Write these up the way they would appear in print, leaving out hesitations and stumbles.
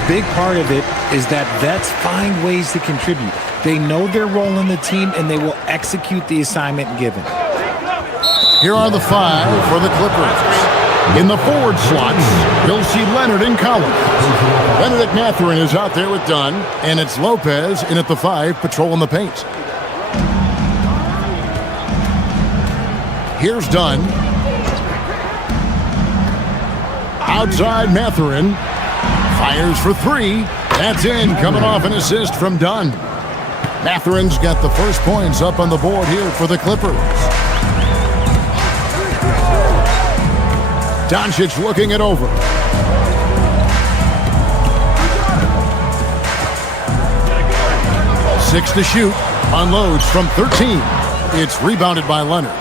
a big part of it is that vets find ways to contribute. They know their role in the team, and they will execute the assignment given. Here are the 5 for the Clippers. In the forward slots, you'll see Leonard and Collins. Benedict Mathurin is out there with Dunn, and it's Lopez in at the 5, patrolling the paint. Here's Dunn. Outside Mathurin. Fires for 3. That's in, coming off an assist from Dunn. Mathurin's got the first points up on the board here for the Clippers. Doncic looking it over. Six to shoot. Unloads from 13. It's rebounded by Leonard.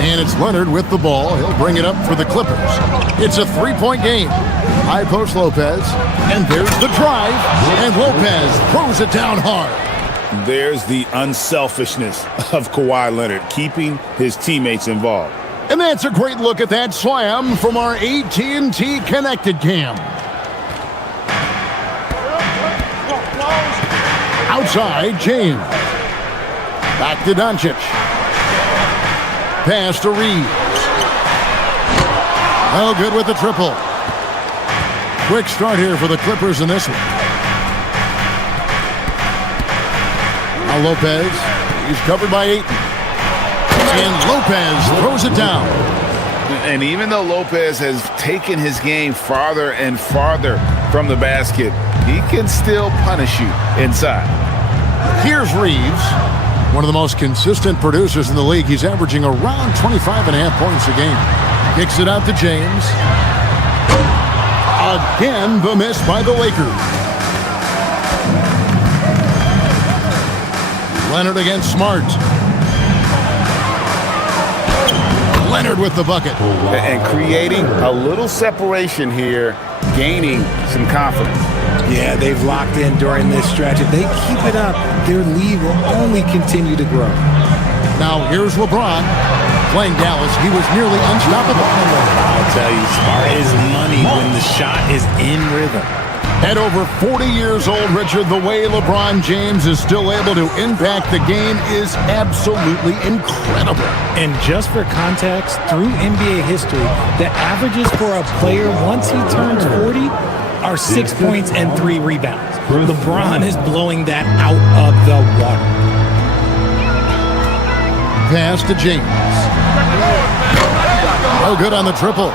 And it's Leonard with the ball. He'll bring it up for the Clippers. It's a 3-point game. High post Lopez. And there's the drive. And Lopez throws it down hard. There's the unselfishness of Kawhi Leonard, keeping his teammates involved. And that's a great look at that slam from our AT&T Connected Cam. Outside, James. Back to Doncic. Pass to Reeves. Oh, good with the triple. Quick start here for the Clippers in this one. Now Lopez. He's covered by Ayton. And Lopez throws it down. And even though Lopez has taken his game farther and farther from the basket, he can still punish you inside. Here's Reeves, one of the most consistent producers in the league. He's averaging around 25.5 points a game. Kicks it out to James. Again, the miss by the Lakers. Leonard against Smart. Leonard with the bucket. And creating a little separation here, gaining some confidence. Yeah, they've locked in during this stretch. If they keep it up, their lead will only continue to grow. Now here's LeBron playing Dallas. He was nearly unstoppable. I'll tell you, Smart is money when the shot is in rhythm. At over 40 years old, Richard, the way LeBron James is still able to impact the game is absolutely incredible. And just for context, through NBA history, the averages for a player once he turns 40 are 6 points and 3 rebounds. LeBron is blowing that out of the water. Pass to James. Oh, good on the triple.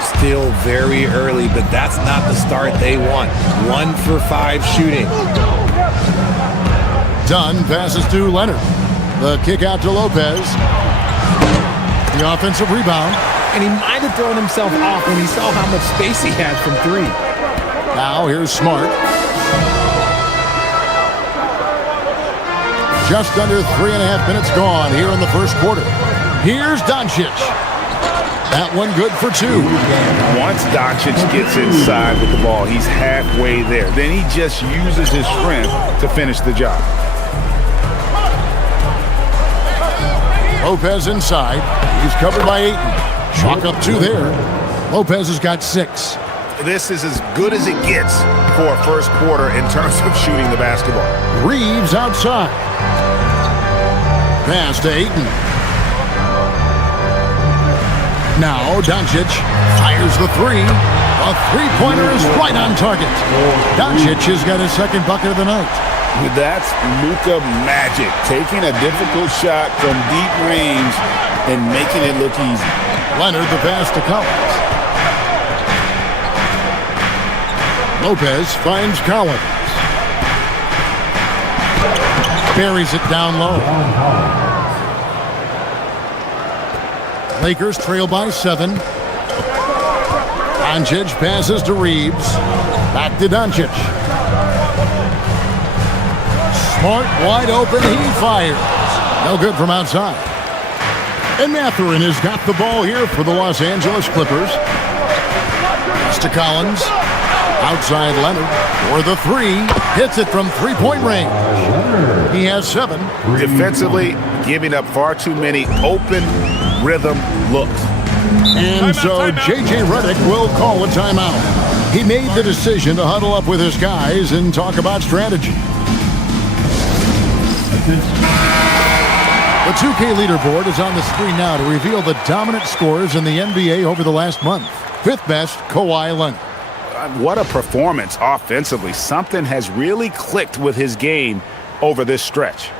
Still very early, but that's not the start they want. 1 for 5 shooting. Dunn passes to Leonard. The kick out to Lopez. The offensive rebound. And he might have thrown himself off when he saw how much space he had from 3. Now here's Smart. Just under 3.5 minutes gone here in the first quarter. Here's Doncic. That one good for 2. Once Doncic gets inside with the ball, he's halfway there. Then he just uses his strength to finish the job. Lopez inside. He's covered by Ayton. Chalk up 2 there. Lopez has got 6. This is as good as it gets for a first quarter in terms of shooting the basketball. Reeves outside. Pass to Ayton. Now Doncic fires the 3. A three-pointer is right on target. Doncic has got his second bucket of the night. That's Luka magic, taking a difficult shot from deep range and making it look easy. Leonard the pass to Collins. Lopez finds Collins. Buries it down low. Lakers trail by 7. Doncic passes to Reeves. Back to Doncic. Smart wide open. He fires. No good from outside. And Mathurin has got the ball here for the Los Angeles Clippers. Pass to Collins. Outside Leonard for the 3. Hits it from three-point range. He has 7. Defensively, giving up far too many open rhythm looks. And so J.J. Redick will call a timeout. He made the decision to huddle up with his guys and talk about strategy. The 2K leaderboard is on the screen now to reveal the dominant scores in the NBA over the last month. Fifth best, Kawhi Leonard. What a performance offensively. Something has really clicked with his game over this stretch.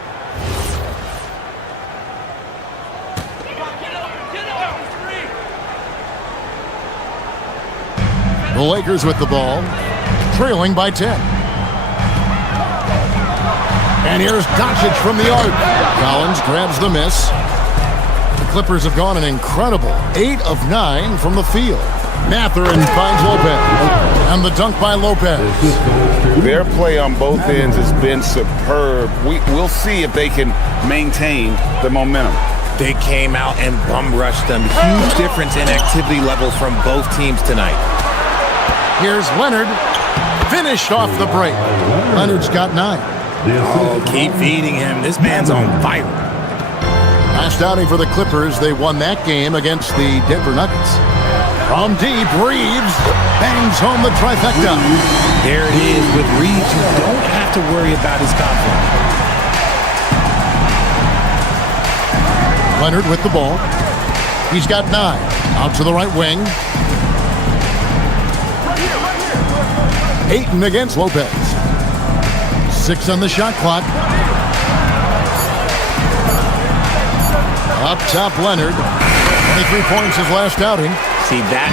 The Lakers with the ball, trailing by 10. And here's Doncic from the arc. Collins grabs the miss. The Clippers have gone an incredible 8 of 9 from the field. Mathurin finds Lopez. And the dunk by Lopez. Their play on both ends has been superb. We'll see if they can maintain the momentum. They came out and bum rushed them. Huge difference in activity level from both teams tonight. Here's Leonard. Finished off the break. Leonard's got 9. Oh, keep feeding him. This man's on fire. Last outing for the Clippers, they won that game against the Denver Nuggets. From deep, Reeves bangs home the trifecta. There it is. With Reeves, you don't have to worry about his confidence. Leonard with the ball. He's got 9. Out to the right wing. Ayton against Lopez. 6 on the shot clock. Up top, Leonard. 23 points his last outing. See, that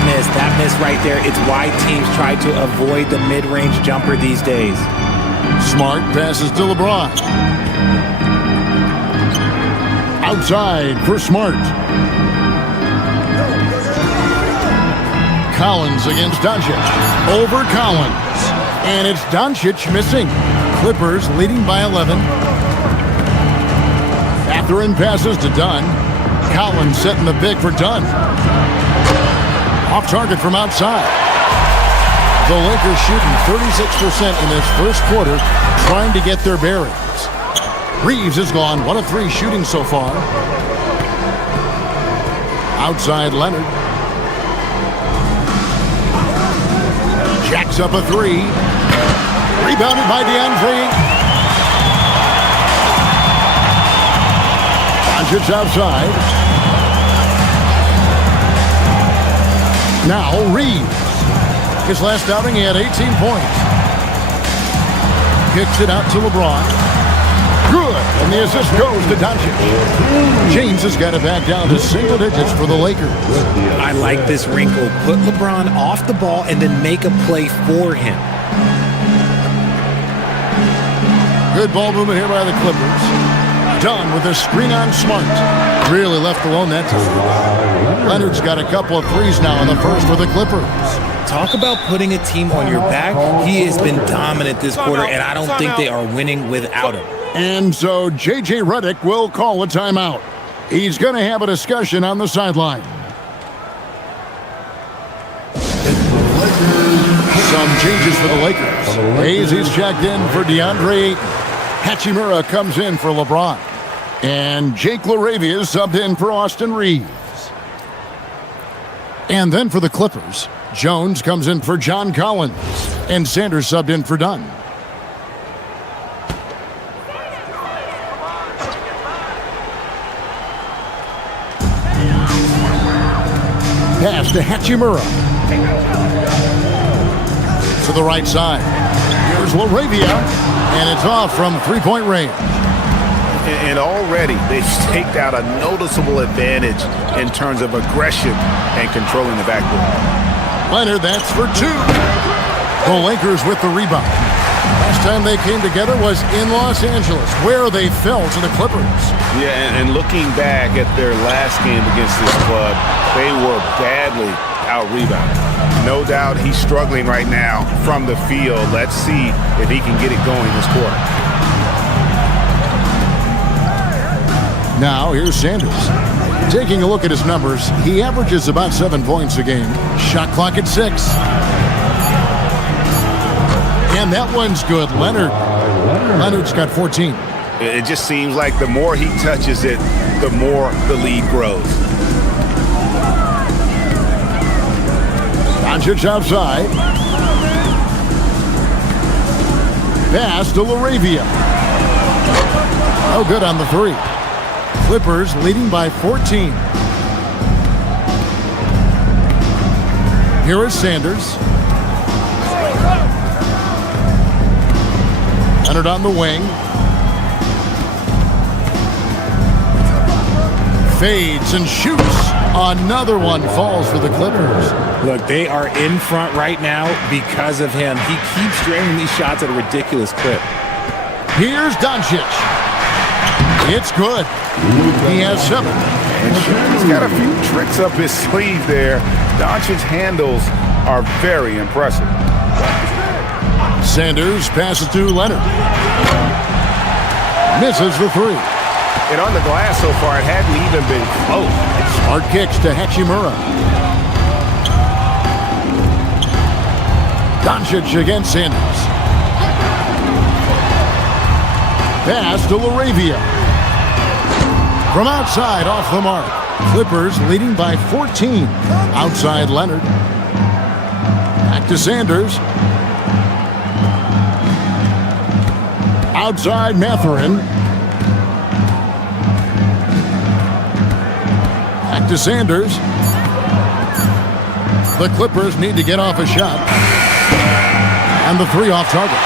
miss right there, it's why teams try to avoid the mid-range jumper these days. Smart passes to LeBron. Outside for Smart. Collins against Doncic. Over Collins. And it's Doncic missing. Clippers leading by 11. Mathurin passes to Dunn. Collins setting the big for Dunn. Off target from outside. The Lakers shooting 36% in this first quarter, trying to get their bearings. Reeves has gone 1 of 3 shooting so far. Outside Leonard. Jacks up a 3. Rebounded by DeAndre. Doncic outside. Now Reeves. His last outing, he had 18 points. Kicks it out to LeBron. Good. And the assist goes to Doncic. James has got it back down to single digits for the Lakers. I like this wrinkle. Put LeBron off the ball and then make a play for him. Good ball movement here by the Clippers. Done with a screen on Smart. Really left alone that time. Leonard's got a couple of threes now in the first for the Clippers. Talk about putting a team on your back. He has been dominant this quarter, and I don't think they are winning without him. And so J.J. Redick will call a timeout. He's going to have a discussion on the sideline. Some changes for the Lakers. Hayes is checked in for DeAndre Ayton. Hachimura comes in for LeBron. And Jake LaRavia is subbed in for Austin Reeves. And then for the Clippers, Jones comes in for John Collins. And Sanders subbed in for Dunn. Pass to Hachimura. To the right side. Here's LaRavia. And it's off from three-point range. And already they've staked out a noticeable advantage in terms of aggression and controlling the backboard. Leonard, that's for 2. The Lakers with the rebound. Last time they came together was in Los Angeles, where they fell to the Clippers. Yeah, and looking back at their last game against this club, they were badly out-rebounded. No doubt he's struggling right now from the field. Let's see if he can get it going this quarter. Now, here's Sanders. Taking a look at his numbers, he averages about 7 points a game. Shot clock at 6. And that one's good. Leonard's got 14. It just seems like the more he touches it, the more the lead grows. Doncic outside. Pass to LaRavia. No good on the three. Clippers leading by 14. Here is Sanders. Leonard on the wing. Fades and shoots. Another one falls for the Clippers. Look, they are in front right now because of him. He keeps draining these shots at a ridiculous clip. Here's Doncic. It's good. He has 7. And he's got a few tricks up his sleeve there. Doncic's handles are very impressive. Sanders passes to Leonard. Misses the three. And on the glass so far, it hadn't even been close. Smart kicks to Hachimura. Doncic against Sanders. Pass to LaRavia. From outside, off the mark. Clippers leading by 14. Outside Leonard. Back to Sanders. Outside Mathurin. Back to Sanders. The Clippers need to get off a shot. And the three off target.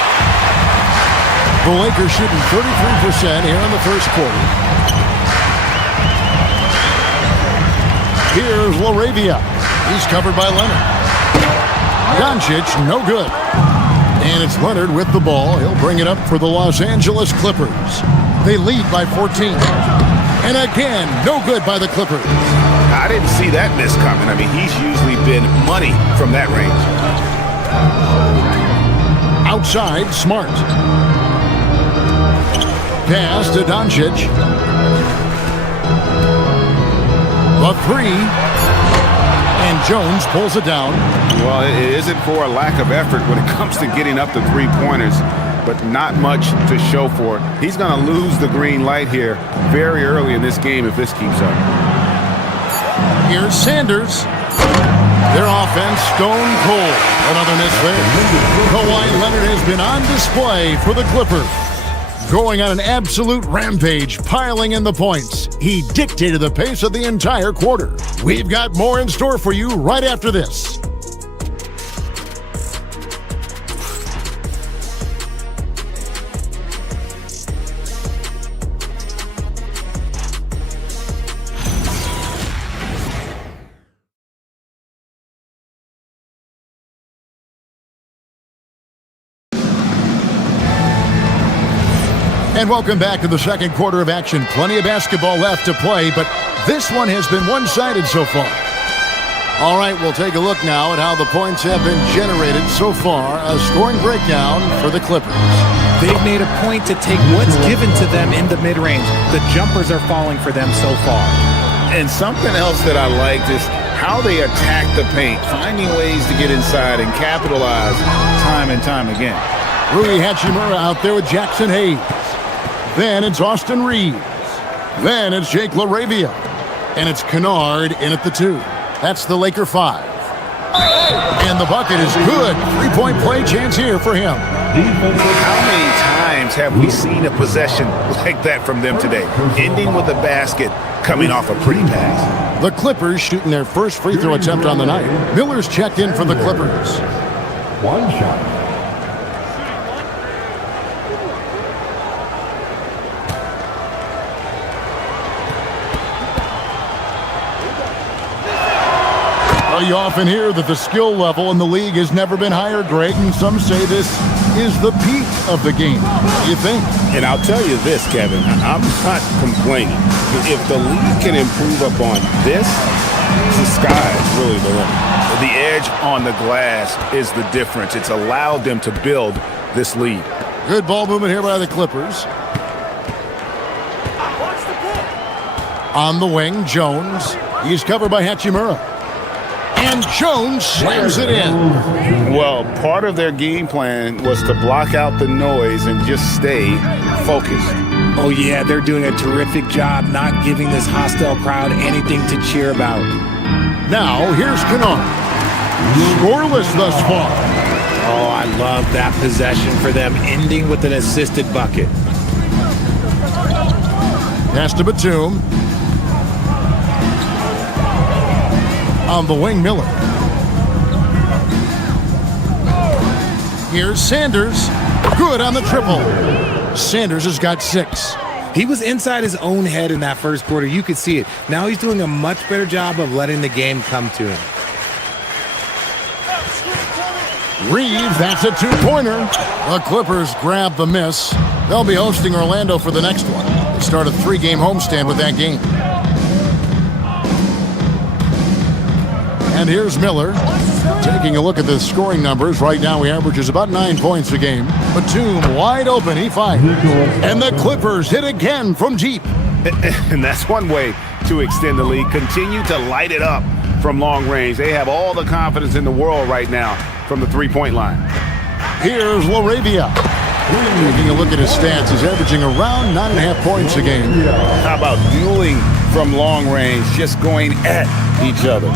The Lakers shooting 33% here in the first quarter. Here's LaRavia. He's covered by Leonard. Doncic, no good. And it's Leonard with the ball. He'll bring it up for the Los Angeles Clippers. They lead by 14. And again, no good by the Clippers. I didn't see that miss coming. I mean, he's usually been money from that range. Outside, Smart. Pass to Doncic. The three. And Jones pulls it down. Well, it isn't for a lack of effort when it comes to getting up the three-pointers, but not much to show for it. He's going to lose the green light here very early in this game if this keeps up. Here's Sanders. Their offense stone cold. Another miss there. Kawhi Leonard has been on display for the Clippers. Going on an absolute rampage, piling in the points. He dictated the pace of the entire quarter. We've got more in store for you right after this. And welcome back to the second quarter of action. Plenty of basketball left to play, but this one has been one-sided so far. All right, we'll take a look now at how the points have been generated so far. A scoring breakdown for the Clippers. They've made a point to take what's given to them in the mid-range. The jumpers are falling for them so far. And something else that I liked is how they attack the paint, finding ways to get inside and capitalize time and time again. Rui Hachimura out there with Jackson Hayes. Then it's Austin Reeves. Then it's Jake LaRavia. And it's Kennard in at the 2. That's the Laker 5. And the bucket is good. Three-point play chance here for him. How many times have we seen a possession like that from them today? Ending with a basket, coming off a pretty pass. The Clippers shooting their first free throw attempt on the night. Miller's checked in for the Clippers. One shot. You often hear that the skill level in the league has never been higher, Greg, and some say this is the peak of the game. What do you think? And I'll tell you this, Kevin, I'm not complaining. If the league can improve upon this, the sky is really the limit. The edge on the glass is the difference. It's allowed them to build this lead. Good ball movement here by the Clippers. On the wing, Jones. He's covered by Hachimura. And Jones slams it in. Well, part of their game plan was to block out the noise and just stay focused. Oh, yeah, they're doing a terrific job not giving this hostile crowd anything to cheer about. Now, here's Kennard. Scoreless thus far. Oh, I love that possession for them, ending with an assisted bucket. Pass to Batum. On the wing, Miller. Here's Sanders. Good on the triple. Sanders has got 6. He was inside his own head in that first quarter. You could see it. Now he's doing a much better job of letting the game come to him. Reeves, that's a 2-pointer. The Clippers grab the miss. They'll be hosting Orlando for the next one. They start a 3-game homestand with that game. And here's Miller. Taking a look at the scoring numbers, right now he averages about 9 points a game. Batum wide open, he fires. And the Clippers hit again from deep. And that's one way to extend the lead. Continue to light it up from long range. They have all the confidence in the world right now from the three-point line. Here's LaRavia. Taking a look at his stats, he's averaging around 9.5 points a game. How about dueling from long range, just going at each other?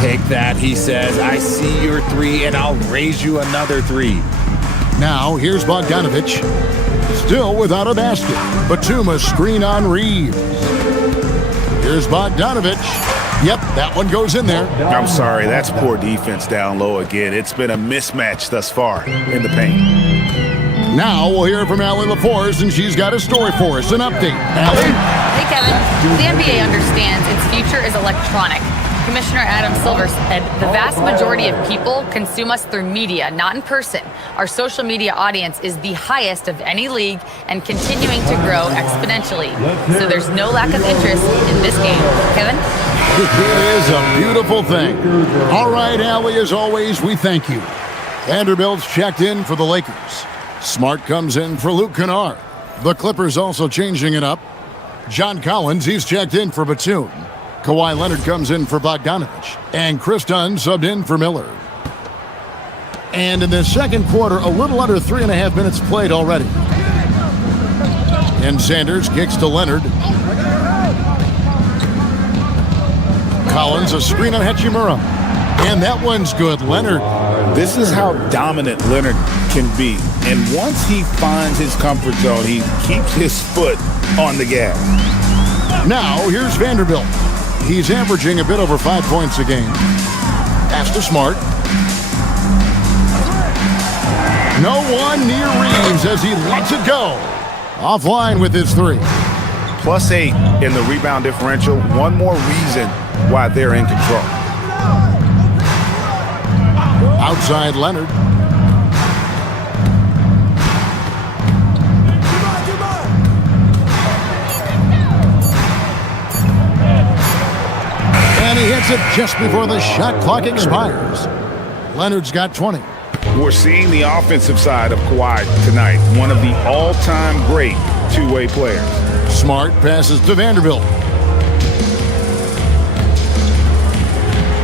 Take that, he says. I see your 3, and I'll raise you another 3. Now, here's Bogdanovich. Still without a basket. Batum a screen on Reeves. Here's Bogdanovich. Yep, that one goes in there. I'm sorry, that's poor defense down low again. It's been a mismatch thus far in the paint. Now we'll hear from Allie LaForce, and she's got a story for us. An update. Allie? Hey, Kevin. The NBA understands its future is electronic. Commissioner Adam Silver said the vast majority of people consume us through media, not in person. Our social media audience is the highest of any league and continuing to grow exponentially. So there's no lack of interest in this game. Kevin? It is a beautiful thing. All right, Allie, as always, we thank you. Vanderbilt's checked in for the Lakers. Smart comes in for Luke Kennard. The Clippers also changing it up. John Collins, he's checked in for Batum. Kawhi Leonard comes in for Bogdanovich. And Chris Dunn subbed in for Miller. And in the second quarter, a little under 3.5 minutes played already. And Sanders kicks to Leonard. Collins, a screen on Hachimura. And that one's good. Leonard. This is how dominant Leonard can be. And once he finds his comfort zone, he keeps his foot on the gas. Now, here's Vanderbilt. He's averaging a bit over 5 points a game. Pass to Smart. No one near Reeves as he lets it go. Offline with his 3. +8 in the rebound differential. One more reason why they're in control. Outside Leonard. And he hits it just before the shot clock expires. Leonard's got 20. We're seeing the offensive side of Kawhi tonight. One of the all-time great two-way players. Smart passes to Vanderbilt.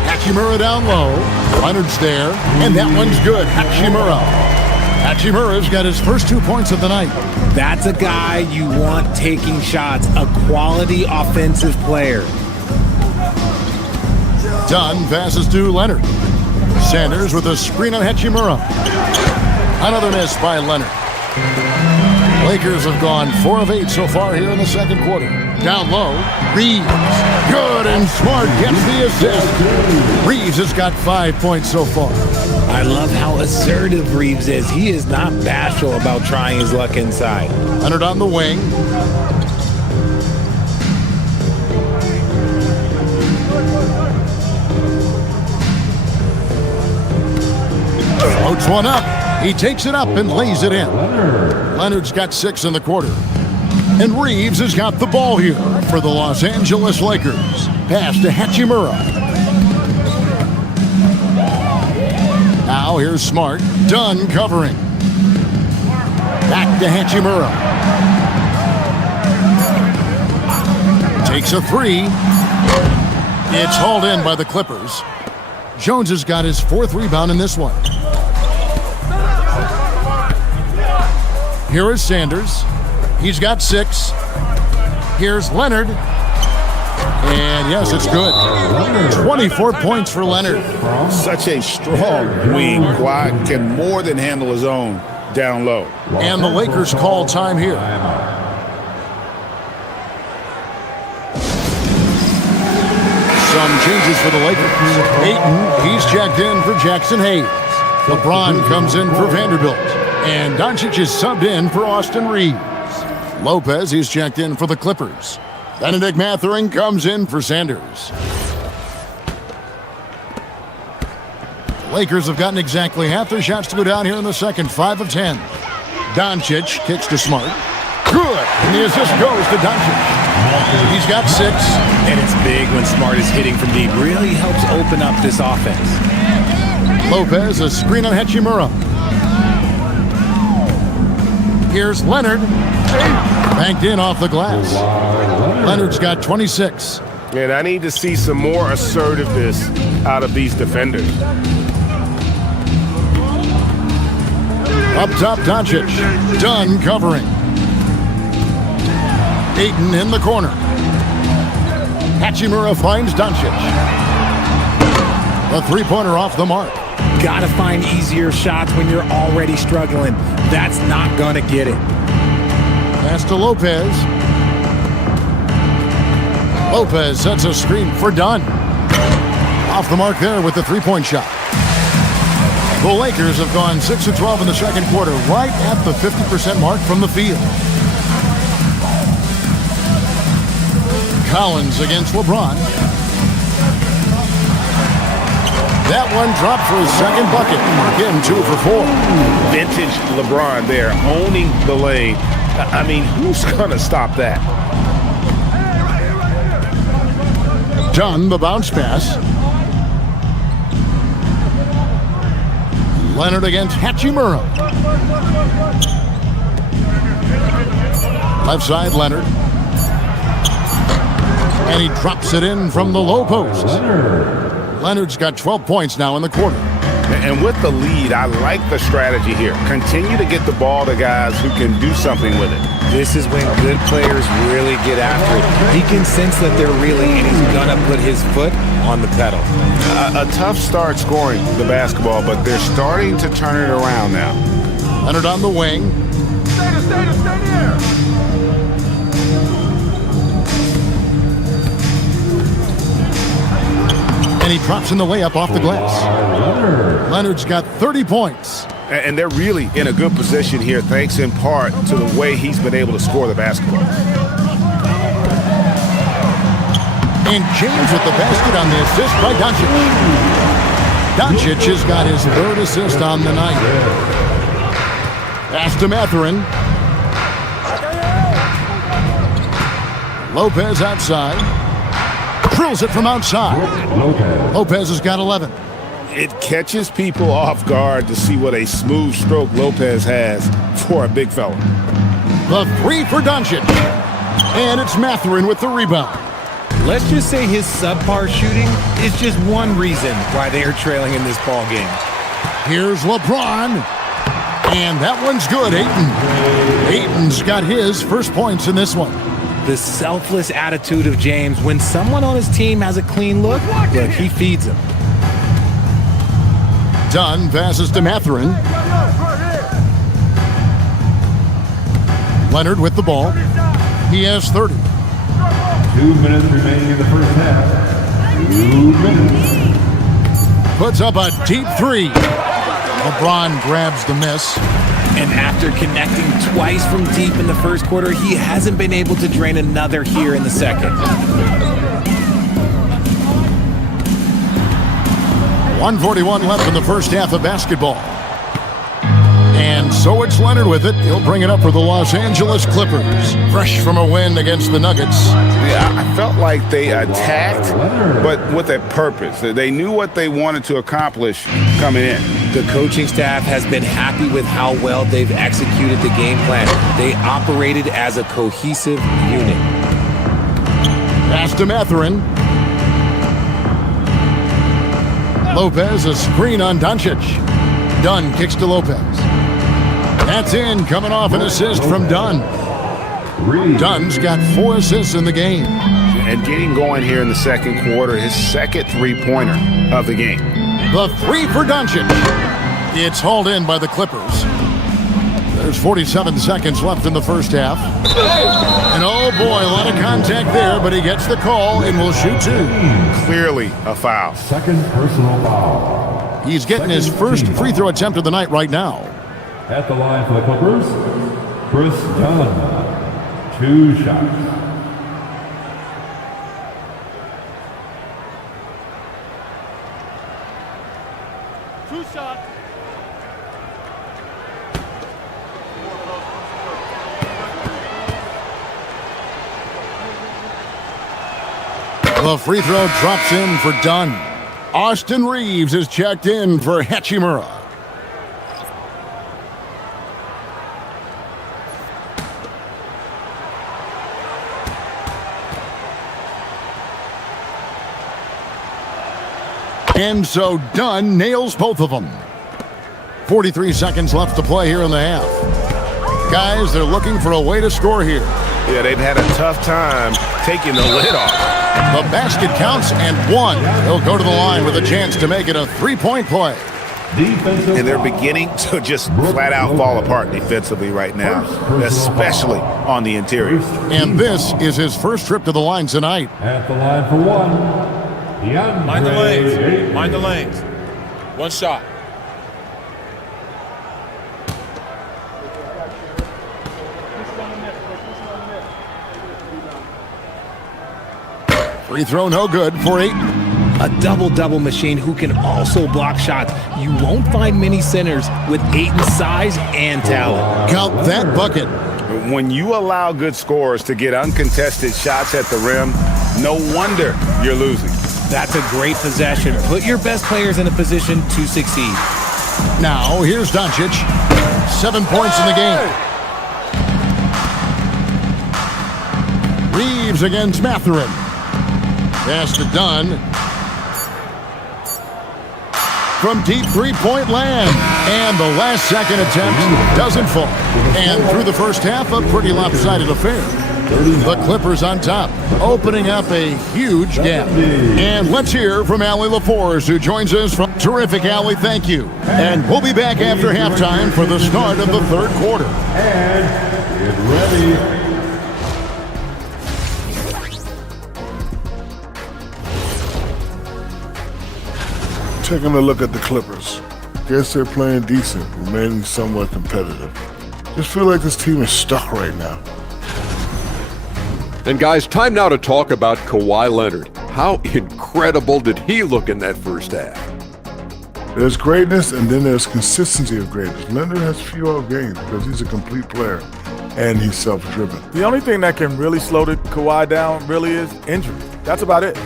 Hachimura down low. Leonard's there, and that one's good. Hachimura. Hachimura's got his first 2 points of the night. That's a guy you want taking shots, a quality offensive player. Dunn passes to Leonard. Sanders with a screen on Hachimura. Another miss by Leonard. Lakers have gone 4 of 8 so far here in the second quarter. Down low, Reeves. Good, and Smart gets the assist. Reeves has got 5 points so far. I love how assertive Reeves is. He is not bashful about trying his luck inside. Leonard on the wing. Floats one up. He takes it up and lays it in. Leonard's got 6 in the quarter. And Reeves has got the ball here for the Los Angeles Lakers. Pass to Hachimura. Now here's Smart. Dunn covering. Back to Hachimura. Takes a 3. It's hauled in by the Clippers. Jones has got his 4th rebound in this one. Here is Sanders. He's got 6. Here's Leonard. And yes, it's good. 24 points for Leonard. Such a strong wing. Kawhi can more than handle his own down low. And the Lakers call time here. Some changes for the Lakers. Ayton, he's checked in for Jackson Hayes. LeBron comes in for Vanderbilt. And Doncic is subbed in for Austin Reeves. Lopez, he's checked in for the Clippers. Benedict Mathurin comes in for Sanders. The Lakers have gotten exactly half their shots to go down here in the second, 5 of 10. Doncic kicks to Smart. Good, and the assist goes to Doncic. He's got 6. And it's big when Smart is hitting from deep. Really helps open up this offense. Lopez, a screen on Hachimura. Here's Leonard. Banked in off the glass. Leonard's got 26. And I need to see some more assertiveness out of these defenders. Up top, Doncic. Dunn covering. Ayton in the corner. Hachimura finds Doncic. A three-pointer off the mark. Gotta find easier shots when you're already struggling. That's not gonna get it. Pass to Lopez. Lopez sets a screen for Dunn. Off the mark there with the three-point shot. The Lakers have gone 6 of 12 in the second quarter, right at the 50% mark from the field. Collins against LeBron. That one dropped for his second bucket. Again, 2 for 4. Vintage LeBron there, owning the lane. I mean, who's going to stop that? Dunn, the bounce pass. Leonard against Hachimura. Left side, Leonard. And he drops it in from the low post. Leonard's got 12 points now in the quarter. And with the lead, I like the strategy here. Continue to get the ball to guys who can do something with it. This is when good players really get after it. He can sense that they're really, and he's gonna put his foot on the pedal. A tough start scoring the basketball, but they're starting to turn it around now. Leonard on the wing. Stay there. And he drops in the layup off the glass. Leonard's got 30 points. And they're really in a good position here, thanks in part to the way he's been able to score the basketball. And James with the basket on the assist by Doncic. Doncic has got his 3rd assist on the night. Pass to Mathurin. Lopez outside. Drills it from outside. Lopez has got 11. It catches people off guard to see what a smooth stroke Lopez has for a big fella. The 3 for Doncic. And it's Mathurin with the rebound. Let's just say his subpar shooting is just one reason why they are trailing in this ball game. Here's LeBron. And that one's good, Ayton. Ayton's got his first points in this one. The selfless attitude of James. When someone on his team has a clean look, he feeds them. Dunn passes to Mathurin. Leonard with the ball. He has 30. 2 minutes remaining in the first half. 2 minutes. Puts up a deep 3. LeBron grabs the miss. And after connecting twice from deep in the first quarter, he hasn't been able to drain another here in the second. 1:41 left in the first half of basketball. And so it's Leonard with it. He'll bring it up for the Los Angeles Clippers. Fresh from a win against the Nuggets. Yeah, I felt like they attacked, but with a purpose. They knew what they wanted to accomplish coming in. The coaching staff has been happy with how well they've executed the game plan. They operated as a cohesive unit. Pass to Mathurin. Lopez, a screen on Doncic. Dunn kicks to Lopez. That's in, coming off an assist from Dunn. Reed. Dunn's got 4 assists in the game. And getting going here in the second quarter, his second three-pointer of the game. The 3 for Doncic. It's hauled in by the Clippers. There's 47 seconds left in the first half. And oh boy, a lot of contact there, but he gets the call and will shoot 2. Clearly a foul. Second personal foul. He's getting his first free throw attempt of the night right now. At the line for the Clippers, Chris Dunn. 2 shots. The free throw drops in for Dunn. Austin Reeves is checked in for Hachimura. And so Dunn nails both of them. 43 seconds left to play here in the half. Guys, they're looking for a way to score here. Yeah, they've had a tough time taking the lid off. The basket counts and 1. He'll go to the line with a chance to make it a 3-point play. Defensive And they're foul. beginning to just flat out fall apart defensively right now, especially on the interior. And this is his first trip to the line tonight. At the line for 1, DeAndre Mind the lanes. Ayton. Mind the lanes. 1 shot. Free throw no good for Ayton. A double-double machine who can also block shots. You won't find many centers with Ayton's size and talent. Count that bucket. When you allow good scorers to get uncontested shots at the rim, no wonder you're losing. That's a great possession. Put your best players in a position to succeed. Now, here's Doncic. 7 points in the game. Reeves against Mathurin. Pass to Dunn. From deep three-point land. And the last second attempt doesn't fall. And through the first half, a pretty lopsided affair. The Clippers on top, opening up a huge gap. And let's hear from Allie LaForce, who joins us from terrific Allie. Thank you. And we'll be back after halftime for the start of the third quarter. And get ready. Taking a look at the Clippers. Guess they're playing decent, remaining somewhat competitive. Just feel like this team is stuck right now. And guys, time now to talk about Kawhi Leonard. How incredible did he look in that first half? There's greatness and then there's consistency of greatness. Leonard has few out games because he's a complete player and he's self-driven. The only thing that can really slow the Kawhi down really is injury. That's about it.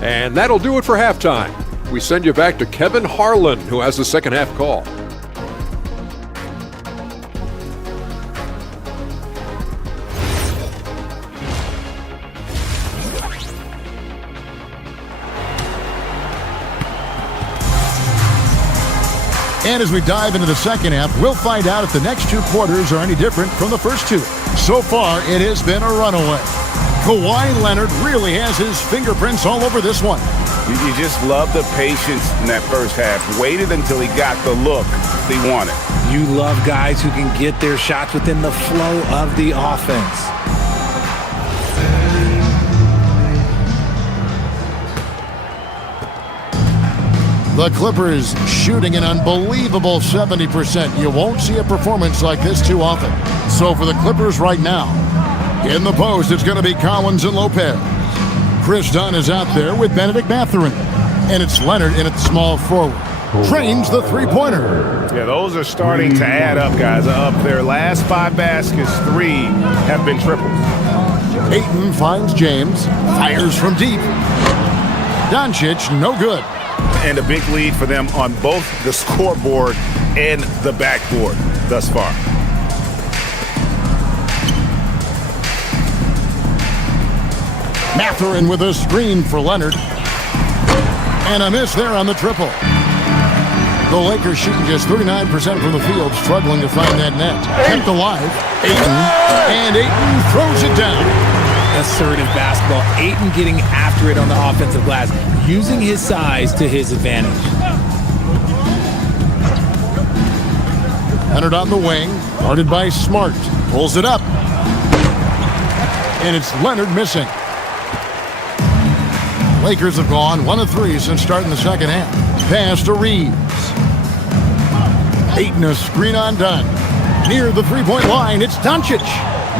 And that'll do it for halftime. We send you back to Kevin Harlan, who has the second half call. And as we dive into the second half, we'll find out if the next 2 quarters are any different from the first 2. So far, it has been a runaway. Kawhi Leonard really has his fingerprints all over this one. You just love the patience in that first half. Waited until he got the look he wanted. You love guys who can get their shots within the flow of the offense. The Clippers shooting an unbelievable 70%. You won't see a performance like this too often. So for the Clippers right now, in the post, it's going to be Collins and Lopez. Chris Dunn is out there with Benedict Mathurin. And it's Leonard in at small forward. Trains the three-pointer. Yeah, those are starting to add up, guys. Up their last 5 baskets, 3 have been triples. Ayton finds James, fires from deep. Doncic, no good. And a big lead for them on both the scoreboard and the backboard thus far. Mathurin with a screen for Leonard. And a miss there on the triple. The Lakers shooting just 39% from the field, struggling to find that net. Kept alive. Ayton. And Ayton throws it down. Assertive basketball. Ayton getting after it on the offensive glass, using his size to his advantage. Leonard on the wing, guarded by Smart. Pulls it up. And it's Leonard missing. Lakers have gone 1 of 3 since starting the second half. Pass to Reeves. Ayton a screen on done. Near the three-point line, it's Doncic.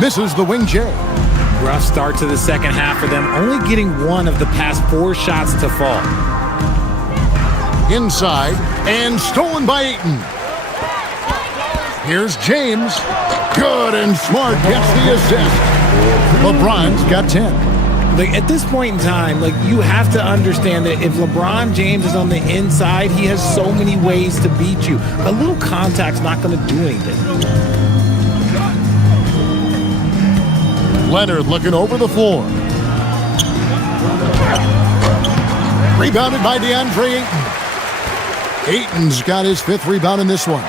Misses the wing J. Rough start to the second half for them, only getting 1 of the past 4 shots to fall. Inside, and stolen by Ayton. Here's James. Good, and Smart gets the assist. LeBron's got 10. Like, at this point in time, like, you have to understand that if LeBron James is on the inside, he has so many ways to beat you. A little contact's not going to do anything. Leonard looking over the floor. Rebounded by DeAndre Ayton. Ayton's got his 5th rebound in this one.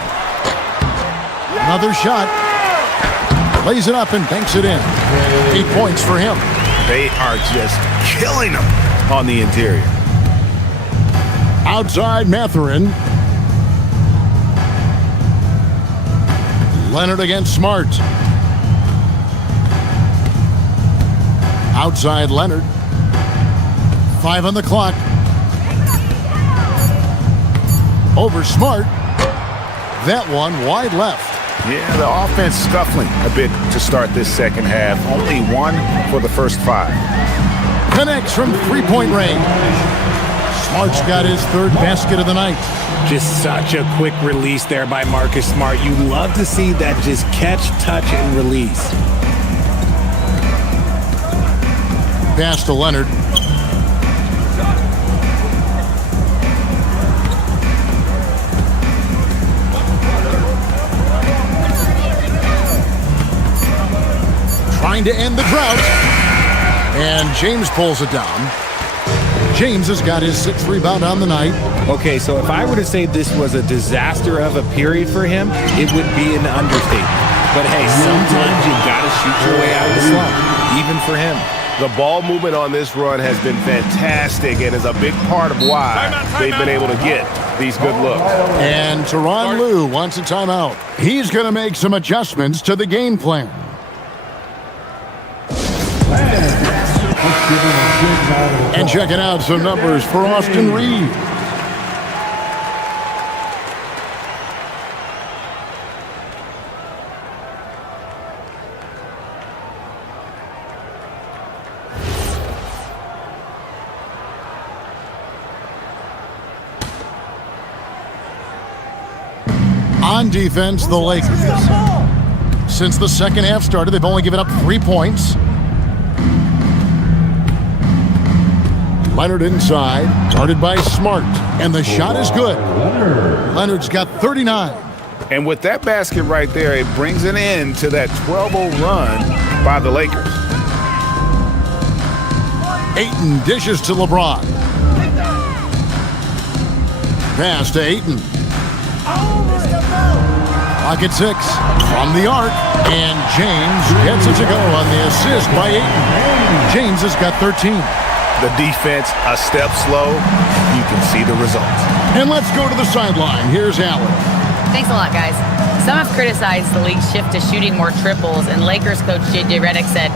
Another shot. Lays it up and banks it in. 8 points for him. They are just killing him on the interior. Outside Mathurin. Leonard against Smart. Outside Leonard. 5 on the clock. Over Smart. That one wide left. Yeah, the offense scuffling a bit to start this second half. Only 1 for the first 5. Connects from 3-point range. Smart's got his 3rd basket of the night. Just such a quick release there by Marcus Smart. You love to see that just catch, touch, and release. Pass to Leonard. Trying to end the drought. And James pulls it down. James has got his 6th rebound on the night. Okay, so if I were to say this was a disaster of a period for him, it would be an understatement. But hey, sometimes you got to shoot your way out of the slump, even for him. The ball movement on this run has been fantastic and is a big part of why they've been able to get these good looks. And Tyronn Lue wants a timeout. He's going to make some adjustments to the game plan. And checking out some numbers for Austin Reeves. On defense, the Lakers. Since the second half started, they've only given up 3 points. Leonard inside, guarded by Smart, and the shot is good. Leonard's got 39. And with that basket right there, it brings an end to that 12-0 run by the Lakers. Ayton dishes to LeBron. Pass to Ayton. Pocket 6 from the arc, and James gets it to go on the assist by Ayton. James has got 13. The defense a step slow. You can see the results. And let's go to the sideline. Here's Allen. Thanks a lot, guys. Some have criticized the league's shift to shooting more triples, and Lakers coach J.J. Redick said,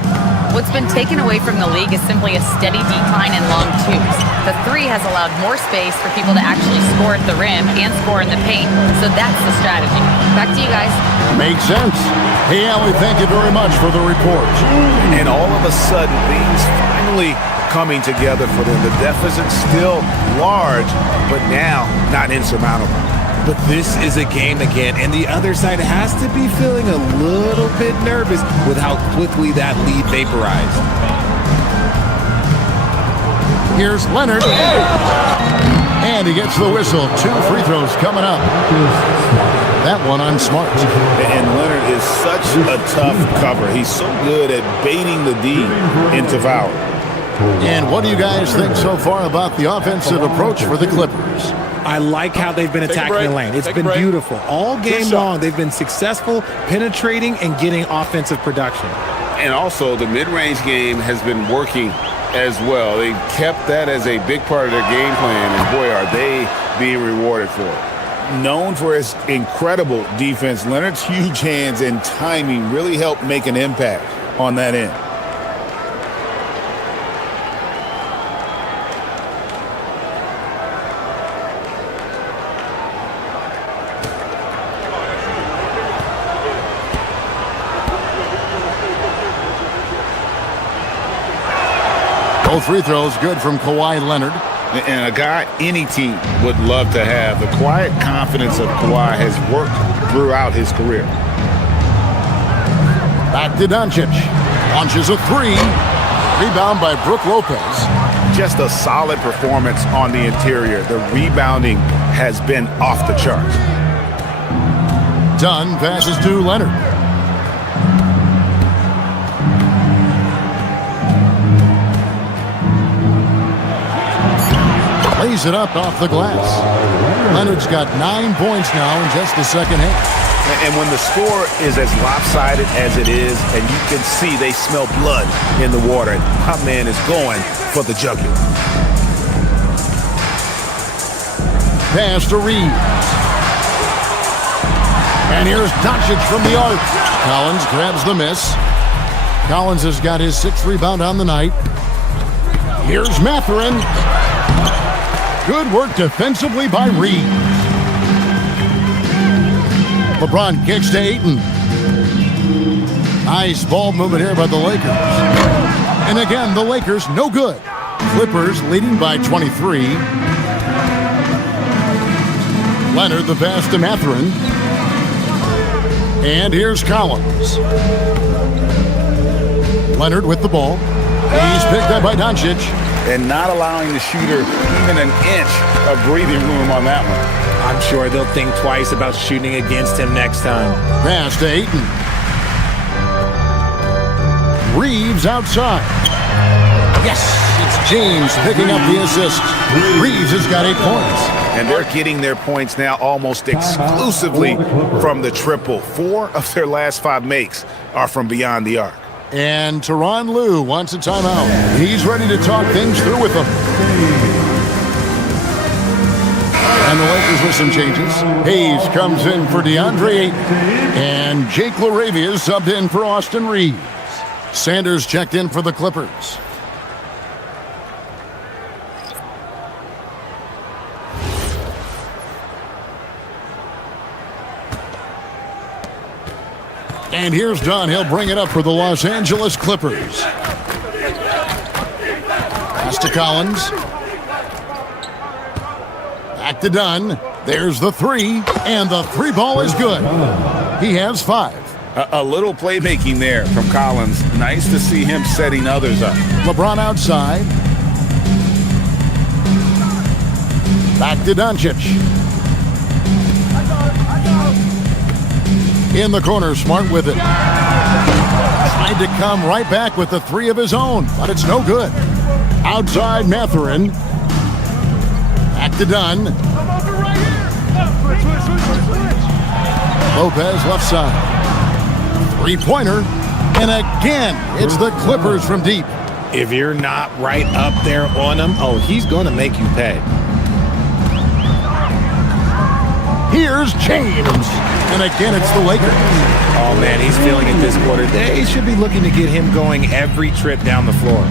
"What's been taken away from the league is simply a steady decline in long twos. The 3 has allowed more space for people to actually score at the rim and score in the paint, so that's the strategy." Back to you guys. Makes sense. Hey, Allie, thank you very much for the report. And all of a sudden, things finally coming together for them. The deficit's still large, but now not insurmountable. But this is a game again, and the other side has to be feeling a little bit nervous with how quickly that lead vaporized. Here's Leonard. And he gets the whistle. 2 free throws coming up. That one on Smart. And Leonard is such a tough cover. He's so good at baiting the D into foul. And what do you guys think so far about the offensive approach for the Clippers? I like how they've been attacking the lane. It's been beautiful. All game long, they've been successful penetrating and getting offensive production. And also, the mid-range game has been working as well. They kept that as a big part of their game plan, and boy, are they being rewarded for it. Known for his incredible defense, Leonard's huge hands and timing really helped make an impact on that end. Both free throws good from Kawhi Leonard. And a guy any team would love to have. The quiet confidence of Kawhi has worked throughout his career. Back to Doncic. Launches a three. Rebound by Brook Lopez. Just a solid performance on the interior. The rebounding has been off the charts. Dunn passes to Leonard. Lays it up off the glass. Leonard's got 9 points now in just the second half. And when the score is as lopsided as it is, and you can see they smell blood in the water, my man is going for the jugular. Pass to Reeves. And here's Doncic from the arc. Collins grabs the miss. Collins has got his 6th rebound on the night. Here's Mathurin. Good work defensively by Reeves. LeBron kicks to Ayton. Nice ball movement here by the Lakers. And again, the Lakers no good. Clippers leading by 23. Leonard the pass to Mathurin. And here's Collins. Leonard with the ball. He's picked up by Doncic. And not allowing the shooter even an inch of breathing room on that one. I'm sure they'll think twice about shooting against him next time. Pass to Ayton. Reeves outside. Yes, it's James picking up the assist. Reeves has got 8 points. And they're getting their points now almost exclusively from the triple. 4 of their last 5 makes are from beyond the arc. And Tyronn Lue wants a timeout. He's ready to talk things through with them. And the Lakers with some changes. Hayes comes in for DeAndre Ayton. And Jake LaRavia subbed in for Austin Reeves. Sanders checked in for the Clippers. And here's Dunn. He'll bring it up for the Los Angeles Clippers. Pass to Collins. Back to Dunn. There's the three. And the three ball is good. He has 5. A little playmaking there from Collins. Nice to see him setting others up. LeBron outside. Back to Doncic. In the corner, Smart with it. Tried to come right back with the 3 of his own, but it's no good. Outside Mathurin. Back to Dunn. Lopez left side. 3-pointer. And again, it's the Clippers from deep. If you're not right up there on him, oh, he's going to make you pay. Here's James. And again, it's the Lakers. Oh, man, he's feeling it this quarter. They should be looking to get him going every trip down the floor.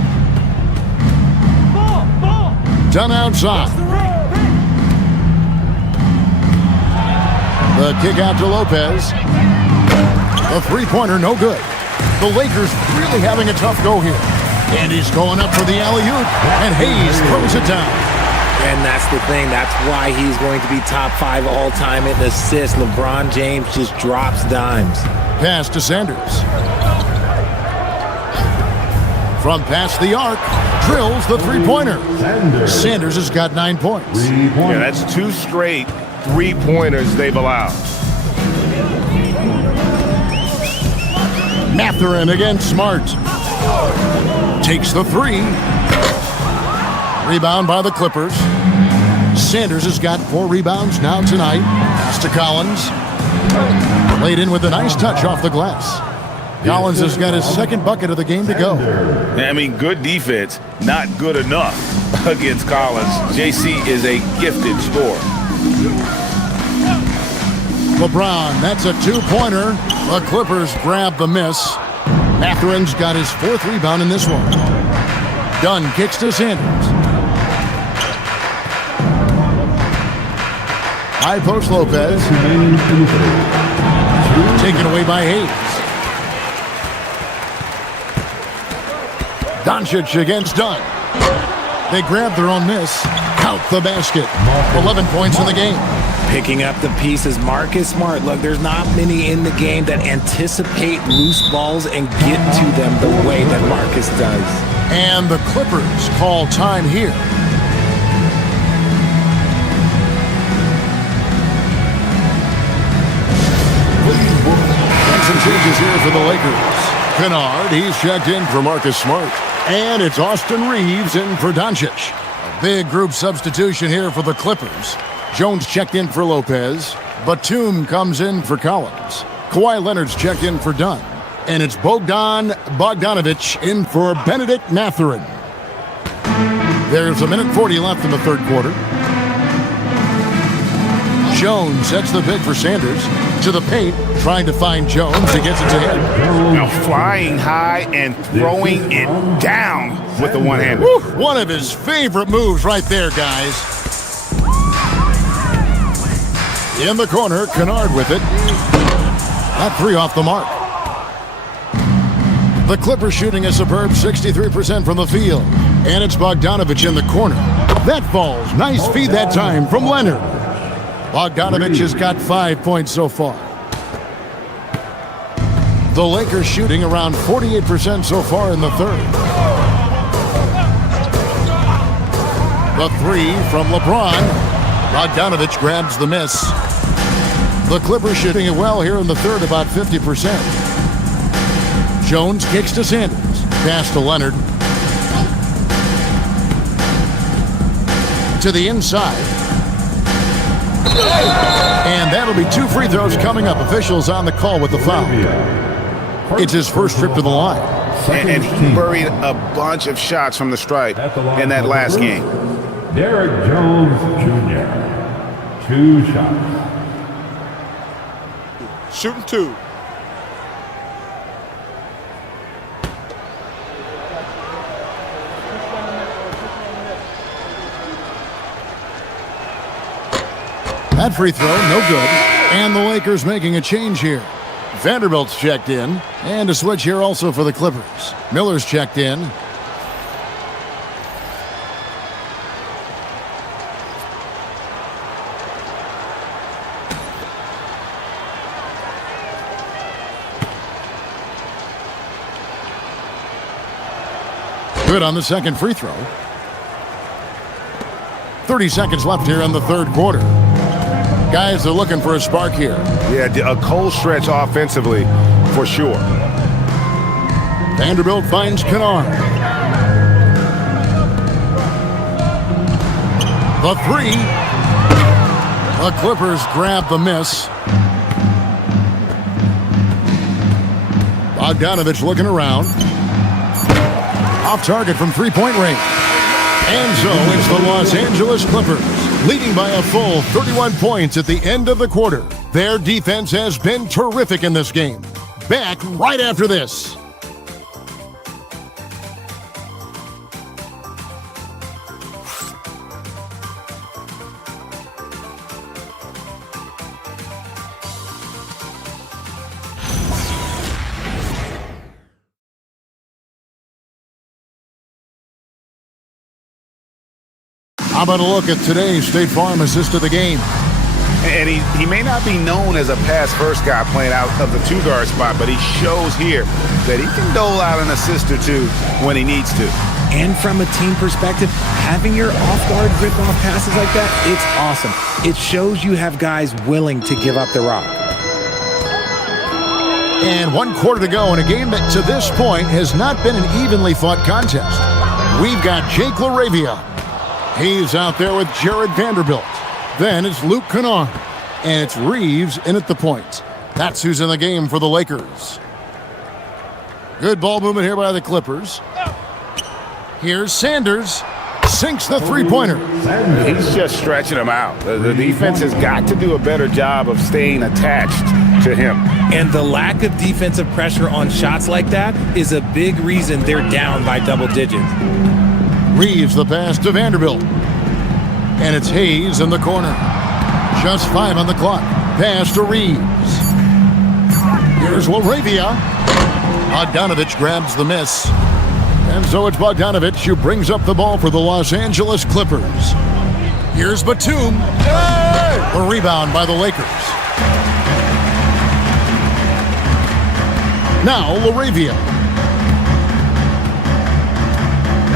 Dunn outside. The kick out to Lopez. The three-pointer, no good. The Lakers really having a tough go here. And he's going up for the alley-oop. And Hayes throws it down. And that's the thing. That's why he's going to be top 5 all-time in assists. LeBron James just drops dimes. Pass to Sanders. From past the arc, drills the three-pointer. Sanders has got 9 points. Yeah, that's 2 straight 3-pointers they've allowed. Mathurin against Smart. Takes the 3. Rebound by the Clippers. Sanders has got 4 rebounds now tonight. Pass to Collins. Laid in with a nice touch off the glass. Collins has got his second bucket of the game to go. I mean, good defense, not good enough against Collins. JC is a gifted scorer. LeBron, that's a 2-pointer. The Clippers grab the miss. Matherin's got his 4th rebound in this one. Dunn kicks to Sanders. High post Lopez. Taken away by Hayes. Doncic against Dunn. They grab their own miss. Count the basket. 11 points in the game. Picking up the pieces, Marcus Smart. Look, there's not many in the game that anticipate loose balls and get to them the way that Marcus does. And the Clippers call time here. And some changes here for the Lakers. Kennard, he's checked in for Marcus Smart. And it's Austin Reeves in for Doncic. A big group substitution here for the Clippers. Jones checked in for Lopez. Batum comes in for Collins. Kawhi Leonard's checked in for Dunn. And it's Bogdan Bogdanovic in for Benedict Mathurin. There's 1:40 left in the third quarter. Jones sets the pick for Sanders. To the paint, trying to find Jones. He gets it to him. Now flying high and throwing it down with the one-hander. One of his favorite moves right there, guys. In the corner, Kennard with it. That 3 off the mark. The Clippers shooting a superb 63% from the field. And it's Bogdanovic in the corner. That falls. Nice feed that time from Leonard. Bogdanovic has got 5 points so far. The Lakers shooting around 48% so far in the third. The 3 from LeBron. Bogdanovic grabs the miss. The Clippers shooting it well here in the third, about 50%. Jones kicks to Sanders. Pass to Leonard. To the inside. And that'll be 2 free throws coming up. Officials on the call with the foul. It's his first trip to the line. And he buried a bunch of shots from the stripe in that last game. Derek Jones Jr. 2 shots. Shooting 2. That free throw, no good. And the Lakers making a change here. Vanderbilt's checked in. And a switch here also for the Clippers. Miller's checked in. Good on the second free throw. 30 seconds left here in the third quarter. Guys are looking for a spark here. Yeah, a cold stretch offensively, for sure. Vanderbilt finds Kennard. The 3. The Clippers grab the miss. Bogdanovic looking around. Off target from three-point range. And so it's the Los Angeles Clippers, leading by a full 31 points at the end of the quarter. Their defense has been terrific in this game. Back right after this. How about a look at today's State Farm assist of the game? And he may not be known as a pass-first guy playing out of the 2-guard spot, but he shows here that he can dole out an assist or 2 when he needs to. And from a team perspective, having your off-guard rip-off passes like that, it's awesome. It shows you have guys willing to give up the rock. And 1 quarter to go in a game that to this point has not been an evenly fought contest. We've got Jake LaRavia. He's out there with Jared Vanderbilt. Then it's Luke Kennard. And it's Reeves in at the point. That's who's in the game for the Lakers. Good ball movement here by the Clippers. Here's Sanders. Sinks the three-pointer. He's just stretching him out. The defense has got to do a better job of staying attached to him. And the lack of defensive pressure on shots like that is a big reason they're down by double digits. Reeves the pass to Vanderbilt. And it's Hayes in the corner. Just 5 on the clock. Pass to Reeves. Here's Laravia. Bogdanovich grabs the miss. And so it's Bogdanovich who brings up the ball for the Los Angeles Clippers. Here's Batum. A rebound by the Lakers. Now Laravia.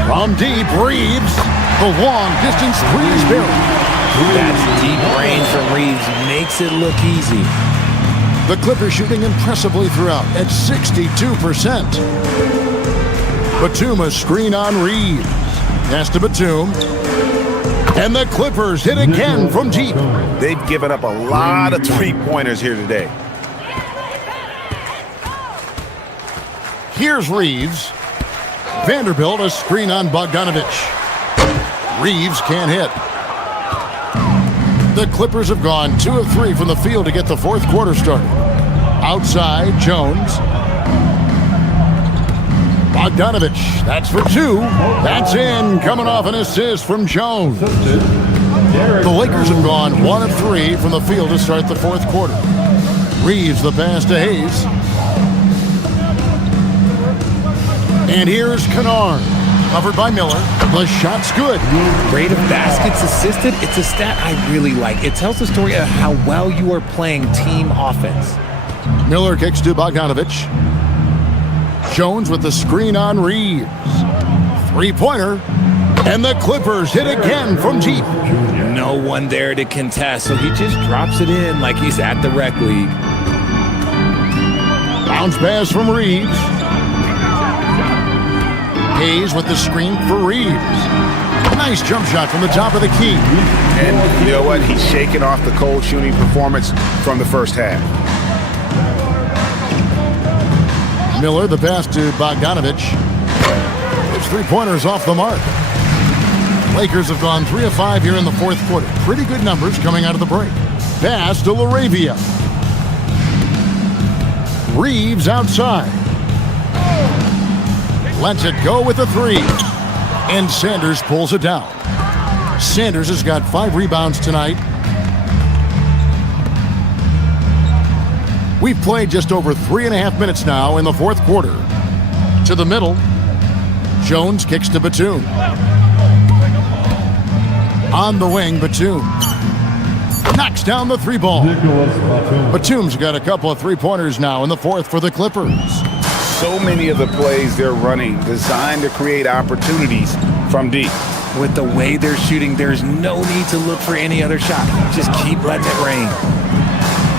From deep, Reeves. The long distance three is buried. That deep range from Reeves makes it look easy. The Clippers shooting impressively throughout at 62%. Batum a screen on Reeves. Pass to Batum. And the Clippers hit again from deep. They've given up a lot of three-pointers here today. Here's Reeves. Vanderbilt a screen on Bogdanovich. Reeves can't hit. The Clippers have gone 2 of 3 from the field to get the fourth quarter started. Outside, Jones. Bogdanovich, that's for 2. That's in, coming off an assist from Jones. The Lakers have gone 1 of 3 from the field to start the fourth quarter. Reeves the pass to Hayes. And here's Kennard. Covered by Miller. The shot's good. Rate of baskets assisted, it's a stat I really like. It tells the story of how well you are playing team offense. Miller kicks to Bogdanovich. Jones with the screen on Reeves. Three-pointer. And the Clippers hit again from deep. No one there to contest, so he just drops it in like he's at the rec league. Bounce pass from Reeves. Hayes with the screen for Reeves. Nice jump shot from the top of the key. And you know what? He's shaking off the cold shooting performance from the first half. Miller, the pass to Bogdanovich. His three-pointers off the mark. Lakers have gone 3 of 5 here in the fourth quarter. Pretty good numbers coming out of the break. Pass to Laravia. Reeves outside. Lets it go with the 3. And Sanders pulls it down. Sanders has got 5 rebounds tonight. We've played just over 3.5 minutes now in the fourth quarter. To the middle. Jones kicks to Batum. On the wing, Batum. Knocks down the 3 ball. Batum's got a couple of 3-pointers now in the fourth for the Clippers. So many of the plays they're running designed to create opportunities from deep. With the way they're shooting, there's no need to look for any other shot. Just keep letting it rain.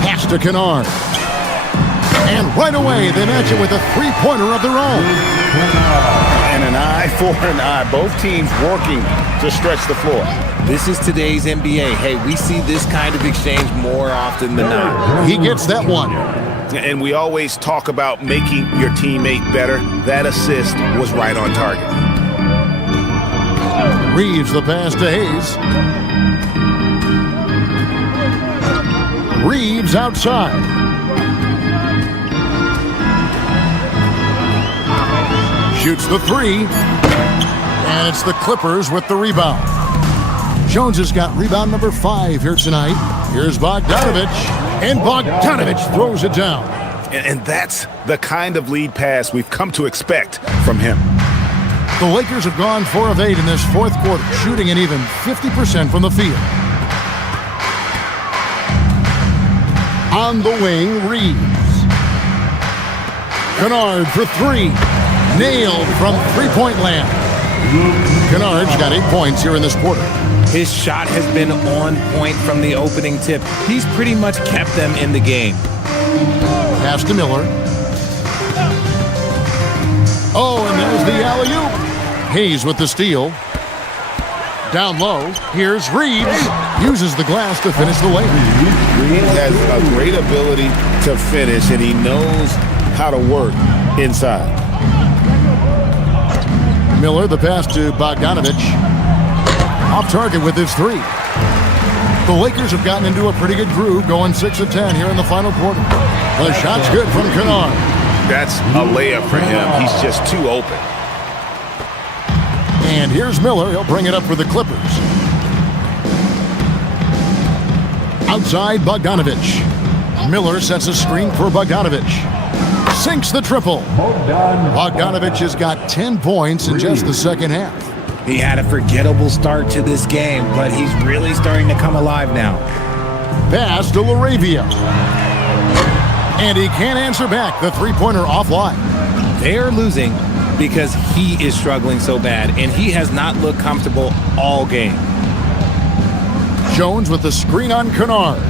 Pass to Kennard. And right away, they match it with a 3-pointer of their own. And an eye for an eye. Both teams working to stretch the floor. This is today's NBA. Hey, we see this kind of exchange more often than not. He gets that one. And we always talk about making your teammate better. That assist was right on target. Reeves the pass to Hayes. Reeves outside. Shoots the 3. And it's the Clippers with the rebound. Jones has got rebound number 5 here tonight. Here's Bogdanovich. And Bogdanovich throws it down. And that's the kind of lead pass we've come to expect from him. The Lakers have gone 4 of 8 in this fourth quarter, shooting an even 50% from the field. On the wing, Reeves. Kennard for 3. Nailed from three-point land. Kennard's got 8 points here in this quarter. His shot has been on point from the opening tip. He's pretty much kept them in the game. Pass to Miller. Oh, and there's the alley-oop. Hayes with the steal. Down low, here's Reeves. Uses the glass to finish the layup. Reeves has a great ability to finish, and he knows how to work inside. Miller, the pass to Bogdanovich. Off target with his three. The Lakers have gotten into a pretty good groove, going 6 of 10 here in the final quarter. The shot's good from Kennard. That's a layup for him. He's just too open. And here's Miller. He'll bring it up for the Clippers. Outside, Bogdanovich. Miller sets a screen for Bogdanovich. Sinks the triple. Bogdanovich has got 10 points in just the second half. He had a forgettable start to this game, but he's really starting to come alive now. Pass to LaRavia. And he can't answer back. The three-pointer offline. They are losing because he is struggling so bad, and he has not looked comfortable all game. Jones with the screen on Kennard.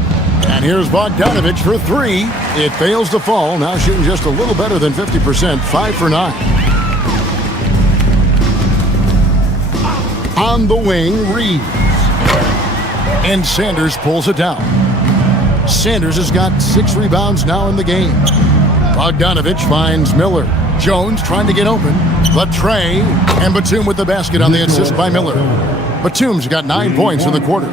And here's Bogdanovich for three. It fails to fall. Now shooting just a little better than 50%. 5 for 9. On the wing, Reeves. And Sanders pulls it down. Sanders has got 6 rebounds now in the game. Bogdanovich finds Miller. Jones trying to get open. Latre and Batum with the basket on the assist by Miller. Batum's got 9 points in the quarter.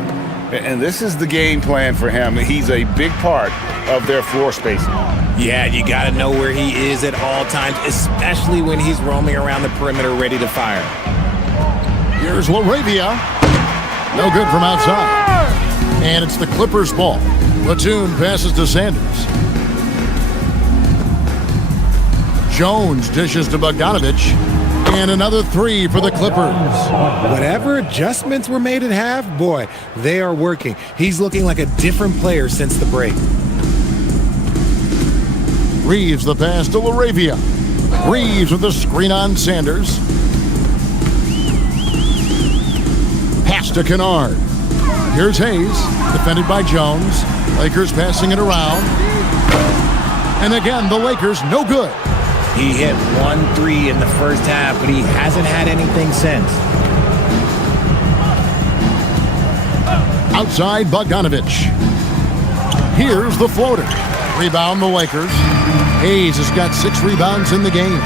And this is the game plan for him. He's a big part of their floor spacing. Yeah, you got to know where he is at all times, especially when he's roaming around the perimeter ready to fire. Here's LaRavia. No good from outside. And it's the Clippers' ball. Batum passes to Sanders. Jones dishes to Bogdanovich. And another three for the Clippers. Whatever adjustments were made at half, boy, they are working. He's looking like a different player since the break. Reeves the pass to LaRavia. Reeves with the screen on Sanders. Pass to Kennard. Here's Hayes, defended by Jones. Lakers passing it around. And again, the Lakers no good. He hit 1 3 in the first half, but he hasn't had anything since. Outside, Bogdanovich. Here's the floater. Rebound the Lakers. Hayes has got 6 rebounds in the game.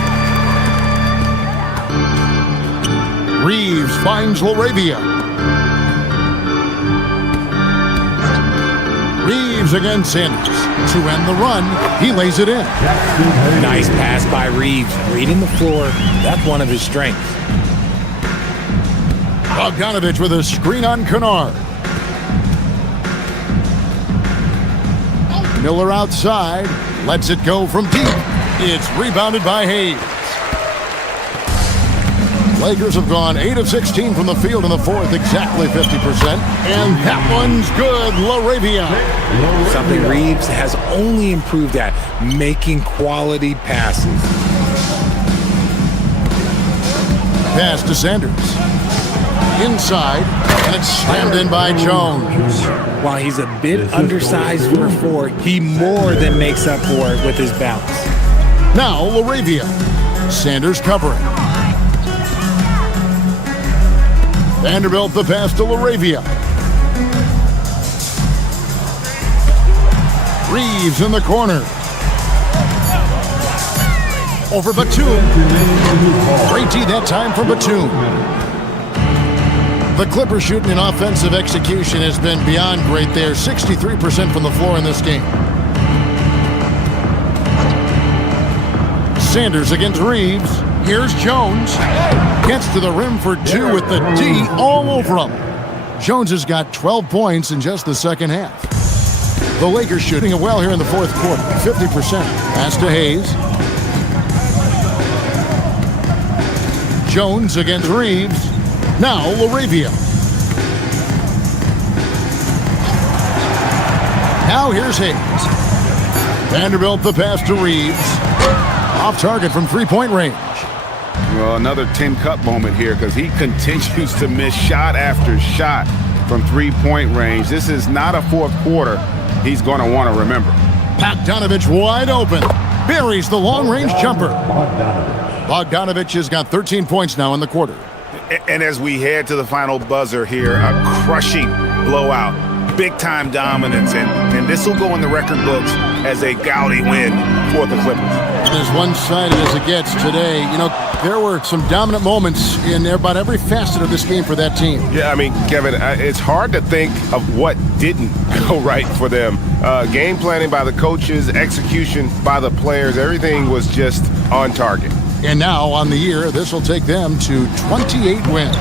Reeves finds LaRavia. Reeves against Sanders. To end the run, he lays it in. Nice pass by Reeves. Reading the floor, that's one of his strengths. Bogdanovich with a screen on Kennard. Miller outside. Lets it go from deep. It's rebounded by Hayes. Lakers have gone 8 of 16 from the field in the fourth, exactly 50%. And that one's good, LaRavia. Something Reeves has only improved at, making quality passes. Pass to Sanders. Inside, and it's slammed in by Jones. While he's a bit undersized for a 4, he more than makes up for it with his bounce. Now LaRavia. Sanders covering. Vanderbilt the pass to LaRavia. Reeves in the corner. Over Batum. Great D that time for Batum. The Clippers shooting in offensive execution has been beyond great there. 63% from the floor in this game. Sanders against Reeves. Here's Jones. Gets to the rim for 2 with the D all over him. Jones has got 12 points in just the second half. The Lakers shooting it well here in the fourth quarter. 50%. Pass to Hayes. Jones against Reeves. Now LaRavia. Now here's Hayes. Vanderbilt the pass to Reeves. Off target from three-point range. Well, another 10-cup moment here because he continues to miss shot after shot from three-point range. This is not a fourth quarter he's going to want to remember. Bogdanovich wide open. Buries the long-range jumper. Bogdanovich has got 13 points now in the quarter. And as we head to the final buzzer here, a crushing blowout, big-time dominance, and this will go in the record books as a gaudy win for the Clippers. As one-sided as it gets today, you know, there were some dominant moments in about every facet of this game for that team. Yeah, I mean, Kevin, it's hard to think of what didn't go right for them. Game planning by the coaches, execution by the players, everything was just on target. And now, on the year, this will take them to 28 wins.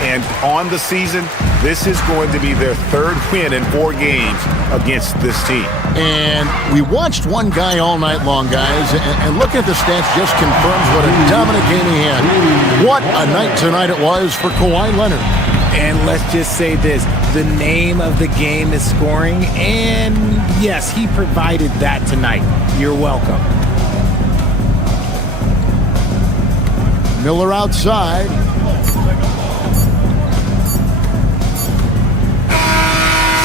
And on the season, this is going to be their third win in 4 games against this team. And we watched one guy all night long, guys, and looking at the stats just confirms what a dominant game he had. What a night tonight it was for Kawhi Leonard. And let's just say this, the name of the game is scoring, and yes, he provided that tonight. You're welcome. Miller outside.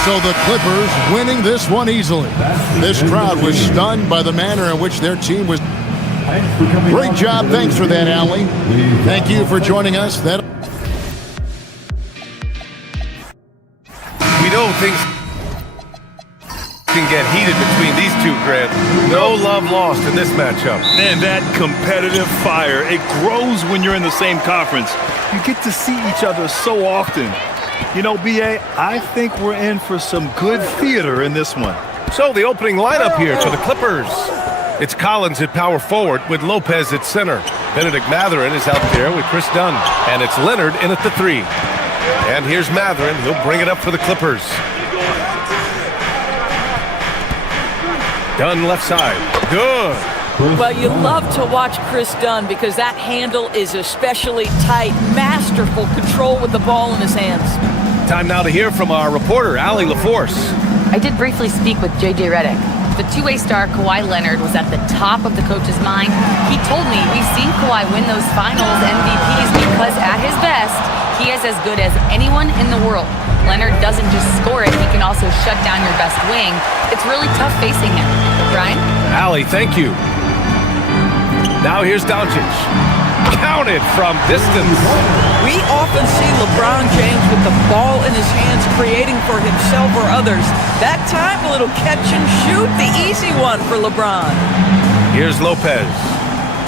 So the Clippers winning this one easily. This crowd was stunned by the manner in which their team was. Great job. Thanks for that, Allie. Thank you for joining us. We know things can get heated between these two, Grant. No love lost in this matchup. And that competitive fire, it grows when you're in the same conference. You get to see each other so often. You know, B.A., I think we're in for some good theater in this one. So the opening lineup here for the Clippers. It's Collins at power forward with Lopez at center. Benedict Mathurin is out there with Chris Dunn. And it's Leonard in at the 3. And here's Mathurin. He'll bring it up for the Clippers. Dunn left side. Good. Well, you love to watch Chris Dunn because that handle is especially tight. Masterful control with the ball in his hands. Time now to hear from our reporter, Allie LaForce. I did briefly speak with J.J. Redick. The two-way star Kawhi Leonard was at the top of the coach's mind. He told me we've seen Kawhi win those finals MVPs because at his best, he is as good as anyone in the world. Leonard doesn't just score it, he can also shut down your best wing. It's really tough facing him. Brian? Allie, thank you. Now here's Doncic. Counted from distance. We often see LeBron James with the ball in his hands creating for himself or others. That time, a little catch and shoot, the easy one for LeBron. Here's Lopez.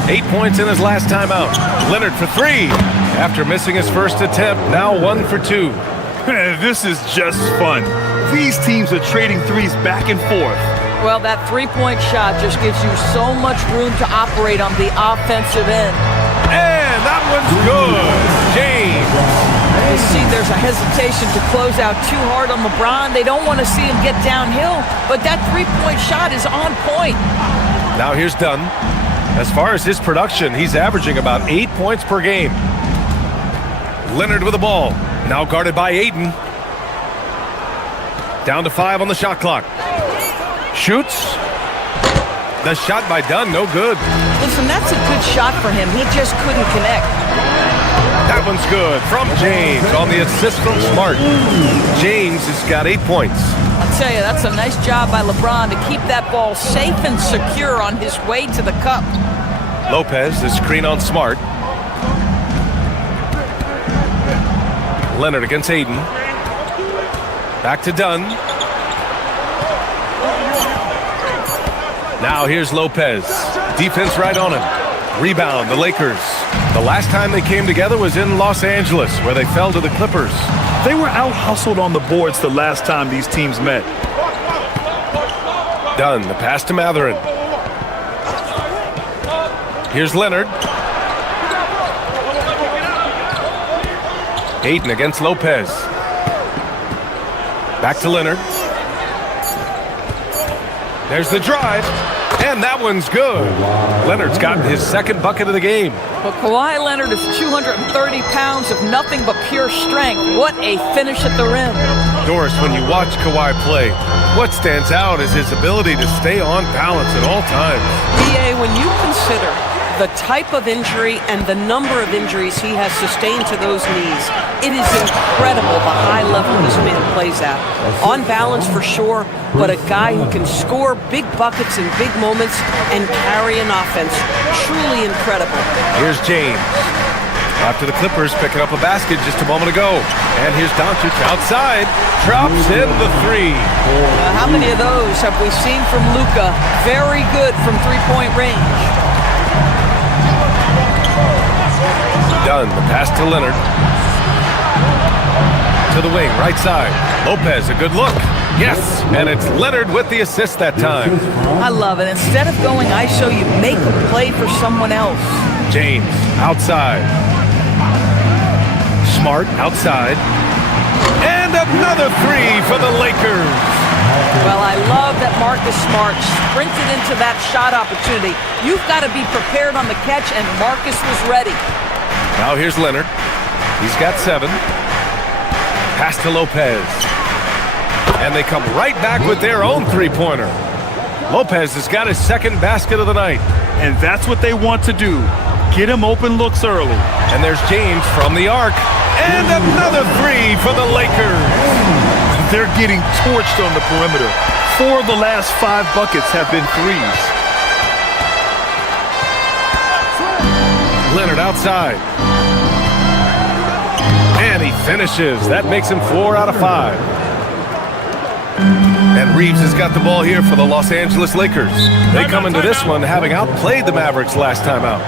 8 points in his last time out. Leonard for 3. After missing his first attempt, now 1 for 2. This is just fun. These teams are trading threes back and forth. Well, that three-point shot just gives you so much room to operate on the offensive end. And that one's good. James. You see there's a hesitation to close out too hard on LeBron. They don't want to see him get downhill, but that three-point shot is on point. Now here's Dunn. As far as his production, he's averaging about 8 points per game. Leonard with the ball. Now guarded by Ayton. Down to 5 on the shot clock. Shoots. The shot by Dunn, no good. Listen, that's a good shot for him. He just couldn't connect. That one's good from James on the assist from Smart. James has got 8 points. I'll tell you, that's a nice job by LeBron to keep that ball safe and secure on his way to the cup. Lopez, the screen on Smart. Leonard against Ayton. Back to Dunn. Now here's Lopez. Defense right on him. Rebound, the Lakers. The last time they came together was in Los Angeles, where they fell to the Clippers. They were out-hustled on the boards the last time these teams met. Dunn, the pass to Mathurin. Here's Leonard. Ayton against Lopez. Back to Leonard. There's the drive, and that one's good. Leonard's gotten his second bucket of the game. But Kawhi Leonard is 230 pounds of nothing but pure strength. What a finish at the rim. Doris, when you watch Kawhi play, what stands out is his ability to stay on balance at all times. BA, when you consider the type of injury and the number of injuries he has sustained to those knees, it is incredible the high level this man plays at. On balance for sure, but a guy who can score big buckets in big moments and carry an offense. Truly incredible. Here's James. Out to the Clippers, picking up a basket just a moment ago. And here's Doncic outside. Drops in the three. How many of those have we seen from Luka? Very good from three-point range. Dunn, the pass to Leonard. To the wing, right side. Lopez, a good look. Yes, and it's Leonard with the assist that time. I love it. Instead of going ISO, you make a play for someone else. James, outside. Smart, outside. And another three for the Lakers. Well, I love that Marcus Smart sprinted into that shot opportunity. You've got to be prepared on the catch, and Marcus was ready. Now here's Leonard. He's got 7. Pass to Lopez. And they come right back with their own three-pointer. Lopez has got his second basket of the night. And that's what they want to do. Get him open looks early. And there's James from the arc. And another three for the Lakers. They're getting torched on the perimeter. 4 of the last 5 buckets have been threes. Leonard outside. And he finishes. That makes him 4 out of 5. And Reeves has got the ball here for the Los Angeles Lakers. They come into this one having outplayed the Mavericks last time out.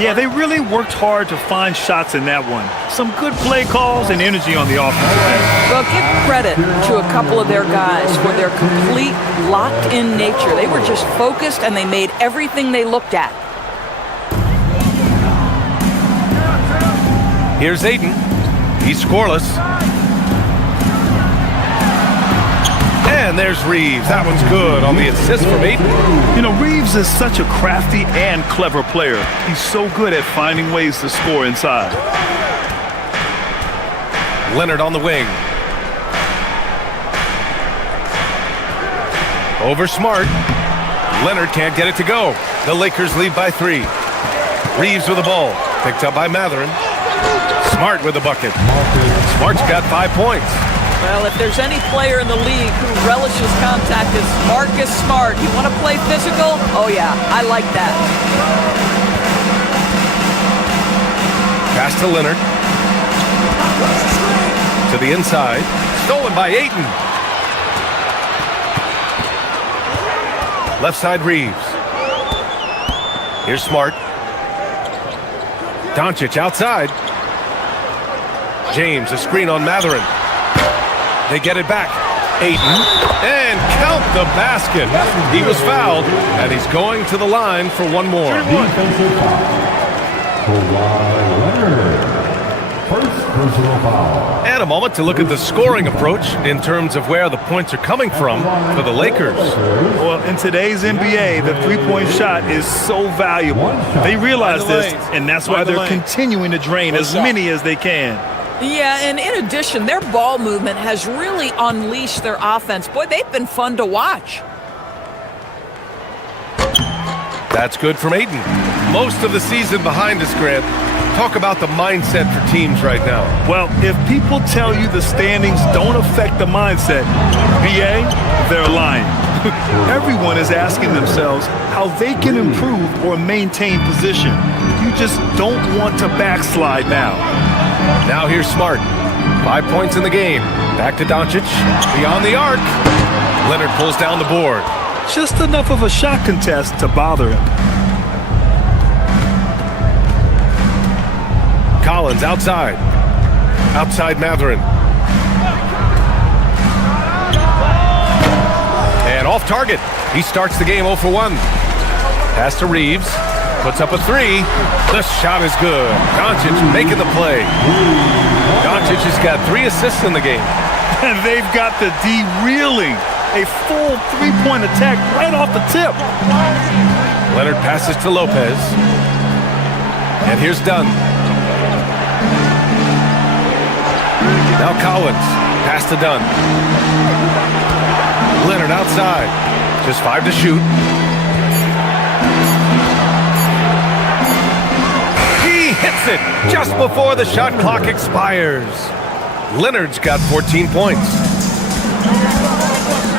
Yeah, they really worked hard to find shots in that one. Some good play calls and energy on the offensive end. Well, give credit to a couple of their guys for their complete locked-in nature. They were just focused, and they made everything they looked at. Here's Ayton. He's scoreless. And there's Reeves. That one's good on the assist from Ayton. You know, Reeves is such a crafty and clever player. He's so good at finding ways to score inside. Leonard on the wing. Over Smart. Leonard can't get it to go. The Lakers lead by 3. Reeves with the ball. Picked up by Matherin. Smart with the bucket. Smart's got 5 points. Well, if there's any player in the league who relishes contact, it's Marcus Smart. You want to play physical? Oh, yeah, I like that. Pass to Leonard. To the inside. Stolen by Ayton. Left side Reeves. Here's Smart. Doncic outside. James, a screen on Matherin. They get it back. Ayton. And count the basket. He was fouled, and he's going to the line for one more. Defensive foul. Kawhi Leonard. First personal foul. And a moment to look at the scoring approach in terms of where the points are coming from for the Lakers. Well, in today's NBA, the three-point shot is so valuable. They realize this, and that's why they're continuing to drain as many as they can. Yeah, and in addition, their ball movement has really unleashed their offense. Boy, they've been fun to watch. That's good from Ayton. Most of the season behind us, Grant. Talk about the mindset for teams right now. Well, if people tell you the standings don't affect the mindset, BA, they're lying. Everyone is asking themselves how they can improve or maintain position. You just don't want to backslide now. Now here's Smart. 5 points in the game. Back to Doncic. Beyond the arc. Leonard pulls down the board. Just enough of a shot contest to bother him. Collins outside. Outside Matherin. And off target. He starts the game 0 for 1. Pass to Reeves. Puts up a 3. The shot is good. Doncic making the play. Doncic has got 3 assists in the game. And they've got the D reeling. A full three-point attack right off the tip. Leonard passes to Lopez. And here's Dunn. Now Collins. Pass to Dunn. Leonard outside. Just 5 to shoot. Hits it just before the shot clock expires. Leonard's got 14 points.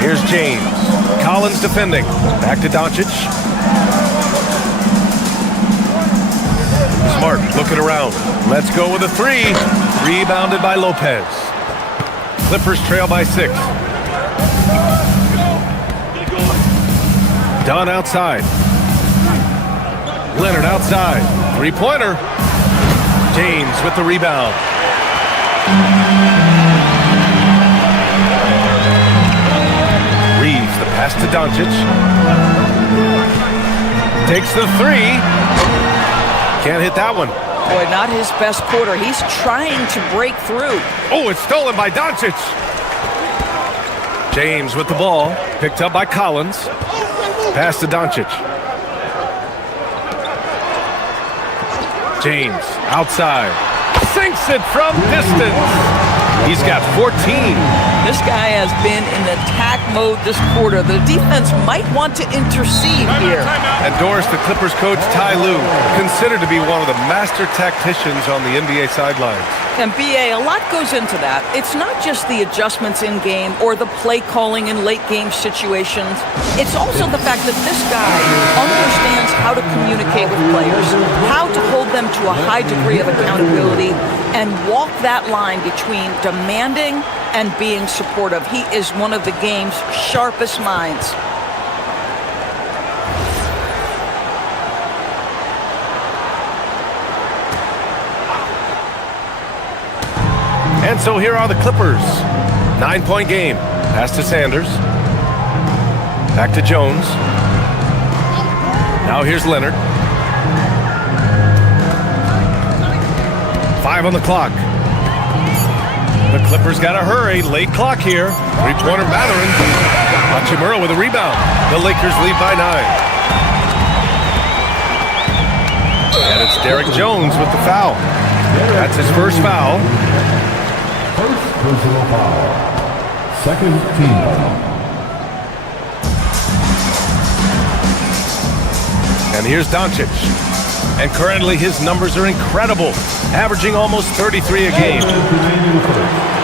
Here's James. Collins defending. Back to Doncic. Smart looking around. Let's go with a three. Rebounded by Lopez. Clippers trail by 6. Dunn outside. Leonard outside. Three-pointer. James with the rebound. Reeves the pass to Doncic. Takes the three. Can't hit that one. Boy, not his best quarter. He's trying to break through. Oh, it's stolen by Doncic. James with the ball. Picked up by Collins. Pass to Doncic. James outside. Sinks it from distance. He's got 14. This guy has been in attack mode this quarter. The defense might want to intercede here. And Doris, the Clippers coach, Ty Lue, considered to be one of the master tacticians on the NBA sidelines. And BA, a lot goes into that. It's not just the adjustments in game or the play calling in late game situations. It's also the fact that this guy understands how to communicate with players, how to hold them to a high degree of accountability, and walk that line between demanding and being supportive. He is one of the game's sharpest minds. And so here are the Clippers. 9-point game. Pass to Sanders. Back to Jones. Now here's Leonard. 5 on the clock. The Clippers got to hurry. Late clock here. Three-pointer Mathurin. Hachimura with a rebound. The Lakers lead by 9. And it's Derek Jones with the foul. That's his first foul. First personal foul. Second team foul. And here's Doncic. And currently his numbers are incredible, averaging almost 33 a game.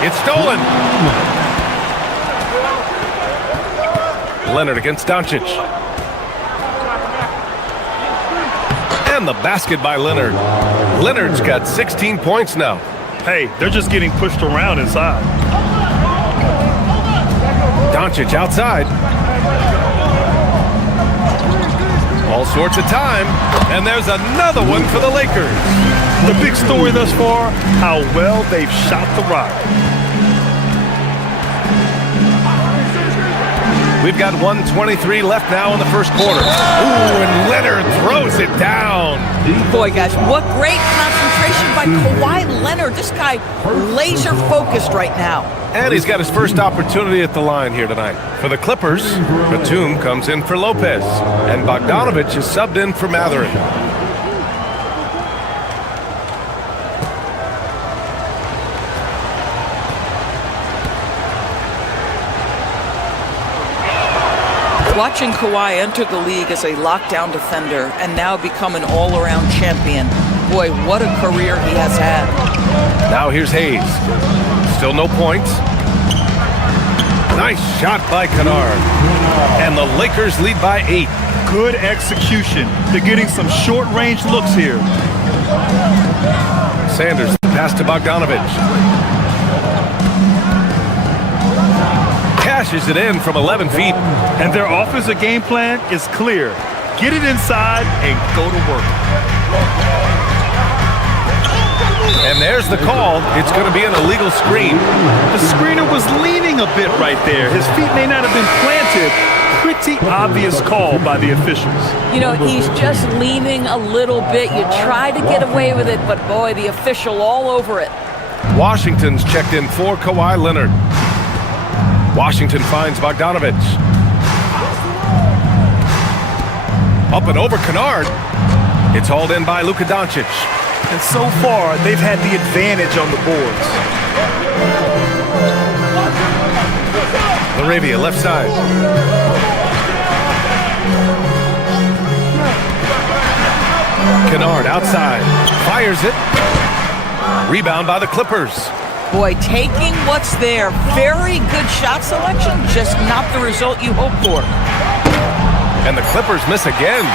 It's stolen. Leonard against Doncic. And the basket by Leonard. Leonard's got 16 points now. Hey, they're just getting pushed around inside. Doncic outside. All sorts of time. And there's another one for the Lakers. The big story thus far, how well they've shot the rock. We've got 1:23 left now in the first quarter. Ooh, and Leonard throws it down. Boy, guys, what great concentration by Kawhi Leonard. This guy laser focused right now. And he's got his first opportunity at the line here tonight. For the Clippers, Batum comes in for Lopez. And Bogdanovich is subbed in for Mathurin. Watching Kawhi enter the league as a lockdown defender and now become an all-around champion. Boy, what a career he has had. Now here's Hayes. Still no points. Nice shot by Kennard. And the Lakers lead by 8. Good execution. They're getting some short-range looks here. Sanders, the pass to Bogdanovich. Cashes it in from 11 feet. And their offensive game plan is clear. Get it inside and go to work. And there's the call. It's going to be an illegal screen. The screener was leaning a bit right there. His feet may not have been planted. Pretty obvious call by the officials. You know, he's just leaning a little bit. You try to get away with it, but boy, the official all over it. Washington's checked in for Kawhi Leonard. Washington finds Bogdanovich. Up and over Kennard. It's hauled in by Luka Doncic. And so far, they've had the advantage on the boards. Laravia, left side. Kennard outside. Fires it. Rebound by the Clippers. Boy, taking what's there. Very good shot selection, just not the result you hope for. And the Clippers miss again.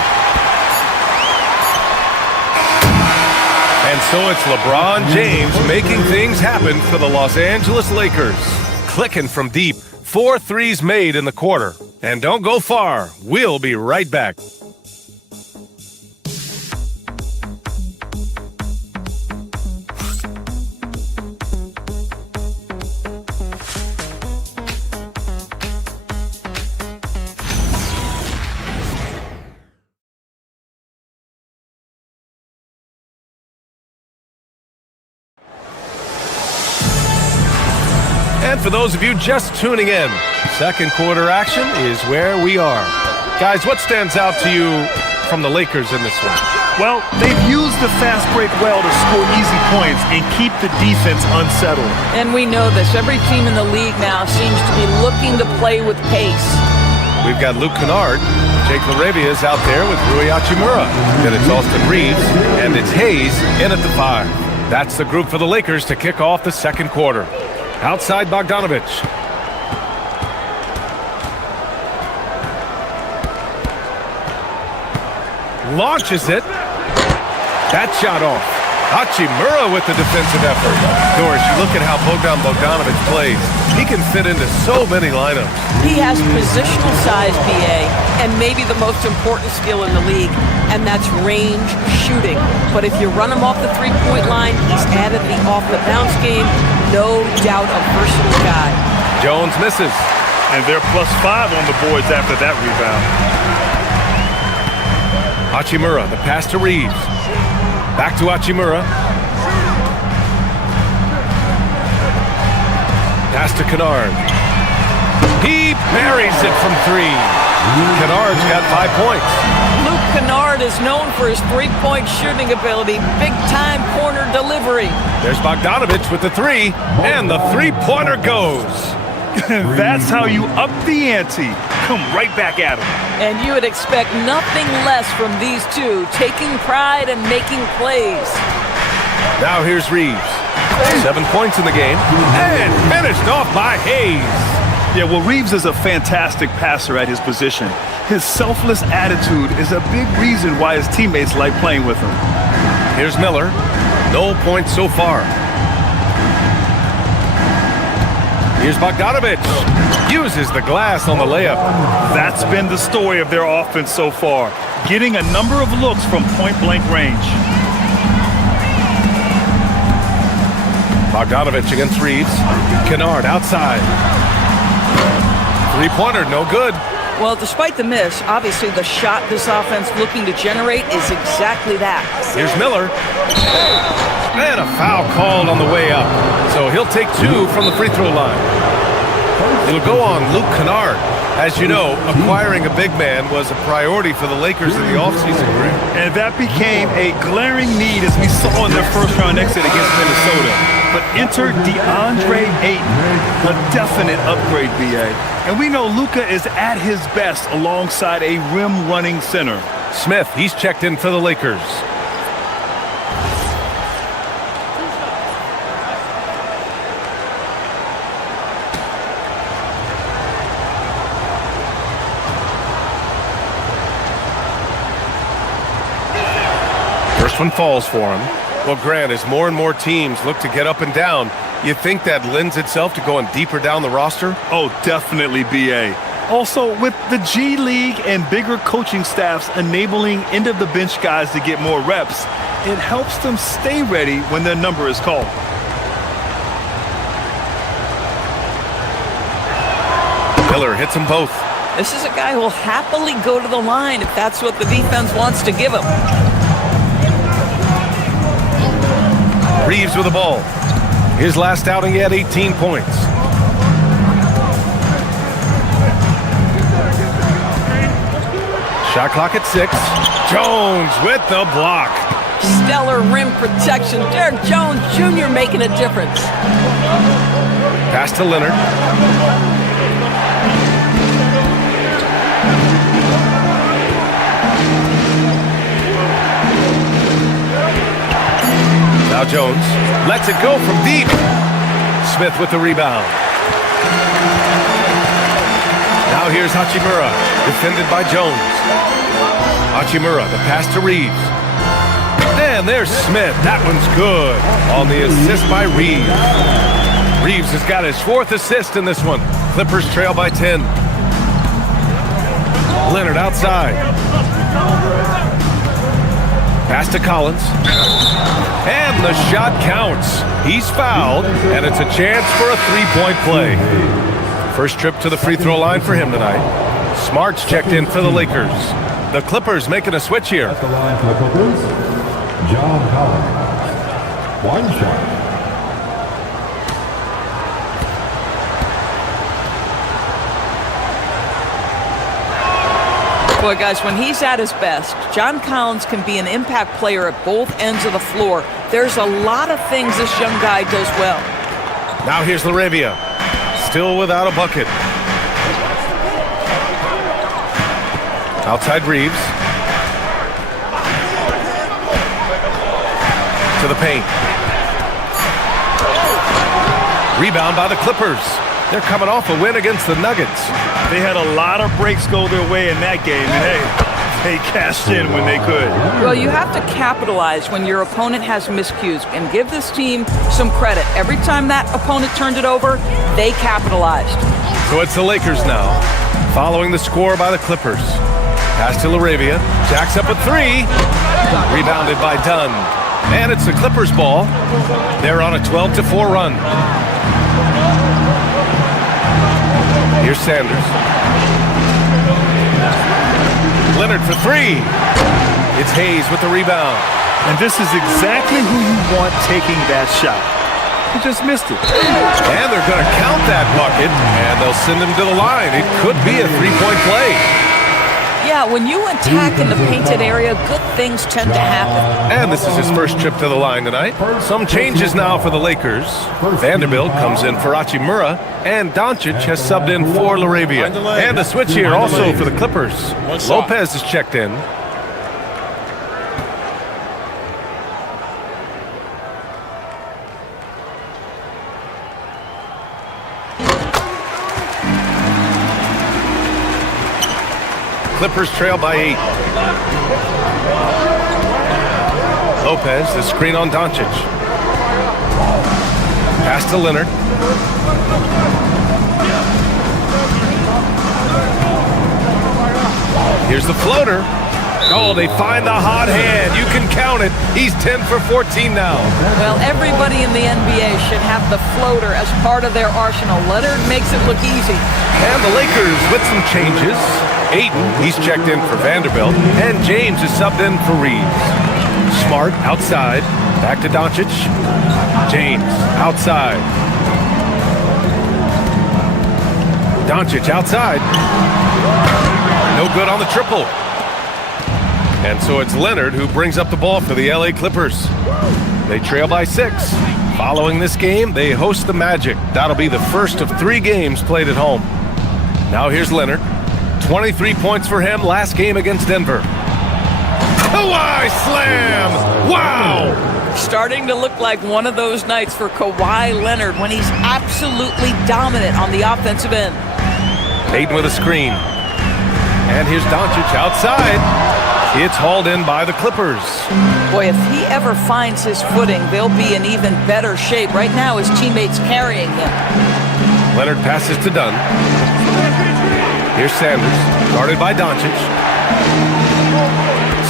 And so it's LeBron James making things happen for the Los Angeles Lakers. Clicking from deep, 4 threes made in the quarter. And don't go far. We'll be right back. And for those of you just tuning in, second quarter action is where we are. Guys, what stands out to you from the Lakers in this one? Well, they've used the fast break well to score easy points and keep the defense unsettled. And we know this. Every team in the league now seems to be looking to play with pace. We've got Luke Kennard. Jake LaRavia is out there with Rui Hachimura. Then it's Austin Reeves, and it's Hayes in at the 5. That's the group for the Lakers to kick off the second quarter. Outside Bogdanovich. Launches it. That shot off. Hachimura with the defensive effort. Doris, you look at how Bogdanovich plays. He can fit into so many lineups. He has positional size, BA, and maybe the most important skill in the league, and that's range shooting. But if you run him off the three-point line, he's added the off-the-bounce game. No doubt a versatile guy. Jones misses. And they're +5 on the boards after that rebound. Hachimura, the pass to Reeves. Back to Hachimura. Pass to Kennard. He buries it from 3. Kennard's got 5 points. Luke Kennard is known for his three-point shooting ability. Big-time corner delivery. There's Bogdanovich with the 3, and the three-pointer goes. That's how you up the ante. Come right back at him. And you would expect nothing less from these two, taking pride and making plays. Now here's Reeves. 7 points in the game, and finished off by Hayes. Yeah, well, Reeves is a fantastic passer at his position. His selfless attitude is a big reason why his teammates like playing with him. Here's Miller. No points so far. Here's Bogdanovich. Uses the glass on the layup. That's been the story of their offense so far, getting a number of looks from point-blank range. Bogdanovich against Reeves. Kennard outside. Three-pointer, no good. Well, despite the miss, obviously the shot this offense looking to generate is exactly that. Here's Miller. And a foul called on the way up. So he'll take 2 from the free throw line. It'll go on Luke Kennard. As you know, acquiring a big man was a priority for the Lakers in the offseason, Greg. And that became a glaring need as we saw in their first-round exit against Minnesota. But enter DeAndre Ayton, a definite upgrade, BA. And we know Luka is at his best alongside a rim-running center. Smith, he's checked in for the Lakers. First one falls for him. Well, Grant, as more and more teams look to get up and down, you think that lends itself to going deeper down the roster? Oh, definitely, BA. Also, with the G League and bigger coaching staffs enabling end-of-the-bench guys to get more reps, it helps them stay ready when their number is called. Miller hits them both. This is a guy who will happily go to the line if that's what the defense wants to give him. Reeves with the ball. His last outing, he had 18 points. Shot clock at 6. Jones with the block. Stellar rim protection. Derek Jones Jr. making a difference. Pass to Leonard. Now Jones lets it go from deep. Smith with the rebound. Now here's Hachimura, defended by Jones. Hachimura, the pass to Reeves. And And there's Smith. That one's good on the assist by Reeves. Reeves has got his 4th assist in this one. Clippers trail by 10. Leonard outside. Pass to Collins. And the shot counts. He's fouled, and it's a chance for a 3-point play. First trip to the free throw line for him tonight. Smart's checked in for the Lakers. The Clippers making a switch here. At the line for the Clippers, John Collins. One shot. Boy, guys, when he's at his best, John Collins can be an impact player at both ends of the floor. There's a lot of things this young guy does well. Now here's LaRavia. Still without a bucket. Outside Reeves. To the paint. Rebound by the Clippers. They're coming off a win against the Nuggets. They had a lot of breaks go their way in that game, and hey, they cashed in when they could. Well, you have to capitalize when your opponent has miscues, and give this team some credit. Every time that opponent turned it over, they capitalized. So it's the Lakers now, following the score by the Clippers. Pass to LaRavia. Jacks up a 3. Rebounded by Dunn. And it's the Clippers' ball. They're on a 12-4 run. Here's Sanders. Leonard for 3. It's Hayes with the rebound. And this is exactly who you want taking that shot. He just missed it. And they're going to count that bucket, and they'll send him to the line. It could be a 3-point play. Yeah, when you attack in the painted area, good things tend to happen. And this is his first trip to the line tonight. Some changes now for the Lakers. Vanderbilt comes in for Hachimura, and Doncic has subbed in for LaRavia. And a switch here also for the Clippers. Lopez is checked in. Clippers trail by 8. Lopez, the screen on Doncic. Pass to Leonard. Here's the floater. Oh, they find the hot hand. You can count it. He's 10 for 14 now. Well, everybody in the NBA should have the floater as part of their arsenal. Leonard makes it look easy. And the Lakers with some changes. Ayton, he's checked in for Vanderbilt. And James is subbed in for Reeves. Smart outside. Back to Doncic. James outside. Doncic outside. No good on the triple. And so it's Leonard who brings up the ball for the LA Clippers. They trail by 6. Following this game, they host the Magic. That'll be the first of 3 games played at home. Now here's Leonard. 23 points for him last game against Denver. Kawhi slam! Wow! Starting to look like one of those nights for Kawhi Leonard when he's absolutely dominant on the offensive end. Ayton with a screen. And here's Doncic outside. It's hauled in by the Clippers. Boy, if he ever finds his footing, they'll be in even better shape. Right now, his teammates carrying him. Leonard passes to Dunn. Here's Sanders, guarded by Doncic.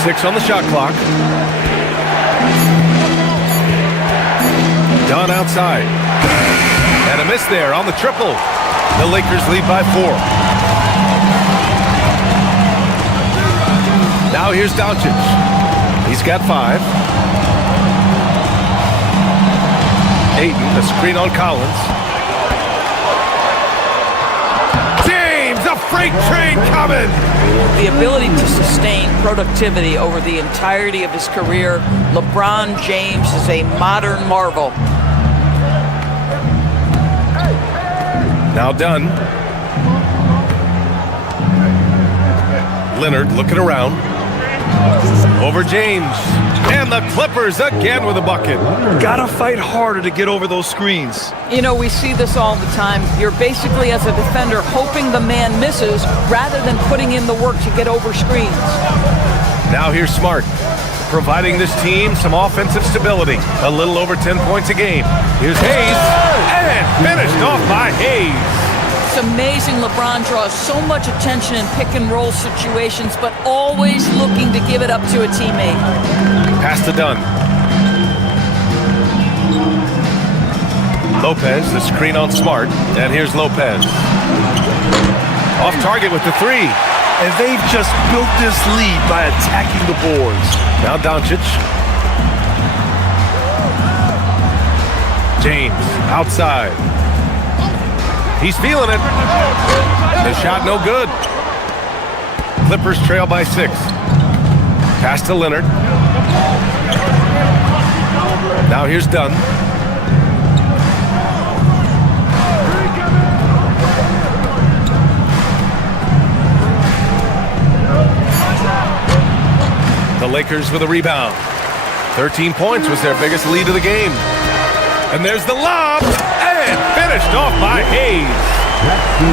6 on the shot clock. Dunn outside. And a miss there on the triple. The Lakers lead by 4. Now here's Doncic. He's got 5. Ayton, the screen on Collins. James, a freight train coming! The ability to sustain productivity over the entirety of his career, LeBron James is a modern marvel. Now Dunn. Leonard looking around. Over James. And the Clippers again with a bucket. Gotta fight harder to get over those screens. You know, we see this all the time. You're basically, as a defender, hoping the man misses rather than putting in the work to get over screens. Now here's Smart. providing this team some offensive stability. A little over 10 points a game. Here's Hayes, and finished off by Hayes. It's amazing LeBron draws so much attention in pick-and-roll situations, but always looking to give it up to a teammate. Pass to Dunn. Lopez, the screen on Smart, and here's Lopez. Off target with the three. And they've just built this lead by attacking the boards. Now Doncic. James, outside. He's feeling it. The shot no good. Clippers trail by 6. Pass to Leonard. Now here's Dunn. The Lakers with a rebound. 13 points was their biggest lead of the game. And there's the lob, and finished off by Hayes.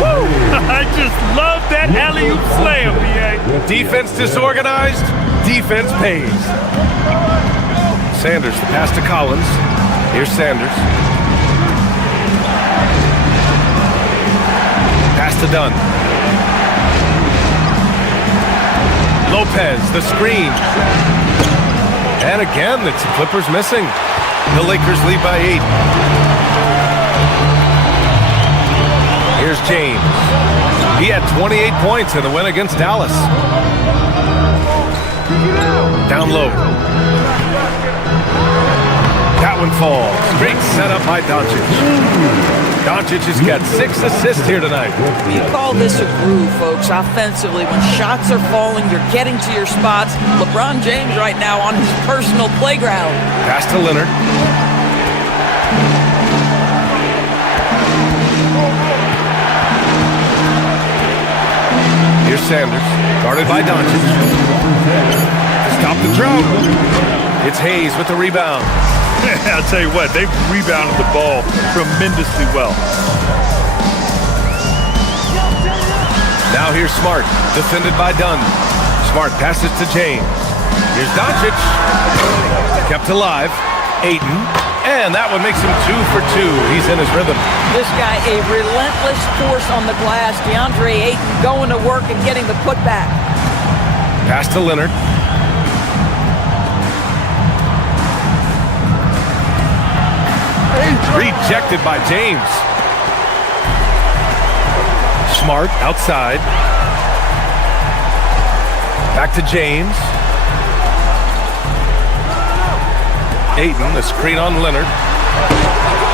Woo! I just love that alley-oop slam, B.A. Defense disorganized, defense pays. Sanders, the pass to Collins. Here's Sanders. Pass to Dunn. Lopez, the screen. And again, the Clippers missing. The Lakers lead by 8. Here's James. He had 28 points in the win against Dallas. Down low. That one falls. Great setup by Doncic. Doncic has got 6 assists here tonight. You call this a groove, folks, offensively. When shots are falling, you're getting to your spots. LeBron James right now on his personal playground. Pass to Leonard. Here's Sanders, guarded by Doncic. To stop the drought. It's Hayes with the rebound. I'll tell you what, they've rebounded the ball tremendously well. Now here's Smart, defended by Dunn. Smart passes to James. Here's Doncic. Kept alive. Ayton. And that one makes him 2 for 2. He's in his rhythm. This guy, a relentless force on the glass. DeAndre Ayton going to work and getting the putback. Pass to Leonard. Rejected by James. Smart outside. Back to James. Ayton, the screen on Leonard.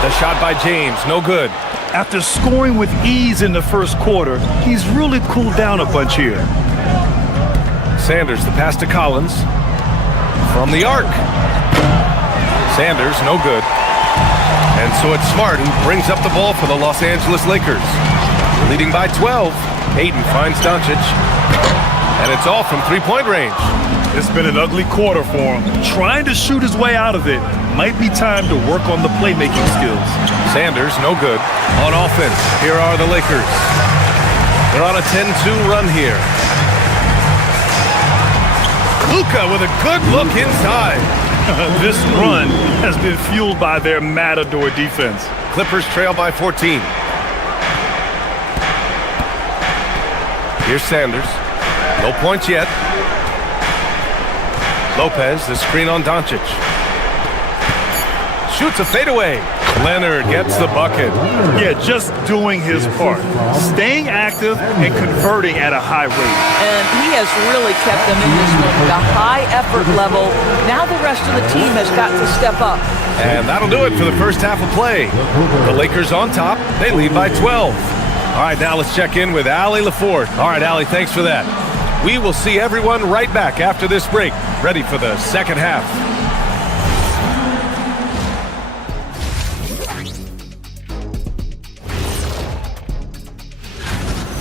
The shot by James, no good. After scoring with ease in the first quarter, he's really cooled down a bunch here. Sanders, the pass to Collins. From the arc. Sanders, no good. And so it's Smart who brings up the ball for the Los Angeles Lakers. Leading by 12. Ayton finds Doncic. And it's all from three-point range. It's been an ugly quarter for him. Trying to shoot his way out of it. Might be time to work on the playmaking skills. Sanders, no good. On offense, here are the Lakers. They're on a 10-2 run here. Luka with a good look inside. This run has been fueled by their matador defense. Clippers trail by 14. Here's Sanders. No points yet. Lopez, the screen on Doncic. Shoots a fadeaway. Leonard gets the bucket. Yeah, just doing his part. Staying active and converting at a high rate. And he has really kept them in this one with a high effort level. Now the rest of the team has got to step up. And that'll do it for the first half of play. The Lakers on top. They lead by 12. All right, now let's check in with Allie LaForte. All right, Allie, thanks for that. We will see everyone right back after this break, ready for the second half.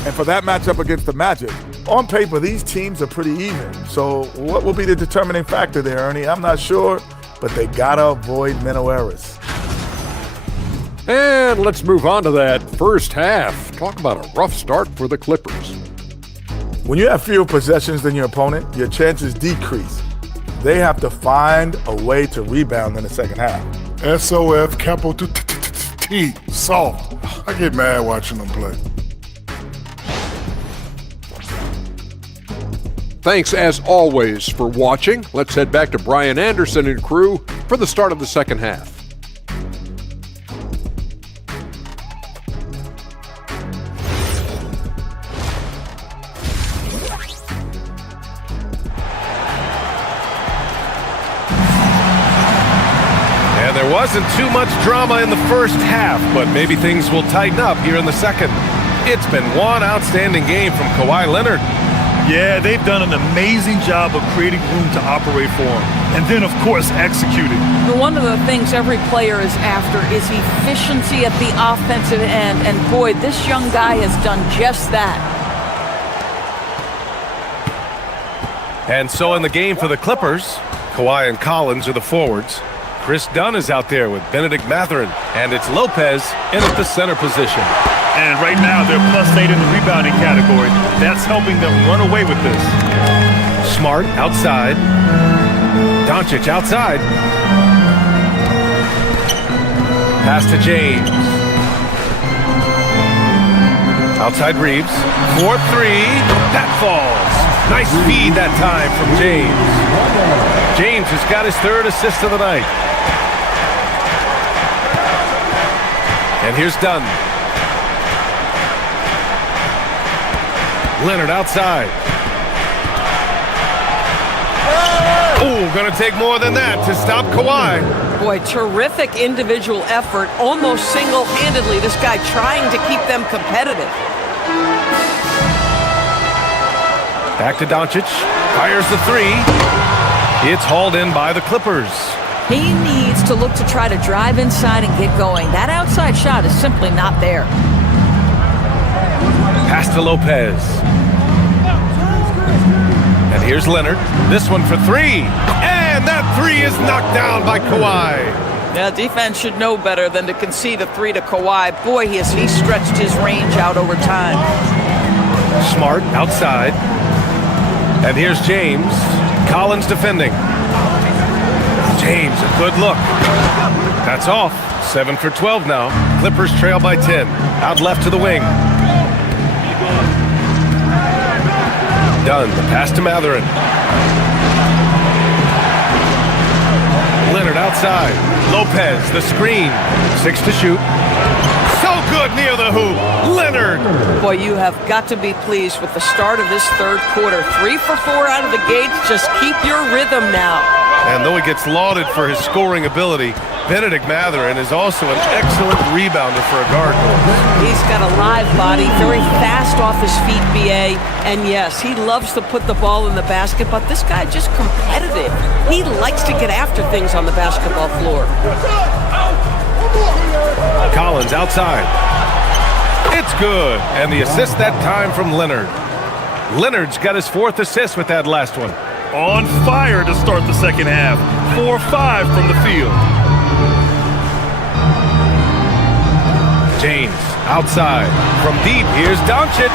And for that matchup against the Magic, on paper, these teams are pretty even. So what will be the determining factor there, Ernie? I'm not sure, but they gotta avoid mental errors. And let's move on to that first half. Talk about a rough start for the Clippers. When you have fewer possessions than your opponent, your chances decrease. They have to find a way to rebound in the second half. SOF, capital T, soft. I get mad watching them play. Thanks, as always, for watching. Let's head back to Brian Anderson and crew for the start of the second half. And there wasn't too much drama in the first half, but maybe things will tighten up here in the second. It's been one outstanding game from Kawhi Leonard. Yeah, they've done an amazing job of creating room to operate for him. And then, of course, executing. One of the things every player is after is efficiency at the offensive end. And boy, this young guy has done just that. And so in the game for the Clippers, Kawhi and Collins are the forwards. Chris Dunn is out there with Benedict Mathurin. And it's Lopez in at the center position. And right now, they're +8 in the rebounding category. That's helping them run away with this. Smart outside. Doncic outside. Pass to James. Outside Reeves. 4-3. That falls. Nice feed that time from James. James has got his third assist of the night. And here's Dunn. Leonard outside. Oh, gonna take more than that to stop Kawhi. Boy, terrific individual effort, almost single-handedly. This guy trying to keep them competitive. Back to Doncic. Fires the three. It's hauled in by the Clippers. He needs to look to try to drive inside and get going. That outside shot is simply not there. Pass to Lopez. And here's Leonard. This one for three. And that three is knocked down by Kawhi. Yeah, defense should know better than to concede a three to Kawhi. Boy, he stretched his range out over time. Smart outside. And here's James. Collins defending. James, a good look. That's off. 7 for 12 now. Clippers trail by 10. Out left to the wing. Dunn, the pass to Mathurin. Leonard outside. Lopez, the screen. 6 to shoot. So good near the hoop. Leonard. Boy, you have got to be pleased with the start of this third quarter. 3 for 4 out of the gates. Just keep your rhythm now. And though he gets lauded for his scoring ability, Benedict Mathurin is also an excellent rebounder for a guard. He's got a live body, very fast off his feet, BA. And yes, he loves to put the ball in the basket, but this guy just competitive. He likes to get after things on the basketball floor. Collins outside. It's good. And the assist that time from Leonard. Leonard's got his 4th assist with that last one. On fire to start the second half. 4-5 from the field. James outside. From deep, here's Doncic.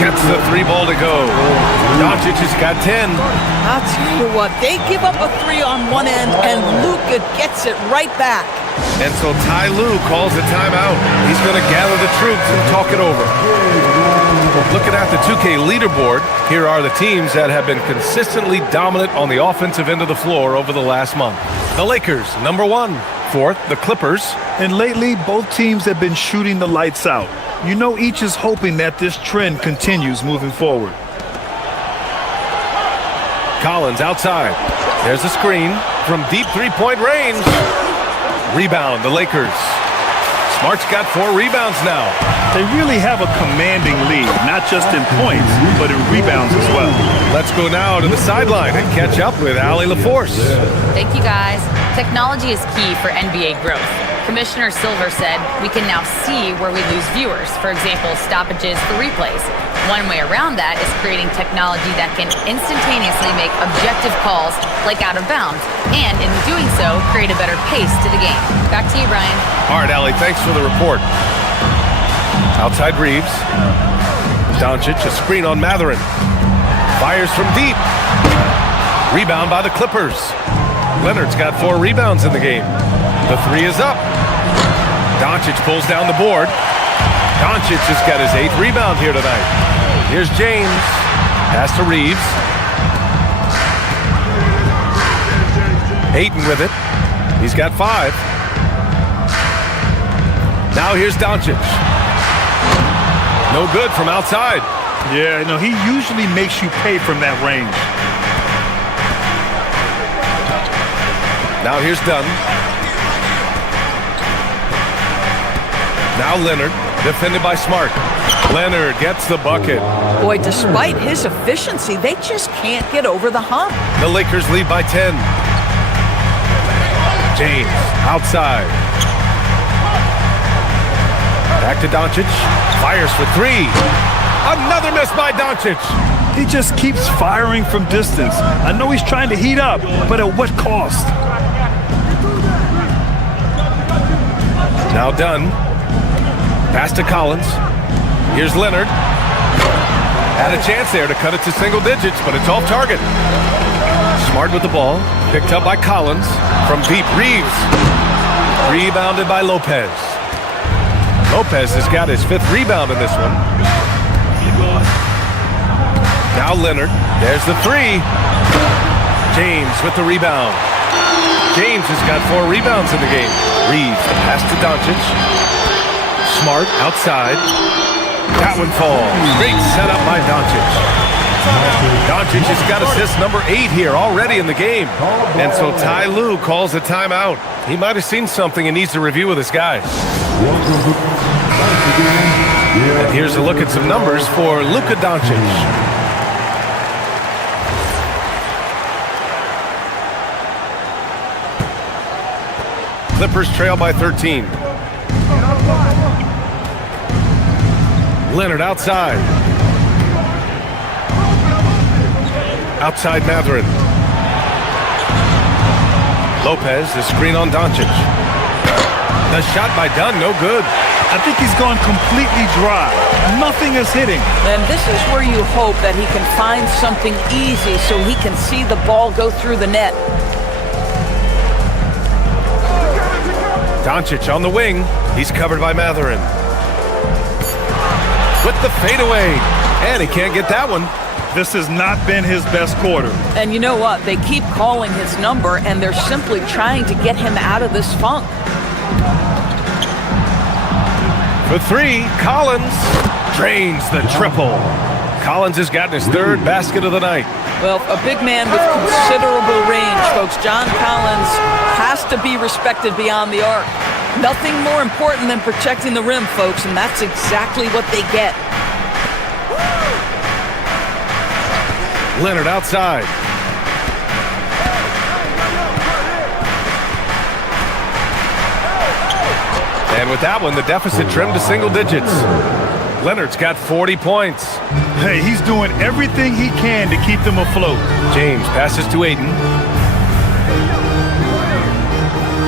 Gets the 3 ball to go. Doncic has got 10. I'll tell you what, they give up a 3 on one end, and Luka gets it right back. And so Ty Lue calls a timeout. He's going to gather the troops and talk it over. Looking at the 2K leaderboard, here are the teams that have been consistently dominant on the offensive end of the floor over the last month. The Lakers, number 1. 4th, the Clippers. And lately, both teams have been shooting the lights out. You know, each is hoping that this trend continues moving forward. Collins outside. There's a screen from deep three-point range. Rebound, the Lakers. Smart's got 4 rebounds now. They really have a commanding lead, not just in points, but in rebounds as well. Let's go now to the sideline and catch up with Allie LaForce. Thank you, guys. Technology is key for NBA growth. Commissioner Silver said we can now see where we lose viewers, for example, stoppages for replays. One way around that is creating technology that can instantaneously make objective calls like out of bounds, and in doing so, create a better pace to the game. Back to you, Brian. All right, Allie, thanks for the report. Outside Reeves. Doncic, a screen on Mathurin. Fires from deep. Rebound by the Clippers. Leonard's got 4 rebounds in the game. The 3 is up. Doncic pulls down the board. Doncic has got his 8th rebound here tonight. Here's James. Pass to Reeves. Ayton with it. He's got 5. Now here's Doncic. No good from outside. Yeah, no, he usually makes you pay from that range. Now here's Dunn. Now Leonard, defended by Smart. Leonard gets the bucket. Boy, despite his efficiency, they just can't get over the hump. The Lakers lead by 10. James, outside. Back to Doncic. Fires for 3. Another miss by Doncic. He just keeps firing from distance. I know he's trying to heat up, but at what cost? Now Dunn. Pass to Collins. Here's Leonard. Had a chance there to cut it to single digits, but it's off target. Smart with the ball. Picked up by Collins. From deep, Reeves. Rebounded by Lopez. Lopez has got his 5th rebound in this one. Now Leonard. There's the 3. James with the rebound. James has got 4 rebounds in the game. Reeves, the pass to Doncic. Smart outside. That one falls. Great setup by Doncic. Doncic has got assist number 8 here already in the game. And so Ty Lue calls a timeout. He might have seen something and needs to review with his guys. And here's a look at some numbers for Luka Doncic. Clippers trail by 13. Leonard outside. Outside Matherin. Lopez, the screen on Doncic. The shot by Dunn, no good. I think he's gone completely dry. Nothing is hitting. And this is where you hope that he can find something easy so he can see the ball go through the net. Doncic on the wing. He's covered by Matherin. With the fadeaway. And he can't get that one. This has not been his best quarter. And you know what? They keep calling his number, and they're simply trying to get him out of this funk. For 3, Collins drains the triple. Collins has gotten his 3rd basket of the night. Well, a big man with considerable range, folks. John Collins has to be respected beyond the arc. Nothing more important than protecting the rim, folks, and that's exactly what they get. Leonard outside. And with that one, the deficit trimmed to single digits. Leonard's got 40 points. Hey, he's doing everything he can to keep them afloat. James passes to Ayton.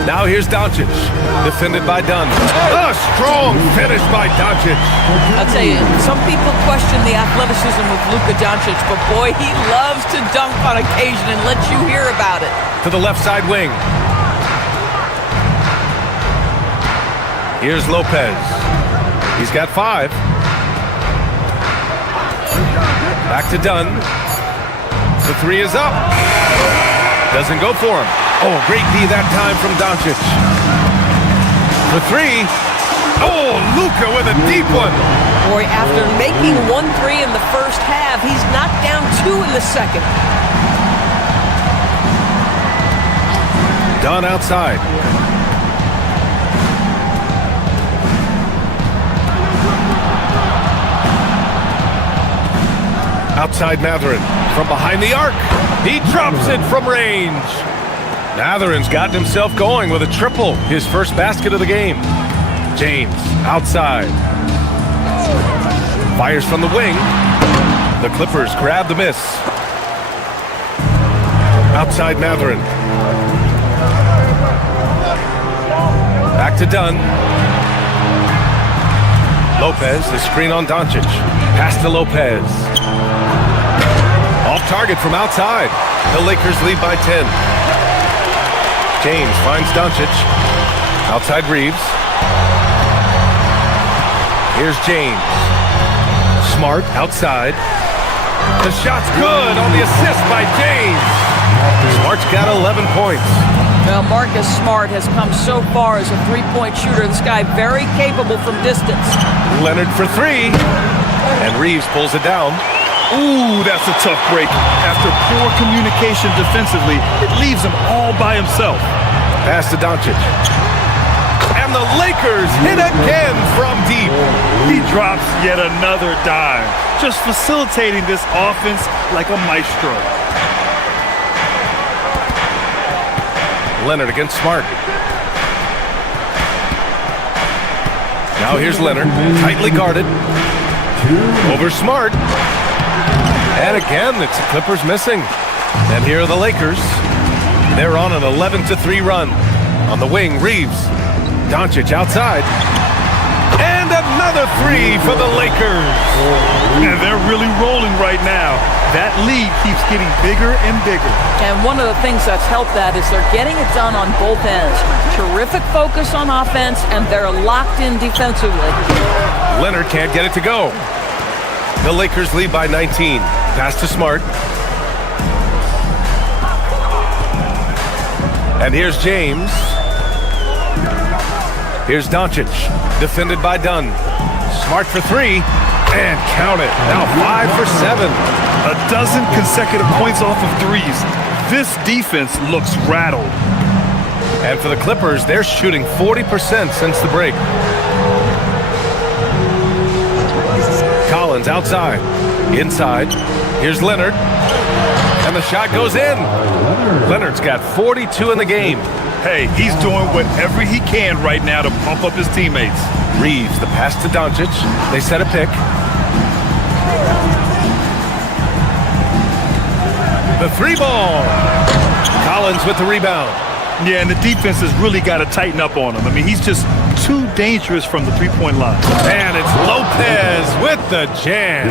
Now here's Doncic, defended by Dunn. A strong finish by Doncic. I'll tell you, some people question the athleticism of Luka Doncic, but boy, he loves to dunk on occasion and let you hear about it. To the left side wing. Here's Lopez. He's got 5. Back to Dunn. The 3 is up. Doesn't go for him. Oh, great D that time from Doncic. For 3. Oh, Luka with a deep one. Boy, after making 1-3 in the first half, he's knocked down 2 in the second. Dunn outside. Outside Matherin. From behind the arc. He drops it from range. Matherin's gotten himself going with a triple. His first basket of the game. James outside. Fires from the wing. The Clippers grab the miss. Outside Matherin. Back to Dunn. Lopez, the screen on Doncic. Pass to Lopez. Off target from outside. The Lakers lead by 10. James finds Doncic. Outside Reeves. Here's James. Smart outside. The shot's good on the assist by James. Smart's got 11 points. Well, Marcus Smart has come so far as a three-point shooter. This guy very capable from distance. Leonard for three. And Reeves pulls it down. Ooh, that's a tough break. After poor communication defensively, it leaves him all by himself. Pass to Doncic. And the Lakers hit again from deep. He drops yet another dime, just facilitating this offense like a maestro. Leonard against Smart. Now here's Leonard, tightly guarded. Over Smart. And again, it's the Clippers missing. And here are the Lakers. They're on an 11-3 run. On the wing, Reeves. Doncic outside. And another three for the Lakers. And they're really rolling right now. That lead keeps getting bigger and bigger. And one of the things that's helped that is they're getting it done on both ends. Terrific focus on offense, and they're locked in defensively. Leonard can't get it to go. The Lakers lead by 19. Pass to Smart. And here's James. Here's Doncic, defended by Dunn. Smart for three, and count it. Now 5 for 7. A dozen consecutive points off of threes. This defense looks rattled. And for the Clippers, they're shooting 40% since the break. Collins outside. Inside. Here's Leonard. And the shot goes in. Leonard's got 42 in the game. Hey, he's doing whatever he can right now to pump up his teammates. Reeves, the pass to Doncic. They set a pick. The three ball. Collins with the rebound. Yeah, and the defense has really got to tighten up on him. I mean, he's just too dangerous from the three-point line. And it's Lopez with the jam.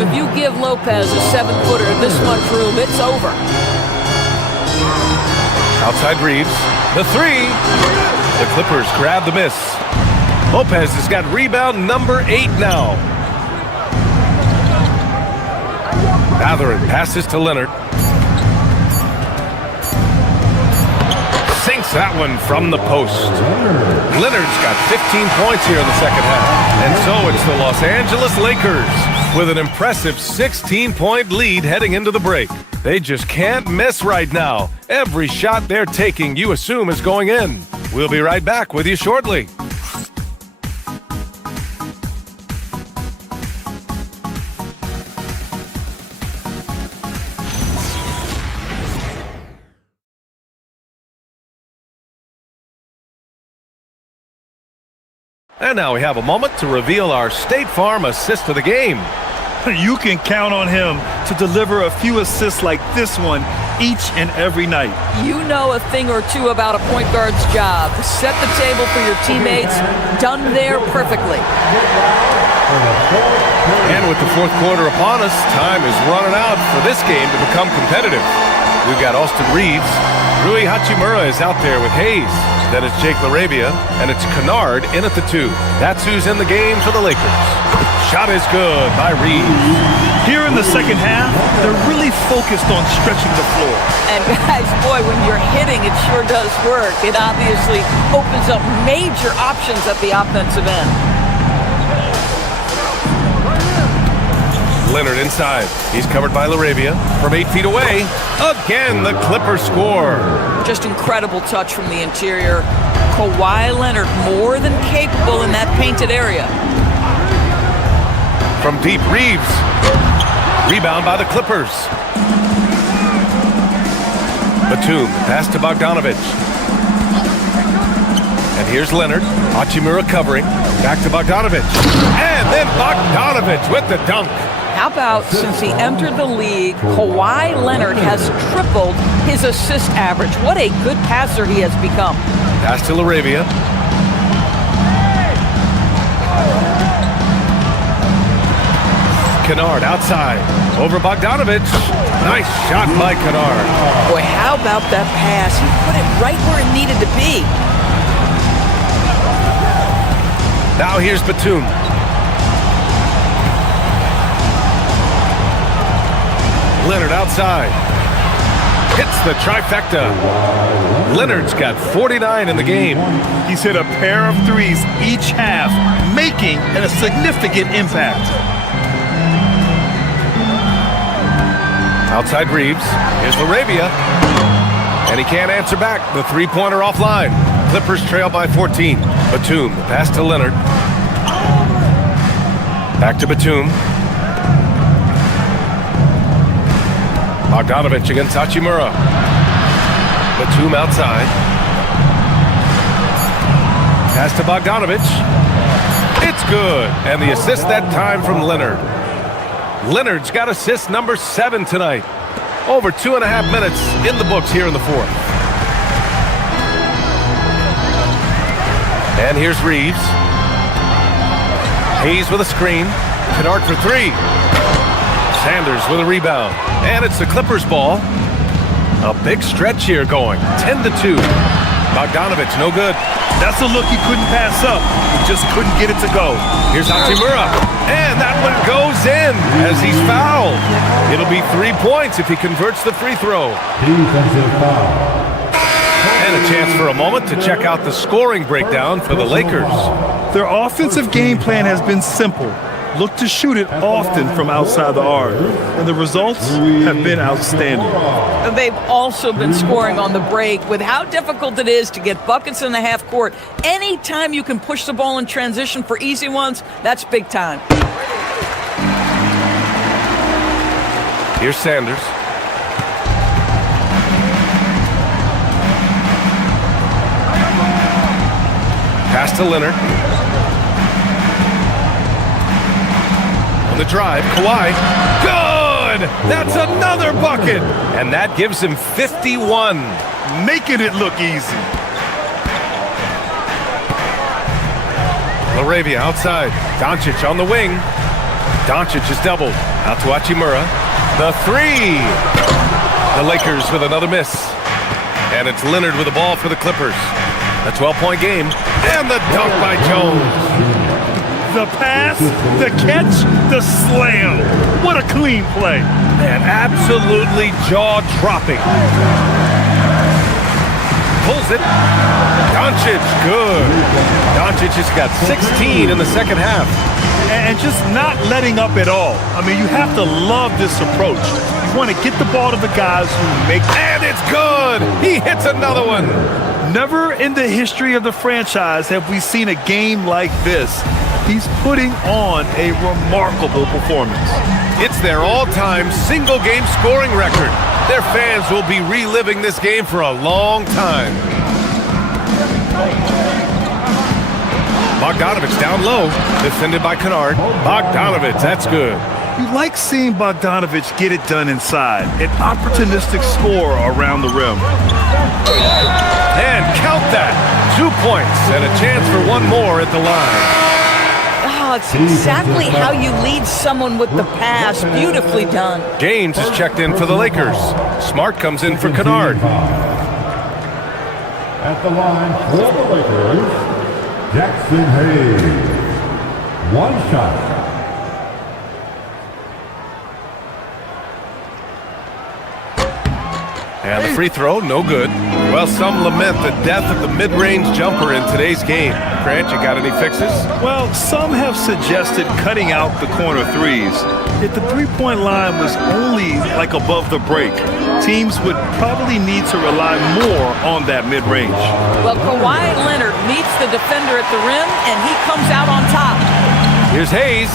If you give Lopez a 7-footer this much room, it's over. Outside Reeves. The three. The Clippers grab the miss. Lopez has got rebound number 8 now. Mathurin passes to Leonard. Sinks that one from the post. Leonard's got 15 points here in the second half. And so it's the Los Angeles Lakers with an impressive 16-point lead heading into the break. They just can't miss right now. Every shot they're taking, you assume, is going in. We'll be right back with you shortly. And now we have a moment to reveal our State Farm assist of the game. You can count on him to deliver a few assists like this one each and every night. You know a thing or two about a point guard's job. Set the table for your teammates. Done there perfectly. And with the fourth quarter upon us, time is running out for this game to become competitive. We've got Austin Reeves. Rui Hachimura is out there with Hayes. Then it's Jake LaRavia, and it's Kennard in at the 2. That's who's in the game for the Lakers. Shot is good by Reeves. Here in the second half, they're really focused on stretching the floor. And guys, boy, when you're hitting, it sure does work. It obviously opens up major options at the offensive end. Leonard inside. He's covered by LaRavia from 8 feet away. Again, the Clippers score. Just incredible touch from the interior. Kawhi Leonard more than capable in that painted area. From deep, Reeves. Rebound by the Clippers. Batum, pass to Bogdanovich. And here's Leonard. Hachimura covering. Back to Bogdanovich. And then Bogdanovich with the dunk. How about since he entered the league, Kawhi Leonard has tripled his assist average. What a good passer he has become. Pass to LaRavia. Kennard outside. Over Bogdanovich. Nice shot by Kennard. Boy, how about that pass? He put it right where it needed to be. Now here's Batum. Leonard outside. Hits the trifecta. Leonard's got 49 in the game. He's hit a pair of threes each half, making a significant impact. Outside Reeves. Here's Laravia. And he can't answer back. The three-pointer offline. Clippers trail by 14. Batum, pass to Leonard. Back to Batum. Bogdanovich against Hachimura. Batum outside. Pass to Bogdanovich. It's good. And the assist that time from Leonard. Leonard's got assist number 7 tonight. Over 2.5 minutes in the books here in the fourth. And here's Reeves. Hayes with a screen. Kennard for 3. Sanders with a rebound. And it's the Clippers ball. A big stretch here going. 10-2. Bogdanovich, no good. That's a look he couldn't pass up. He just couldn't get it to go. Here's Hachimura. And that one goes in as he's fouled. It'll be 3 points if he converts the free throw. Defensive foul. And a chance for a moment to check out the scoring breakdown for the Lakers. Their offensive game plan has been simple. Look to shoot it often from outside the arc, and the results have been outstanding. And they've also been scoring on the break. With how difficult it is to get buckets in the half court, anytime you can push the ball in transition for easy ones, that's big time. Here's Sanders. Pass to Leonard. The drive, Kawhi, good! That's another bucket! And that gives him 51. Making it look easy. Laravia outside, Doncic on the wing. Doncic is doubled, out to Hachimura. The 3! The Lakers with another miss. And it's Leonard with the ball for the Clippers. A 12-point game, and the dunk by Jones. The pass, the catch, the slam. What a clean play. And absolutely jaw-dropping. Pulls it. Doncic, good. Doncic has got 16 in the second half. And just not letting up at all. I mean, you have to love this approach. You want to get the ball to the guys who make... And it's good! He hits another one. Never in the history of the franchise have we seen a game like this. He's putting on a remarkable performance. It's their all-time single-game scoring record. Their fans will be reliving this game for a long time. Bogdanovich down low, defended by Kennard. Bogdanovich, that's good. You like seeing Bogdanovich get it done inside. An opportunistic score around the rim. And count that. 2 points and a chance for one more at the line. Oh, it's exactly how you lead someone with the pass. Beautifully done. James is checked in for the Lakers. Smart comes in for Kennard. At the line for the Lakers, Jackson Hayes. 1 shot. And the free throw, no good. Well, some lament the death of the mid-range jumper in today's game. Grant, you got any fixes? Well, some have suggested cutting out the corner threes. If the three-point line was only like above the break, teams would probably need to rely more on that mid-range. Well, Kawhi Leonard meets the defender at the rim, and he comes out on top. Here's Hayes,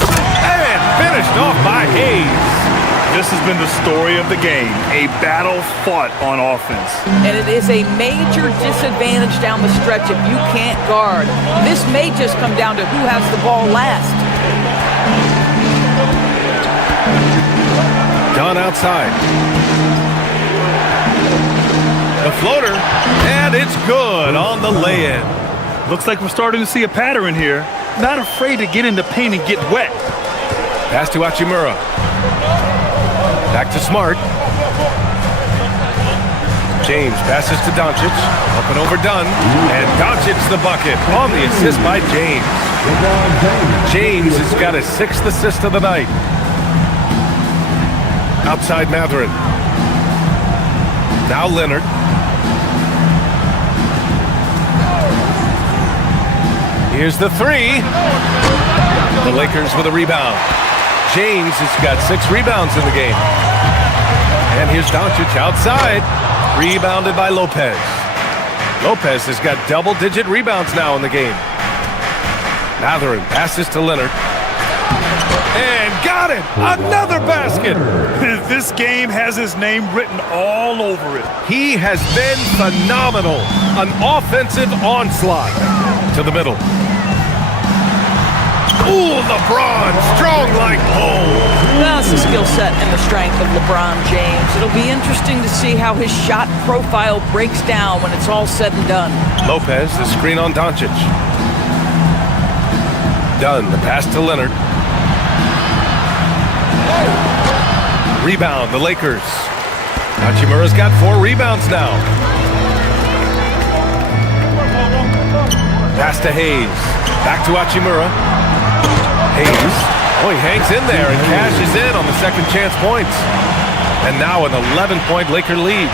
and finished off by Hayes. This has been the story of the game, a battle fought on offense. And it is a major disadvantage down the stretch if you can't guard. This may just come down to who has the ball last. Dunn outside. The floater, and it's good on the lay-in. Looks like we're starting to see a pattern here. Not afraid to get in the paint and get wet. Pass to Hachimura. Back to Smart. James passes to Doncic. Up and over Dunn. And Doncic the bucket on the assist by James. James has got his 6th assist of the night. Outside Mathurin. Now Leonard. Here's the 3. The Lakers with a rebound. James has got 6 rebounds in the game. And here's Doncic outside. Rebounded by Lopez. Lopez has got double-digit rebounds now in the game. Mathurin passes to Leonard. And got it! Another basket! This game has his name written all over it. He has been phenomenal. An offensive onslaught. To the middle. Ooh, LeBron, strong like gold. That's the skill set and the strength of LeBron James. It'll be interesting to see how his shot profile breaks down when it's all said and done. Lopez, the screen on Doncic. Dunn, the pass to Leonard. Rebound, the Lakers. Hachimura's got 4 rebounds now. Pass to Hayes. Back to Hachimura. Hayes. Oh, he hangs in there and cashes in on the second chance points. And now an 11-point Laker lead.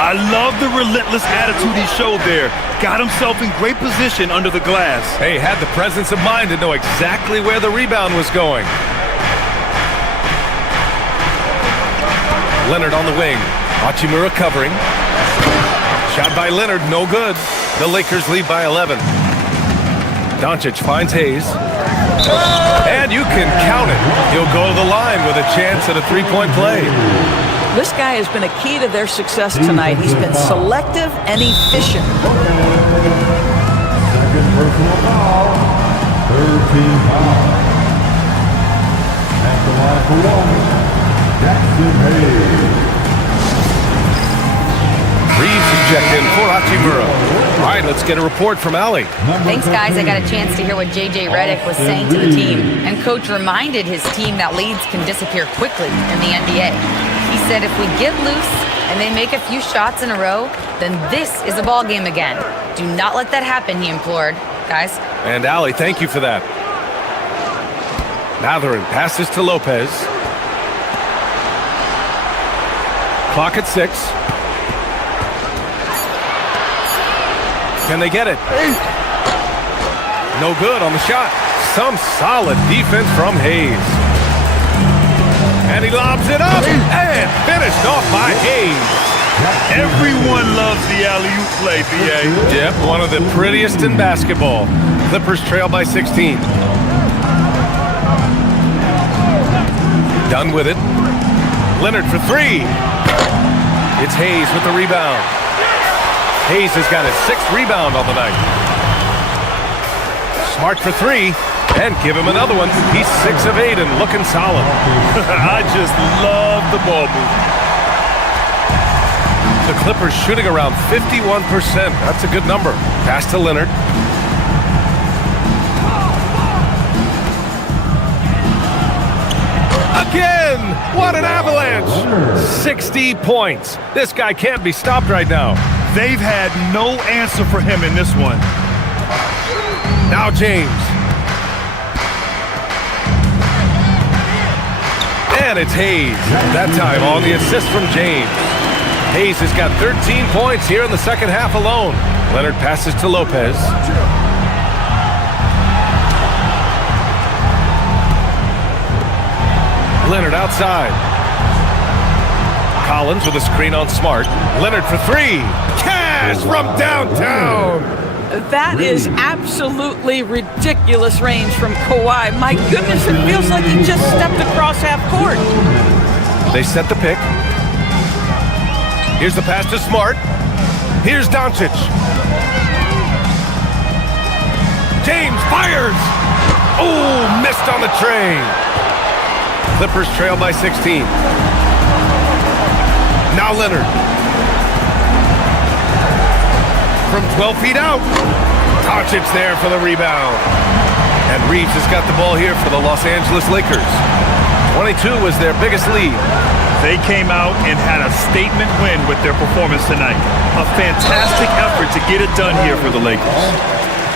I love the relentless attitude he showed there. Got himself in great position under the glass. Hey, had the presence of mind to know exactly where the rebound was going. Leonard on the wing. Hachimura covering. Shot by Leonard, no good. The Lakers lead by 11. Doncic finds Hayes. And you can count it. He'll go to the line with a chance at a 3-point play. This guy has been a key to their success tonight. He's been selective and efficient. Second personal foul. Third team foul. At the line for 1, Jackson Hayes. Reeves ejected for Hachimura. All right, let's get a report from Allie. Thanks, guys. I got a chance to hear what J.J. Redick was saying to the team. And Coach reminded his team that leads can disappear quickly in the NBA. He said if we get loose and they make a few shots in a row, then this is a ball game again. Do not let that happen, he implored. Guys. And Allie, thank you for that. Mathurin passes to Lopez. Clock at 6. Can they get it? No good on the shot. Some solid defense from Hayes. And he lobs it up and finished off by Hayes. Everyone loves the alley-oop play, B.A. Yep, one of the prettiest in basketball. Clippers trail by 16. Done with it. Leonard for 3. It's Hayes with the rebound. Hayes has got his 6th rebound on the night. Smart for 3, and give him another one. He's 6 of 8 and looking solid. I just love the ball movement. The Clippers shooting around 51%. That's a good number. Pass to Leonard. Again! What an avalanche! 60 points. This guy can't be stopped right now. They've had no answer for him in this one. Now James. And it's Hayes. That time on the assist from James. Hayes has got 13 points here in the second half alone. Leonard passes to Lopez. Leonard outside. Collins with a screen on Smart. Leonard for 3. Cash from downtown. That is absolutely ridiculous range from Kawhi. My goodness, it feels like he just stepped across half court. They set the pick. Here's the pass to Smart. Here's Doncic. James fires. Oh, missed on the tray. Clippers trail by 16. Now Leonard. From 12 feet out. Doncic there for the rebound. And Reeves has got the ball here for the Los Angeles Lakers. 22 was their biggest lead. They came out and had a statement win with their performance tonight. A fantastic effort to get it done here for the Lakers.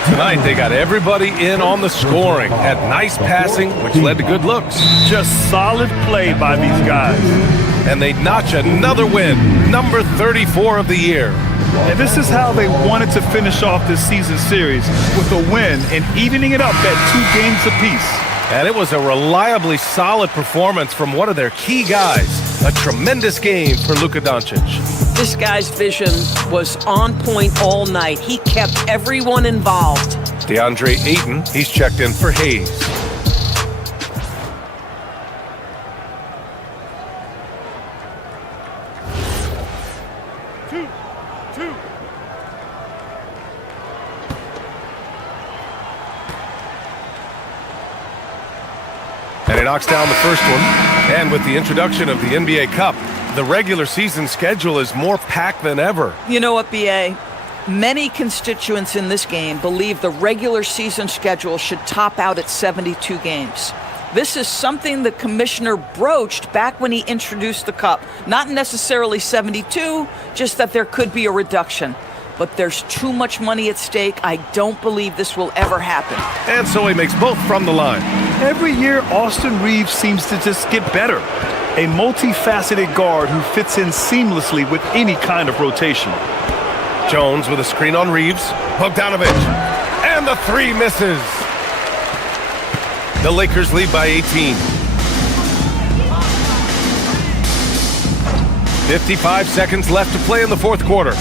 Tonight, they got everybody in on the scoring. Had nice passing, which led to good looks. Just solid play by these guys. And they notch another win, number 34 of the year. And this is how they wanted to finish off this season series, with a win and evening it up at 2 games apiece. And it was a reliably solid performance from one of their key guys. A tremendous game for Luka Doncic. This guy's vision was on point all night. He kept everyone involved. DeAndre Ayton, he's checked in for Hayes. And he knocks down the first one. And with the introduction of the NBA Cup, the regular season schedule is more packed than ever. You know what, B.A.? Many constituents in this game believe the regular season schedule should top out at 72 games. This is something the commissioner broached back when he introduced the Cup. Not necessarily 72, just that there could be a reduction. But there's too much money at stake. I don't believe this will ever happen. And so he makes both from the line. Every year, Austin Reeves seems to just get better. A multifaceted guard who fits in seamlessly with any kind of rotation. Jones with a screen on Reeves. Bogdanovich. And the 3 misses. The Lakers lead by 18. 55 seconds left to play in the fourth quarter.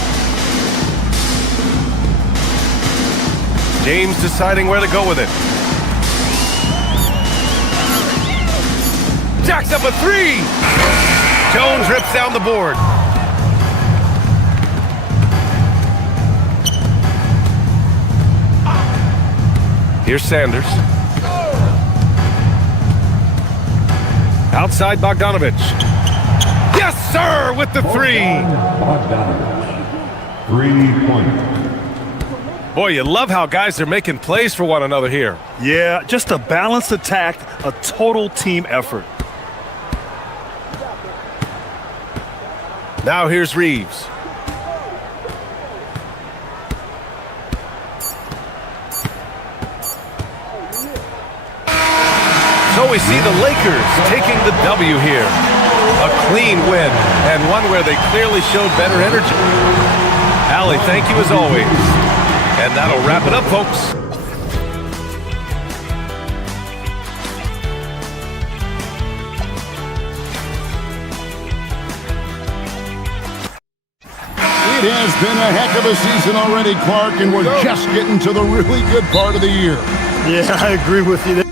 James deciding where to go with it. Jacks up a 3. Jones rips down the board. Here's Sanders. Outside Bogdanovich. Yes, sir, with the 3. Bogdanovich. 3-point. Boy, you love how guys are making plays for one another here. Yeah, just a balanced attack, a total team effort. Now here's Reeves. So we see the Lakers taking the W here. A clean win, and one where they clearly showed better energy. Allie, thank you as always. And that'll wrap it up, folks. It has been a heck of a season already, Clark, and we're just getting to the really good part of the year. Yeah, I agree with you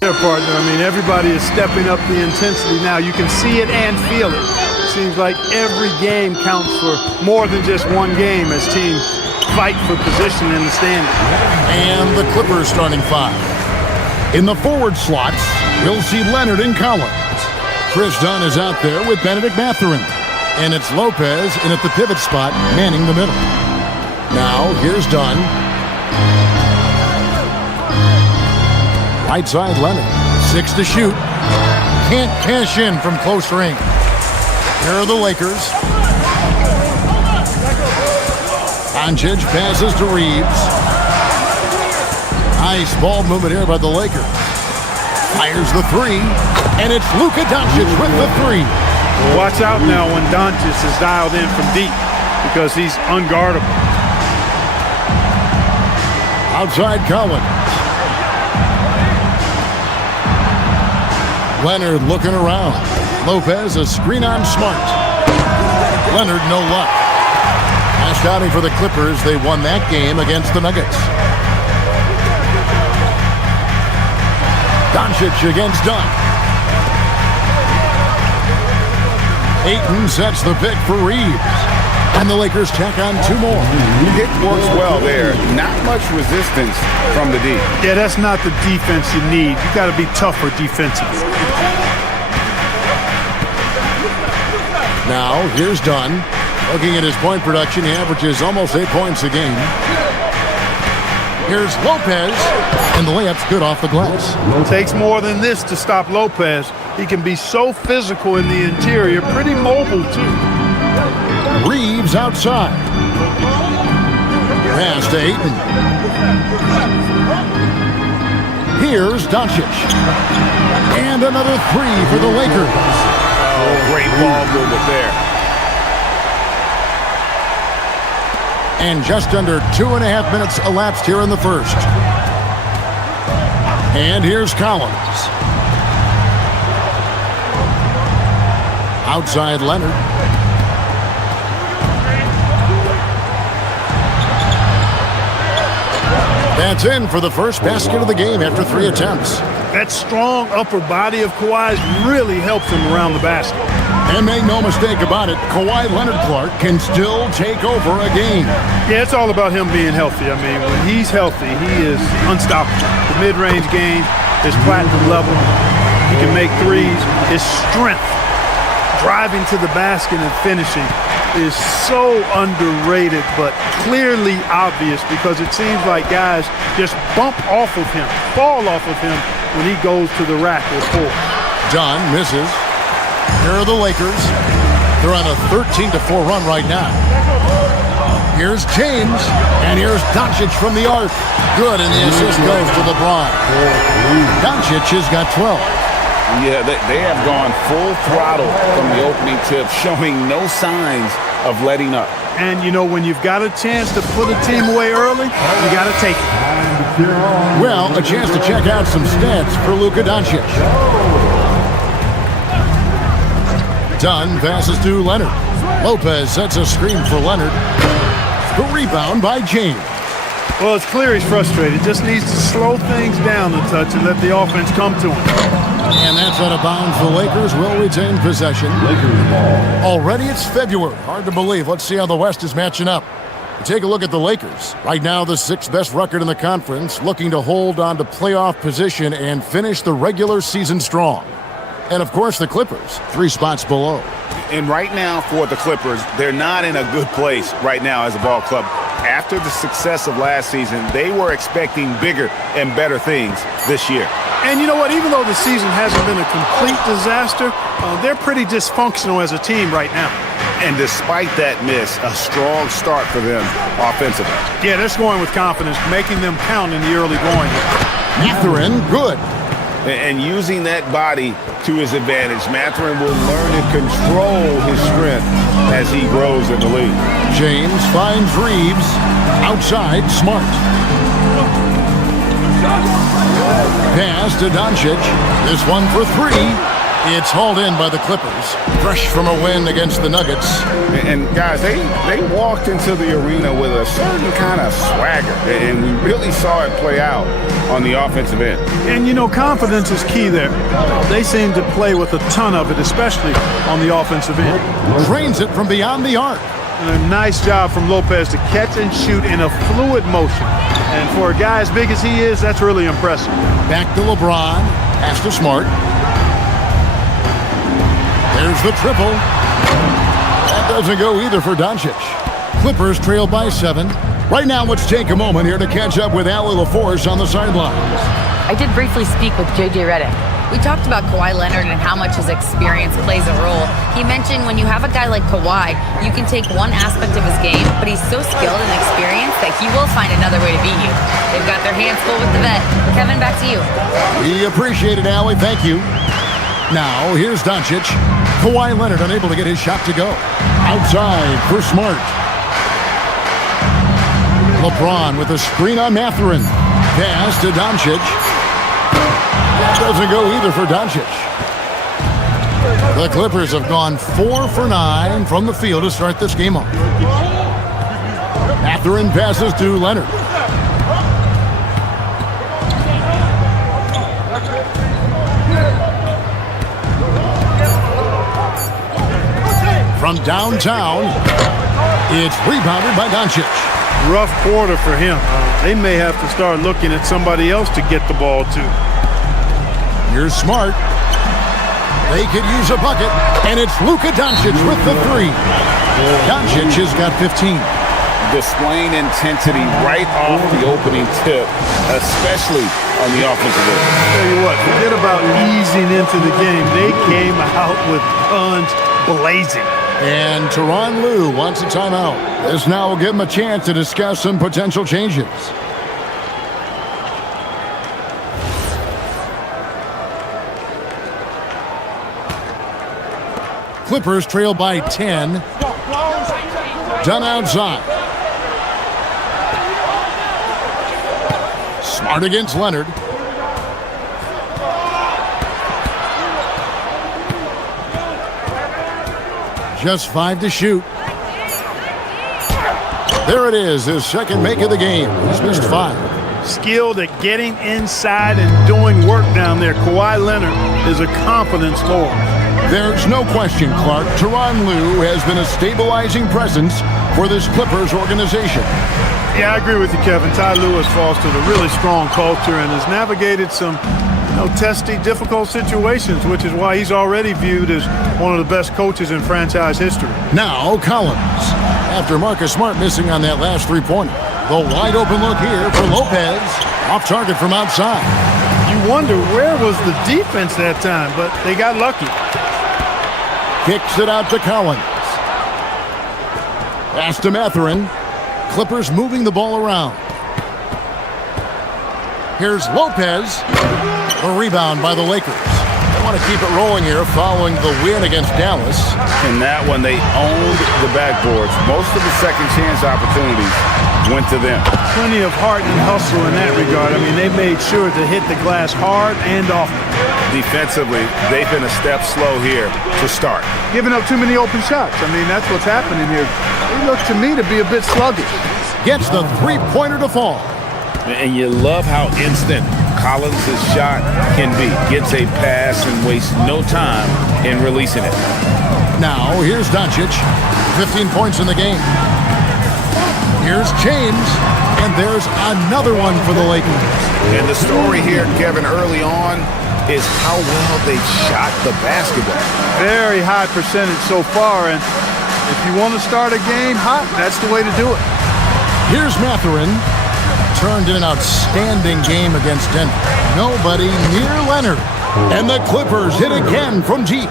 there, partner. I mean, everybody is stepping up the intensity now. You can see it and feel it. It seems like every game counts for more than just one game as teams fight for position in the standings. And the Clippers starting 5. In the forward slots, we'll see Leonard and Collins. Chris Dunn is out there with Benedict Mathurin. And it's Lopez in at the pivot spot, manning the middle. Now, here's Dunn. Right side, Leonard. 6 to shoot. Can't cash in from close range. Here are the Lakers. Doncic passes to Reeves. Nice ball movement here by the Lakers. Fires the 3. And it's Luka Doncic with the 3. Well, watch out now when Doncic is dialed in from deep because he's unguardable. Outside Collins. Leonard looking around. Lopez a screen on Smart. Leonard no luck. Last outing for the Clippers. They won that game against the Nuggets. Doncic against Dunn. Ayton sets the pick for Reeves. And the Lakers tack on 2 more. It works well there. Not much resistance from the D. Yeah, that's not the defense you need. You got to be tougher defensively. Now, here's Dunn. Looking at his point production, he averages almost 8 points a game. Here's Lopez, and the layup's good off the glass. It takes more than this to stop Lopez. He can be so physical in the interior, pretty mobile too. Reeves outside. Pass to Ayton. Here's Doncic. And another three for the Lakers. Oh, great ball movement there. And just under 2.5 minutes elapsed here in the first. And here's Collins. Outside Leonard. That's in for the first basket of the game after 3 attempts. That strong upper body of Kawhi's really helps him around the basket. And make no mistake about it, Kawhi Leonard Clark can still take over a game. Yeah, it's all about him being healthy. I mean, when he's healthy, he is unstoppable. The mid-range game is platinum level. He can make threes. His strength, driving to the basket and finishing, is so underrated, but clearly obvious because it seems like guys just bump off of him, fall off of him when he goes to the rack or pull. Dunn misses. Here are the Lakers. They're on a 13-4 run right now. Here's James, and here's Doncic from the arc. Good, and the assist goes to LeBron. Doncic has got 12. Yeah, they have gone full throttle from the opening tip, showing no signs of letting up. And, you know, when you've got a chance to put a team away early, you got to take it. Well, a chance to check out some stats for Luka Doncic. Dunn passes to Leonard. Lopez sets a screen for Leonard. The rebound by James. Well, it's clear he's frustrated. Just needs to slow things down a touch and let the offense come to him. And that's out of bounds. The Lakers will retain possession. Lakers ball. Already it's February. Hard to believe. Let's see how the West is matching up. Take a look at the Lakers. Right now, the 6th best record in the conference, looking to hold on to playoff position and finish the regular season strong. And, of course, the Clippers, 3 spots below. And right now for the Clippers, they're not in a good place right now as a ball club. After the success of last season, they were expecting bigger and better things this year. And you know what? Even though the season hasn't been a complete disaster, they're pretty dysfunctional as a team right now. And despite that miss, a strong start for them offensively. Yeah, they're scoring with confidence, making them count in the early going. Mathurin, good. And using that body to his advantage, Mathurin will learn to control his strength as he grows in the league. James finds Reeves. Outside, Smart. Pass to Doncic. This one for 3. It's hauled in by the Clippers. Fresh from a win against the Nuggets. And guys, they walked into the arena with a certain kind of swagger. And we really saw it play out on the offensive end. And, you know, confidence is key there. They seem to play with a ton of it, especially on the offensive end. Drains it from beyond the arc. And a nice job from Lopez to catch and shoot in a fluid motion. And for a guy as big as he is, that's really impressive. Back to LeBron. Pass to Smart. There's the triple. That doesn't go either for Doncic. Clippers trail by 7. Right now, let's take a moment here to catch up with Allie LaForce on the sidelines. I did briefly speak with J.J. Redick. We talked about Kawhi Leonard and how much his experience plays a role. He mentioned when you have a guy like Kawhi, you can take one aspect of his game, but he's so skilled and experienced that he will find another way to beat you. They've got their hands full with the vet. Kevin, back to you. We appreciate it, Allie. Thank you. Now, here's Doncic. Kawhi Leonard unable to get his shot to go. Outside for Smart. LeBron with a screen on Mathurin. Pass to Doncic. That doesn't go either for Doncic. The Clippers have gone 4 for 9 from the field to start this game off. Mathurin passes to Leonard. From downtown, it's rebounded by Doncic. Rough quarter for him. They may have to start looking at somebody else to get the ball to. Here's Smart. They could use a bucket, and it's Luka Doncic with the 3. Doncic has got 15. displaying intensity right off the opening tip, especially on the offensive end. Tell you what, forget about easing into the game. They came out with guns blazing. And Tyronn Lue wants a timeout. This now will give him a chance to discuss some potential changes. Clippers trail by 10. Done outside. Smart against Leonard. Just 5 to shoot. There it is, his second make of the game. He's missed 5. Skilled at getting inside and doing work down there. Kawhi Leonard is a confidence scorer. There's no question, Clark. Tyronn Lue has been a stabilizing presence for this Clippers organization. Yeah, I agree with you, Kevin. Ty Lue has fostered a really strong culture and has navigated some testy, difficult situations, which is why he's already viewed as one of the best coaches in franchise history. Now, Collins. After Marcus Smart missing on that last three-pointer. The wide open look here for Lopez. Off target from outside. You wonder where was the defense that time, but they got lucky. Kicks it out to Collins. Pass to Mathurin. Clippers moving the ball around. Here's Lopez. A rebound by the Lakers. They want to keep it rolling here following the win against Dallas. In that one, they owned the backboards. Most of the second chance opportunities went to them. Plenty of heart and hustle in that regard. I mean, they made sure to hit the glass hard and often. Defensively, they've been a step slow here to start. Giving up too many open shots. I mean, that's what's happening here. They look to me to be a bit sluggish. Gets the three-pointer to fall. And you love how instant Collins' shot can be. Gets a pass and wastes no time in releasing it. Now, here's Doncic. 15 points in the game. Here's James. And there's another one for the Lakers. And the story here, Kevin, early on is how well they shot the basketball. Very high percentage so far. And if you want to start a game hot, that's the way to do it. Here's Mathurin. Turned in an outstanding game against Denver. Nobody near Leonard. And the Clippers hit again from deep.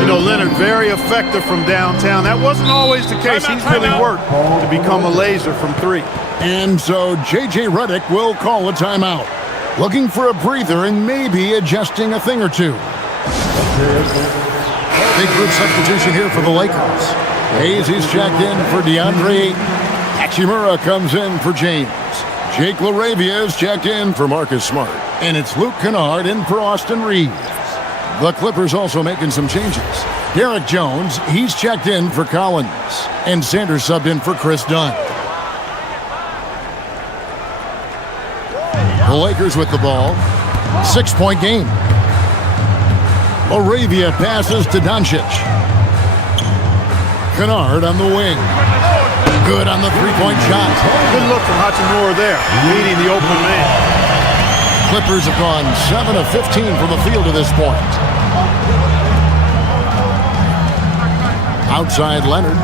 You know, Leonard, very effective from downtown. That wasn't always the case. He's really worked to become a laser from 3. And so J.J. Redick will call a timeout. Looking for a breather and maybe adjusting a thing or two. Big group substitution here for the Lakers. Hayes is checked in for DeAndre Ayton. Hachimura comes in for James. Jake LaRavia is checked in for Marcus Smart. And it's Luke Kennard in for Austin Reeves. The Clippers also making some changes. Derek Jones, he's checked in for Collins. And Sanders subbed in for Chris Dunn. The Lakers with the ball. 6-point game. LaRavia passes to Doncic. Kennard on the wing. Good on the three-point shot. Good look from Hachimura there, leading the open man. Clippers have gone 7 of 15 from the field to this point. Outside Leonard.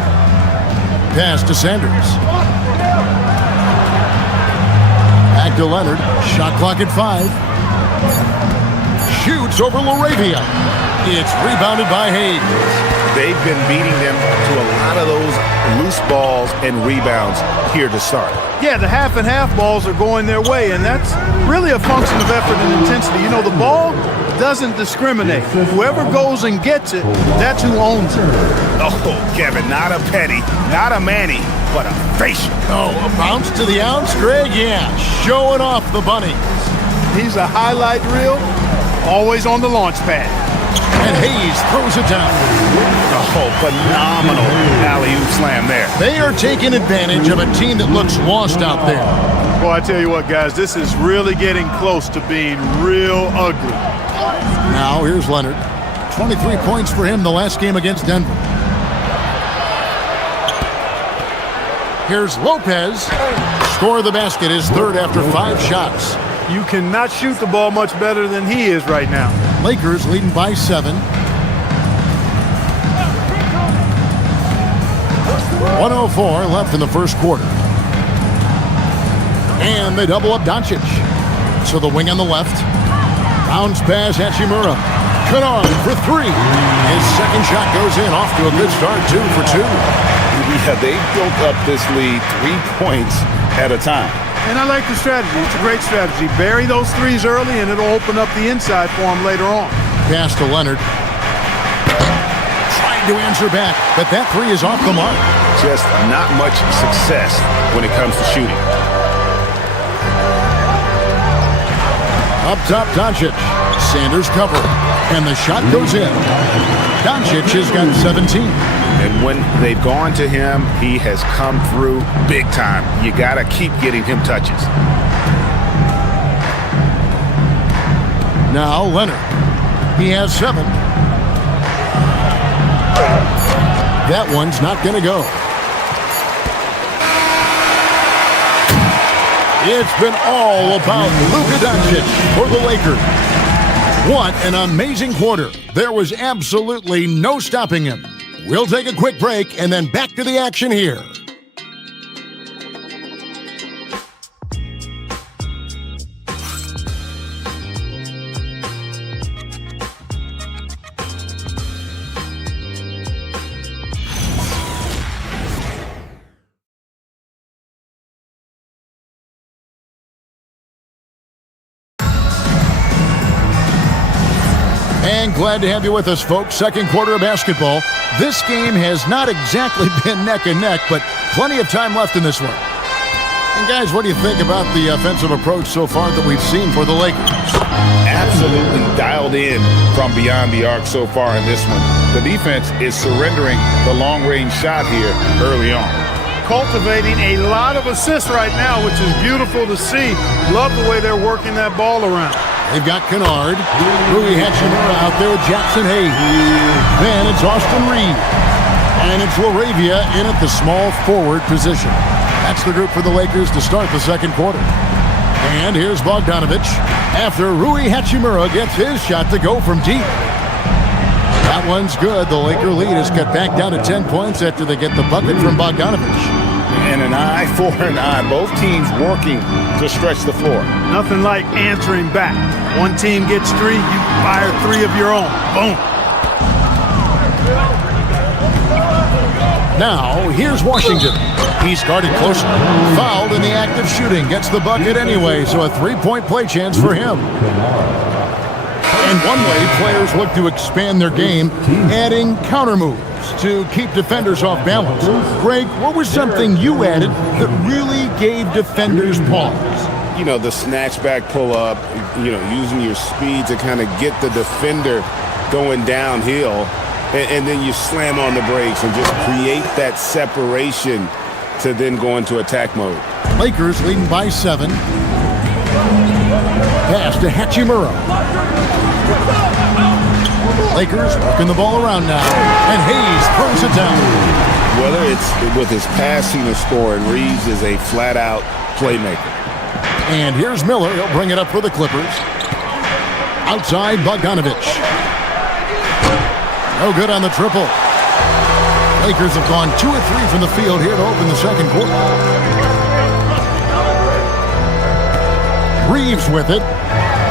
Pass to Sanders. Back to Leonard. Shot clock at 5. Shoots over LaRavia. It's rebounded by Hayes. They've been beating them to a lot of those loose balls and rebounds here to start. Yeah, the half and half balls are going their way, and that's really a function of effort and intensity. You know, the ball doesn't discriminate. Whoever goes and gets it, that's who owns it. Oh, Kevin, not a penny, not a Manny, but a facial. Oh, a bounce to the ounce, Greg? Yeah, showing off the bunny. He's a highlight reel, always on the launch pad. And Hayes throws it down. Oh, phenomenal alley-oop slam there. They are taking advantage of a team that looks lost out there. Well, I tell you what, guys, this is really getting close to being real ugly. Now, here's Leonard. 23 points for him the last game against Denver. Here's Lopez. Score of the basket, his third after 5 shots. You cannot shoot the ball much better than he is right now. Lakers leading by 7. 1:04 left in the first quarter. And they double up Doncic. So the wing on the left. Bounce pass, Hachimura. Kennard for three. His second shot goes in. Off to a good start, 2 for 2. Yeah, they built up this lead 3 points at a time. And I like the strategy. It's a great strategy. Bury those threes early, and it'll open up the inside for him later on. Pass to Leonard. Trying to answer back, but that three is off the mark. Just not much success when it comes to shooting. Up top, Doncic. Sanders covered, and the shot goes in. Doncic has got 17. And when they've gone to him, he has come through big time. You got to keep getting him touches. Now Leonard. He has 7. That one's not going to go. It's been all about Luka Doncic for the Lakers. What an amazing quarter. There was absolutely no stopping him. We'll take a quick break and then back to the action here. And glad to have you with us, folks. Second quarter of basketball. This game has not exactly been neck and neck, but plenty of time left in this one. And guys, what do you think about the offensive approach so far that we've seen for the Lakers? Absolutely dialed in from beyond the arc so far in this one. The defense is surrendering the long-range shot here early on. Cultivating a lot of assists right now, which is beautiful to see. Love the way they're working that ball around. They've got Kennard, Rui Hachimura out there with Jackson Hayes. Then it's Austin Reed. And it's LaRavia in at the small forward position. That's the group for the Lakers to start the second quarter. And here's Bogdanovich after Rui Hachimura gets his shot to go from deep. That one's good. The Laker lead is cut back down to 10 points after they get the bucket from Bogdanovich. And an eye for an eye. Both teams working to stretch the floor. Nothing like answering back. One team gets 3, you fire 3 of your own. Boom. Now, here's Washington. He's guarded closer. Fouled in the act of shooting. Gets the bucket anyway, so a 3-point play chance for him. And one way players look to expand their game, adding counter moves to keep defenders off balance. Greg, what was something you added that really gave defenders pause? You know, the snatch back pull up, using your speed to kind of get the defender going downhill, and then you slam on the brakes and just create that separation to then go into attack mode. Lakers leading by 7. Pass to Hachimura. Lakers working the ball around now, and Hayes throws it down. Whether it's with his passing or scoring, Reeves is a flat-out playmaker. And here's Miller. He'll bring it up for the Clippers. Outside, Bogdanovich. No good on the triple. Lakers have gone 2 of 3 from the field here to open the second quarter. Reeves with it.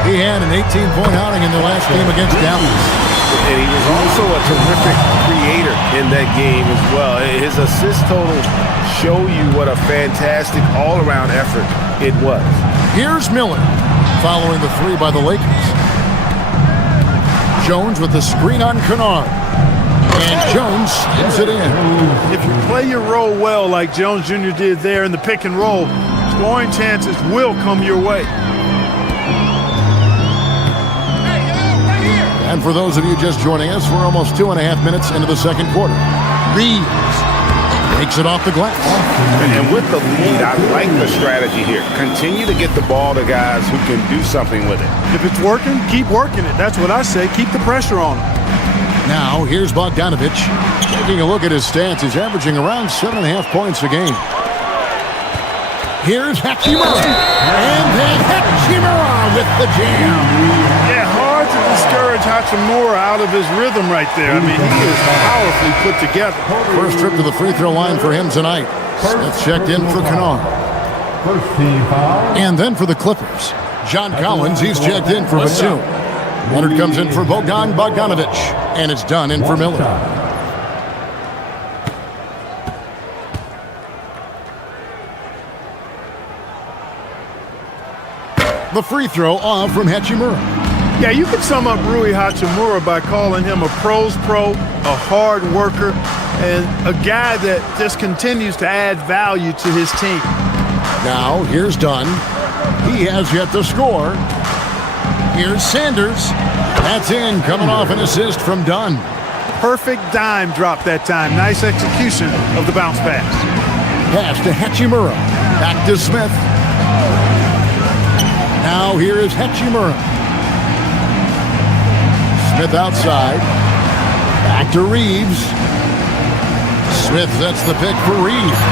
He had an 18-point outing in the last game against Dallas. And he was also a terrific creator in that game as well. His assist total show you what a fantastic all-around effort it was. Here's Miller following the 3 by the Lakers. Jones with the screen on Kennard. And Jones slams it in. If you play your role well like Jones Jr. did there in the pick and roll, scoring chances will come your way. And for those of you just joining us, we're almost 2.5 minutes into the second quarter. Reeves takes it off the glass. And with the lead, I like the strategy here. Continue to get the ball to guys who can do something with it. If it's working, keep working it. That's what I say. Keep the pressure on him. Now, here's Bogdanovich. Taking a look at his stats, he's averaging around 7.5 points a game. Here's Hachimura. And then Hachimura with the jam. Yeah, hard to discourage Hachimura out of his rhythm right there. I mean, he is powerfully put together. First trip to the free throw line for him tonight. Smith checked in for Kennard. First team foul. And then for the Clippers, John Collins, he's checked in for Batum. Leonard comes in for Bogdan Bogdanovic, and it's done in for Miller. The free throw off from Hachimura. Yeah, you could sum up Rui Hachimura by calling him a pro's pro, a hard worker, and a guy that just continues to add value to his team. Now, here's Dunn. He has yet to score. Here's Sanders. That's in, coming off an assist from Dunn. Perfect dime drop that time. Nice execution of the bounce pass. Pass to Hachimura. Back to Smith. Now here is Hachimura. Smith outside. Back to Reeves. Smith sets the pick for Reeves.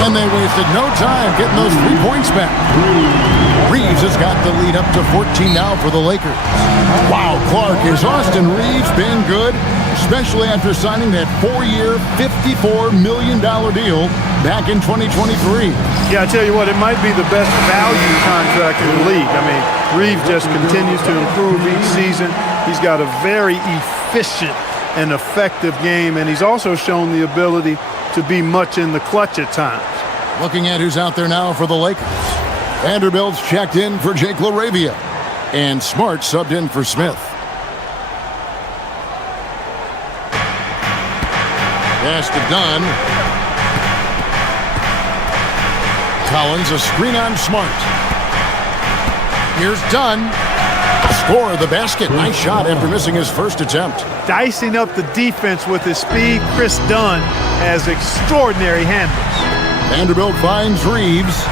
And they wasted no time getting those 3 points back. Reeves has got the lead up to 14 now for the Lakers. Wow, Clark, has Austin Reeves been good? Especially after signing that 4-year, $54 million deal back in 2023. Yeah, I tell you what, it might be the best value contract in the league. I mean, Reeves just continues to improve each season. He's got a very efficient and effective game, and he's also shown the ability to be much in the clutch at times. Looking at who's out there now for the Lakers. Vanderbilt's checked in for Jake LaRavia, and Smart subbed in for Smith. Pass to Dunn. Collins, a screen on Smart. Here's Dunn. Score the basket. Nice shot after missing his first attempt. Dicing up the defense with his speed, Chris Dunn has extraordinary handles. Vanderbilt finds Reeves.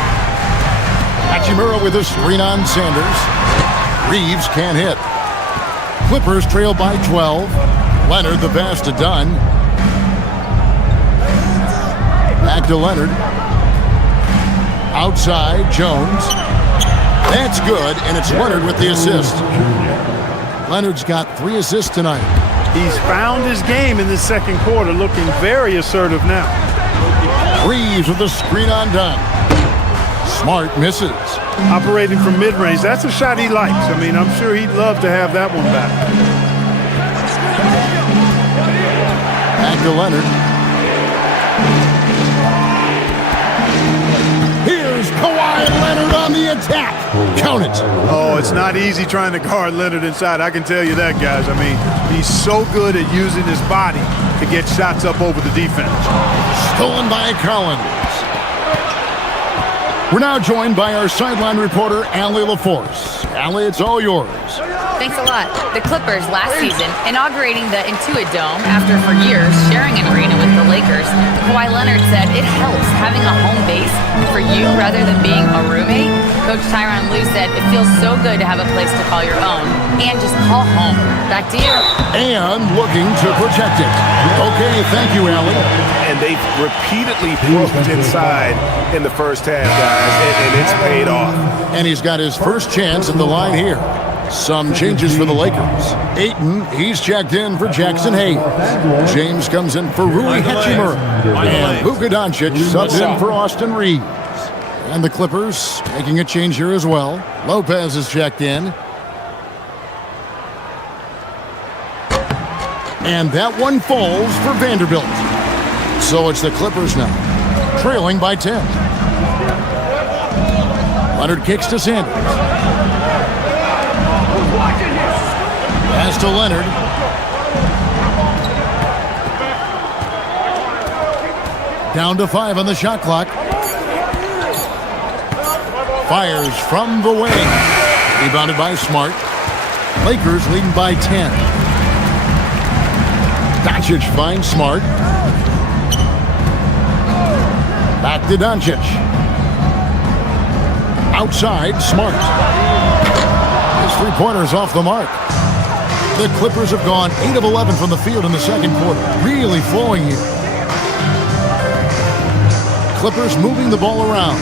Hachimura with a screen on Sanders. Reeves can't hit. Clippers trail by 12. Leonard the pass to Dunn. Back to Leonard. Outside, Jones. That's good, and it's Leonard with the assist. Leonard's got 3 assists tonight. He's found his game in the second quarter, looking very assertive now. Reeves with a screen on Dunn. Smart misses. Operating from mid-range, that's a shot he likes. I mean, I'm sure he'd love to have that one back. Back to Leonard. Here's Kawhi Leonard on the attack. Count it. Oh, it's not easy trying to guard Leonard inside. I can tell you that, guys. I mean, he's so good at using his body to get shots up over the defense. Stolen by Collins. We're now joined by our sideline reporter, Allie LaForce. Allie, it's all yours. Thanks a lot. The Clippers last season inaugurating the Intuit Dome after for years sharing an arena with the Lakers. Kawhi Leonard said it helps having a home base for you rather than being a roommate. Coach Tyronn Lue said it feels so good to have a place to call your own and just call home. Back to you. And looking to protect it. Okay, thank you, Allie. And they've repeatedly broke inside in the first half, guys, and it's paid off. And he's got his first chance at the line here. Some changes for the Lakers. Ayton, he's checked in for Jackson Hayes. James comes in for Rui Hachimura. And Luka Doncic subs in for Austin Reeves. And the Clippers making a change here as well. Lopez is checked in. And that one falls for Vanderbilt. So it's the Clippers now, trailing by 10. Leonard kicks to Sanders. Pass to Leonard. Down to 5 on the shot clock. Fires from the wing. Rebounded by Smart. Lakers leading by 10. Doncic finds Smart. Back to Doncic. Outside, Smart. His three-pointer's off the mark. The Clippers have gone 8 of 11 from the field in the second quarter. Really flowing here. Clippers moving the ball around.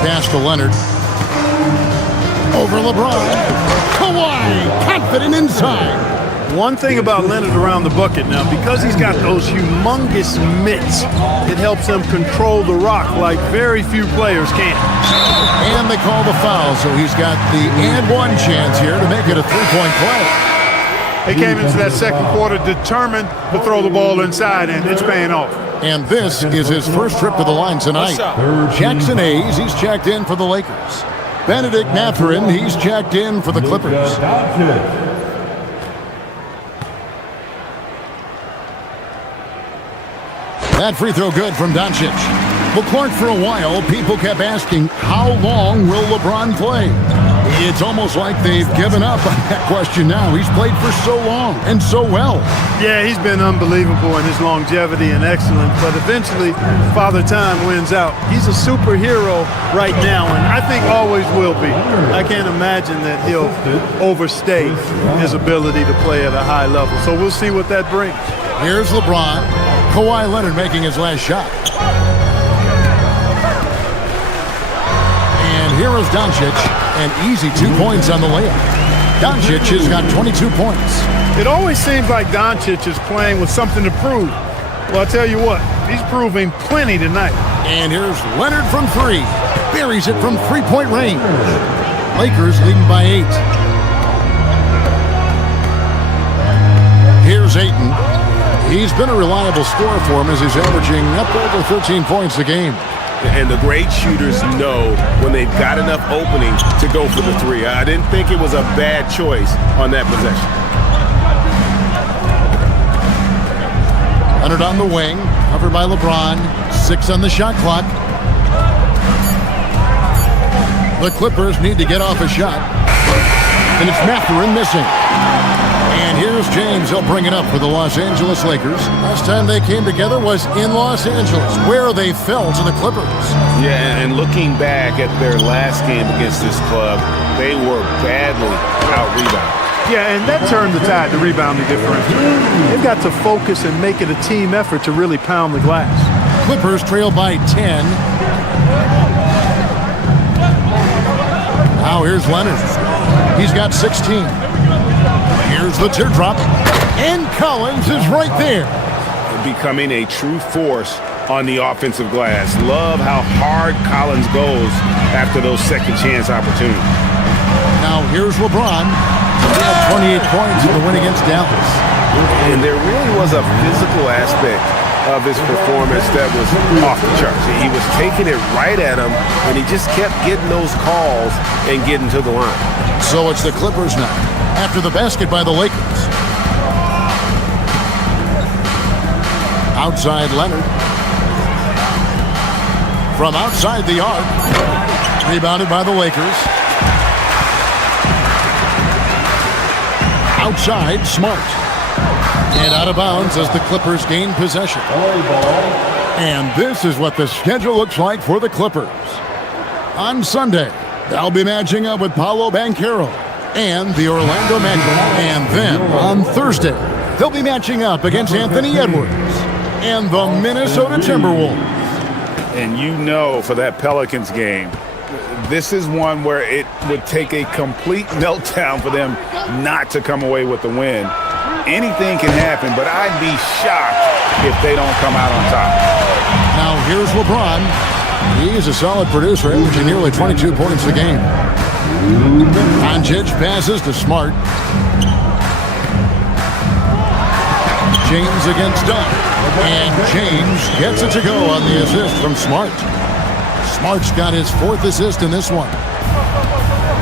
Pass to Leonard. Over LeBron. Kawhi, confident inside. One thing about Leonard around the bucket now, because he's got those humongous mitts, it helps him control the rock like very few players can. And they call the foul, so he's got the and one chance here to make it a three-point play. He came into that second quarter determined to throw the ball inside, and it's paying off. And this is his first trip to the line tonight. Jackson Hayes, he's checked in for the Lakers. Benedict Mathurin, he's checked in for the Clippers. That free throw good from Doncic. Well, Clark, for a while, people kept asking, how long will LeBron play? It's almost like they've given up on that question now. He's played for so long and so well. Yeah, he's been unbelievable in his longevity and excellence, but eventually Father Time wins out. He's a superhero right now, and I think always will be. I can't imagine that he'll overstay his ability to play at a high level, so we'll see what that brings. Here's LeBron. Kawhi Leonard making his last shot. And here is Doncic. An easy 2 points on the layup. Doncic has got 22 points. It always seems like Doncic is playing with something to prove. Well, I'll tell you what, he's proving plenty tonight. And here's Leonard from three. Buries it from three-point range. Lakers leading by 8. Here's Ayton. He's been a reliable scorer for him as he's averaging up over 13 points a game. And the great shooters know when they've got enough opening to go for the three. I didn't think it was a bad choice on that possession. Leonard on the wing, covered by LeBron. 6 on the shot clock. The Clippers need to get off a shot. And it's Mathurin missing. And here's James. He'll bring it up for the Los Angeles Lakers. Last time they came together was in Los Angeles, where they fell to the Clippers. Yeah, and looking back at their last game against this club, they were badly out-rebounded. Yeah, and that turned the tide, the rebounding differential. They've got to focus and make it a team effort to really pound the glass. Clippers trail by 10. Now here's Leonard. He's got 16. Here's the teardrop. And Collins is right there. Becoming a true force on the offensive glass. Love how hard Collins goes after those second chance opportunities. Now here's LeBron. He had 28 points in the win against Dallas. And there really was a physical aspect of his performance that was off the charts. He was taking it right at him, and he just kept getting those calls and getting to the line. So it's the Clippers now, after the basket by the Lakers. Outside Leonard. From outside the arc. Rebounded by the Lakers. Outside, Smart. And out of bounds as the Clippers gain possession. And this is what the schedule looks like for the Clippers. On Sunday, they'll be matching up with Paolo Banchero and the Orlando Magic. And then on Thursday, they'll be matching up against Anthony Edwards and the Minnesota Timberwolves. And you know, for that Pelicans game, this is one where it would take a complete meltdown for them not to come away with the win. Anything can happen, but I'd be shocked if they don't come out on top. Now here's LeBron. He's a solid producer, averaging nearly 22 points a game. Doncic passes to Smart. James against Dunn. And James gets it to go on the assist from Smart. Smart's got his 4th assist in this one.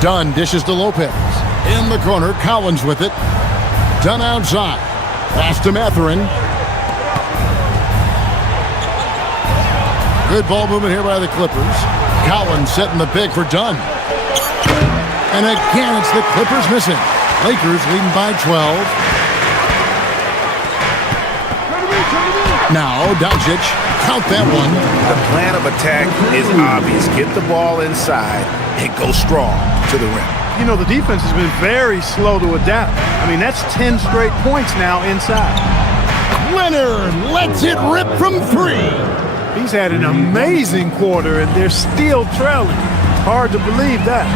Dunn dishes to Lopez. In the corner, Collins with it. Dunn outside. Pass to Mathurin. Good ball movement here by the Clippers. Collins setting the pick for Dunn. And again, it's the Clippers missing. Lakers leading by 12. Now, Doncic, count that one. The plan of attack is obvious. Get the ball inside and go strong to the rim. You know, the defense has been very slow to adapt. I mean, that's 10 straight points now inside. Leonard lets it rip from 3. He's had an amazing quarter, and they're still trailing. Hard to believe that.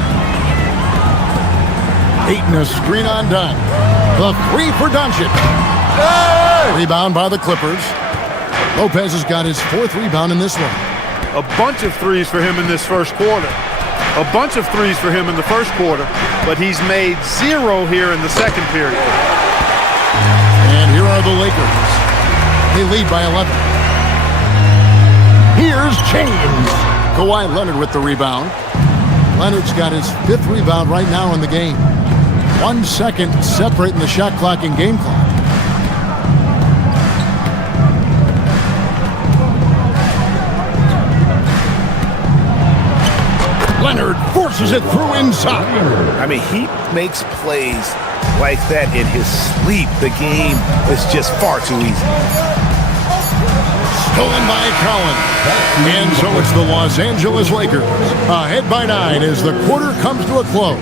Ayton a screen on Dunn. The three for Doncic. Rebound by the Clippers. Lopez has got his 4th rebound in this one. A bunch of threes for him in this first quarter. A bunch of threes for him in the first quarter, but he's made 0 here in the second period. And here are the Lakers. They lead by 11. Here's James. Kawhi Leonard with the rebound. Leonard's got his 5th rebound right now in the game. 1 second separating the shot clock and game clock. Leonard forces it through inside. I mean, he makes plays like that in his sleep. The game is just far too easy. Stolen by Collins. And so it's the Los Angeles Lakers ahead by 9 as the quarter comes to a close.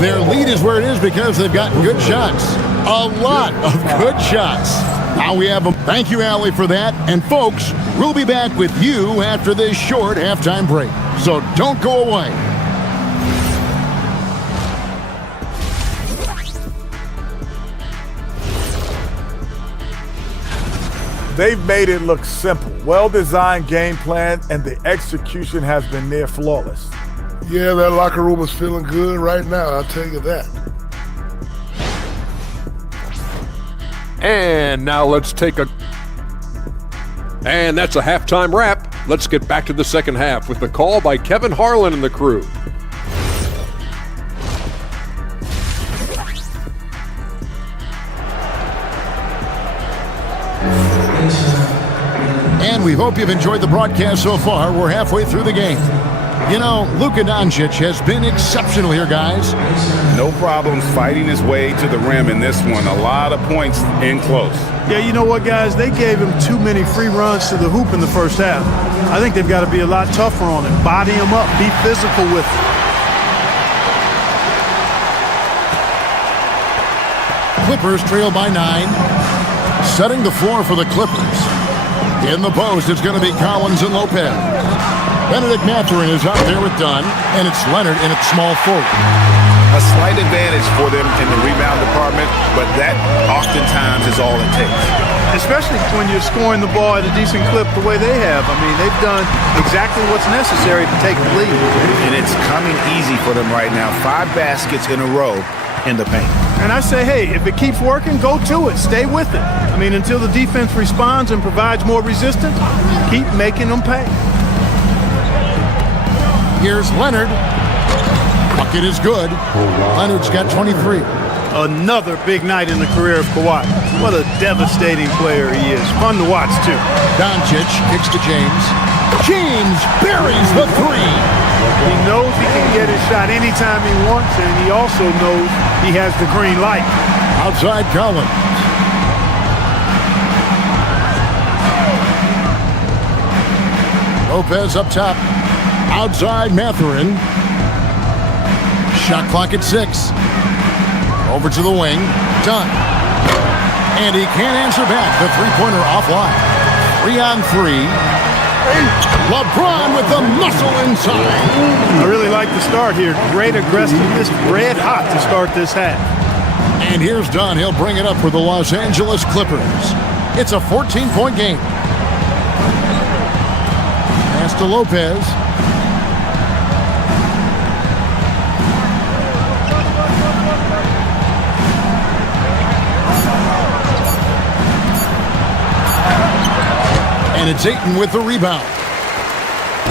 Their lead is where it is because they've got good shots. A lot of good shots. Now we have a thank you, Allie, for that. And folks, we'll be back with you after this short halftime break. So don't go away. They've made it look simple. Well-designed game plan, and the execution has been near flawless. Yeah, that locker room is feeling good right now, I'll tell you that. And now let's take a... And that's a halftime wrap. Let's get back to the second half with the call by Kevin Harlan and the crew. And we hope you've enjoyed the broadcast so far. We're halfway through the game. You know, Luka Doncic has been exceptional here, guys. No problems fighting his way to the rim in this one. A lot of points in close. Yeah, you know what, guys? They gave him too many free runs to the hoop in the first half. I think they've got to be a lot tougher on him. Body him up. Be physical with him. Clippers trail by 9. Setting the floor for the Clippers. In the post, it's going to be Collins and Lopez. Benedict Mathurin is out there with Dunn, and it's Leonard in at small forward. A slight advantage for them in the rebound department, but that oftentimes is all it takes. Especially when you're scoring the ball at a decent clip the way they have. I mean, they've done exactly what's necessary to take the lead. And it's coming easy for them right now. 5 baskets in a row in the paint. And I say, hey, if it keeps working, go to it. Stay with it. I mean, until the defense responds and provides more resistance, keep making them pay. Here's Leonard. Bucket is good. Leonard's got 23. Another big night in the career of Kawhi. What a devastating player he is. Fun to watch, too. Doncic kicks to James. James buries the 3. He knows he can get his shot anytime he wants, and he also knows he has the green light. Outside Collins. Lopez up top. Outside Mathurin. Shot clock at 6. Over to the wing. Dunn. And he can't answer back. The three-pointer offline. 3-on-3. LeBron with the muscle inside. I really like the start here. Great aggressiveness. Red hot to start this half. And here's Dunn. He'll bring it up for the Los Angeles Clippers. It's a 14-point game. Pass to Lopez. And it's Ayton with the rebound.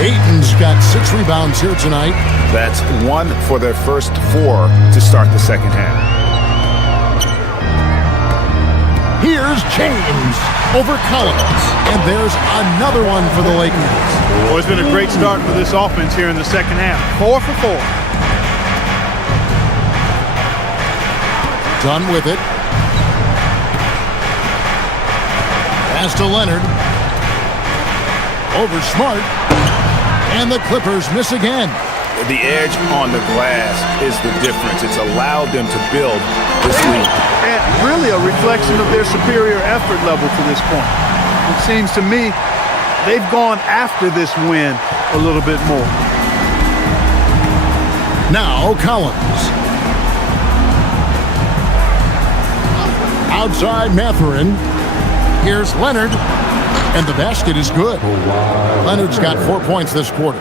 Ayton's got 6 rebounds here tonight. That's 1 for their first 4 to start the second half. Here's James over Collins. And there's another one for the Lakers. Well, it's been a great start for this offense here in the second half. 4 for 4. Done with it. Pass to Leonard. Over Smart. And the Clippers miss again. The edge on the glass is the difference. It's allowed them to build this lead. And really a reflection of their superior effort level to this point. It seems to me they've gone after this win a little bit more. Now Collins. Outside Mathurin. Here's Leonard. And the basket is good. Leonard's got 4 points this quarter.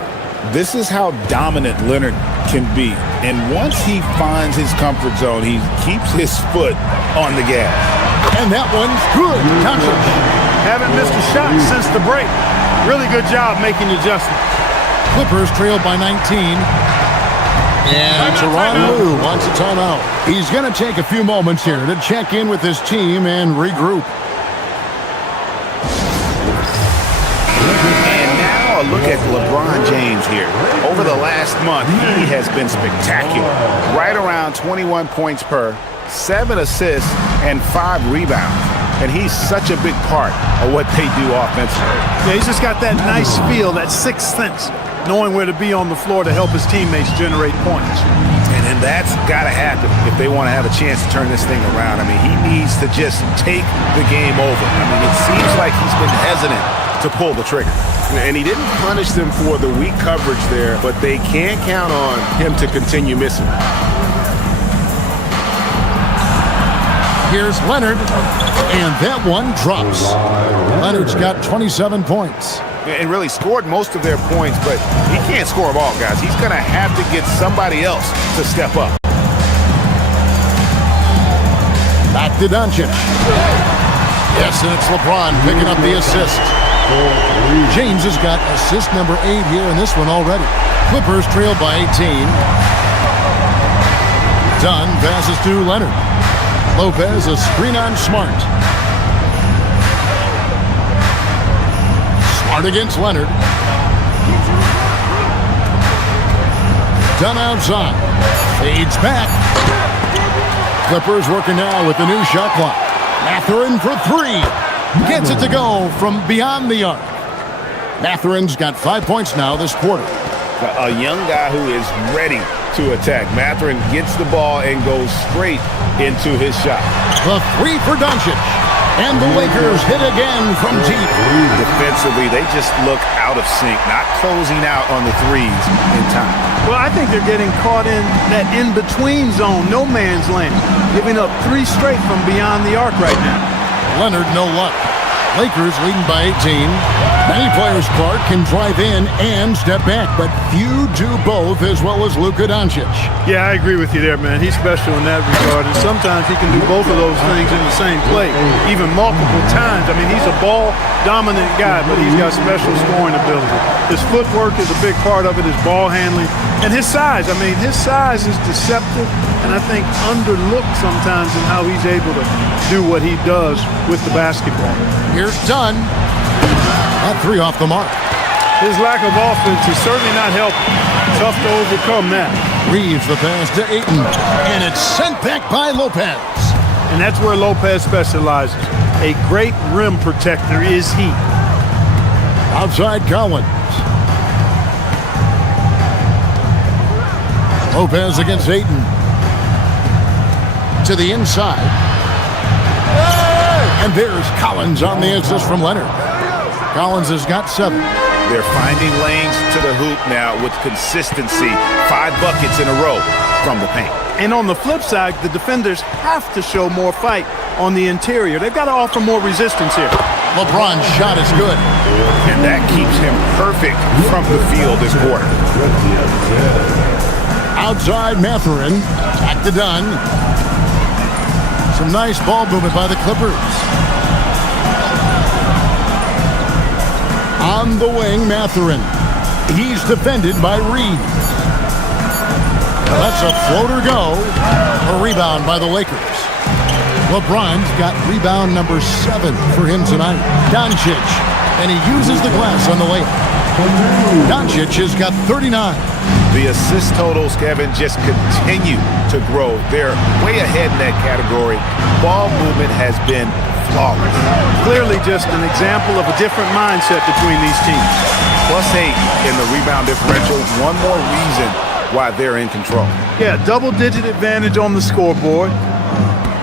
This is how dominant Leonard can be. And once he finds his comfort zone, he keeps his foot on the gas. And that one's good. Doncic. Haven't missed a shot since the break. Really good job making adjustments. Clippers trailed by 19. And Tyronn Lue wants a timeout. He's going to take a few moments here to check in with his team and regroup. A look at LeBron James here. Over the last month, he has been spectacular. Right around 21 points per, 7 assists, and 5 rebounds. And he's such a big part of what they do offensively. Yeah, he's just got that nice feel, that sixth sense, knowing where to be on the floor to help his teammates generate points. And that's got to happen if they want to have a chance to turn this thing around. I mean, he needs to just take the game over. I mean, it seems like he's been hesitant to pull the trigger. And he didn't punish them for the weak coverage there, but they can't count on him to continue missing. Here's Leonard, and that one drops. Leonard's got 27 points. And really scored most of their points, but he can't score them all, guys. He's going to have to get somebody else to step up. Back to Doncic. Yes, and it's LeBron picking up the assist. James has got assist number 8 here in this one already. Clippers trailed by 18. Dunn passes to Leonard. Lopez a screen on Smart. Smart against Leonard. Dunn outside. Fades back. Clippers working now with the new shot clock. Mathurin for 3. Gets it to go from beyond the arc. Mathurin's got 5 points now this quarter. A young guy who is ready to attack. Mathurin gets the ball and goes straight into his shot. The 3 for Doncic. And the Lakers hit again from deep. Defensively, they just look out of sync, not closing out on the threes in time. Well, I think they're getting caught in that in-between zone, no man's land, giving up 3 straight from beyond the arc right now. Leonard, no luck. Lakers leading by 18. Many players, Clark, can drive in and step back, but few do both as well as Luka Doncic. Yeah, I agree with you there, man. He's special in that regard, and sometimes he can do both of those things in the same play, even multiple times. I mean, he's a ball-dominant guy, but he's got special scoring ability. His footwork is a big part of it, his ball handling, and his size. I mean, his size is deceptive, and I think underlooked sometimes in how he's able to do what he does with the basketball. Here's Dunn. That 3 off the mark. His lack of offense is certainly not helping. Tough to overcome that. Reeves the pass to Ayton, and it's sent back by Lopez. And that's where Lopez specializes. A great rim protector is he. Outside Collins. Lopez against Ayton. To the inside. And there's Collins on the assist from Leonard. Collins has got 7. They're finding lanes to the hoop now with consistency. 5 buckets in a row from the paint. And on the flip side, the defenders have to show more fight on the interior. They've got to offer more resistance here. LeBron's shot is good. And that keeps him perfect from the field this quarter. Outside Mathurin. Back to Dunn. Some nice ball movement by the Clippers. On the wing, Mathurin. He's defended by Reed. That's a floater go. A rebound by the Lakers. LeBron's got rebound number 7 for him tonight. Doncic. And he uses the glass on the layup. Doncic has got 39. The assist totals, Kevin, just continue to grow. They're way ahead in that category. Ball movement has been flawless. Clearly just an example of a different mindset between these teams. +8 in the rebound differential. One more reason why they're in control. Yeah, double-digit advantage on the scoreboard.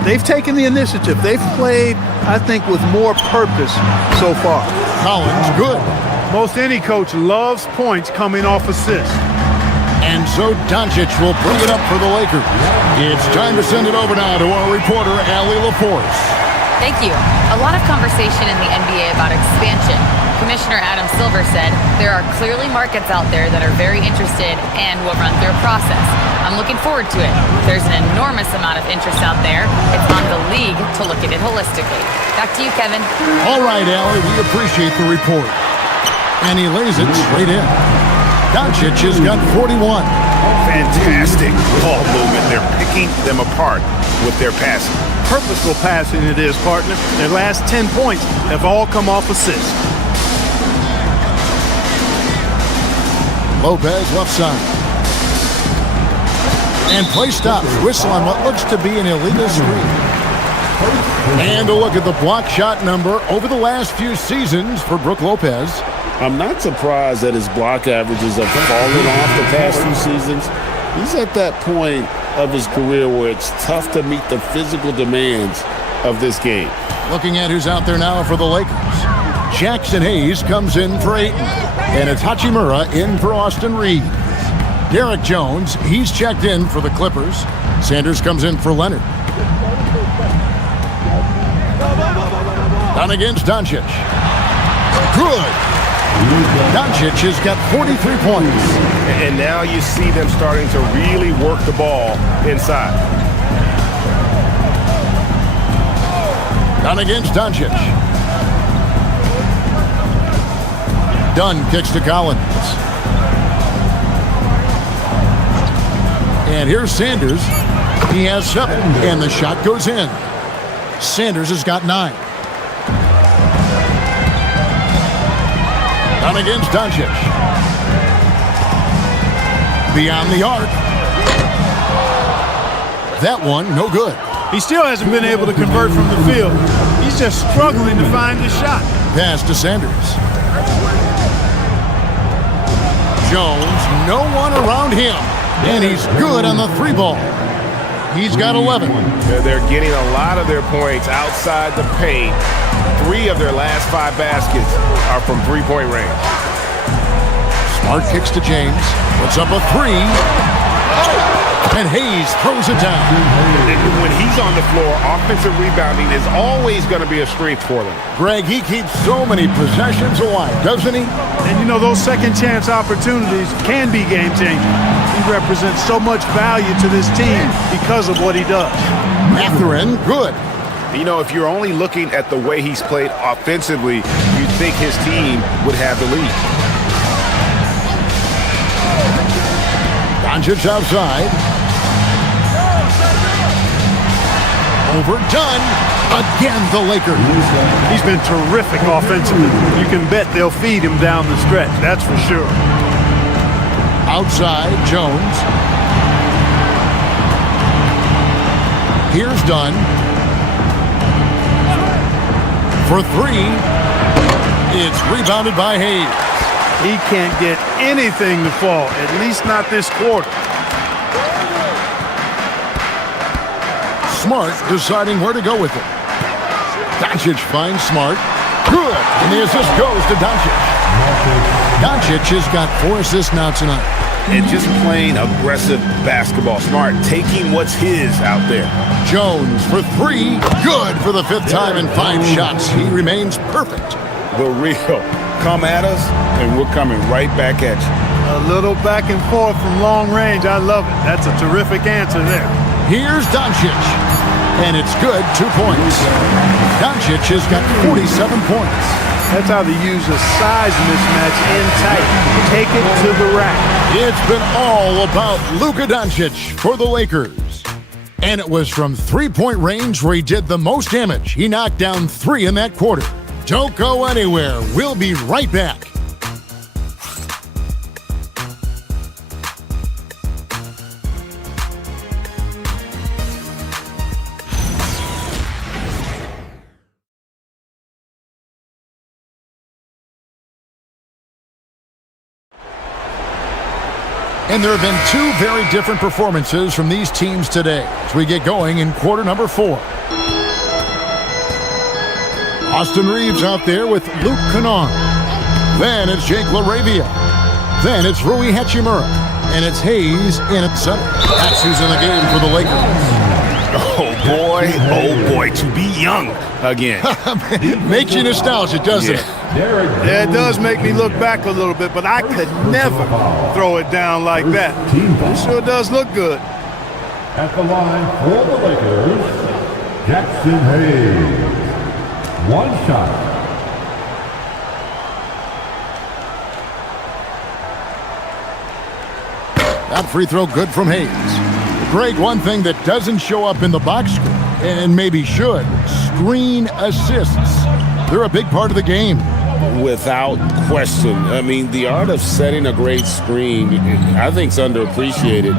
They've taken the initiative. They've played, I think, with more purpose so far. Collins, good. Most any coach loves points coming off assists. And so Doncic will bring it up for the Lakers. It's time to send it over now to our reporter, Allie LaForce. Thank you. A lot of conversation in the NBA about expansion. Commissioner Adam Silver said there are clearly markets out there that are very interested and will run through a process. I'm looking forward to it. There's an enormous amount of interest out there. It's on the league to look at it holistically. Back to you, Kevin. All right, Allie, we appreciate the report. And he lays it straight in. Doncic has got 41. Fantastic ball movement. They're picking them apart with their passing. Purposeful passing it is, partner. Their last 10 points have all come off assists. Lopez left side. And play stops. Whistle on what looks to be an illegal screen. And a look at the block shot number over the last few seasons for Brook Lopez. I'm not surprised that his block averages have fallen off the past few seasons. He's at that point of his career where it's tough to meet the physical demands of this game. Looking at who's out there now for the Lakers. Jackson Hayes comes in for Ayton. And it's Hachimura in for Austin Reeves. Derek Jones, he's checked in for the Clippers. Sanders comes in for Leonard. Done against Doncic. Good. Doncic has got 43 points. And now you see them starting to really work the ball inside. Done against Doncic. Dunn kicks to Collins. And here's Sanders. He has 7, and the shot goes in. Sanders has got 9. Done against Doncic. Beyond the arc. That one, no good. He still hasn't been able to convert from the field. He's just struggling to find his shot. Pass to Sanders. Jones, no one around him. And he's good on the 3-ball. He's got 11. They're getting a lot of their points outside the paint. 3 of their last 5 baskets are from 3-point range. Smart kicks to James. Puts up a 3. And Hayes throws it down. When he's on the floor, offensive rebounding is always going to be a strength for them. Greg, he keeps so many possessions alive, doesn't he? And you know, those second chance opportunities can be game changing. He represents so much value to this team because of what he does. Mathurin, good. You know, if you're only looking at the way he's played offensively, you'd think his team would have the lead. Doncic outside. Overdone. Again, the Lakers. He's been terrific offensively. You can bet they'll feed him down the stretch, that's for sure. Outside, Jones. Here's Dunn. For 3. It's rebounded by Hayes. He can't get anything to fall, at least not this quarter. Smart deciding where to go with it. Doncic finds Smart. Good. And the assist goes to Doncic. Doncic has got 4 assists now tonight. And just playing aggressive basketball. Smart taking what's his out there. Jones for 3. Good for the 5th time in 5 shots. He remains perfect. The real. Come at us, and we're coming right back at you. A little back and forth from long range. I love it. That's a terrific answer there. Here's Doncic. And it's good, 2 points. Doncic has got 47 points. That's how they use a size mismatch in tight. Take it to the rack. It's been all about Luka Doncic for the Lakers. And it was from 3-point range where he did the most damage. He knocked down 3 in that quarter. Don't go anywhere. We'll be right back. And there have been 2 very different performances from these teams today as we get going in quarter number 4. Austin Reeves out there with Luke Kennard. Then it's Jake LaRavia. Then it's Rui Hachimura. And it's Hayes in at center. That's who's in the game for the Lakers. Oh boy, to be young again. Makes you nostalgic, doesn't it? Yeah, it does make me look back a little bit, but I could never throw it down like that. It sure does look good. At the line for the Lakers, Jackson Hayes. One shot. That free throw good from Hayes. Greg, one thing that doesn't show up in the box score, and maybe should, screen assists. They're a big part of the game. Without question. I mean, the art of setting a great screen, I think, is underappreciated.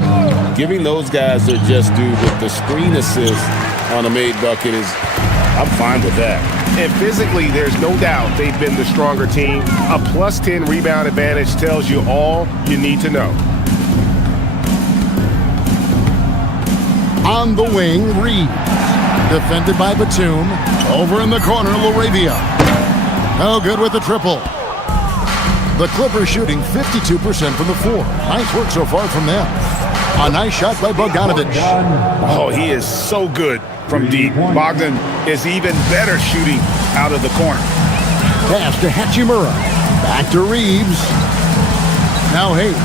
Giving those guys their just due with the screen assist on a made bucket I'm fine with that. And physically, there's no doubt they've been the stronger team. A plus 10 rebound advantage tells you all you need to know. On the wing, Reeves. Defended by Batum. Over in the corner, LaRavia. No good with the triple. The Clippers shooting 52% from the floor. Nice work so far from them. A nice shot by Bogdanovic. Oh, he is so good from deep. Bogdan is even better shooting out of the corner. Pass to Hachimura. Back to Reeves. Now Hayes.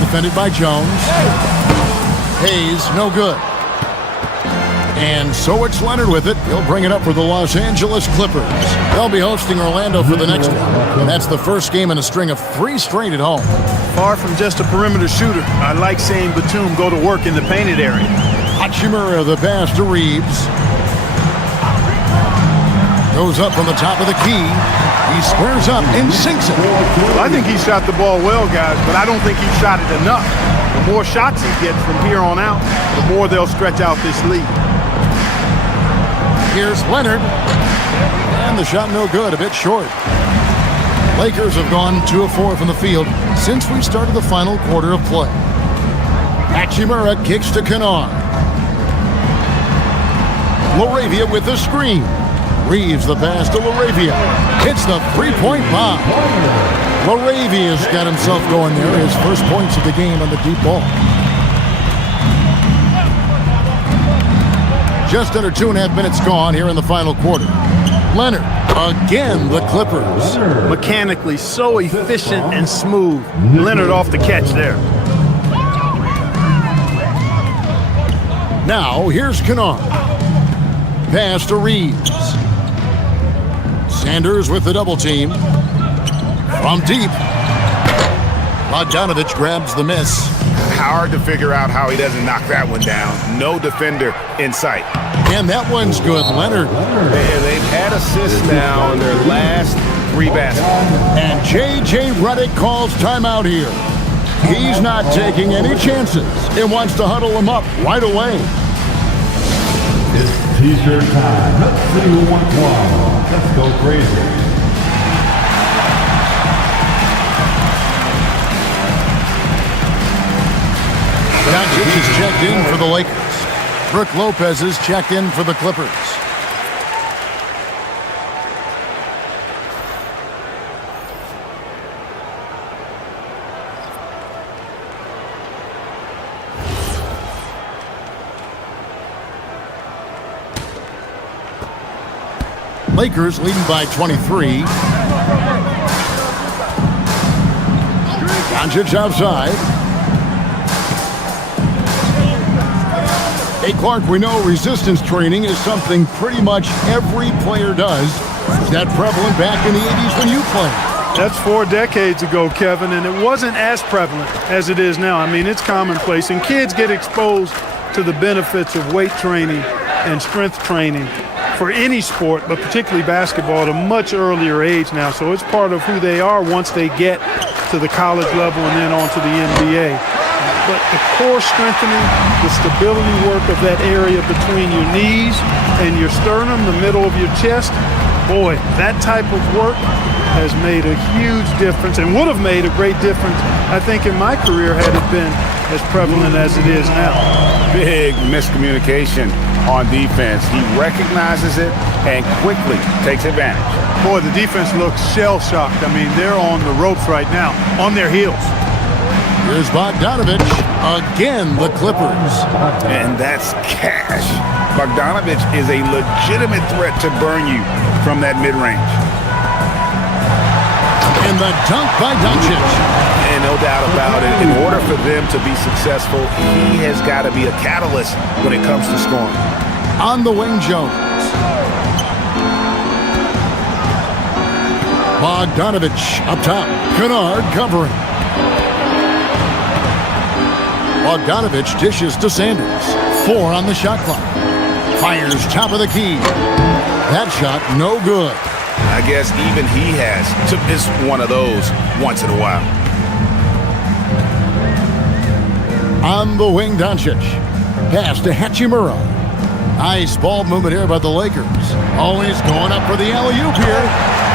Defended by Jones. Hayes, no good. And so it's Leonard with it. He'll bring it up for the Los Angeles Clippers. They'll be hosting Orlando for the next one. And that's the first game in a string of 3 straight at home. Far from just a perimeter shooter, I like seeing Batum go to work in the painted area. Hachimura, the pass to Reeves. Goes up on the top of the key. He squares up and sinks it. Well, I think he shot the ball well, guys, but I don't think he shot it enough. The more shots he gets from here on out, the more they'll stretch out this lead. Here's Leonard. And the shot no good, a bit short. Lakers have gone 2 of 4 from the field since we started the final quarter of play. Hachimura kicks to Kennard. LaRavia with the screen. Reeves the pass to LaRavia. Hits the 3-point bomb. LaRavia's got himself going there. His first points of the game on the deep ball. Just under 2.5 minutes gone here in the final quarter. Leonard, again, the Clippers. Mechanically so efficient and smooth. Leonard off the catch there. Now, here's Kennard. Pass to Reeves. Sanders with the double team. From deep. Bogdanovic grabs the miss. Hard to figure out how he doesn't knock that one down. No defender in sight. And that one's good, Leonard. They've had assists now in their last 3 baskets. And J.J. Redick calls timeout here. He's not taking any chances and wants to huddle him up right away. It's T-shirt time. Let's see who wants one. Let's go crazy. Doncic is checked in for the Lakers. Brook Lopez is checked in for the Clippers. Lakers leading by 23. Doncic outside. Hey, Clark, we know resistance training is something pretty much every player does. Was that prevalent back in the 80s when you played? That's 4 decades ago, Kevin, and it wasn't as prevalent as it is now. I mean, it's commonplace, and kids get exposed to the benefits of weight training and strength training for any sport, but particularly basketball, at a much earlier age now. So it's part of who they are once they get to the college level and then on to the NBA. But the core strengthening, the stability work of that area between your knees and your sternum, the middle of your chest, boy, that type of work has made a huge difference and would have made a great difference, I think, in my career had it been as prevalent as it is now. Big miscommunication on defense. He recognizes it and quickly takes advantage. Boy, the defense looks shell-shocked. I mean, they're on the ropes right now, on their heels. Here's Bogdanovic. Again, the Clippers. And that's cash. Bogdanovich is a legitimate threat to burn you from that mid-range. And the dunk by Doncic. And no doubt about it, in order for them to be successful, he has got to be a catalyst when it comes to scoring. On the wing, Jones. Bogdanovich up top. Kennard covering. Bogdanovich dishes to Sanders. 4 on the shot clock. Fires top of the key. That shot no good. I guess even he has to miss one of those once in a while. On the wing, Doncic. Pass to Hachimura. Nice ball movement here by the Lakers. Always going up for the alley-oop here.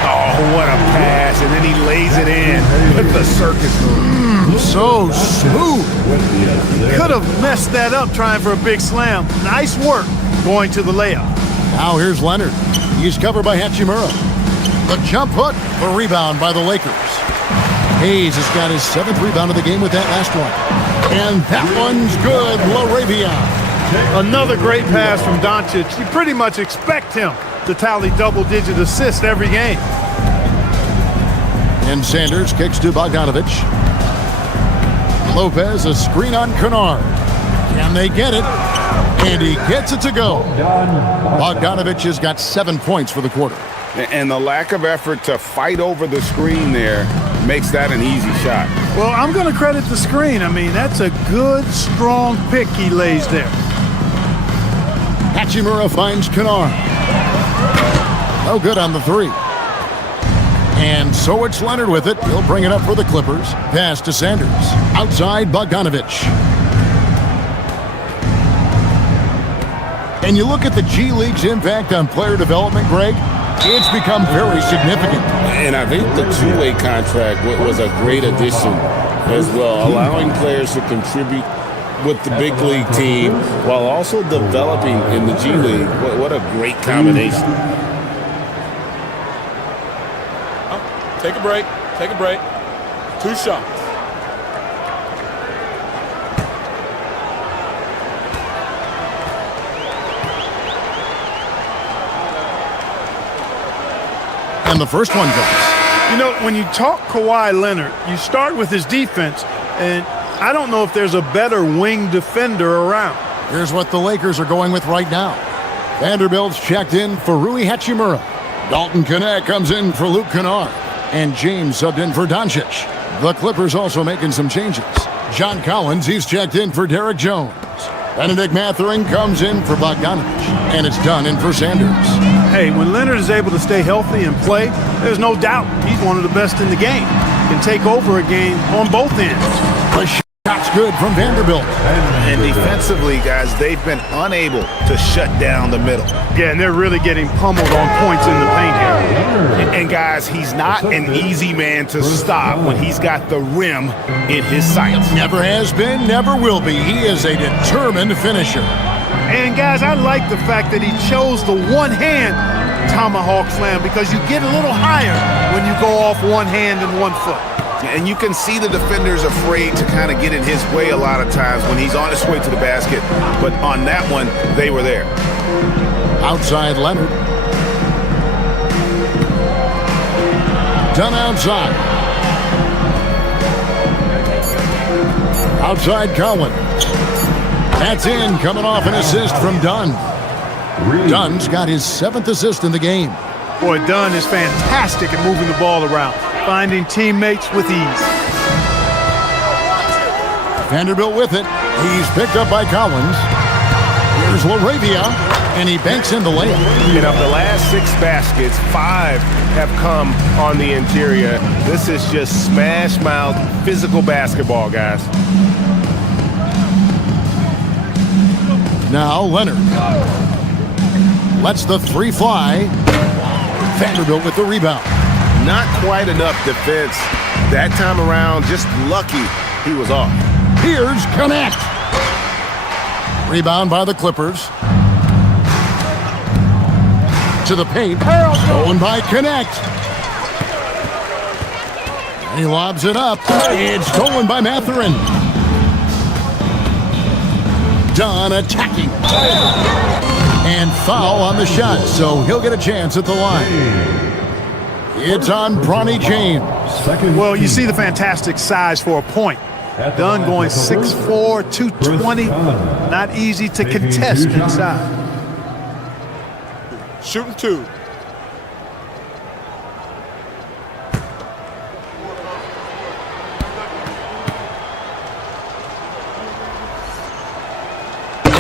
Oh, what a pass, and then he lays it in with the circus move. So smooth. Could have messed that up trying for a big slam. Nice work going to the layup. Now here's Leonard. He's covered by Hachimura. The jump hook, the rebound by the Lakers. Hayes has got his 7th rebound of the game with that last one. And that one's good, LaRavia. Another great pass from Doncic. You pretty much expect him to tally double-digit assists every game. And Sanders kicks to Bogdanovich. Lopez, a screen on Kennard. Can they get it? And he gets it to go. Bogdanovich has got 7 points for the quarter. And the lack of effort to fight over the screen there makes that an easy shot. Well, I'm going to credit the screen. I mean, that's a good, strong pick he lays there. Hachimura finds Kennard. No good on the 3. And so it's Leonard with it. He'll bring it up for the Clippers. Pass to Sanders. Outside Bogdanovich. And you look at the G League's impact on player development, Greg, it's become very significant. And I think the two-way contract was a great addition as well, allowing players to contribute with the big league team while also developing in the G League. What a great combination. Take a break. Take a break. 2 shots. And the first one goes. You know, when you talk Kawhi Leonard, you start with his defense, and I don't know if there's a better wing defender around. Here's what the Lakers are going with right now. Vanderbilt's checked in for Rui Hachimura. Dalton Knecht comes in for Luke Kennard. And James subbed in for Doncic. The Clippers also making some changes. John Collins, he's checked in for Derek Jones. Benedict Mathurin comes in for Bogdanovich. And it's done in for Sanders. Hey, when Leonard is able to stay healthy and play, there's no doubt he's one of the best in the game. Can take over a game on both ends. The shot's good from Vanderbilt. And defensively, guys, they've been unable to shut down the middle. Yeah, and they're really getting pummeled on points in the paint here. And guys, he's not an easy man to stop when he's got the rim in his sights. Never has been, never will be. He is a determined finisher. And guys, I like the fact that he chose the one-hand tomahawk slam because you get a little higher when you go off one hand and 1 foot. And you can see the defenders afraid to kind of get in his way a lot of times when he's on his way to the basket. But on that one, they were there. Outside Leonard. Done outside. Outside Collins. That's in, coming off an assist from Dunn. Dunn's got his 7th assist in the game. Boy, Dunn is fantastic at moving the ball around, finding teammates with ease. Vanderbilt with it. He's picked up by Collins. Here's LaRavia, and he banks in the layup. And of the last 6 baskets, 5 have come on the interior. This is just smash-mouth physical basketball, guys. Now Leonard lets the 3 fly. Vanderbilt with the rebound. Not quite enough defense. That time around, just lucky he was off. Here's Knecht. Rebound by the Clippers. To the paint. Stolen by Knecht. He lobs it up. It's stolen by Mathurin. Dunn attacking. And foul on the shot, so he'll get a chance at the line. It's on Bronny James. Well, you see the fantastic size for a point. Dunn going 6'4", 220. Not easy to contest inside. Shooting 2.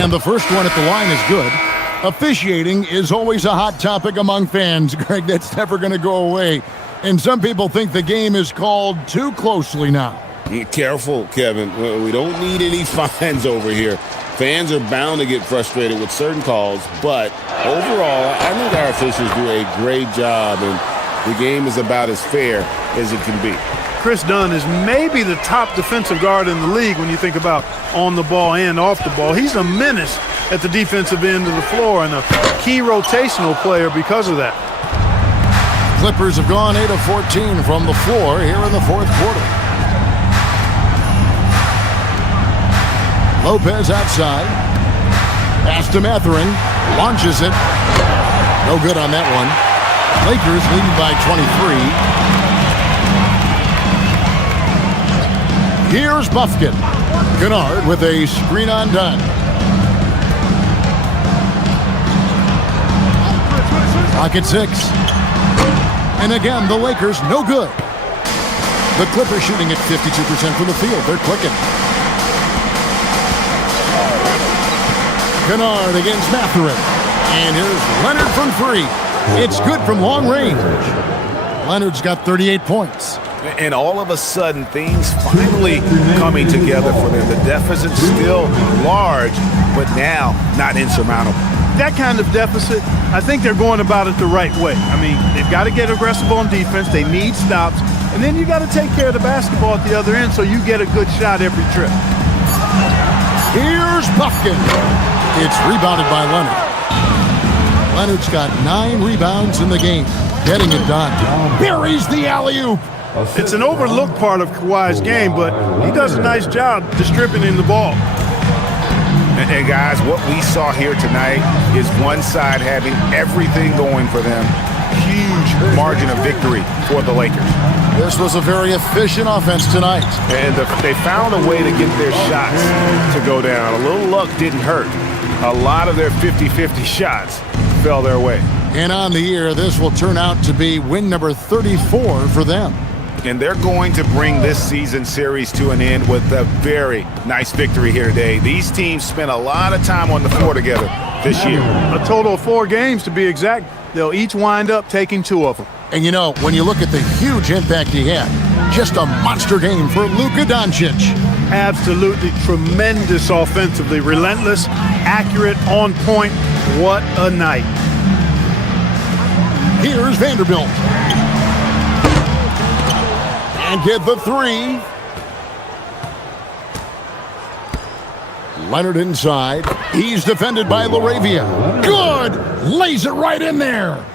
And the first one at the line is good. Officiating is always a hot topic among fans, Greg. That's never going to go away. And some people think the game is called too closely now. Careful, Kevin. We don't need any fines over here. Fans are bound to get frustrated with certain calls, but overall, I think our officials do a great job, and the game is about as fair as it can be. Chris Dunn is maybe the top defensive guard in the league when you think about on the ball and off the ball. He's a menace at the defensive end of the floor and a key rotational player because of that. Clippers have gone 8 of 14 from the floor here in the fourth quarter. Lopez outside. Pass to Mathurin. Launches it. No good on that one. Lakers leading by 23. Here's Buffkin. Kennard with a screen on Dunn. Clock at 6. And again, the Lakers no good. The Clippers shooting at 52% from the field. They're clicking. Kennard against Mathurin. And here's Leonard from 3. It's good from long range. Leonard's got 38 points. And all of a sudden, things finally coming together for them. The deficit's still large, but now not insurmountable. That kind of deficit, I think they're going about it the right way. I mean, they've got to get aggressive on defense. They need stops. And then you got to take care of the basketball at the other end so you get a good shot every trip. Here's Buffkin. It's rebounded by Leonard. Leonard's got 9 rebounds in the game. Getting it done. Buries the alley-oop. It's an overlooked part of Kawhi's game, but he does a nice job distributing the ball. And guys, what we saw here tonight is one side having everything going for them. Huge margin of victory for the Lakers. This was a very efficient offense tonight. And they found a way to get their shots to go down. A little luck didn't hurt. A lot of their 50-50 shots fell their way. And on the year, this will turn out to be win number 34 for them. And they're going to bring this season series to an end with a very nice victory here today. These teams spent a lot of time on the floor together this year. A total of 4 games to be exact. They'll each wind up taking 2 of them. And you know, when you look at the huge impact he had, just a monster game for Luka Doncic. Absolutely tremendous offensively. Relentless, accurate, on point. What a night. Here's Vanderbilt. And get the 3. Leonard inside. He's defended by LaRavia. Good! Lays it right in there.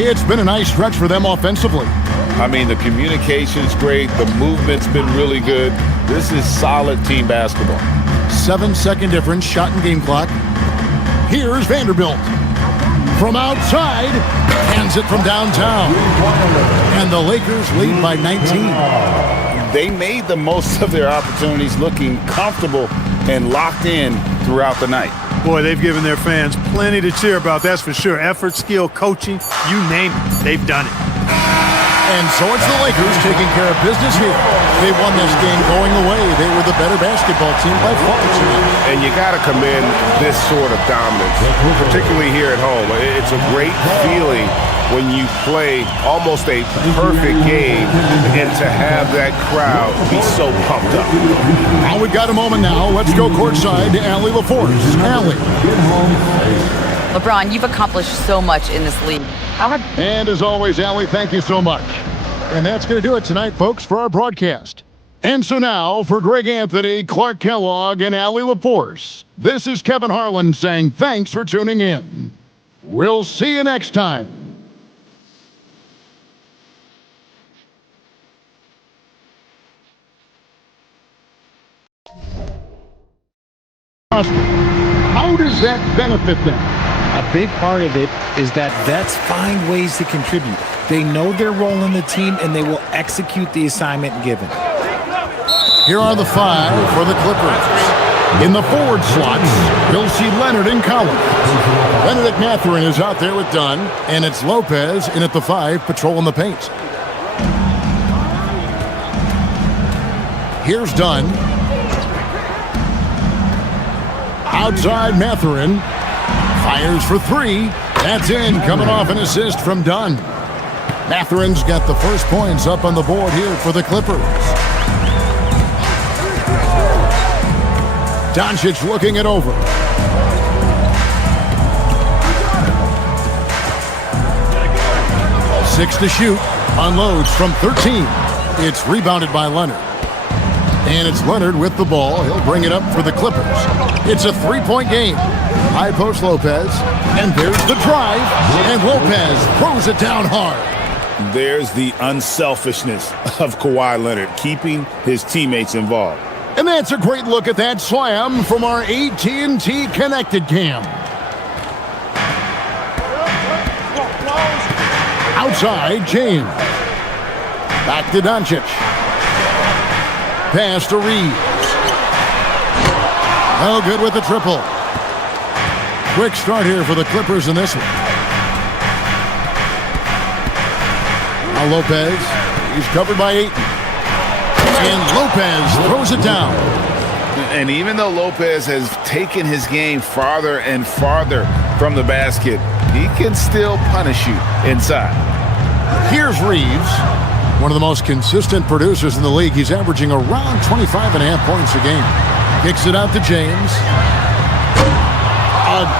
It's been a nice stretch for them offensively. I mean, the communication's great. The movement's been really good. This is solid team basketball. 7-second difference, shot and game clock. Here's Vanderbilt. From outside, hands it from downtown. And the Lakers lead by 19. They made the most of their opportunities, looking comfortable and locked in throughout the night. Boy, they've given their fans plenty to cheer about, that's for sure. Effort, skill, coaching, you name it, they've done it. And so it's the Lakers taking care of business here. They won this game going away. They were the better basketball team by far tonight. And you got to commend this sort of dominance, particularly here at home. It's a great feeling when you play almost a perfect game and to have that crowd be so pumped up. Now we've got a moment now. Let's go courtside to Allie LaForce. Allie. LeBron, you've accomplished so much in this league. And as always, Allie, thank you so much. And that's going to do it tonight, folks, for our broadcast. And so now, for Greg Anthony, Clark Kellogg, and Allie LaForce, this is Kevin Harlan saying thanks for tuning in. We'll see you next time. How does does that benefit them? A big part of it is that vets find ways to contribute. They know their role in the team, and they will execute the assignment given. Here are the 5 for the Clippers. In the forward slots, you'll see Leonard and Collins. Benedict Mathurin is out there with Dunn, and it's Lopez in at the 5, patrolling the paint. Here's Dunn. Outside Mathurin. Fires for 3. That's in, coming off an assist from Dunn. Mathurin's got the first points up on the board here for the Clippers. Doncic looking it over. Six to shoot. Unloads from 13. It's rebounded by Leonard. And it's Leonard with the ball. He'll bring it up for the Clippers. It's a 3-point game. High post Lopez. And there's the drive. And Lopez throws it down hard. There's the unselfishness of Kawhi Leonard, keeping his teammates involved. And that's a great look at that slam from our AT&T Connected Cam. Outside, James. Back to Doncic. Pass to Reeves. Oh, good with the triple. Quick start here for the Clippers in this one. Now Lopez. He's covered by Ayton. And Lopez throws it down. And even though Lopez has taken his game farther and farther from the basket, he can still punish you inside. Here's Reeves, one of the most consistent producers in the league. He's averaging around 25.5 points a game. Kicks it out to James.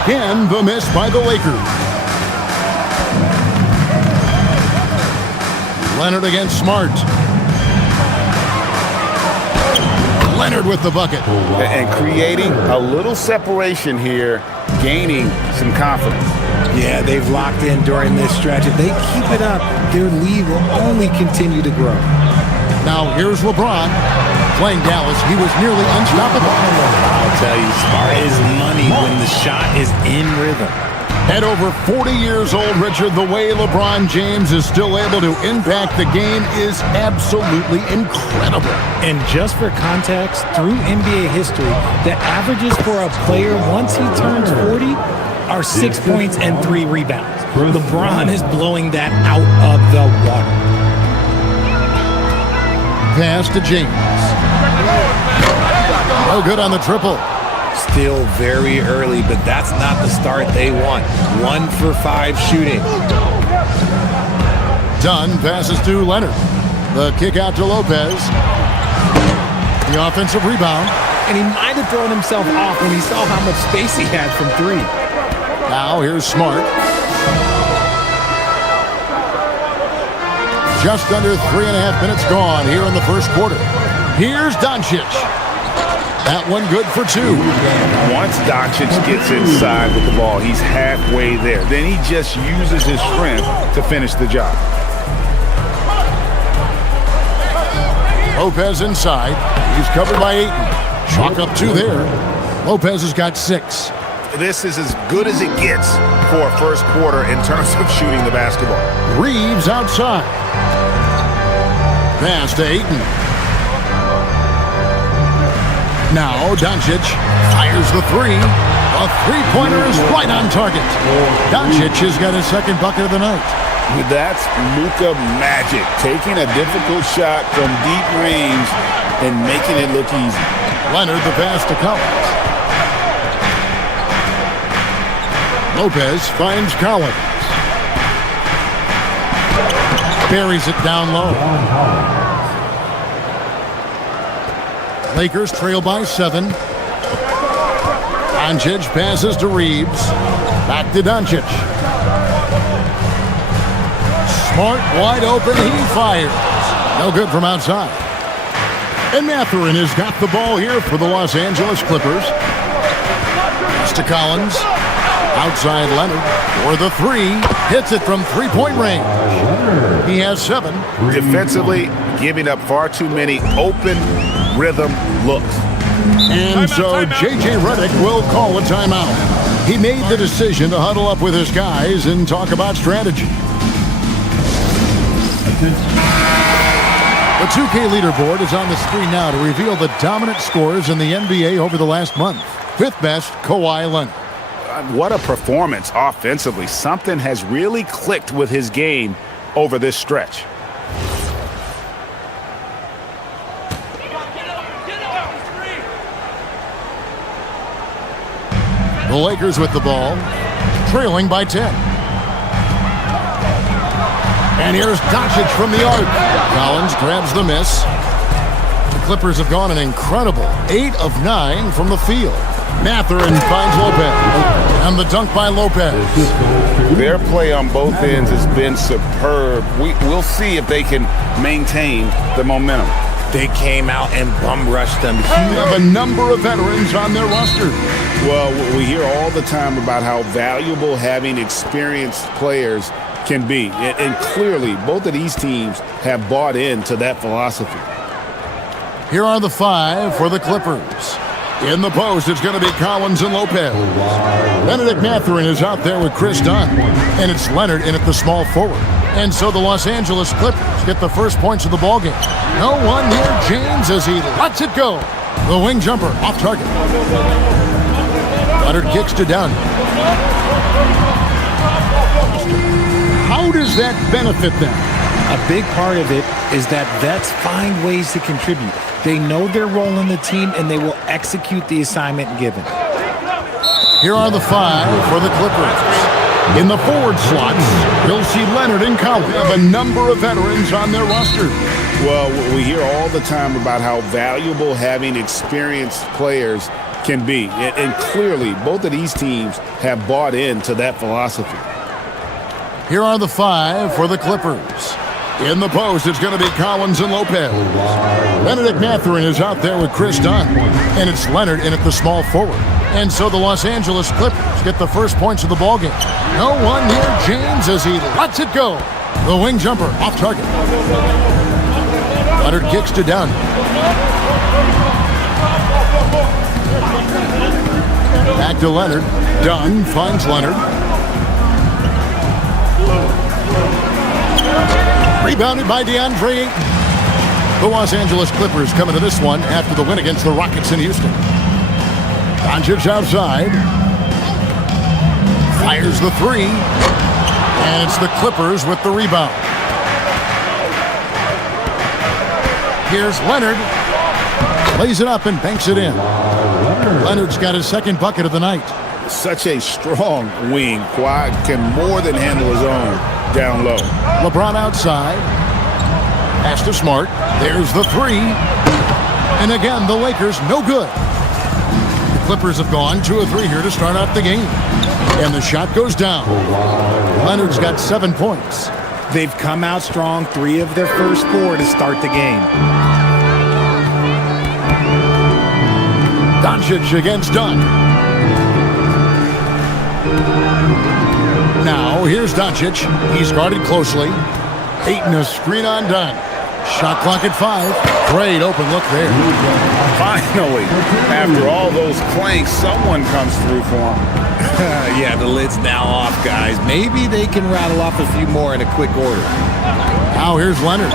Again, the miss by the Lakers. Leonard against Smart. Leonard with the bucket. And creating a little separation here, gaining some confidence. Yeah, they've locked in during this stretch. If they keep it up, their lead will only continue to grow. Now here's LeBron. Playing Dallas, he was nearly unstoppable. I'll tell you, Smart is money when the shot is in rhythm. At over 40 years old, Richard, the way LeBron James is still able to impact the game is absolutely incredible. And just for context, through NBA history, the averages for a player once he turns 40 are 6 points and 3 rebounds. LeBron is blowing that out of the water. Pass to James. Oh, good on the triple. Still very early, but that's not the start they want. 1 for 5 shooting. Dunn passes to Leonard. The kick out to Lopez. The offensive rebound. And he might have thrown himself off when he saw how much space he had from 3. Now here's Smart. Just under 3.5 minutes gone here in the first quarter. Here's Doncic. That one good for 2. Once Doncic gets inside with the ball, he's halfway there. Then he just uses his strength to finish the job. Lopez inside. He's covered by Ayton. Chalk up 2 there. Lopez has got 6. This is as good as it gets for a first quarter in terms of shooting the basketball. Reeves outside. Pass to Ayton. Now Doncic fires the 3. A three-pointer is right on target. Doncic has got his second bucket of the night. That's Luka magic, taking a difficult shot from deep range and making it look easy. Leonard the pass to Collins. Lopez finds Collins. Buries it down low. Lakers trail by 7. Doncic passes to Reeves. Back to Doncic. Smart wide open. He fires. No good from outside. And Mathurin has got the ball here for the Los Angeles Clippers. Pass to Collins. Outside Leonard for the 3. Hits it from 3-point range. He has 7. Defensively, giving up far too many open rhythm looks. And so J.J. Redick will call a timeout. He made the decision to huddle up with his guys and talk about strategy. The 2K leaderboard is on the screen now to reveal the dominant scores in the NBA over the last month. Fifth best, Kawhi Leonard. What a performance offensively. Something has really clicked with his game over this stretch. The Lakers with the ball, trailing by 10. And here's Doncic from the arc. Collins grabs the miss. The Clippers have gone an incredible 8 of 9 from the field. Mathurin finds Lopez. And the dunk by Lopez. Their play on both ends has been superb. We'll see if they can maintain the momentum. They came out and bum rushed them. They have a number of veterans on their roster. Well, we hear all the time about how valuable having experienced players can be. And clearly, both of these teams have bought into that philosophy. Here are the 5 for the Clippers. In the post, it's going to be Collins and Lopez. Benedict Mathurin is out there with Chris Dunn. And it's Leonard in at the small forward. And so the Los Angeles Clippers get the first points of the ballgame. No one near James as he lets it go. The wing jumper off target. Leonard kicks to Dunn. How does that benefit them? A big part of it is that vets find ways to contribute. They know their role in the team, and they will execute the assignment given. Here are the 5 for the Clippers. In the forward slots, you'll see Leonard and Collins. They have a number of veterans on their roster. Well, we hear all the time about how valuable having experienced players can be. And clearly, both of these teams have bought into that philosophy. Here are the 5 for the Clippers. In the post, it's going to be Collins and Lopez. Benedict Mathurin is out there with Chris Dunn. And it's Leonard in at the small forward. And so the Los Angeles Clippers get the first points of the ballgame. No one near James as he lets it go. The wing jumper off target. Leonard kicks to Dunn. Back to Leonard. Dunn finds Leonard. Rebounded by DeAndre Ayton. The Los Angeles Clippers coming to this one after the win against the Rockets in Houston. Doncic outside. Fires the 3. And it's the Clippers with the rebound. Here's Leonard. Lays it up and banks it in. Leonard's got his second bucket of the night. Such a strong wing. Kawhi can more than handle his own down low. LeBron outside. Pass to Smart. There's the 3. And again, the Lakers no good. The Clippers have gone 2 of 3 here to start out the game. And the shot goes down. Leonard's got 7 points. They've come out strong, 3 of their first 4 to start the game. Doncic against Dunn. Now, here's Doncic. He's guarded closely. Ayton a screen on Dunn. Shot clock at 5. Great open look there. Finally, after all those clanks, someone comes through for him. Yeah, the lid's now off, guys. Maybe they can rattle off a few more in a quick order. Now here's Leonard.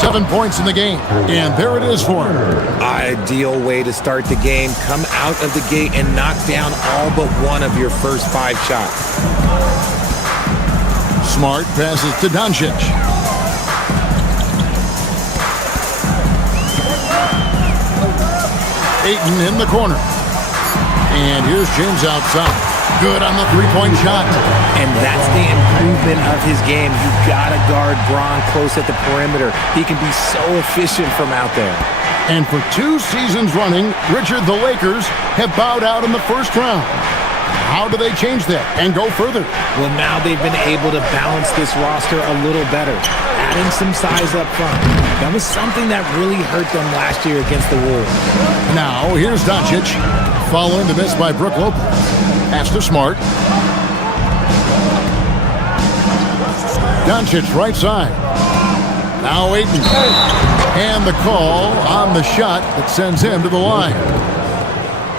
7 points in the game. And there it is for him. Ideal way to start the game. Come out of the gate and knock down all but one of your first 5 shots. Smart passes to Doncic. Ayton in the corner. And here's James outside. Good on the 3-point shot. And that's the improvement of his game. You gotta guard Bron close at the perimeter. He can be so efficient from out there. And for 2 seasons running, Richard, the Lakers have bowed out in the first round. How do they change that and go further? Well, now they've been able to balance this roster a little better, adding some size up front. That was something that really hurt them last year against the Wolves. Now, here's Doncic, following the miss by Brook Lopez. Pass to Smart. Doncic right side. Now Ayton. And the call on the shot that sends him to the line.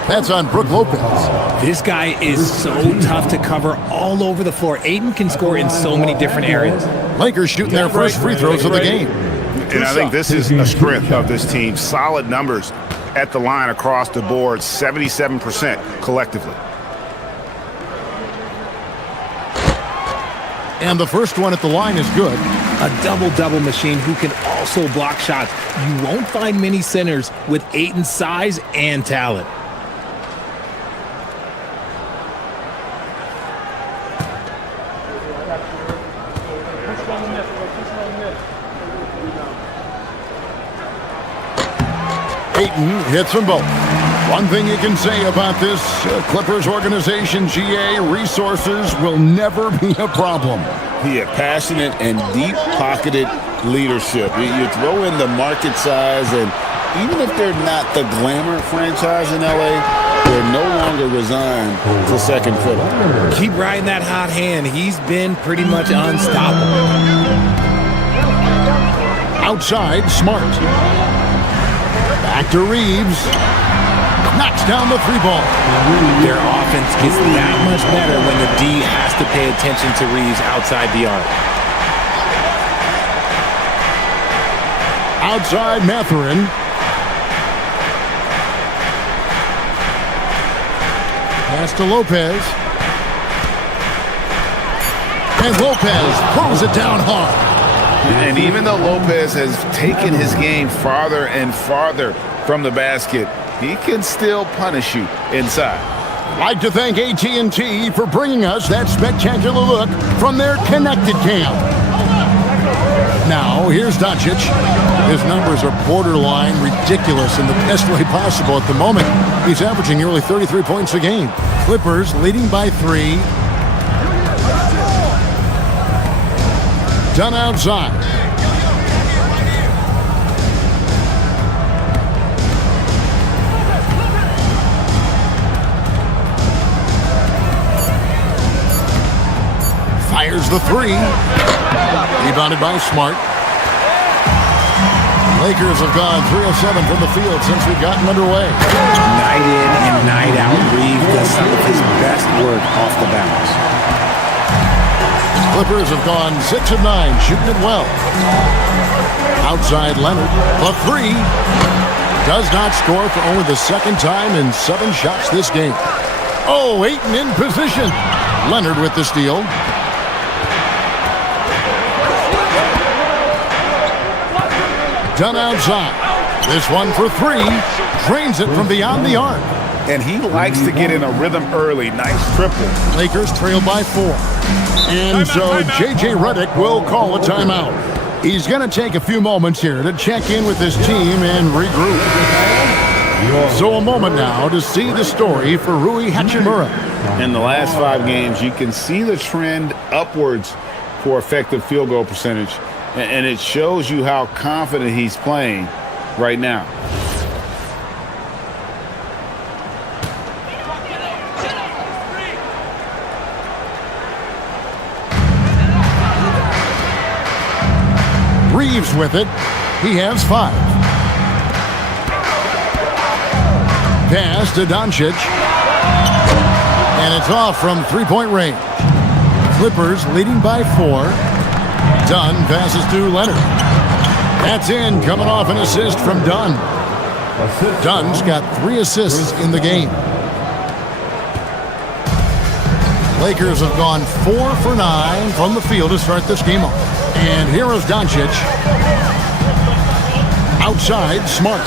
That's on Brook Lopez. This guy is so tough to cover all over the floor. Aiden can score in so many different areas. Lakers shooting their first free throws of the game. And I think this is a strength of this team. Solid numbers at the line across the board, 77% collectively. And the first one at the line is good. A double-double machine who can also block shots. You won't find many centers with Aiton's size and talent. Ayton hits them both. One thing you can say about this Clippers organization, GA, resources will never be a problem. Yeah, passionate and deep-pocketed leadership. You throw in the market size, and even if they're not the glamour franchise in LA, they're no longer resigned to second fiddle. Keep riding that hot hand. He's been pretty much unstoppable. Outside, Smart. Back to Reeves. Knocks down the three ball. Their offense gets that much better when the D has to pay attention to Reeves outside the arc. Outside, Mathurin. Pass to Lopez. And Lopez throws it down hard. And even though Lopez has taken his game farther and farther from the basket, he can still punish you inside. I'd like to thank AT&T for bringing us that spectacular look from their connected cam. Now, here's Doncic. His numbers are borderline ridiculous in the best way possible at the moment. He's averaging nearly 33 points a game. Clippers leading by 3. Done outside. Fires the 3. Rebounded by Smart. Lakers have gone 3 of 7 from the field since we've gotten underway. Night in and night out, Reeves does some of his best work off the bounce. Clippers have gone 6 of 9, shooting it well. Outside Leonard. The 3 does not score for only the second time in 7 shots this game. Oh, Ayton in position. Leonard with the steal. Done outside. This one for 3. Drains it from beyond the arc. And he likes to get in a rhythm early. Nice triple. Lakers trail by 4. And so J.J. Redick will call a timeout. He's going to take a few moments here to check in with his team and regroup. So a moment now to see the story for Rui Hachimura. In the last 5 games, you can see the trend upwards for effective field goal percentage. And it shows you how confident he's playing right now. Reeves with it. He has 5. Pass to Doncic. And it's off from three-point range. Clippers leading by 4. Dunn passes to Leonard. That's in, coming off an assist from Dunn. Dunn's got 3 assists in the game. Lakers have gone 4 for 9 from the field to start this game off. And here is Doncic. Outside, Smart.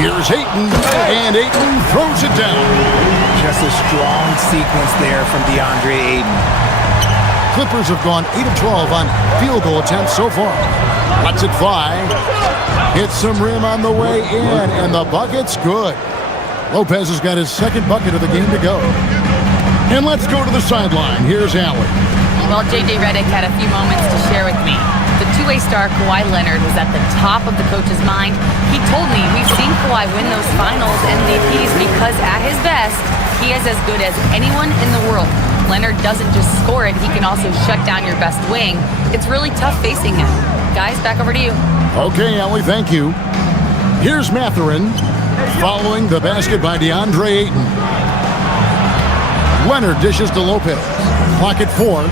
Here's Ayton, and Ayton throws it down. Just a strong sequence there from DeAndre Ayton. Clippers have gone 8 of 12 on field goal attempts so far. Lets it fly. Hits some rim on the way in, and the bucket's good. Lopez has got his second bucket of the game to go. And let's go to the sideline. Here's Allen. Well, J.J. Redick had a few moments to share with me. The two-way star Kawhi Leonard was at the top of the coach's mind. He told me we've seen Kawhi win those finals MVPs because at his best, he is as good as anyone in the world. Leonard doesn't just score it, he can also shut down your best wing. It's really tough facing him. Guys, back over to you. Okay, Ellie, thank you. Here's Mathurin. Following the basket by DeAndre Ayton. Leonard dishes to Lopez. Clock at 4.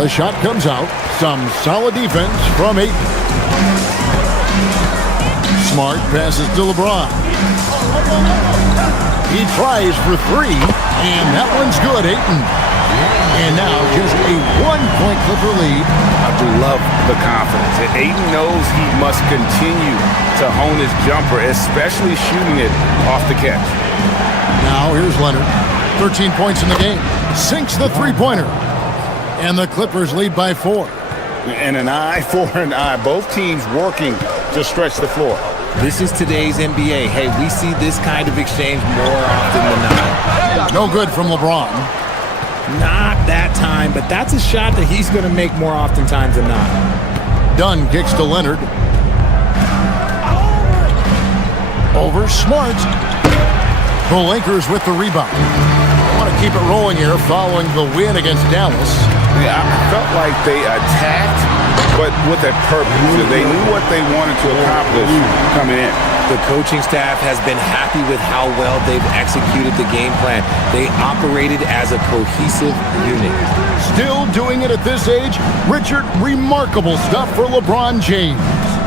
The shot comes out. Some solid defense from Ayton. Smart passes to LeBron. He tries for 3, and that one's good, Ayton. And now just a 1-point Clipper lead. I do love the confidence. Ayton knows he must continue to hone his jumper, especially shooting it off the catch. Now here's Leonard. 13 points in the game. Sinks the three-pointer. And the Clippers lead by 4. And an eye for an eye. Both teams working to stretch the floor. This is today's NBA. Hey, we see this kind of exchange more often than not. No good from LeBron. Not that time, but that's a shot that he's going to make more oftentimes than not. Dunn kicks to Leonard. Over Smart. The Lakers with the rebound. Want to keep it rolling here following the win against Dallas. Yeah, I felt like they attacked, but with a purpose. They knew what they wanted to accomplish coming in. The coaching staff has been happy with how well they've executed the game plan. They operated as a cohesive unit. Still doing it at this age, Richard, remarkable stuff for LeBron James.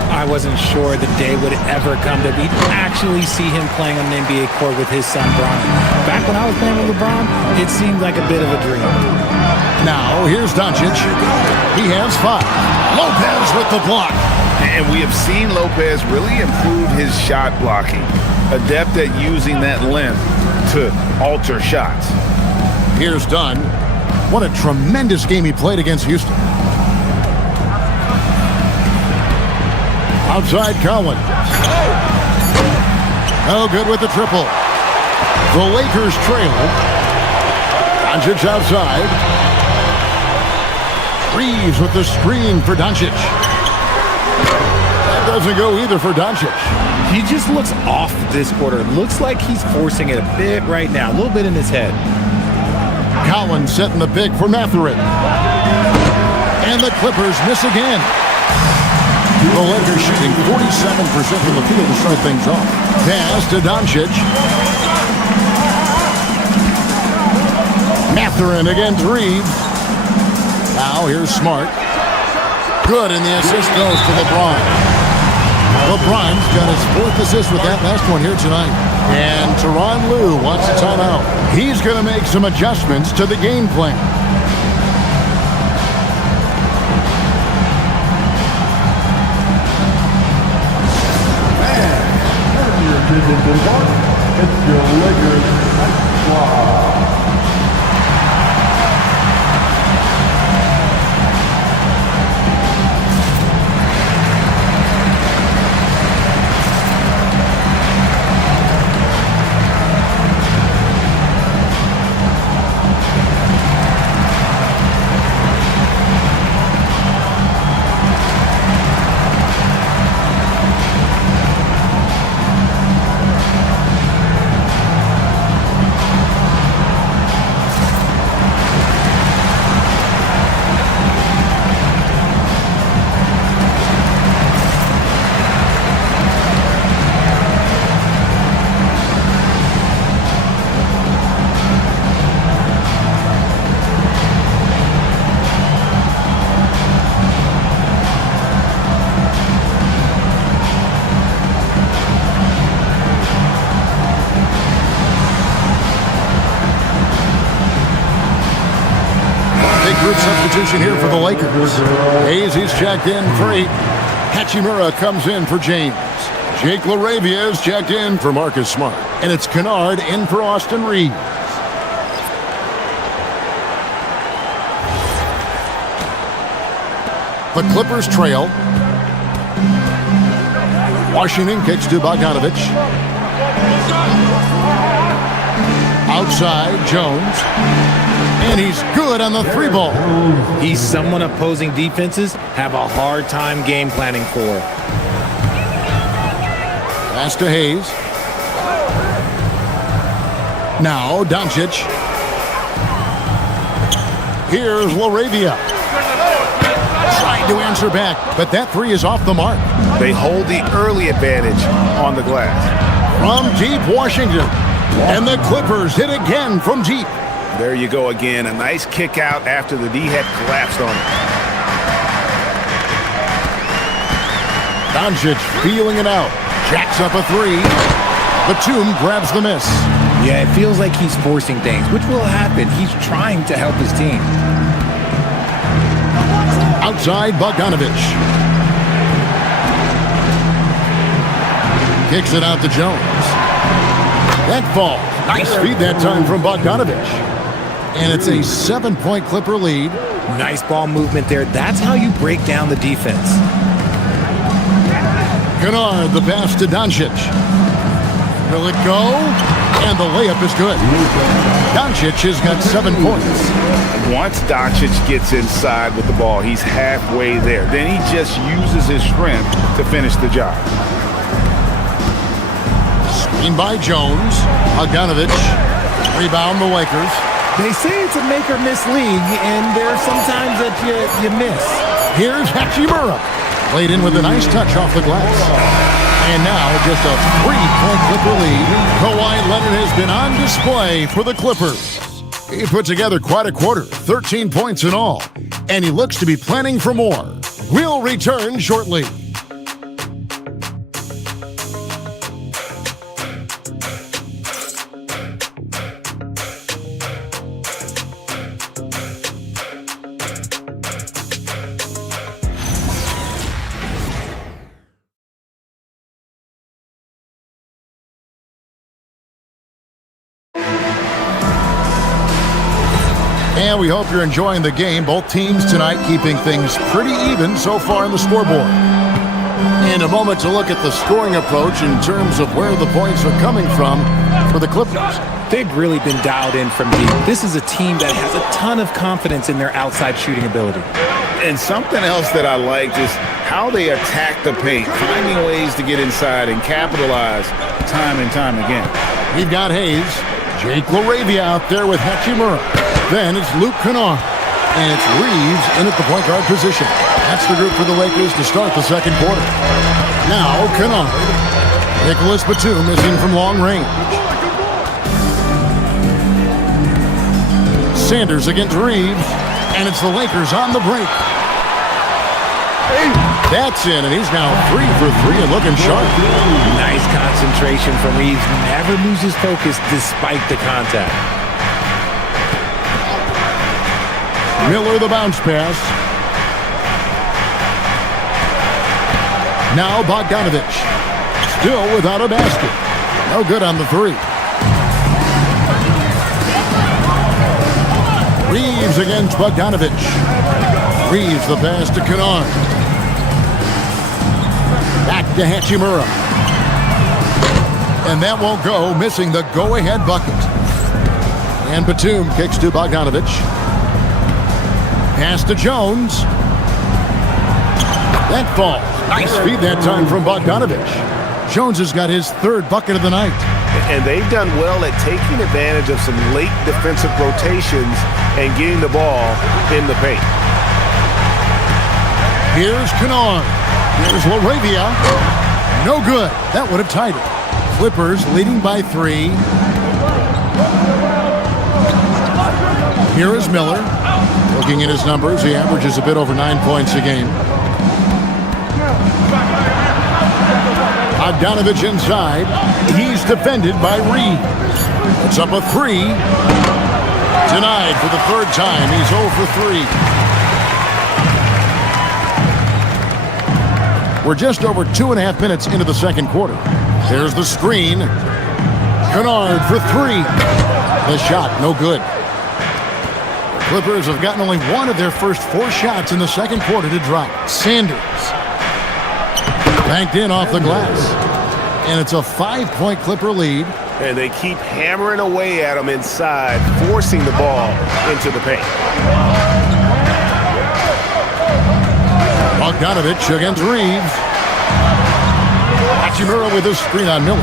I wasn't sure the day would ever come that we'd actually see him playing on an NBA court with his son, Bronny. Back when I was playing with LeBron, it seemed like a bit of a dream. Now, here's Doncic. He has 5. Lopez with the block. And we have seen Lopez really improve his shot blocking. Adept at using that length to alter shots. Here's Dunn. What a tremendous game he played against Houston. Outside Collins. No good with the triple. The Lakers trail. Doncic outside. Reeves with the screen for Doncic. That doesn't go either for Doncic. He just looks off this quarter. Looks like he's forcing it a bit right now. A little bit in his head. Collins setting the pick for Mathurin. And the Clippers miss again. The Lakers shooting 47% from the field to start things off. Pass to Doncic. Mathurin against Reeves. Now here's Smart. Good, and the assist goes to LeBron. LeBron's got his 4th assist with that last one here tonight. And Tyronn Lue wants a timeout. He's going to make some adjustments to the game plan. It's your Lakers squad. Substitution here for the Lakers. Hayes, he's checked in for 8. Hachimura comes in for James. Jake LaRavia is checked in for Marcus Smart. And it's Kennard in for Austin Reeves. The Clippers trail. Washington kicks to Bogdanovich. Outside, Jones. And he's good on the 3 ball. He's someone opposing defenses have a hard time game planning for. Pass to Hayes. Now Doncic. Here's LaRavia. Trying tried to answer back, but that three is off the mark. They hold the early advantage on the glass. From deep Washington. And the Clippers hit again from deep. There you go again. A nice kick out after the D had collapsed on him. Doncic feeling it out. Jacks up a three. Batum grabs the miss. Yeah, it feels like he's forcing things, which will happen. He's trying to help his team. Outside, Bogdanovich. Kicks it out to Jones. That falls. Nice feed that time from Bogdanovich. And it's a 7-point Clipper lead. Nice ball movement there. That's how you break down the defense. Kennard, the pass to Doncic. Will it go? And the layup is good. Doncic has got 7 points. Once Doncic gets inside with the ball, he's halfway there. Then he just uses his strength to finish the job. Screen by Jones. Bogdanovich. Rebound the Lakers. They say it's a make-or-miss league, and there are some times that you miss. Here's Hachimura. Played in with a nice touch off the glass. And now just a 3-point Clipper lead. Kawhi Leonard has been on display for the Clippers. He put together quite a quarter, 13 points in all. And he looks to be planning for more. We'll return shortly. And we hope you're enjoying the game. Both teams tonight keeping things pretty even so far on the scoreboard. In a moment to look at the scoring approach in terms of where the points are coming from for the Clippers. They've really been dialed in from deep. This is a team that has a ton of confidence in their outside shooting ability. And something else that I liked is how they attack the paint, finding ways to get inside and capitalize time and time again. We've got Hayes. Jake LaRavia out there with Hachimura. Then it's Luke Kennard. And it's Reeves in at the point guard position. That's the group for the Lakers to start the second quarter. Now Kennard. Nicholas Batum is in from long range. Sanders against Reeves. And it's the Lakers on the break. That's in, and he's now 3 for 3 and looking sharp. Nice concentration from Reeves. Never loses focus despite the contact. Miller the bounce pass. Now Bogdanovich. Still without a basket. No good on the three. Reeves against Bogdanovich. Reeves the pass to Kennard. Back to Hachimura. And that won't go, missing the go-ahead bucket. And Batum kicks to Bogdanovich. Pass to Jones. That falls. Nice feed that time from Bogdanovich. Jones has got his third bucket of the night. And they've done well at taking advantage of some late defensive rotations and getting the ball in the paint. Here's Kennard. Here's LaRavia. No good. That would have tied it. Clippers leading by 3. Here is Miller. Looking at his numbers, he averages a bit over 9 points a game. Bogdanovich inside. He's defended by Reeves. It's up a 3. Denied for the third time. He's 0 for 3. We're just over 2.5 minutes into the second quarter. There's the screen. Kennard for 3. The shot, no good. The Clippers have gotten only one of their first 4 shots in the second quarter to drop. Sanders. Banked in off the glass. And it's a 5-point Clipper lead. And they keep hammering away at him inside, forcing the ball into the paint. Bogdanovich against Reeves. Hachimura with a screen on Miller.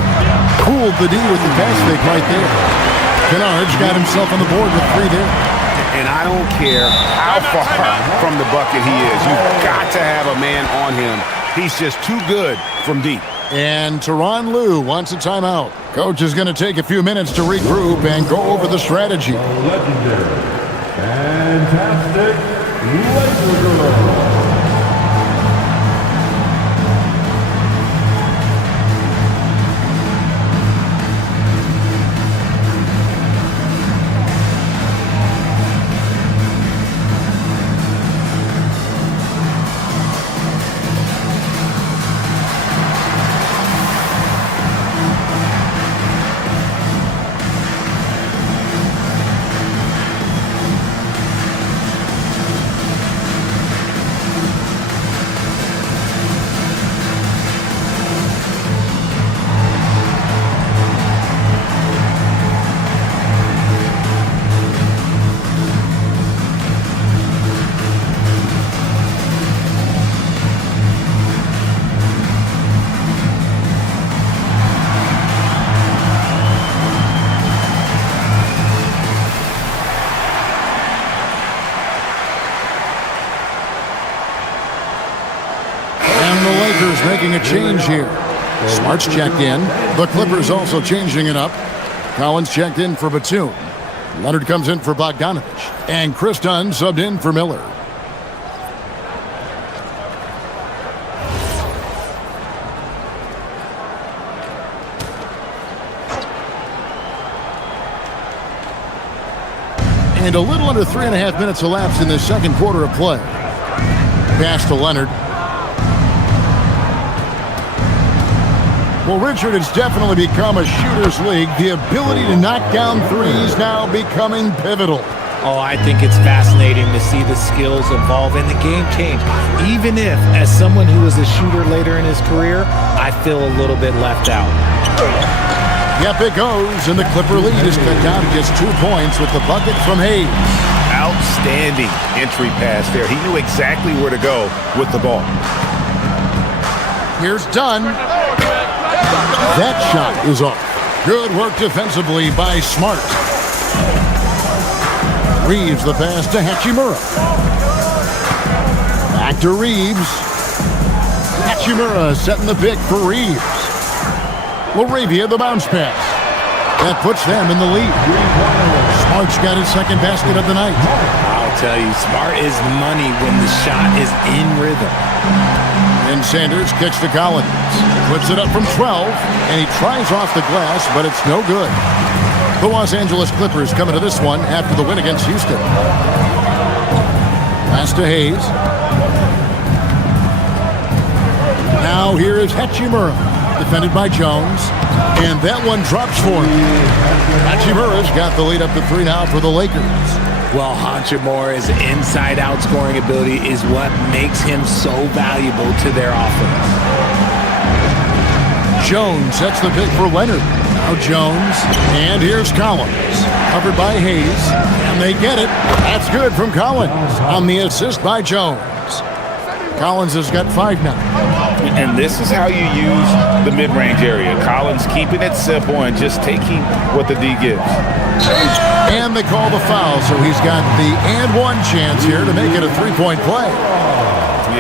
Cooled the D with the pass fake right there. Kennard's got himself on the board with 3 there. And I don't care how far from the bucket he is. You've got to a man on him. He's just too good from deep. And Tyronn Lue wants a timeout. Coach is going to take a few minutes to regroup and go over the strategy. Legendary. Fantastic Laser Girl. Making a change here. Smart's checked in. The Clippers also changing it up. Collins checked in for Batum. Leonard comes in for Bogdanovich. And Chris Dunn subbed in for Miller. And a little under 3.5 minutes elapsed in the second quarter of play. Pass to Leonard. Well, Richard, it's definitely become a shooter's league. The ability to knock down threes now becoming pivotal. Oh, I think it's fascinating to see the skills evolve and the game change. Even if, as someone who was a shooter later in his career, I feel a little bit left out. Yep, it goes, and the Clipper lead is cut down to just 2 points with the bucket from Hayes. Outstanding entry pass there. He knew exactly where to go with the ball. Here's Dunn. That shot is off. Good work defensively by Smart. Reeves the pass to Hachimura. Back to Reeves. Hachimura setting the pick for Reeves. Laravia the bounce pass. That puts them in the lead. Smart's got his second basket of the night. I'll tell you, Smart is money when the shot is in rhythm. And Sanders kicks to Collins. Puts it up from 12, and he tries off the glass, but it's no good. The Los Angeles Clippers coming to this one after the win against Houston. Pass to Hayes. Now here is Hachimura, defended by Jones. And that one drops for him. Hachimura's got the lead up to 3 now for the Lakers. Well, Hachimura's inside-out scoring ability is what makes him so valuable to their offense. Jones sets the pick for Leonard. Now Jones, and here's Collins. Covered by Hayes, and they get it. That's good from Collins on the assist by Jones. Collins has got 5 now. And this is how you use the mid-range area. Collins keeping it simple and just taking what the D gives. And they call the foul, so he's got the and one chance here to make it a 3-point play.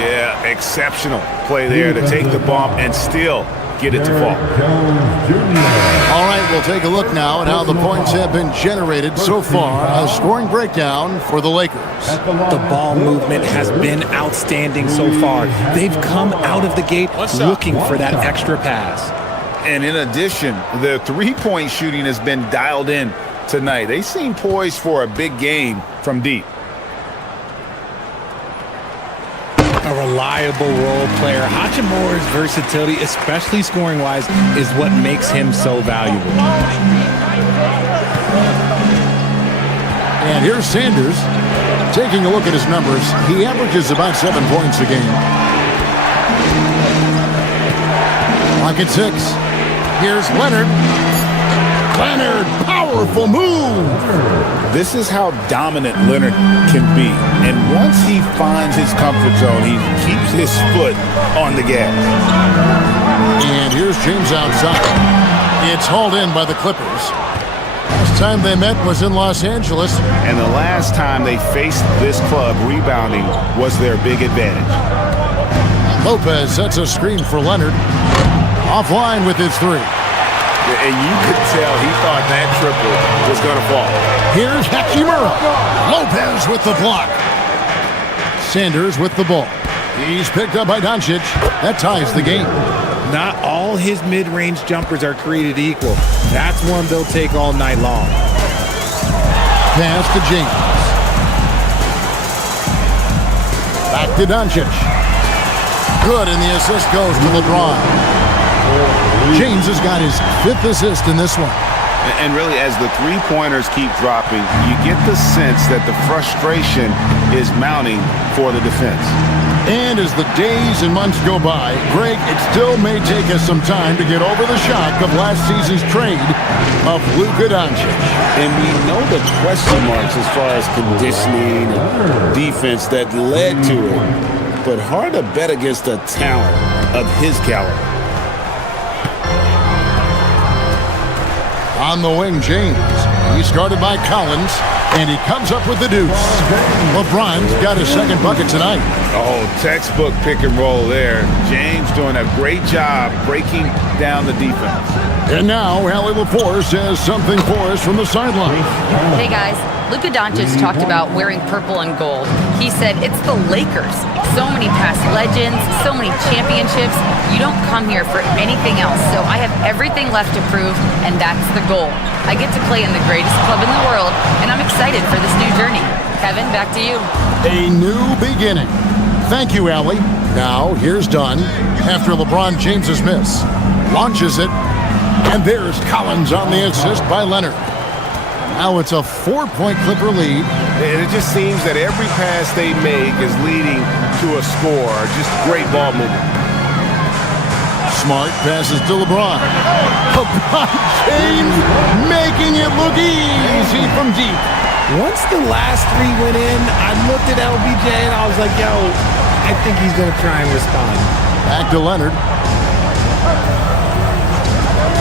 Yeah, exceptional play there to take the bump and still get it to fall. All right, we'll take a look now at how the points have been generated so far. A scoring breakdown for the Lakers. The ball movement has been outstanding so far. They've come out of the gate looking for that extra pass. And in addition, the three-point shooting has been dialed in tonight. They seem poised for a big game from deep. A reliable role player. Hachimura's versatility, especially scoring-wise, is what makes him so valuable. And here's Sanders. Taking a look at his numbers, he averages about 7 points a game. Clock at 6. Here's Leonard. Leonard, powerful move. This is how dominant Leonard can be. And once he finds his comfort zone, he keeps his foot on the gas. And here's James outside. It's hauled in by the Clippers. Last time they met was in Los Angeles. And the last time they faced this club, rebounding was their big advantage. Lopez sets a screen for Leonard. Offline with his three. And you could tell he thought that triple was going to fall. Here's Hachimura. Lopez with the block. Sanders with the ball. He's picked up by Doncic. That ties the game. Not all his mid-range jumpers are created equal. That's one they'll take all night long. Pass to James. Back to Doncic. Good, and the assist goes to LeBron. James has got his 5th assist in this one. And really, as the three-pointers keep dropping, you get the sense that the frustration is mounting for the defense. And as the days and months go by, Greg, it still may take us some time to get over the shock of last season's trade of Luka Doncic. And we know the question marks as far as conditioning and defense that led to it. But hard to bet against a talent of his caliber. On the wing, James. He's guarded by Collins, and he comes up with the deuce. LeBron's got his 2nd bucket tonight. Oh, textbook pick and roll there. James doing a great job breaking down the defense. And now, Allie LaForce has something for us from the sideline. Hey guys, Luka Doncic talked about wearing purple and gold. He said it's the Lakers. So many past legends, so many championships. You don't come here for anything else. So I have everything left to prove, and that's the goal. I get to play in the greatest club in the world, and I'm excited for this new journey. Kevin, back to you. A new beginning. Thank you, Allie. Now, here's Dunn after LeBron James's miss. Launches it, and there's Collins on the assist by Leonard. Now it's a 4-point Clipper lead. And it just seems that every pass they make is leading to a score. Just great ball movement. Smart passes to LeBron. LeBron James making it look easy from deep. Once the last 3 went in, I looked at LBJ and I was like, yo, I think he's going to try and respond. Back to Leonard.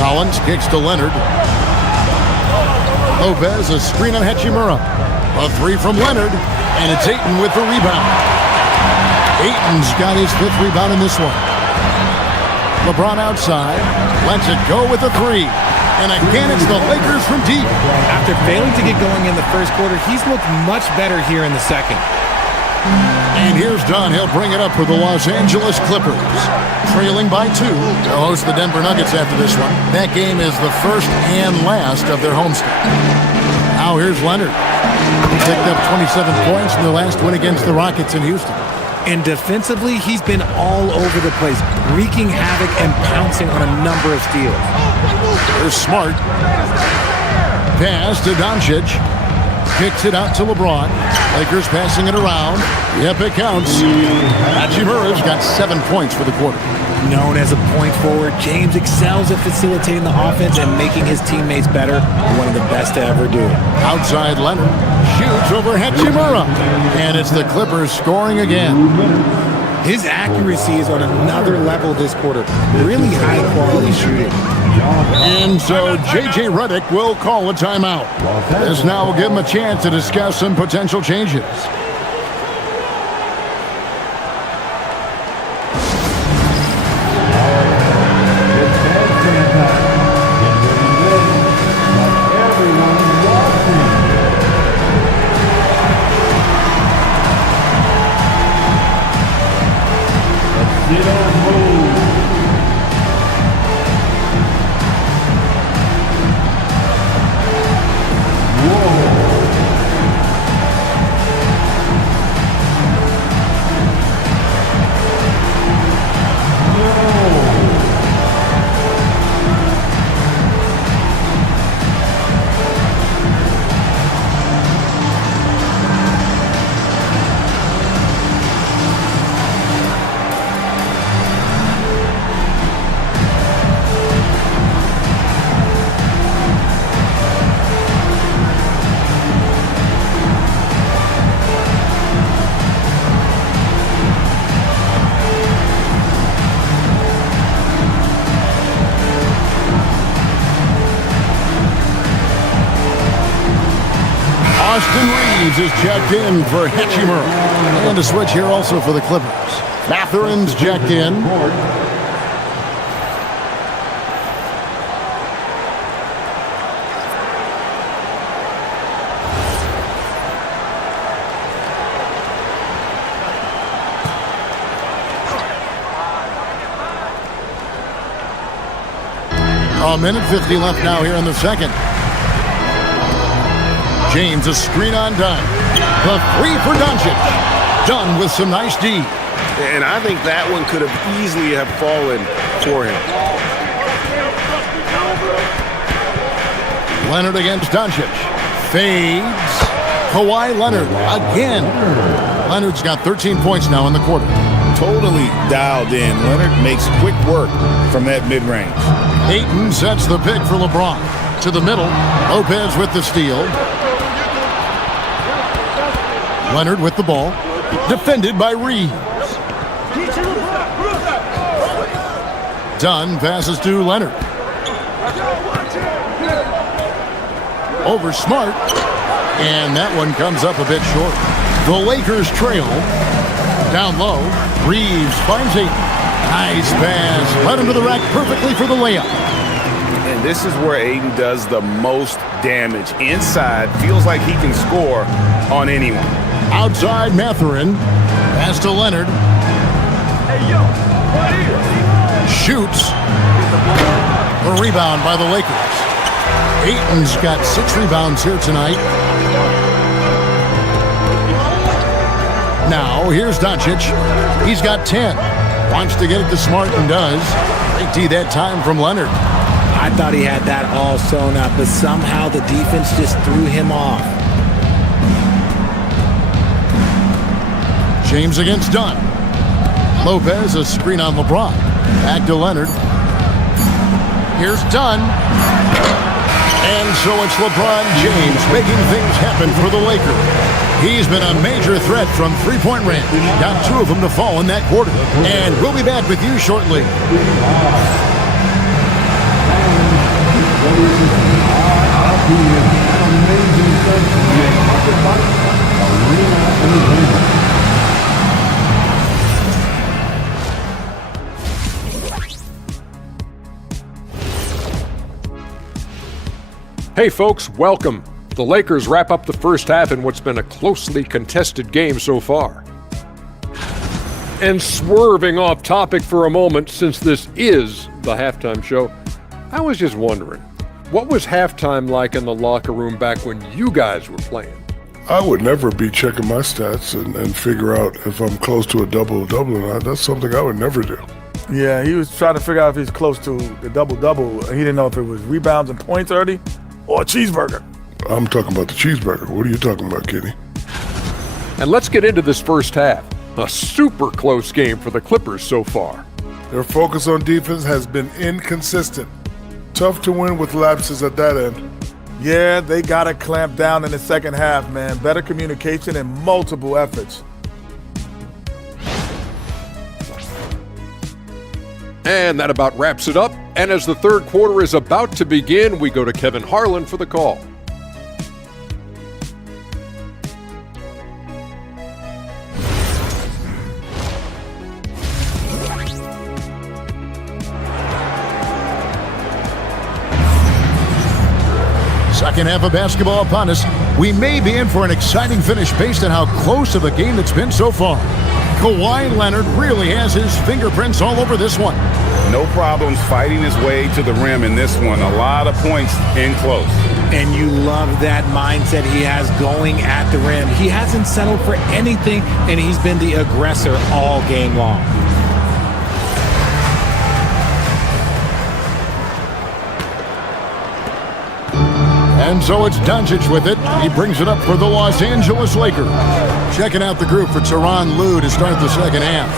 Collins kicks to Leonard. Lopez, a screen on Hachimura. A 3 from Leonard, and it's Ayton with the rebound. Ayton's got his 5th rebound in this one. LeBron outside, lets it go with a 3. And again, it's the Lakers from deep. After failing to get going in the first quarter, he's looked much better here in the second. And here's Dunn. He'll bring it up for the Los Angeles Clippers. Trailing by 2. They'll host the Denver Nuggets after this one. That game is the first and last of their homestand. Now here's Leonard. He picked up 27 points in the last win against the Rockets in Houston. And defensively, he's been all over the place, wreaking havoc and pouncing on a number of steals. There's Smart. Pass to Doncic. Kicks it out to LeBron. Lakers passing it around. Yep, it counts. Hachimura's got 7 points for the quarter. Known as a point forward, James excels at facilitating the offense and making his teammates better. One of the best to ever do it. Outside Leonard. Shoots over Hachimura. And it's the Clippers scoring again. His accuracy is on another level this quarter. Really high-quality shooting. And so J.J. Redick will call a timeout. This now will give him a chance to discuss some potential changes. James is checked in for Hachimura. And a switch here also for the Clippers. Mathurin's checked in. A minute 50 left now here in the second. James, a screen on Dunn. The three for Doncic. Dunn with some nice D. And I think that one could have easily have fallen for him. Leonard against Doncic. Fades. Kawhi Leonard again. Leonard's got 13 points now in the quarter. Totally dialed in. Leonard makes quick work from that mid-range. Ayton sets the pick for LeBron. To the middle. Lopez with the steal. Leonard with the ball. Defended by Reeves. Dunn passes to Leonard. Over Smart. And that one comes up a bit short. The Lakers trail. Down low. Reeves finds Ayton. Nice pass. Led him to the rack perfectly for the layup. And this is where Ayton does the most damage. Inside, feels like he can score on anyone. Outside, Mathurin. Pass to Leonard. Shoots. A rebound by the Lakers. Ayton's got 6 rebounds here tonight. Now, here's Doncic. He's got 10. Wants to get it to Smart and does. Great D that time from Leonard. I thought he had that all sewn up, but somehow the defense just threw him off. James against Dunn. Lopez, a screen on LeBron. Back to Leonard. Here's Dunn. And so it's LeBron James making things happen for the Lakers. He's been a major threat from three-point range. Got 2 of them to fall in that quarter. And we'll be back with you shortly. Hey folks, welcome. The Lakers wrap up the first half in what's been a closely contested game so far. And swerving off topic for a moment, since this is the halftime show, I was just wondering, what was halftime like in the locker room back when you guys were playing? I would never be checking my stats and figure out if I'm close to a double-double or not. That's something I would never do. Yeah, he was trying to figure out if he's close to the double-double. He didn't know if it was rebounds and points early or a cheeseburger. I'm talking about the cheeseburger. What are you talking about, Kenny? And let's get into this first half. A super close game for the Clippers so far. Their focus on defense has been inconsistent. Tough to win with lapses at that end. Yeah, they got to clamp down in the second half, man. Better communication and multiple efforts. And that about wraps it up. And as the third quarter is about to begin, we go to Kevin Harlan for the call. Second half of basketball upon us. We may be in for an exciting finish based on how close of a game it's been so far. Kawhi Leonard really has his fingerprints all over this one. No problems fighting his way to the rim in this one. A lot of points in close. And you love that mindset he has going at the rim. He hasn't settled for anything, and he's been the aggressor all game long. And so it's Doncic with it. He brings it up for the Los Angeles Lakers. Checking out the group for Tyronn Lue to start the second half.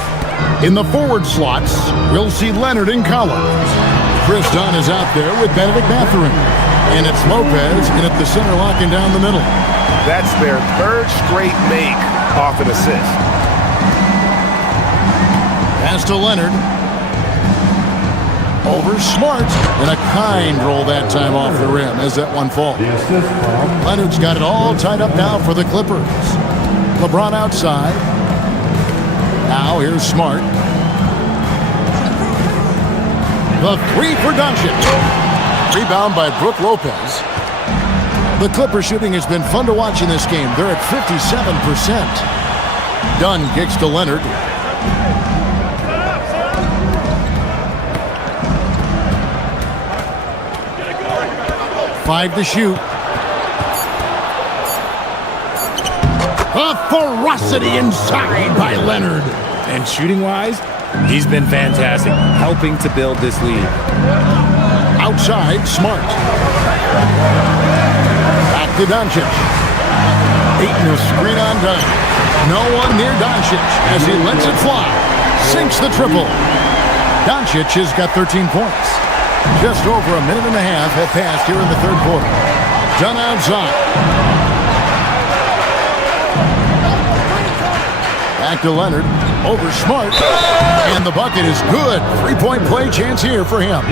In the forward slots, we'll see Leonard and Collins. Chris Dunn is out there with Benedict Mathurin. And it's Lopez in at the center, locking down the middle. That's their third straight make off an assist. Pass to Leonard. Over Smart, and a kind roll that time off the rim as that one falls. Leonard's got it all tied up now for the Clippers. LeBron outside. Now here's Smart. The three for Doncic. Rebound by Brook Lopez. The Clippers shooting has been fun to watch in this game. They're at 57%. Dunn kicks to Leonard. Five to shoot. A ferocity inside by Leonard. And shooting-wise, he's been fantastic, helping to build this lead. Outside, Smart. Back to Doncic. Eating a screen on Dunn. No one near Doncic as he lets it fly. Sinks the triple. Doncic has got 13 points. Just over a minute and a half have passed here in the third quarter. Dunn outside. Back to Leonard. Over Smart. And the bucket is good. Three-point play chance here for him.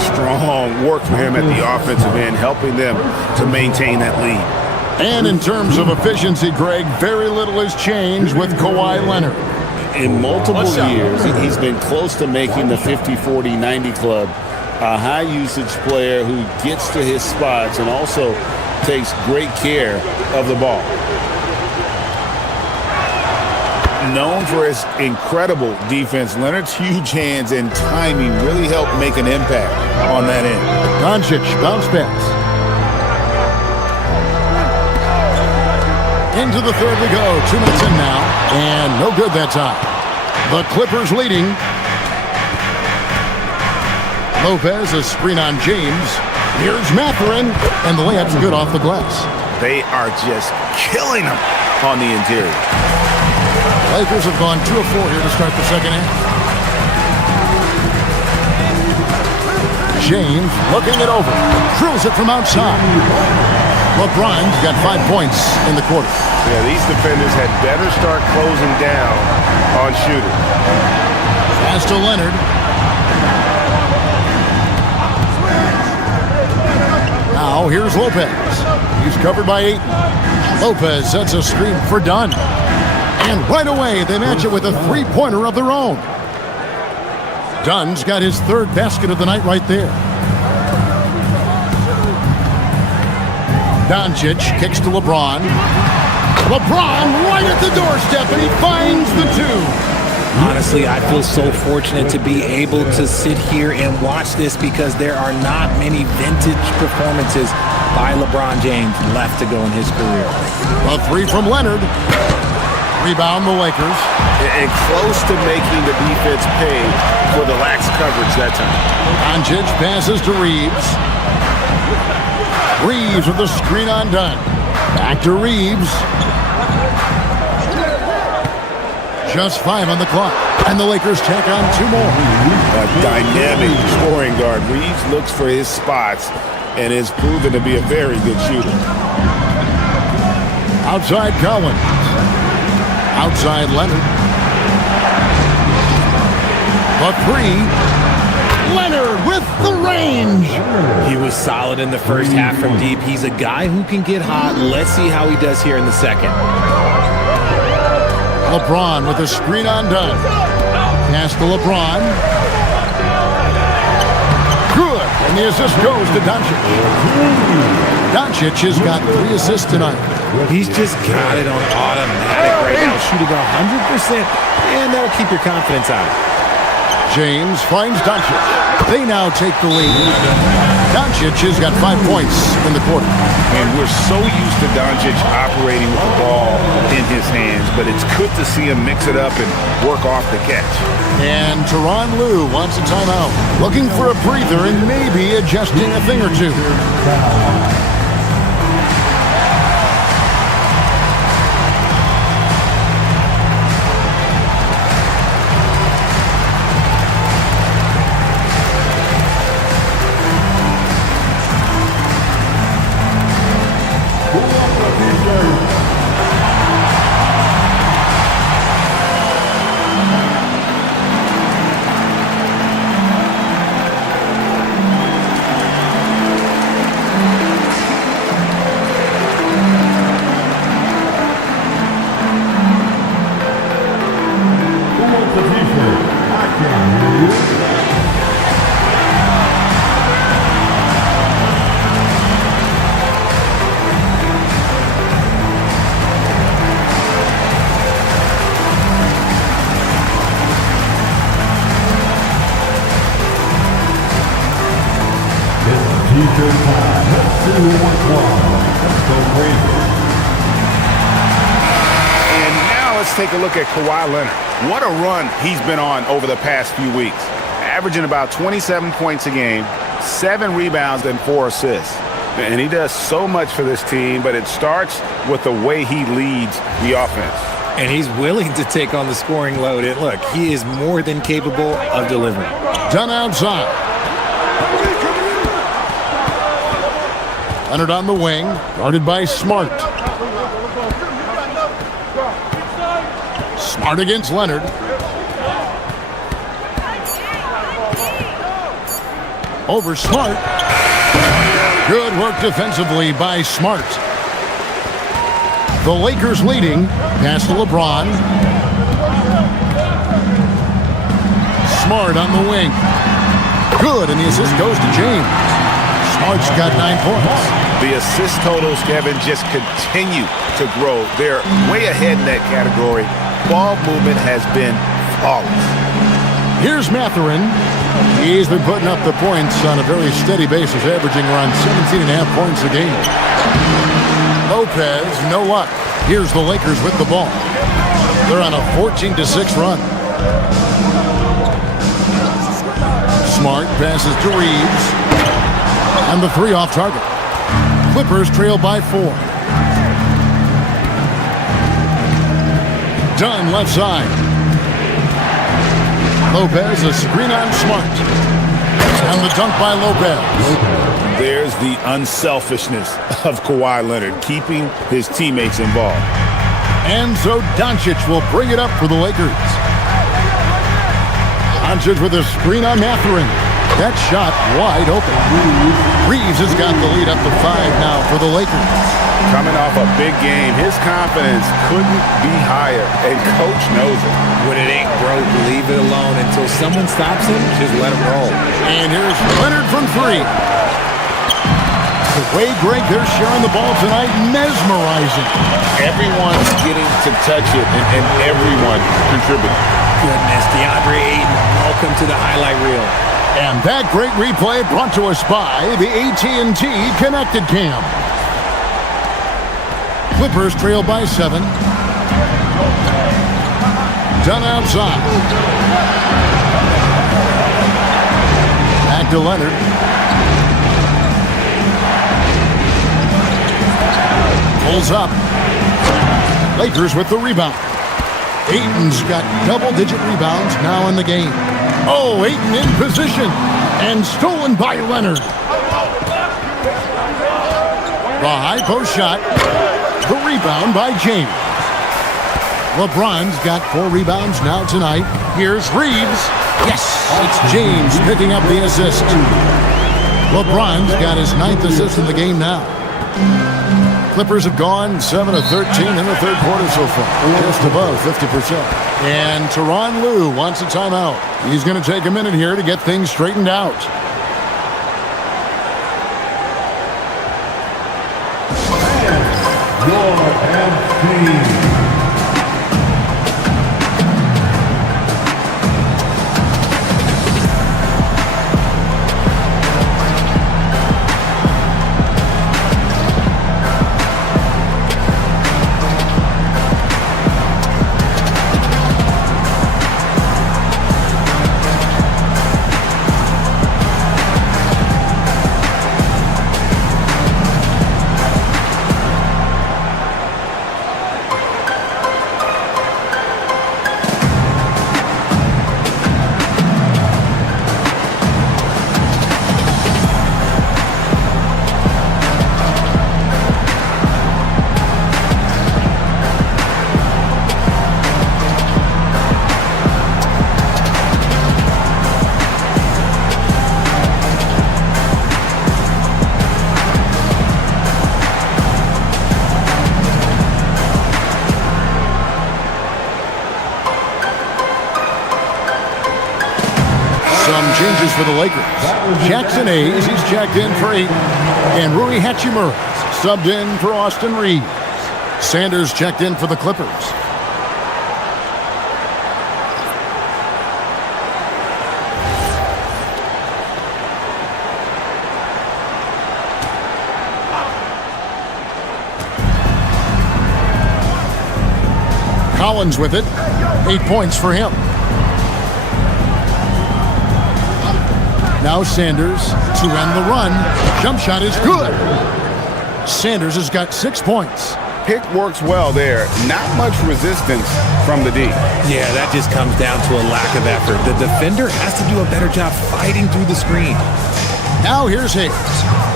Strong work for him at the offensive end, helping them to maintain that lead. And in terms of efficiency, Greg, very little has changed with Kawhi Leonard. In multiple years, he's been close to making the 50-40-90 club. A high-usage player who gets to his spots and also takes great care of the ball. Known for his incredible defense, Leonard's huge hands and timing really help make an impact on that end. Doncic, bounce pass. Into the third we go. 2 minutes in now. And no good that time. The Clippers leading. Lopez, a screen on James. Here's Mathurin. And the layup's good off the glass. They are just killing them on the interior. Lakers have gone 2 of 4 here to start the second half. James looking it over. Drills it from outside. LeBron's got 5 points in the quarter. Yeah, these defenders had better start closing down on shooting. Pass to Leonard. Now here's Lopez. He's covered by Ayton. Lopez sets a screen for Dunn. And right away, they match it with a three-pointer of their own. Dunn's got his third basket of the night right there. Doncic kicks to LeBron. LeBron right at the doorstep, and he finds the two. Honestly, I feel so fortunate to be able to sit here and watch this because there are not many vintage performances by LeBron James left to go in his career. A three from Leonard. Rebound the Lakers. And close to making the defense pay for the lax coverage that time. Doncic passes to Reeves. Reeves with the screen on Dunn. Back to Reeves. Just 5 on the clock. And the Lakers tack on 2 more. A dynamic scoring guard. Reeves looks for his spots and is proven to be a very good shooter. Outside Collins. Outside Leonard. The three. Leonard with the range. He was solid in the first half from deep. He's a guy who can get hot. Let's see how he does here in the second. LeBron with a screen on Dunn. Pass to LeBron. Good. And the assist goes to Doncic. Doncic has got 3 assists tonight. He's just got it on automatic right now, shooting 100%, and that'll keep your confidence out. James finds Doncic. They now take the lead. Doncic has got 5 points in the quarter. And we're so used to Doncic operating with the ball in his hands, but it's good to see him mix it up and work off the catch. And Tyronn Lue wants a timeout, looking for a breather and maybe adjusting a thing or two. And now let's take a look at Kawhi Leonard. What a run he's been on over the past few weeks. Averaging about 27 points a game, 7 rebounds, and 4 assists. And he does so much for this team, but it starts with the way he leads the offense. And he's willing to take on the scoring load. And look, he is more than capable of delivering. Done outside. Leonard on the wing, guarded by Smart. Smart against Leonard. Over Smart. Good work defensively by Smart. The Lakers leading. Pass to LeBron. Smart on the wing. Good, and the assist goes to James. Smart's got 9 points. The assist totals, Kevin, just continue to grow. They're way ahead in that category. Ball movement has been flawless. Here's Mathurin. He's been putting up the points on a very steady basis, averaging around 17.5 points a game. Lopez, no luck. Here's the Lakers with the ball. They're on a 14-6 run. Smart passes to Reeves. And the 3 off target. Clippers trail by 4. Dunn left side. Lopez, a screen on Smart. And the dunk by Lopez. There's the unselfishness of Kawhi Leonard, keeping his teammates involved. And so Doncic will bring it up for the Lakers. Doncic with a screen on Mathurin. That shot wide open. Reeves has got the lead up to 5 now for the Lakers. Coming off a big game, his confidence couldn't be higher, and Coach knows it. When it ain't broke, leave it alone until someone stops him. Just let him roll. And here's Leonard from 3. The way, Greg, they're sharing the ball tonight, mesmerizing. Everyone's getting to touch it, and everyone contributing. Goodness, DeAndre Ayton, welcome to the highlight reel. And that great replay brought to us by the AT&T Connected Cam. Clippers trail by 7. Done outside. Back to Leonard. Pulls up. Lakers with the rebound. Ayton's got double-digit rebounds now in the game. Oh, Ayton in position. And stolen by Leonard. The high post shot. The rebound by James. LeBron's got 4 rebounds now tonight. Here's Reeves. Yes, it's James picking up the assist. LeBron's got his 9th assist in the game now. Clippers have gone 7 of 13 in the third quarter so far, just above 50%. And Tyronn Lue wants a timeout. He's going to take a minute here to get things straightened out. Changes for the Lakers. Jackson Hayes, he's checked in for 8. And Rui Hachimura subbed in for Austin Reeves. Sanders checked in for the Clippers. Collins with it. 8 points for him. Now Sanders to end the run. Jump shot is good. Sanders has got 6 points. Pick works well there. Not much resistance from the D. Yeah, that just comes down to a lack of effort. The defender has to do a better job fighting through the screen. Now here's Hayes.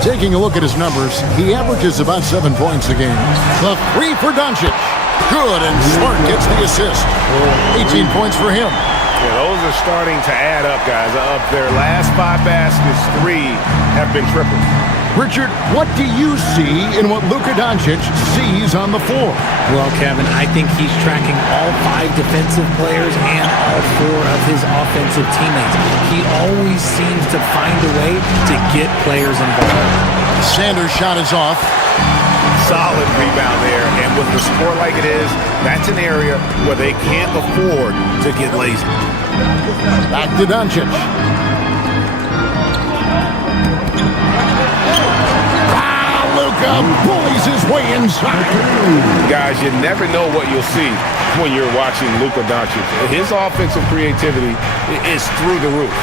Taking a look at his numbers, he averages about 7 points a game. The three for Doncic. Good, and Smart gets the assist. 18 points for him. Yeah, those are starting to add up, guys. Of their last 5 baskets, 3 have been triples. Richard, what do you see in what Luka Doncic sees on the floor? Well, Kevin, I think he's tracking all 5 defensive players and all 4 of his offensive teammates. He always seems to find a way to get players involved. Sanders' shot is off. Solid rebound there, and with the score like it is, that's an area where they can't afford to get lazy. Back to Doncic. Luka bullies his way inside. Guys, you never know what you'll see when you're watching Luka Doncic. His offensive creativity is through the roof.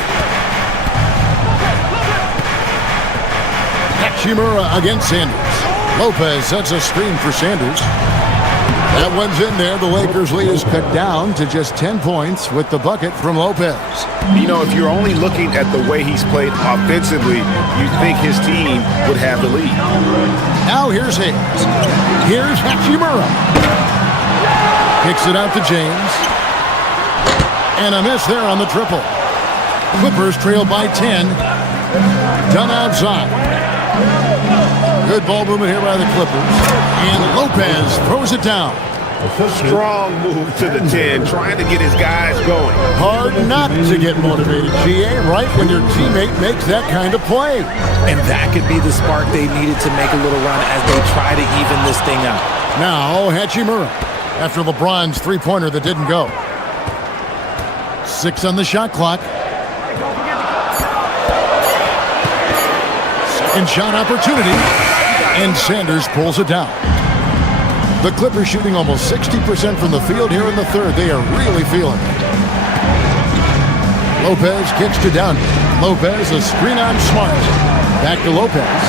Hachimura against Sanders. Lopez sets a screen for Sanders. That one's in there. The Lakers' lead is cut down to just 10 points with the bucket from Lopez. You know, if you're only looking at the way he's played offensively, you'd think his team would have the lead. Now here's Hayes. Here's Hachimura. Kicks it out to James. And a miss there on the triple. Clippers trail by 10. Done outside. Good ball movement here by the Clippers. And Lopez throws it down. Strong move to the 10, trying to get his guys going. Hard not to get motivated, GA, right when your teammate makes that kind of play. And that could be the spark they needed to make a little run as they try to even this thing up. Now Hachimura after LeBron's three-pointer that didn't go. 6 on the shot clock. Second shot opportunity. And Sanders pulls it down. The Clippers shooting almost 60% from the field here in the third. They are really feeling it. Lopez kicks to Downey. Lopez, a screen on Smart. Back to Lopez.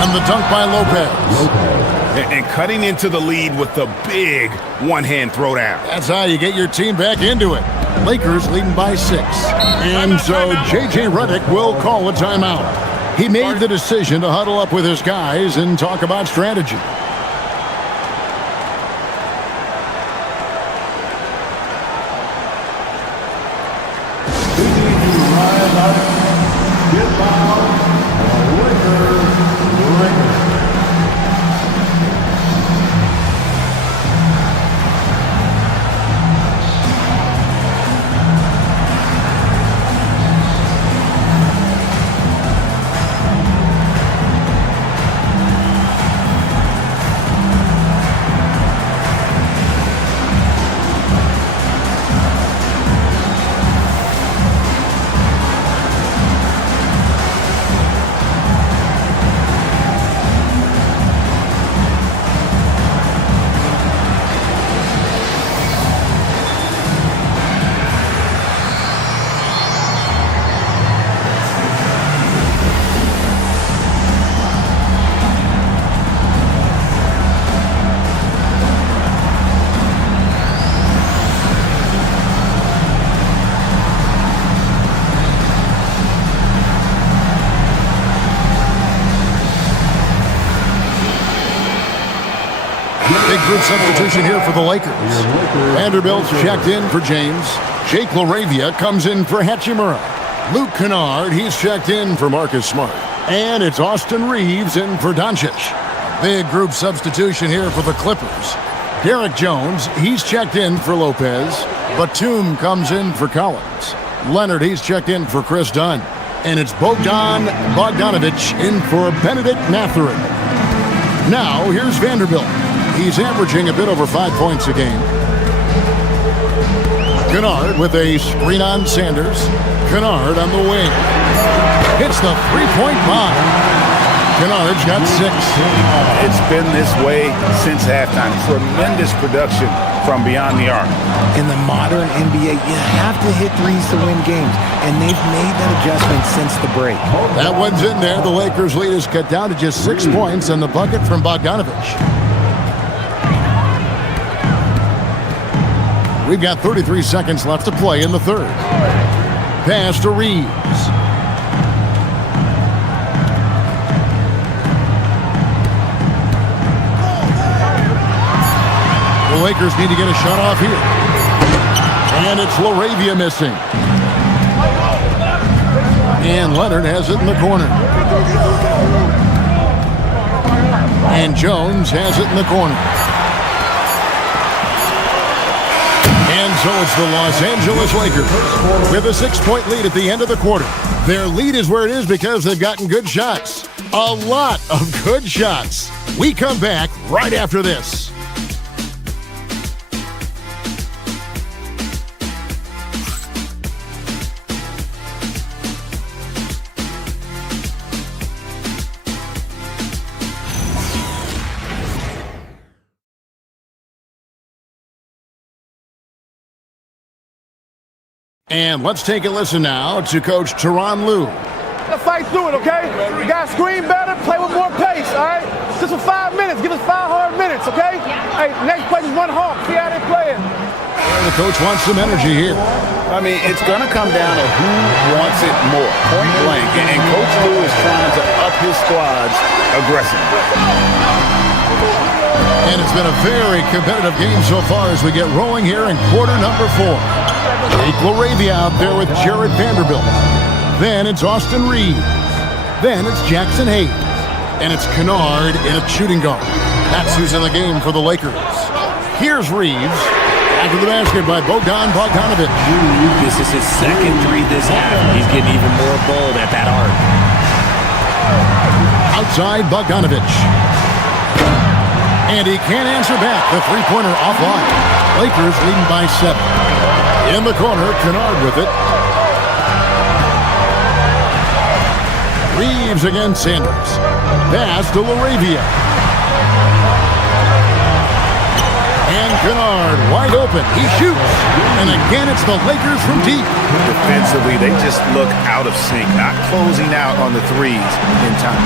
And the dunk by Lopez. And cutting into the lead with the big one-hand throwdown. That's how you get your team back into it. Lakers leading by 6. And so J.J. Redick will call a timeout. He made the decision to huddle up with his guys and talk about strategy. Group substitution here for the Lakers. Vanderbilt's checked in for James. Jake LaRavia comes in for Hachimura. Luke Kennard, he's checked in for Marcus Smart. And it's Austin Reeves in for Doncic. Big group substitution here for the Clippers. Derek Jones, he's checked in for Lopez. Batum comes in for Collins. Leonard, he's checked in for Chris Dunn. And it's Bogdan Bogdanovic in for Benedict Mathurin. Now, here's Vanderbilt. He's averaging a bit over 5 points a game. Kennard with a screen on Sanders. Kennard on the wing. Hits the three-point bomb. Kennard's got 6. It's been this way since halftime. Tremendous production from beyond the arc. In the modern NBA, you have to hit threes to win games, and they've made that adjustment since the break. That one's in there. The Lakers' lead is cut down to just 6 points, and the bucket from Bogdanovich. We've got 33 seconds left to play in the third. Pass to Reeves. The Lakers need to get a shot off here. And it's LaRavia missing. And Leonard has it in the corner. And Jones has it in the corner. And so it's the Los Angeles Lakers with a 6-point lead at the end of the quarter. Their lead is where it is because they've gotten good shots. A lot of good shots. We come back right after this. And let's take a listen now to Coach Tyronn Lue. Let's fight through it, okay? You got to screen better, play with more pace, all right? Just for 5 minutes. Give us 5 hard minutes, okay? Hey, next play is one hawk. See how they're playing. The coach wants some energy here. I mean, it's going to come down to who wants it more, point blank. And Coach Lue is trying to up his squad's aggressiveness. And it's been a very competitive game so far as we get rolling here in quarter number 4. Jake LaRavia out there with Jared Vanderbilt. Then it's Austin Reeves. Then it's Jackson Hayes. And it's Kennard in a shooting guard. That's who's in the game for the Lakers. Here's Reeves. After the basket by Bogdanovich. This is his second three this half. He's getting even more bold at that arc. Outside Bogdanovich. And he can't answer back. The three-pointer offline. Lakers leading by 7. In the corner, Kennard with it. Reeves against Sanders. Pass to LaRavia. And Kennard wide open. He shoots. And again, it's the Lakers from deep. Defensively, they just look out of sync, not closing out on the threes in time.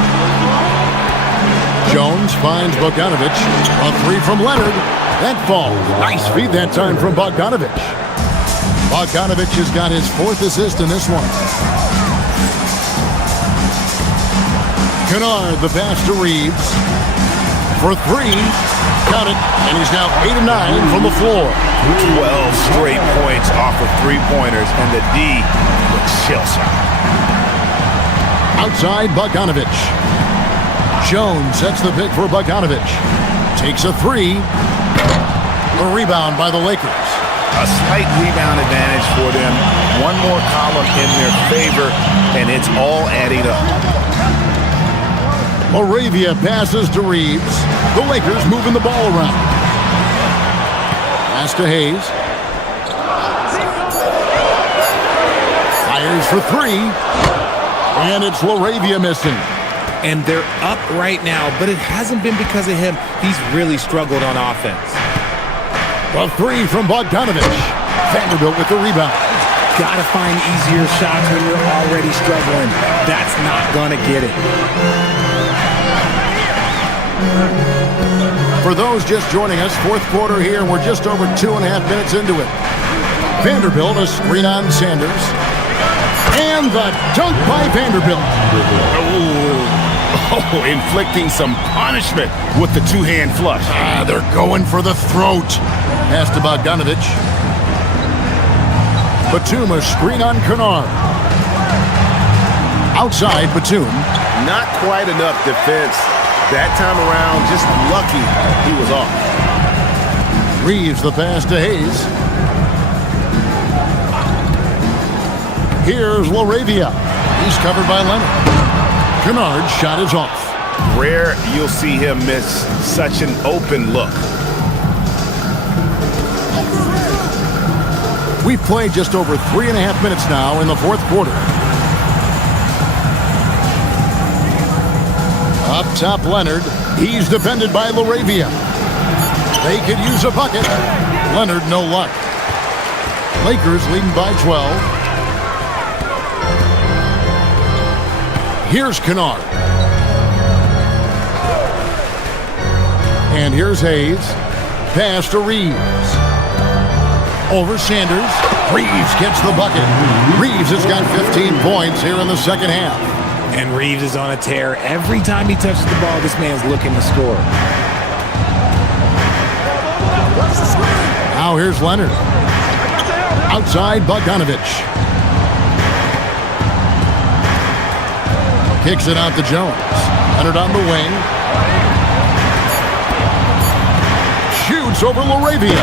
Jones finds Bogdanovich. A three from Leonard. That falls. Nice feed that time from Bogdanovich. Bogdanovich has got his 4th assist in this one. Kennard, the pass to Reeves. For 3. Count it. And he's now 8 of 9 from the floor. 12 straight points off of three-pointers, and the D looks shell-shocked. Outside Bogdanovich. Jones sets the pick for Bogdanovich. Takes a 3. A rebound by the Lakers. A slight rebound advantage for them. One more column in their favor, and it's all adding up. LaRavia passes to Reeves. The Lakers moving the ball around. Pass to Hayes. Fires for 3. And it's LaRavia missing. And they're up right now, but it hasn't been because of him. He's really struggled on offense. The 3 from Bogdanovich. Vanderbilt with the rebound. Gotta find easier shots when you're already struggling. That's not gonna get it. For those just joining us, 4th quarter here, we're just over 2.5 minutes into it. Vanderbilt, a screen on Sanders. And the dunk by Vanderbilt. Oh, inflicting some punishment with the two-hand flush. They're going for the throat. Pass to Bogdanovich. Batum, a screen on Kennard. Outside, Batum. Not quite enough defense. That time around, just lucky he was off. Reeves the pass to Hayes. Here's LaRavia. He's covered by Leonard. Kennard's shot is off. Rare you'll see him miss such an open look. We've played just over 3.5 minutes now in the 4th quarter. Up top, Leonard. He's defended by LaRavia. They could use a bucket. Leonard, no luck. Lakers leading by 12. Here's Kennard. And here's Hayes. Pass to Reeves. Over Sanders. Reeves gets the bucket. Reeves has got 15 points here in the second half. And Reeves is on a tear. Every time he touches the ball, this man's looking to score. Now here's Leonard. Outside Bogdanovich. Kicks it out to Jones. Leonard on the wing. Shoots over Laravia.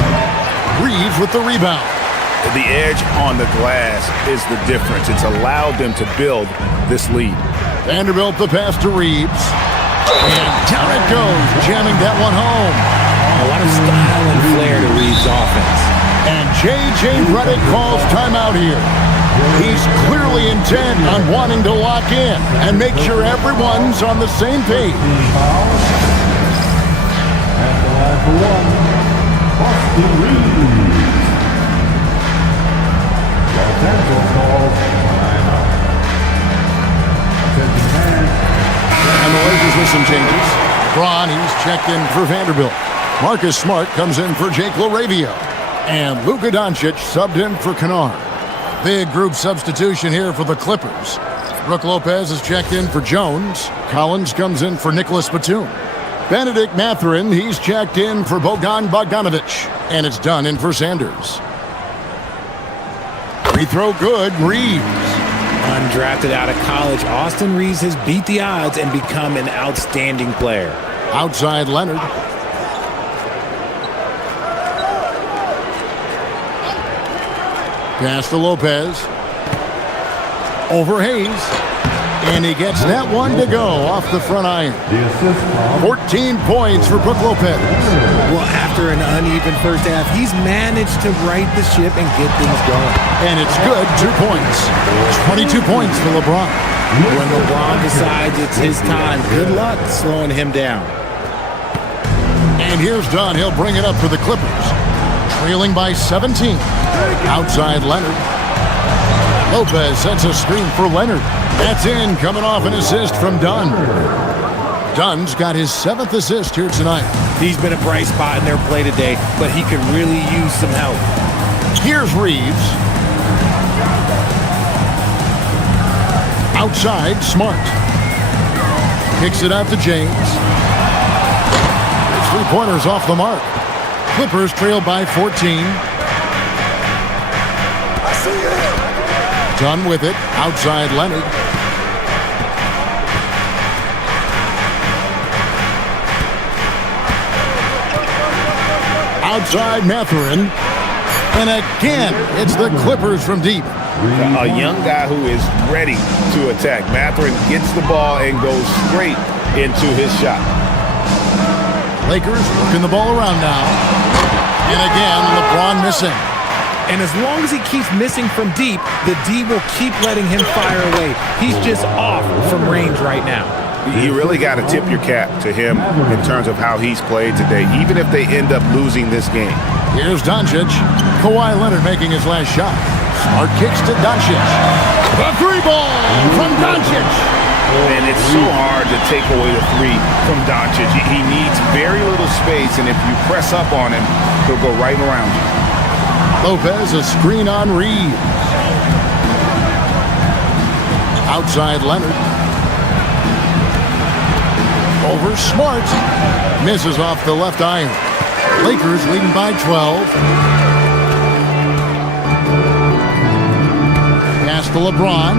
Reeves with the rebound. The edge on the glass is the difference. It's allowed them to build this lead. Vanderbilt the pass to Reeves. And down it goes, jamming that one home. A lot of style and flair to Reeves' offense. And J.J. Redick calls timeout here. He's clearly intent on wanting to lock in and make sure everyone's on the same page. At the line for one, Austin Reeves. Los Angeles calls timeout. Attention fans. And the Lakers with some changes. LeBron, he's checked in for Vanderbilt. Marcus Smart comes in for Jake Laravia. And Luka Doncic subbed in for Kennard. Big group substitution here for the Clippers. Brook Lopez is checked in for Jones. Collins comes in for Nicholas Batum. Benedict Mathurin, he's checked in for Bogdan Bogdanovich. And it's done in for Sanders. Free throw good, Reeves. Undrafted out of college, Austin Reeves has beat the odds and become an outstanding player. Outside Leonard. Pass to Lopez. Over Hayes. And he gets that one to go off the front iron. 14 points for Brook Lopez. Well, after an uneven first half, he's managed to right the ship and get things going. And it's good, 2 points. 22 points for LeBron. When LeBron decides it's his time, good luck slowing him down. And here's Dunn. He'll bring it up for the Clippers. Trailing by 17. Outside Leonard. Lopez sets a screen for Leonard. That's in, coming off an assist from Dunn. Dunn's got his 7th assist here tonight. He's been a bright spot in their play today, but he could really use some help. Here's Reeves. Outside, Smart. Kicks it out to James. His three-pointers off the mark. Clippers trail by 14. Dunn with it. Outside Leonard. Outside Mathurin. And again, it's the Clippers from deep. A young guy who is ready to attack. Mathurin gets the ball and goes straight into his shot. Lakers working the ball around now. And again, LeBron missing. And as long as he keeps missing from deep, the D will keep letting him fire away. He's just off from range right now. You really got to tip your cap to him in terms of how he's played today, even if they end up losing this game. Here's Doncic. Kawhi Leonard making his last shot. Smart kicks to Doncic. The three ball from Doncic. And it's so hard to take away the three from Doncic. He needs very little space, and if you press up on him, he'll go right around you. Lopez, a screen on Reeves. Outside Leonard. Over Smart. Misses off the left iron. Lakers leading by 12. Pass to LeBron.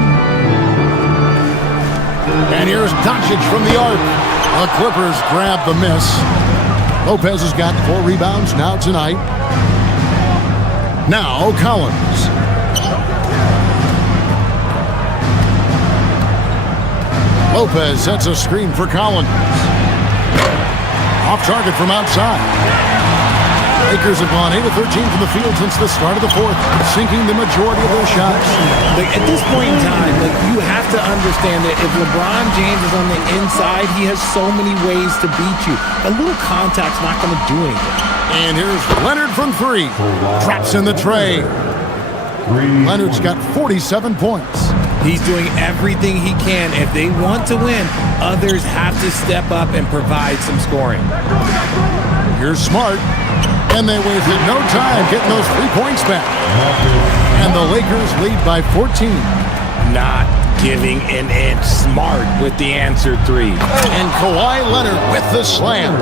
And here's Doncic from the arc. The Clippers grab the miss. Lopez has got 4 rebounds now tonight. Now Collins. Lopez sets a screen for Collins. Off target from outside. Lakers have gone 8 of 13 from the field since the start of the fourth, sinking the majority of their shots. Like, at this point in time, like, you have to understand that if LeBron James is on the inside, he has so many ways to beat you. A little contact's not going to do anything. And here's Leonard from 3. Drops in the tray. Leonard's got 47 points. He's doing everything he can. If they want to win, others have to step up and provide some scoring. Here's Smart. And they wasted no time getting those 3 points back. And the Lakers lead by 14. Not giving an inch. Smart with the answer 3. And Kawhi Leonard with the slam.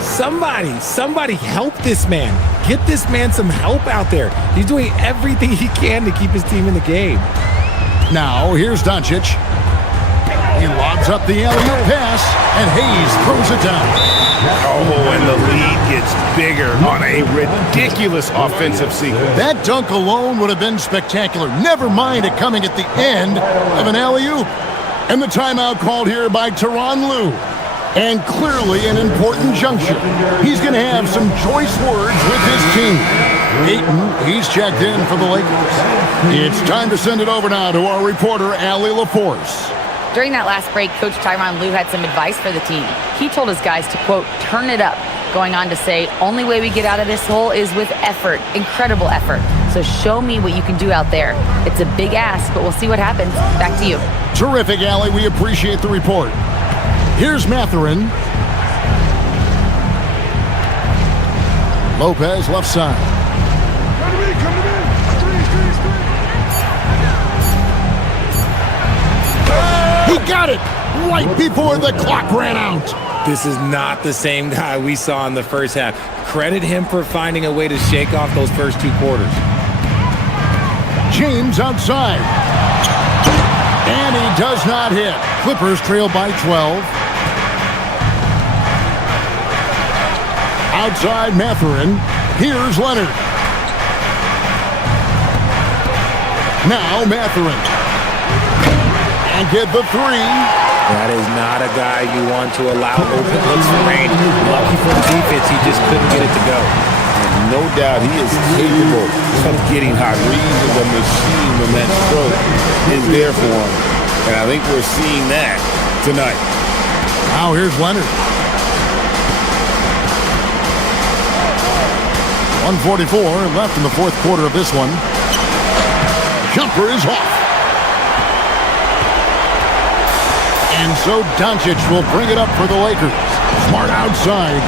Somebody help this man. Get this man some help out there. He's doing everything he can to keep his team in the game. Now, here's Doncic. He lobs up the alley-oop pass, and Hayes throws it down. Oh, and the lead gets bigger on a ridiculous offensive sequence. That dunk alone would have been spectacular. Never mind it coming at the end of an alley-oop. And the timeout called here by Tyronn Lue. And clearly an important juncture. He's going to have some choice words with his team. Ayton, he's checked in for the Lakers. It's time to send it over now to our reporter, Allie LaForce. During that last break, Coach Tyronn Lue had some advice for the team. He told his guys to, quote, turn it up, going on to say, only way we get out of this hole is with effort, incredible effort. So show me what you can do out there. It's a big ask, but we'll see what happens. Back to you. Terrific, Allie. We appreciate the report. Here's Mathurin. Lopez left side. He got it right before the clock ran out. This is not the same guy we saw in the first half. Credit him for finding a way to shake off those first 2 quarters. James outside. And he does not hit. Clippers trail by 12. Outside Mathurin. Here's Leonard. Now Mathurin. And get the 3. That is not a guy you want to allow open looks for range. Lucky for the defense, he just couldn't get it to go. And no doubt he is capable of getting hot. Reed is a machine when that stroke is there for him. And I think we're seeing that tonight. Now here's Leonard. 1:44 left in the fourth quarter of this one. Jumper is off. And so Doncic will bring it up for the Lakers. Smart outside.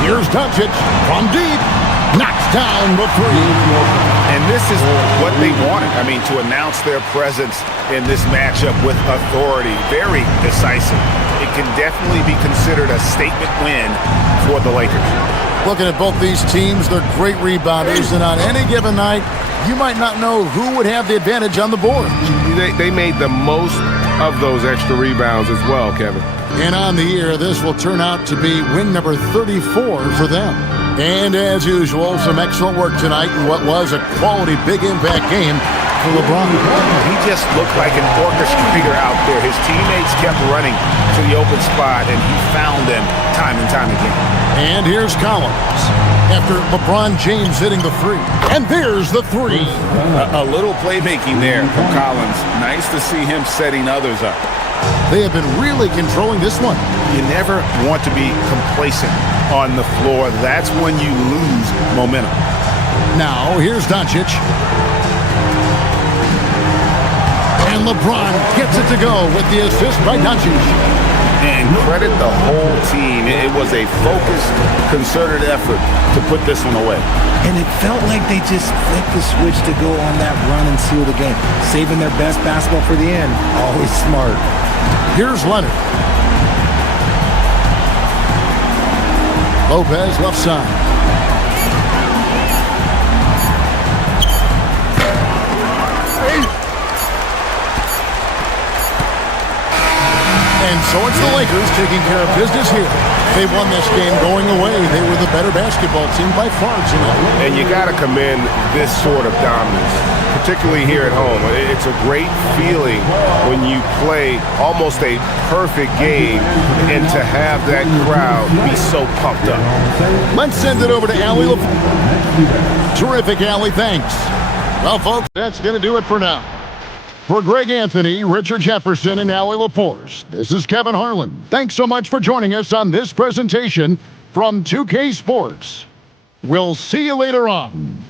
Here's Doncic from deep. Knocks down the 3. And this is what they wanted. I mean, to announce their presence in this matchup with authority. Very decisive. It can definitely be considered a statement win for the Lakers. Looking at both these teams, they're great rebounders. And on any given night, you might not know who would have the advantage on the board. They made the most of those extra rebounds as well, Kevin. And on the year, this will turn out to be win number 34 for them. And as usual, some excellent work tonight in what was a quality big impact game for LeBron. He just looked like an orchestrator out there. His teammates kept running to the open spot, and he found them time and time again. And here's Collins after LeBron James hitting the 3. And there's the 3. A little playmaking there from Collins. Nice to see him setting others up. They have been really controlling this one. You never want to be complacent on the floor. That's when you lose momentum. Now, here's Doncic. And LeBron gets it to go with the assist by Doncic. And credit the whole team. It was a focused, concerted effort to put this one away. And it felt like they just flipped the switch to go on that run and seal the game. Saving their best basketball for the end. Always smart. Here's Leonard. Lopez left side. And so it's the Lakers taking care of business here. They won this game going away. They were the better basketball team by far tonight. And you got to commend this sort of dominance, particularly here at home. It's a great feeling when you play almost a perfect game and to have that crowd be so pumped up. Let's send it over to Allie LaForge. Terrific, Allie. Thanks. Well, folks, that's going to do it for now. For Greg Anthony, Richard Jefferson, and Allie LaForge, this is Kevin Harlan. Thanks so much for joining us on this presentation from 2K Sports. We'll see you later on.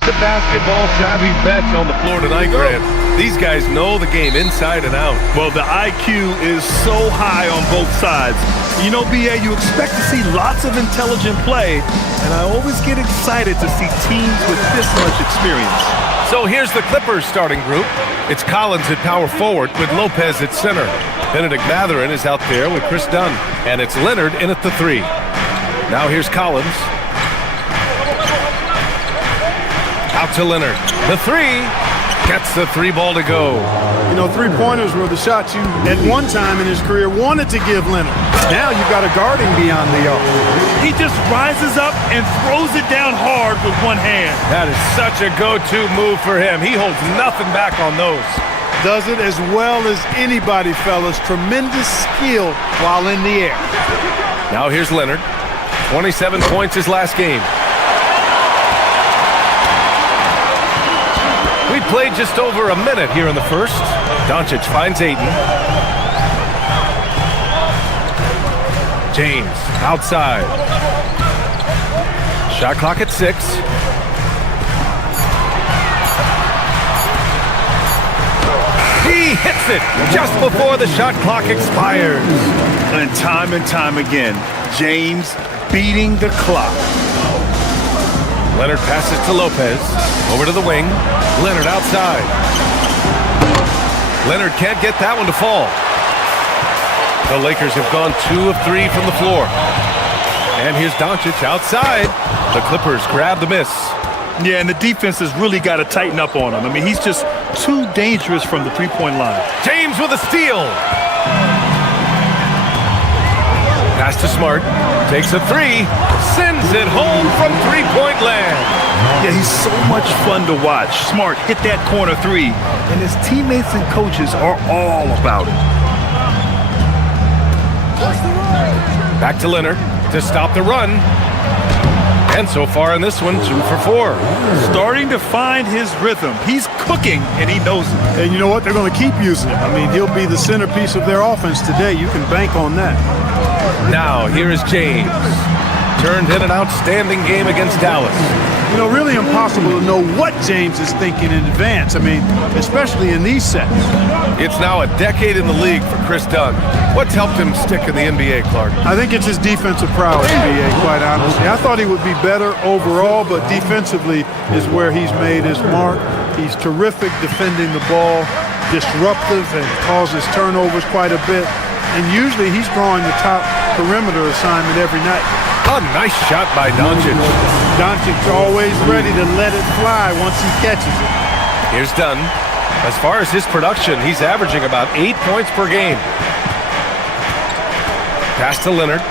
The basketball savvy bets on the floor tonight, Grant. These guys know the game inside and out. Well, the IQ is so high on both sides. You know, BA, you expect to see lots of intelligent play, and I always get excited to see teams with this much experience. So here's the Clippers starting group. It's Collins at power forward with Lopez at center. Benedict Mathurin is out there with Chris Dunn. And it's Leonard in at the 3. Now here's Collins. Out to Leonard. The 3. Gets the 3 ball to go. You know, three-pointers were the shots you, at one time in his career, wanted to give Leonard. Now you've got to guard him beyond the arc. He just rises up and throws it down hard with one hand. That is such a go-to move for him. He holds nothing back on those. Does it as well as anybody, fellas. Tremendous skill while in the air. Now here's Leonard. 27 points his last game. We played just over a minute here in the first. Doncic finds Ayton. James outside. Shot clock at 6. He hits it just before the shot clock expires. And time again, James beating the clock. Leonard passes to Lopez. Over to the wing. Leonard outside. Leonard can't get that one to fall. The Lakers have gone 2 of 3 from the floor. And here's Doncic outside. The Clippers grab the miss. Yeah, and the defense has really got to tighten up on him. I mean, he's just too dangerous from the three-point line. James with a steal. Pass to Smart. Takes a 3. Sends it home from three-point land. Yeah, he's so much fun to watch. Smart hit that corner 3, and his teammates and coaches are all about it. Back to Leonard to stop the run. And so far in this one, 2 for 4. Starting to find his rhythm. He's cooking, and he knows it. And you know what? They're going to keep using him. I mean, he'll be the centerpiece of their offense today. You can bank on that. Now, here is James. Turned in an outstanding game against Dallas. You know, really impossible to know what James is thinking in advance. I mean, especially in these sets. It's now a decade in the league for Chris Dunn. What's helped him stick in the NBA, Clark? I think it's his defensive prowess, NBA, quite honestly. I thought he would be better overall, but defensively is where he's made his mark. He's terrific defending the ball, disruptive, and causes turnovers quite a bit. And usually he's drawing the top perimeter assignment every night. A nice shot by Doncic. Doncic always ready to let it fly once he catches it. Here's Dunn. As far as his production, he's averaging about 8 points per game. Pass to Leonard.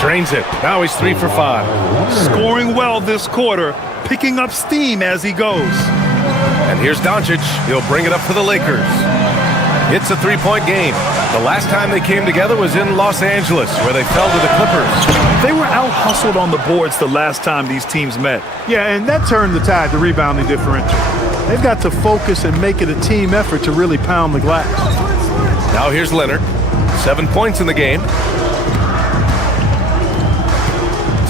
Drains it. Now he's 3 for 5. Scoring well this quarter, picking up steam as he goes. And here's Doncic. He'll bring it up for the Lakers. It's a 3-point game. The last time they came together was in Los Angeles, where they fell to the Clippers. They were out-hustled on the boards the last time these teams met. Yeah, and that turned the tide, the rebounding differential. They've got to focus and make it a team effort to really pound the glass. Now here's Leonard. 7 points in the game.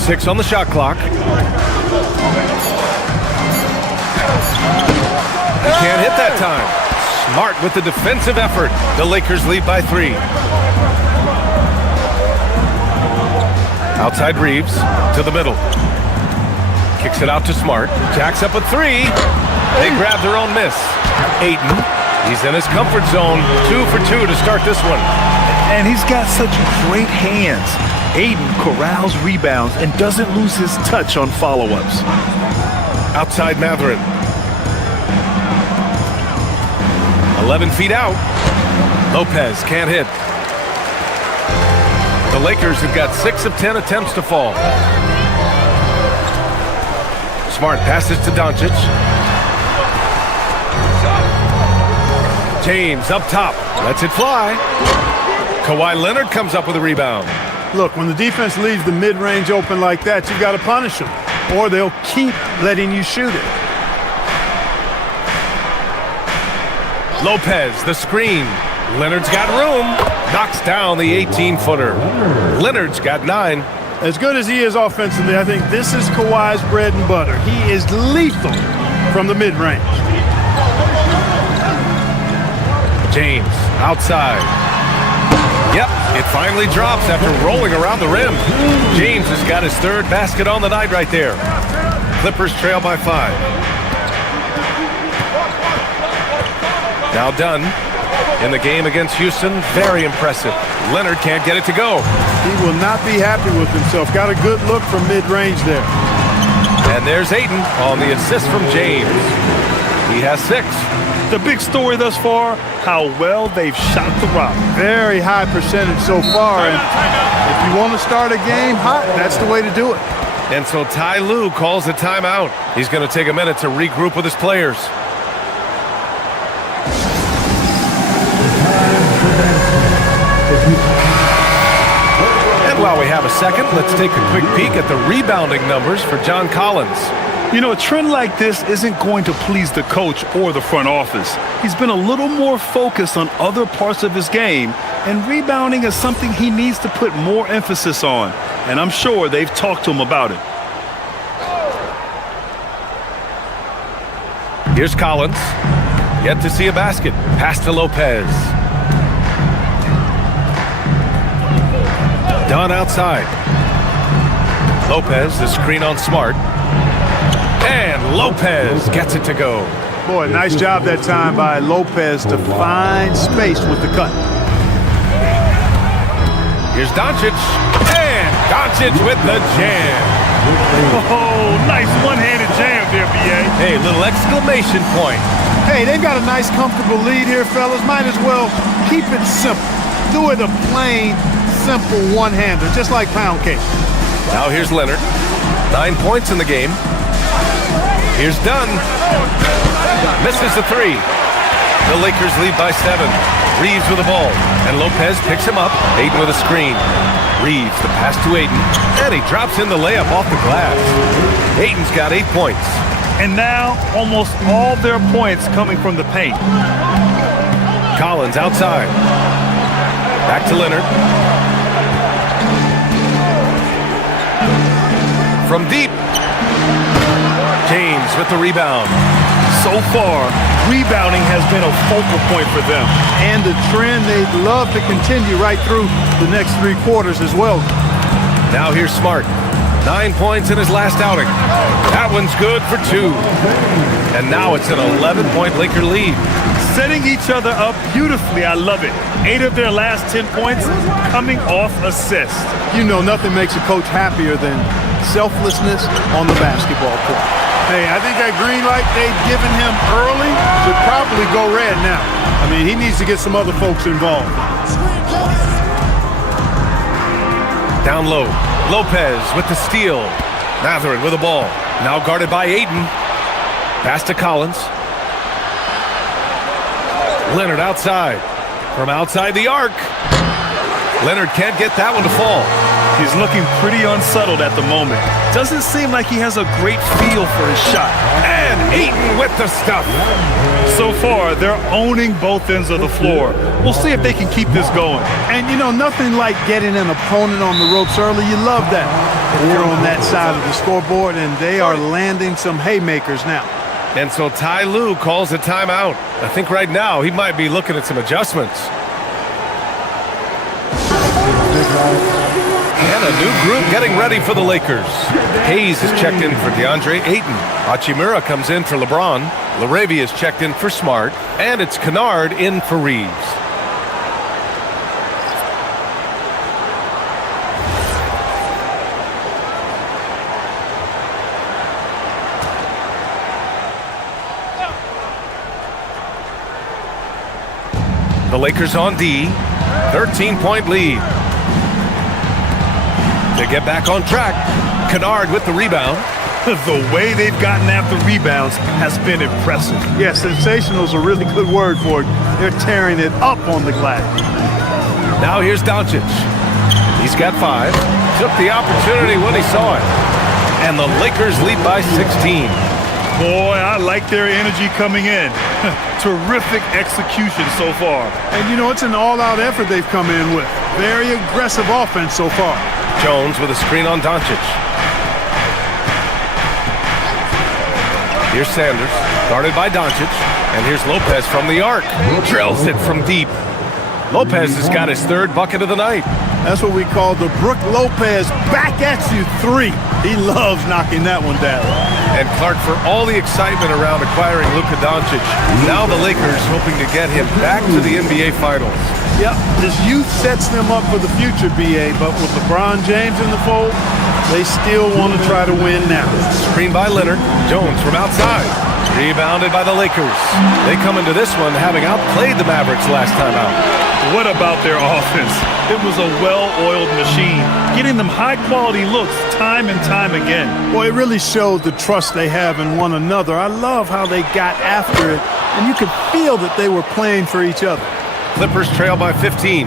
6 on the shot clock. He can't hit that time. Smart with the defensive effort. The Lakers lead by 3. Outside Reeves to the middle. Kicks it out to Smart. Jacks up a 3. They grab their own miss. Ayton, he's in his comfort zone. 2 for 2 to start this one. And he's got such great hands. Ayton corrals rebounds and doesn't lose his touch on follow-ups. Outside Mathurin. 11 feet out. Lopez can't hit. The Lakers have got 6 of 10 attempts to fall. Smart passes to Doncic. James up top. Lets it fly. Kawhi Leonard comes up with a rebound. Look, when the defense leaves the mid-range open like that, you've got to punish them, or they'll keep letting you shoot it. Lopez, the screen. Leonard's got room. Knocks down the 18-footer. Leonard's got 9. As good as he is offensively, I think this is Kawhi's bread and butter. He is lethal from the mid-range. James, outside. Yep, it finally drops after rolling around the rim. James has got his 3rd basket on the night right there. Clippers trail by 5. Now done. In the game against Houston, very impressive. Leonard can't get it to go. He will not be happy with himself. Got a good look from mid-range there. And there's Ayton on the assist from James. He has 6. The big story thus far, how well they've shot the rock. Very high percentage so far. And if you want to start a game hot, that's the way to do it. And so Ty Lue calls a timeout. He's going to take a minute to regroup with his players. And while we have a second, let's take a quick peek at the rebounding numbers for John Collins. You know, a trend like this isn't going to please the coach or the front office. He's been a little more focused on other parts of his game, and rebounding is something he needs to put more emphasis on. And I'm sure they've talked to him about it. Here's Collins. Yet to see a basket. Pass to Lopez. Dunn outside. Lopez, the screen on Smart. And Lopez gets it to go. Boy, nice job that time by Lopez to find space with the cut. Here's Doncic. And Doncic with the jam. Oh, nice one-handed jam there, B.A. Hey, little exclamation point. Hey, they've got a nice, comfortable lead here, fellas. Might as well keep it simple. Do it a plain, simple one-hander, just like pound cake. Now here's Leonard. 9 points in the game. Here's Dunn. Misses the 3. The Lakers lead by 7. Reeves with the ball. And Lopez picks him up. Ayton with a screen. Reeves, the pass to Ayton. And he drops in the layup off the glass. Ayton's got 8 points. And now, almost all their points coming from the paint. Collins outside. Back to Leonard. From deep. James with the rebound. So far, rebounding has been a focal point for them. And a trend they'd love to continue right through the next 3 quarters as well. Now here's Smart. 9 points in his last outing. That one's good for 2. And now it's an 11-point Laker lead. Setting each other up beautifully. I love it. 8 of their last 10 points coming off assists. You know, nothing makes a coach happier than selflessness on the basketball court. Hey, I think that green light they've given him early should probably go red now. I mean, he needs to get some other folks involved. Down low. Lopez with the steal. Mathurin with the ball. Now guarded by Ayton. Pass to Collins. Leonard outside. From outside the arc. Leonard can't get that one to fall. He's looking pretty unsettled at the moment. Doesn't seem like he has a great feel for his shot. And Ayton with the stuff. So far, they're owning both ends of the floor. We'll see if they can keep this going. And, you know, nothing like getting an opponent on the ropes early. You love that. If you're on that side of the scoreboard, and they are landing some haymakers now. And so Ty Lue calls a timeout. I think right now he might be looking at some adjustments. And a new group getting ready for the Lakers. Hayes is checked in for DeAndre Ayton. Hachimura comes in for LeBron. LaRavia is checked in for Smart. And it's Kennard in for Reeves. The Lakers on D. 13-point lead. They get back on track. Kennard with the rebound. The way they've gotten after rebounds has been impressive. Yeah, sensational is a really good word for it. They're tearing it up on the glass. Now here's Doncic. He's got 5. Took the opportunity when he saw it. And the Lakers lead by 16. Boy, I like their energy coming in. Terrific execution so far. And, you know, it's an all-out effort they've come in with. Very aggressive offense so far. Jones with a screen on Doncic. Here's Sanders, guarded by Doncic. And here's Lopez from the arc. Drills it from deep. Lopez has got his 3rd bucket of the night. That's what we call the Brook Lopez back at you 3. He loves knocking that one down. And Clark, for all the excitement around acquiring Luka Doncic, now the Lakers hoping to get him back to the NBA Finals. Yep, his youth sets them up for the future, B.A., but with LeBron James in the fold, they still want to try to win now. Screen by Leonard. Jones from outside. Rebounded by the Lakers. They come into this one having outplayed the Mavericks last time out. What about their offense? It was a well-oiled machine, getting them high-quality looks time and time again. Boy, it really showed the trust they have in one another. I love how they got after it, and you could feel that they were playing for each other. Clippers trail by 15.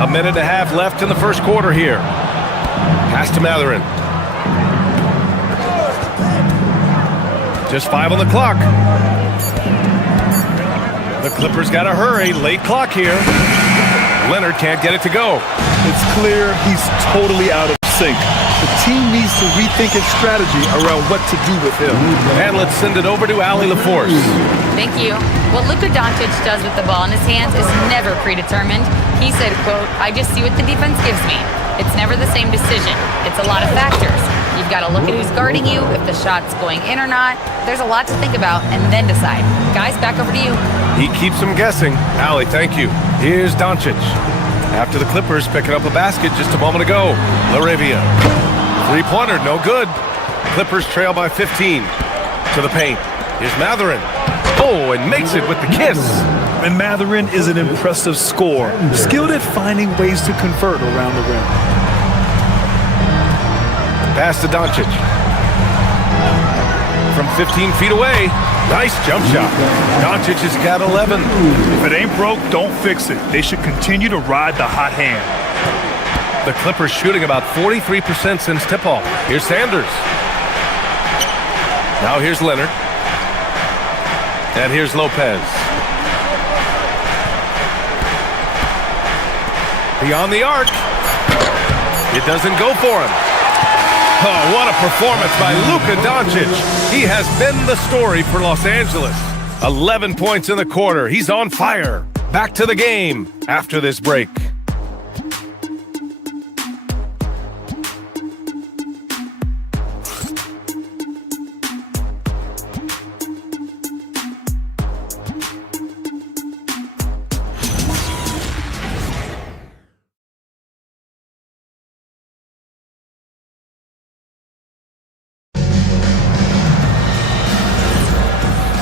A minute and a half left in the first quarter here. Pass to Mathurin. Just 5 on the clock. The Clippers got to hurry. Late clock here. Leonard can't get it to go. It's clear he's totally out of sync. The team needs to rethink its strategy around what to do with him. And let's send it over to Allie LaForce. Thank you. What Luka Doncic does with the ball in his hands is never predetermined. He said, quote, "I just see what the defense gives me. It's never the same decision. It's a lot of factors. You've got to look at who's guarding you, if the shot's going in or not. There's a lot to think about and then decide." Guys, back over to you. He keeps them guessing. Allie, thank you. Here's Doncic. After the Clippers picking up a basket just a moment ago. LaRavia. 3-pointer, no good. Clippers trail by 15. To the paint. Here's Mathurin. Oh, and makes it with the kiss. And Mathurin is an impressive scorer, skilled at finding ways to convert around the rim. Pass to Doncic. From 15 feet away. Nice jump shot. Doncic has got 11. If it ain't broke, don't fix it. They should continue to ride the hot hand. The Clippers shooting about 43% since tip-off. Here's Sanders. Now here's Leonard. And here's Lopez. Beyond the arc. It doesn't go for him. Oh, what a performance by Luka Doncic. He has been the story for Los Angeles. 11 points in the quarter. He's on fire. Back to the game after this break.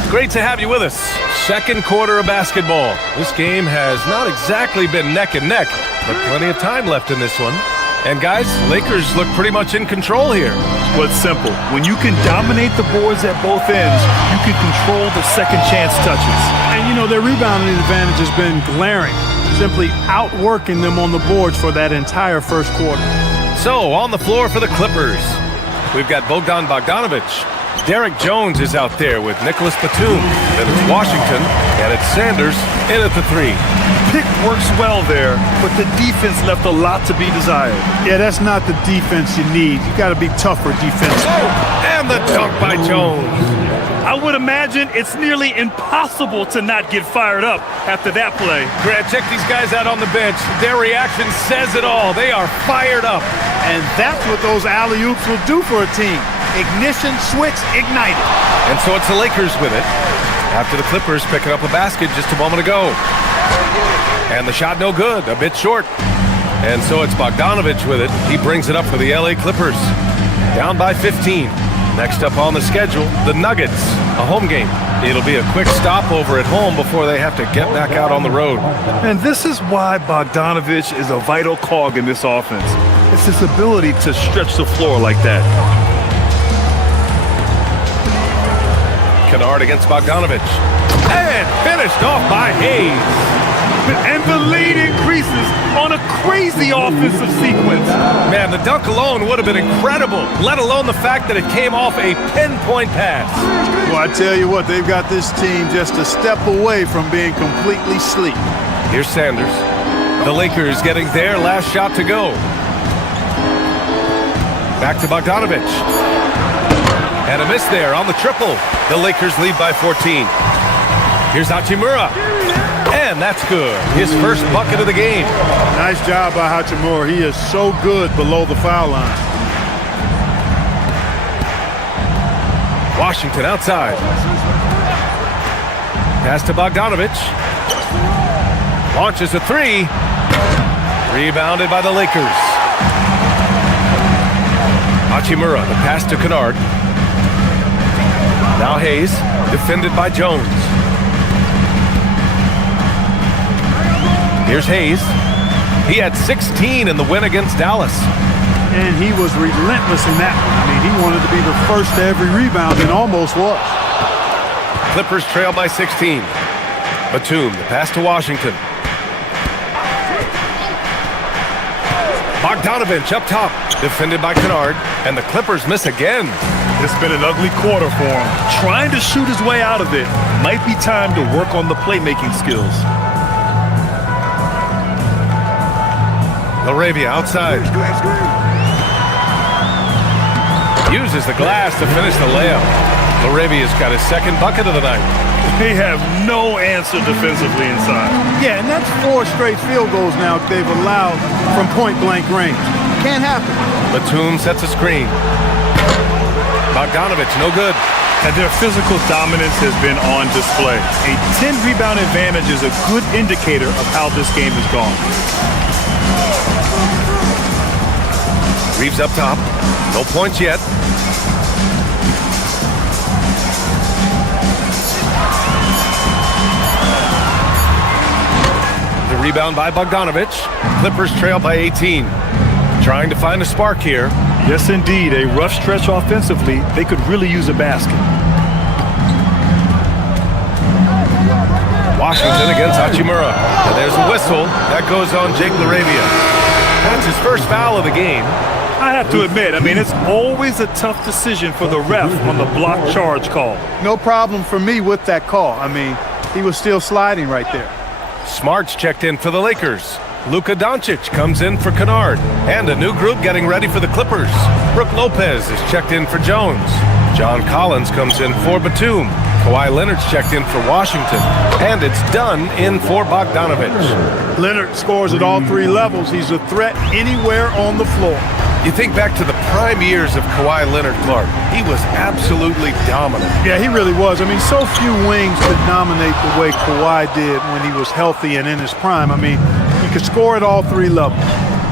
Great to have you with us. Second quarter of basketball. This game has not exactly been neck and neck, but plenty of time left in this one. And guys, Lakers look pretty much in control here. Well, it's simple. When you can dominate the boards at both ends, you can control the second chance touches. And you know, their rebounding advantage has been glaring, simply outworking them on the boards for that entire first quarter. So, on the floor for the Clippers, we've got Bogdan Bogdanović. Derek Jones is out there with Nicholas Batum. Then it's Washington, and it's Sanders in at the 3. Pick works well there, but the defense left a lot to be desired. Yeah, that's not the defense you need. You got to be tougher defense. And the dunk by Jones. I would imagine it's nearly impossible to not get fired up after that play. Grant, check these guys out on the bench. Their reaction says it all. They are fired up. And that's what those alley-oops will do for a team. Ignition, switch, ignited. And so it's the Lakers with it. After the Clippers picking up a basket just a moment ago. And the shot no good, a bit short. And so it's Bogdanović with it. He brings it up for the LA Clippers. Down by 15. Next up on the schedule, the Nuggets, a home game. It'll be a quick stopover at home before they have to get back out on the road. And this is why Bogdanovich is a vital cog in this offense. It's his ability to stretch the floor like that. Kennard against Bogdanovich. And finished off by Hayes. And the lead increases on a crazy offensive sequence. Man, the dunk alone would have been incredible, let alone the fact that it came off a pinpoint pass. Well, I tell you what, they've got this team just a step away from being completely asleep. Here's Sanders. The Lakers getting their last shot to go. Back to Bogdanovich. And a miss there on the triple. The Lakers lead by 14. Here's Hachimura. And that's good. His first bucket of the game. Nice job by Hachimura. He is so good below the foul line. Washington outside. Pass to Bogdanovich. Launches a three. Rebounded by the Lakers. Hachimura, the pass to Kennard. Now Hayes, defended by Jones. Here's Hayes. He had 16 in the win against Dallas. And he was relentless in that one. I mean, he wanted to be the first to every rebound and almost was. Clippers trail by 16. Batum, the pass to Washington. Bogdanovich up top, defended by Kennard, and the Clippers miss again. It's been an ugly quarter for him. Trying to shoot his way out of it. Might be time to work on the playmaking skills. Laravia outside. Uses the glass to finish the layup. Laravia's got his second bucket of the night. They have no answer defensively inside. Yeah, and that's 4 straight field goals now they've allowed from point-blank range. Can't happen. Batum sets a screen. Bogdanovich, no good. And their physical dominance has been on display. A 10-rebound advantage is a good indicator of how this game has gone. Reeves up top. No points yet. The rebound by Bogdanovich. Clippers trail by 18. Trying to find a spark here. Yes, indeed. A rough stretch offensively. They could really use a basket. Washington against Hachimura. And there's a whistle. That goes on Jake Laravia. That's his first foul of the game. I have to admit, I mean, it's always a tough decision for the ref on the block charge call. No problem for me with that call. I mean, he was still sliding right there. Smart's checked in for the Lakers. Luka Doncic comes in for Kennard. And a new group getting ready for the Clippers. Brook Lopez is checked in for Jones. John Collins comes in for Batum. Kawhi Leonard's checked in for Washington. And it's done in for Bogdanovich. Leonard scores at all 3 levels. He's a threat anywhere on the floor. You think back to the prime years of Kawhi Leonard, Clark. He was absolutely dominant. Yeah, he really was. I mean, so few wings could dominate the way Kawhi did when he was healthy and in his prime. I mean, he could score at all 3 levels,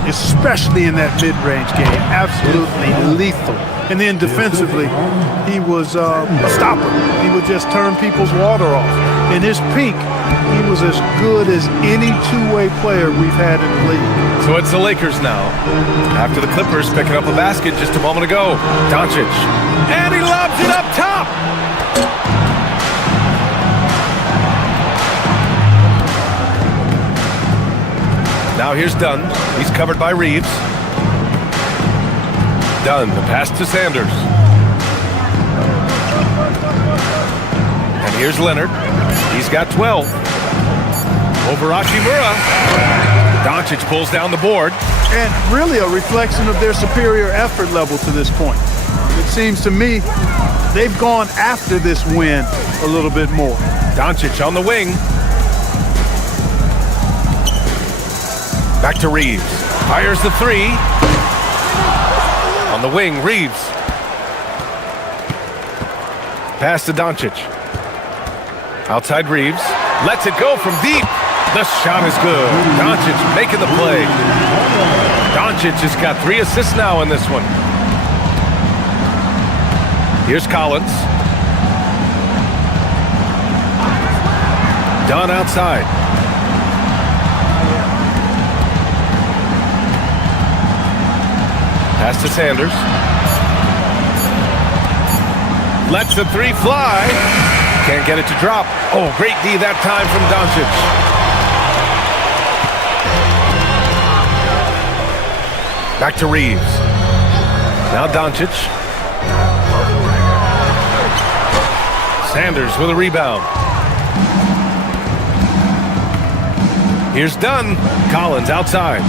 especially in that mid-range game. Absolutely lethal. And then defensively, he was a stopper. He would just turn people's water off. In his peak, he was as good as any two-way player we've had in the league. So it's the Lakers now. After the Clippers picking up a basket just a moment ago. Doncic. And he lobs it up top. Now here's Dunn. He's covered by Reeves. Dunn, the pass to Sanders. And here's Leonard. He's got 12. Over Hachimura. Doncic pulls down the board. And really a reflection of their superior effort level to this point. It seems to me they've gone after this win a little bit more. Doncic on the wing. Back to Reeves. Fires the 3. On the wing, Reeves. Pass to Doncic. Outside Reeves. Lets it go from deep. The shot is good. Doncic making the play. Doncic has got 3 assists now in this one. Here's Collins. Dunn outside. Pass to Sanders. Lets the three fly. Can't get it to drop. Oh, great D that time from Doncic. Back to Reeves. Now Doncic. Sanders with a rebound. Here's Dunn. Collins outside.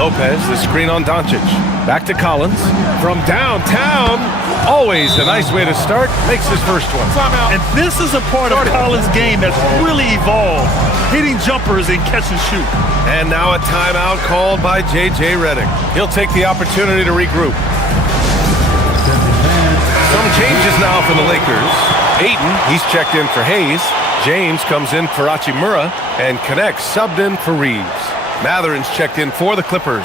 Lopez, the screen on Doncic. Back to Collins. From downtown. Always a nice way to start. Makes his first one. And this is a part of Collins' game that's really evolved. Hitting jumpers and catch and shoot. And now a timeout called by J.J. Redick. He'll take the opportunity to regroup. Some changes now for the Lakers. Ayton, he's checked in for Hayes. James comes in for Hachimura. And Connect subbed in for Reeves. Matherin's checked in for the Clippers.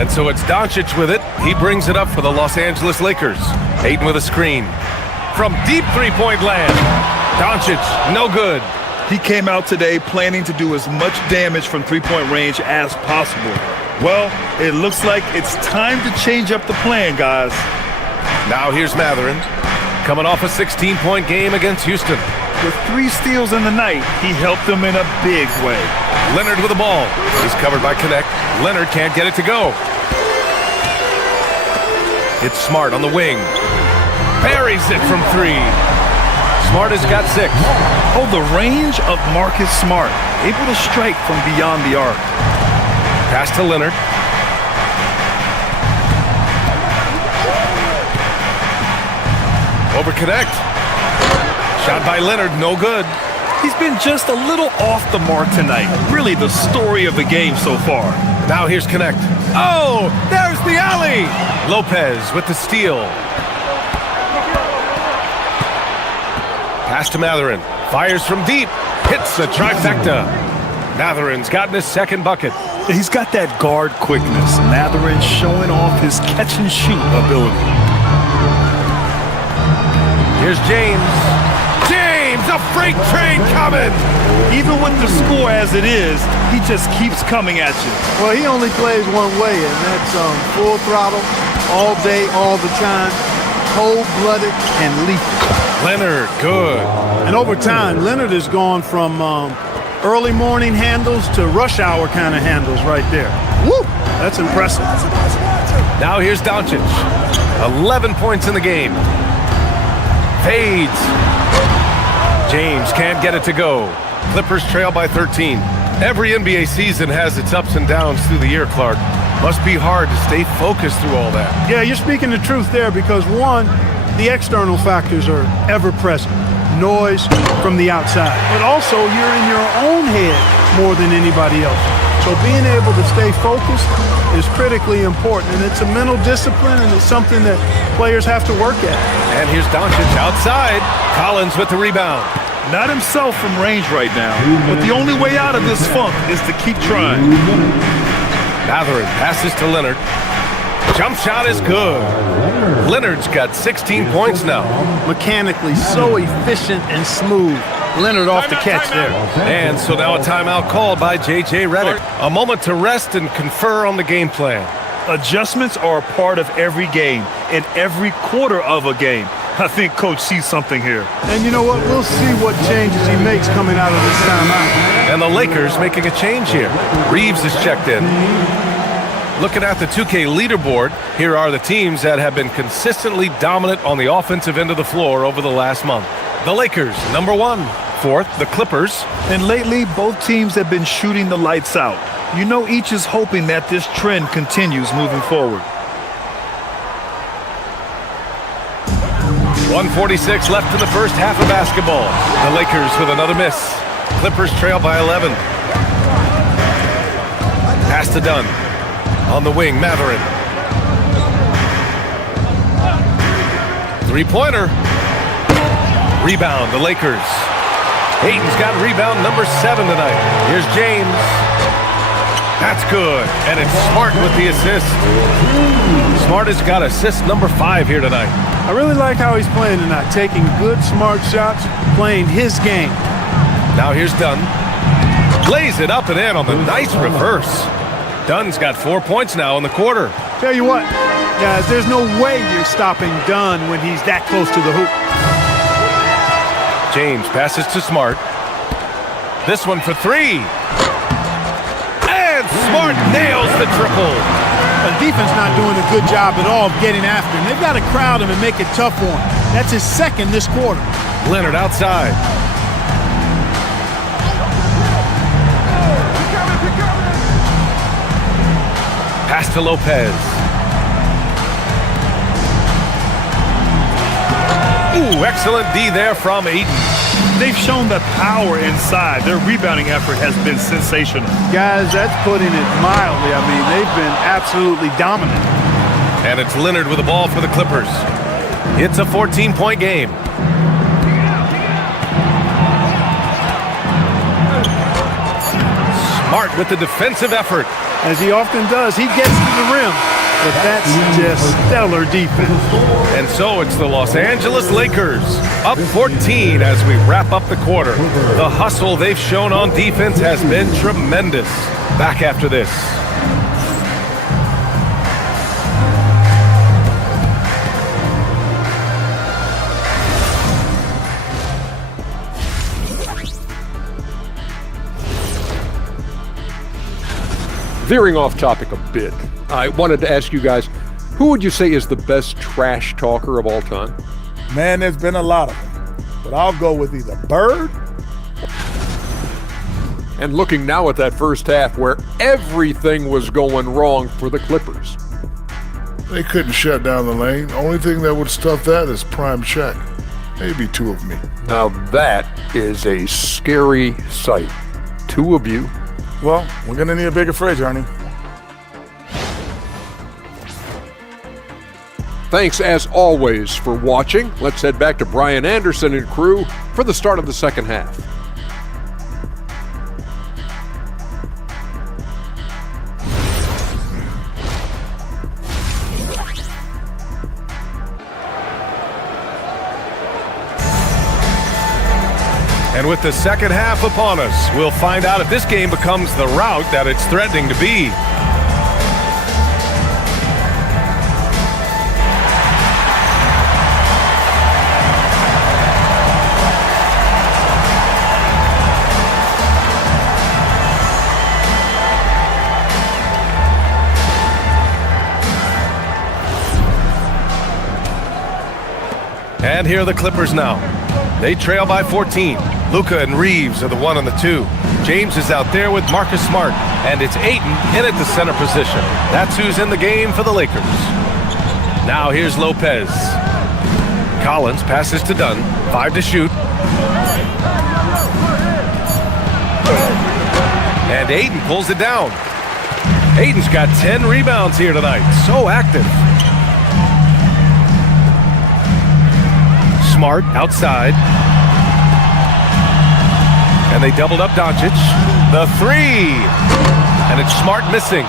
And so it's Doncic with it. He brings it up for the Los Angeles Lakers. Ayton with a screen. From deep three-point land. Doncic, no good. He came out today planning to do as much damage from three-point range as possible. Well, it looks like it's time to change up the plan, guys. Now here's Matherin. Coming off a 16-point game against Houston. With 3 steals in the night, he helped them in a big way. Leonard with the ball. He's covered by Connect. Leonard can't get it to go. It's Smart on the wing. Buries it from 3. Smart has got 6. Oh, the range of Marcus Smart. Able to strike from beyond the arc. Pass to Leonard. Over Connect. Shot by Leonard, no good. He's been just a little off the mark tonight. Really the story of the game so far. Now here's Connect. Oh, there's the alley. Lopez with the steal. Pass to Matherin. Fires from deep. Hits the trifecta. Matherin's gotten his second bucket. He's got that guard quickness. Matherin showing off his catch and shoot ability. Here's James. James, a freight train coming. Even with the score as it is, he just keeps coming at you. Well, he only plays one way, and that's full throttle, all day, all the time, cold-blooded and lethal. Leonard, good. And over time, Leonard has gone from early morning handles to rush hour kind of handles right there. Woo! That's impressive. Now here's Doncic. 11 points in the game. Fades. James can't get it to go. Clippers trail by 13. Every NBA season has its ups and downs through the year, Clark. Must be hard to stay focused through all that. Yeah, you're speaking the truth there because, one, the external factors are ever present. Noise from the outside. But also, you're in your own head more than anybody else. So being able to stay focused is critically important. And it's a mental discipline, and it's something that players have to work at. And here's Doncic outside. Collins with the rebound. Not himself from range right now, but the only way out of this funk is to keep trying. Matherin passes to Leonard. Jump shot is good. Leonard's got 16 points now. Mechanically so efficient and smooth. Leonard off the catch there. And so now a timeout called by J.J. Redick. A moment to rest and confer on the game plan. Adjustments are a part of every game, in every quarter of a game. I think Coach sees something here. And you know what? We'll see what changes he makes coming out of this timeout. And the Lakers making a change here. Reeves is checked in. Looking at the 2K leaderboard, here are the teams that have been consistently dominant on the offensive end of the floor over the last month. The Lakers, number 1. 4th, the Clippers. And lately, both teams have been shooting the lights out. You know, each is hoping that this trend continues moving forward. 1:46 left in the first half of basketball. The Lakers with another miss. Clippers trail by 11. Pass to Dunn. On the wing, Matherin. Three-pointer. Rebound, the Lakers. Ayton's got rebound number 7 tonight. Here's James. That's good, and it's Smart with the assist. Smart has got assist number 5 here tonight. I really like how he's playing tonight, taking good, smart shots, playing his game. Now here's Dunn. Lays it up and in on the nice reverse. Dunn's got 4 points now in the quarter. Tell you what, guys, there's no way you're stopping Dunn when he's that close to the hoop. James passes to Smart. This one for 3. And Smart nails the triple. The defense not doing a good job at all of getting after him. They've got to crowd him and make it tough for him. That's his second this quarter. Leonard outside. Pass to Lopez. Ooh, excellent D there from Ayton. They've shown the power inside. Their rebounding effort has been sensational. Guys, that's putting it mildly. I mean, they've been absolutely dominant. And it's Leonard with the ball for the Clippers. It's a 14-point game. Smart with the defensive effort. As he often does, he gets to the rim. But that's just stellar defense. And so it's the Los Angeles Lakers up 14 as we wrap up the quarter. The hustle they've shown on defense has been tremendous. Back after this. Veering off topic a bit, I wanted to ask you guys, who would you say is the best trash talker of all time? Man, there's been a lot of them, but I'll go with either Bird. And looking now at that first half where everything was going wrong for the Clippers. They couldn't shut down the lane. Only thing that would stuff that is prime check. Maybe 2 of me. Now that is a scary sight. 2 of you. Well, we're going to need a bigger fridge, Ernie. Thanks, as always, for watching. Let's head back to Brian Anderson and crew for the start of the second half. And with the second half upon us, we'll find out if this game becomes the rout that it's threatening to be. And here are the Clippers now. They trail by 14. Luka and Reeves are the 1 and the 2. James is out there with Marcus Smart, and it's Ayton in at the center position. That's who's in the game for the Lakers. Now here's Lopez. Collins passes to Dunn. 5 to shoot. And Ayton pulls it down. Ayton's got 10 rebounds here tonight. So active. Smart outside. And they doubled up Doncic. The 3. And it's Smart missing.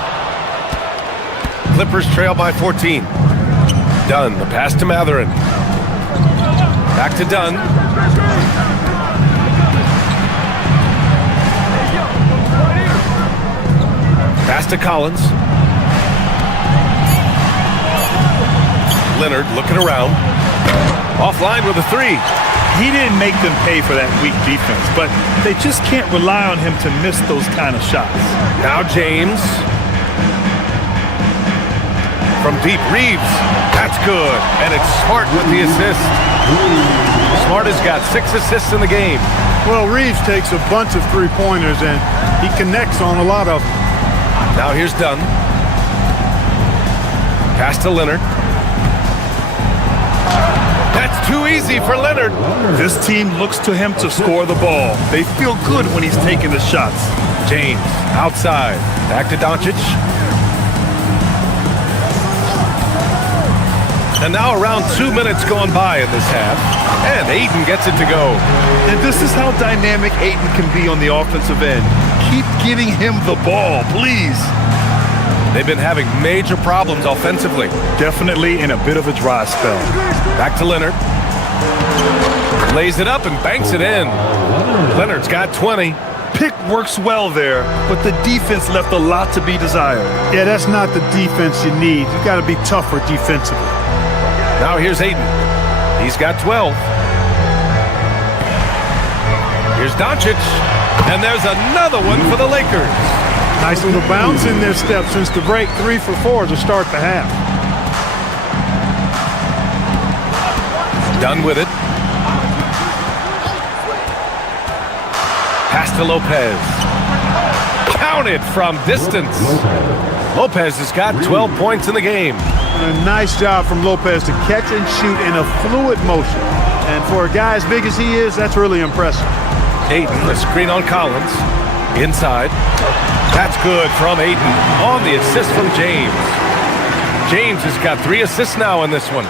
Clippers trail by 14. Dunn, the pass to Matherin. Back to Dunn. Pass to Collins. Leonard looking around. Offline with a 3. He didn't make them pay for that weak defense, but they just can't rely on him to miss those kind of shots. Now James. From deep, Reeves. That's good. And it's Smart with the assist. Smart has got 6 assists in the game. Well, Reeves takes a bunch of 3-pointers, and he connects on a lot of them. Now here's Dunn. Pass to Leonard. That's too easy for Leonard. This team looks to him to score the ball. They feel good when he's taking the shots. James outside. Back to Doncic. And now around 2 minutes going by in this half. And Ayton gets it to go. And this is how dynamic Ayton can be on the offensive end. Keep getting him the ball, please. They've been having major problems offensively. Definitely in a bit of a dry spell. Back to Leonard. Lays it up and banks it in. Leonard's got 20. Pick works well there, but the defense left a lot to be desired. Yeah, that's not the defense you need. You got to be tougher defensively. Now here's Ayton. He's got 12. Here's Doncic. And there's another one for the Lakers. Nice little bounce in their step since the break. 3 for 4 to start the half. Done with it. Pass to Lopez. Counted from distance. Lopez has got 12 points in the game. And a nice job from Lopez to catch and shoot in a fluid motion. And for a guy as big as he is, that's really impressive. Ayton, the screen on Collins. Inside. That's good from Ayton on the assist from James. James has got 3 assists now in this one.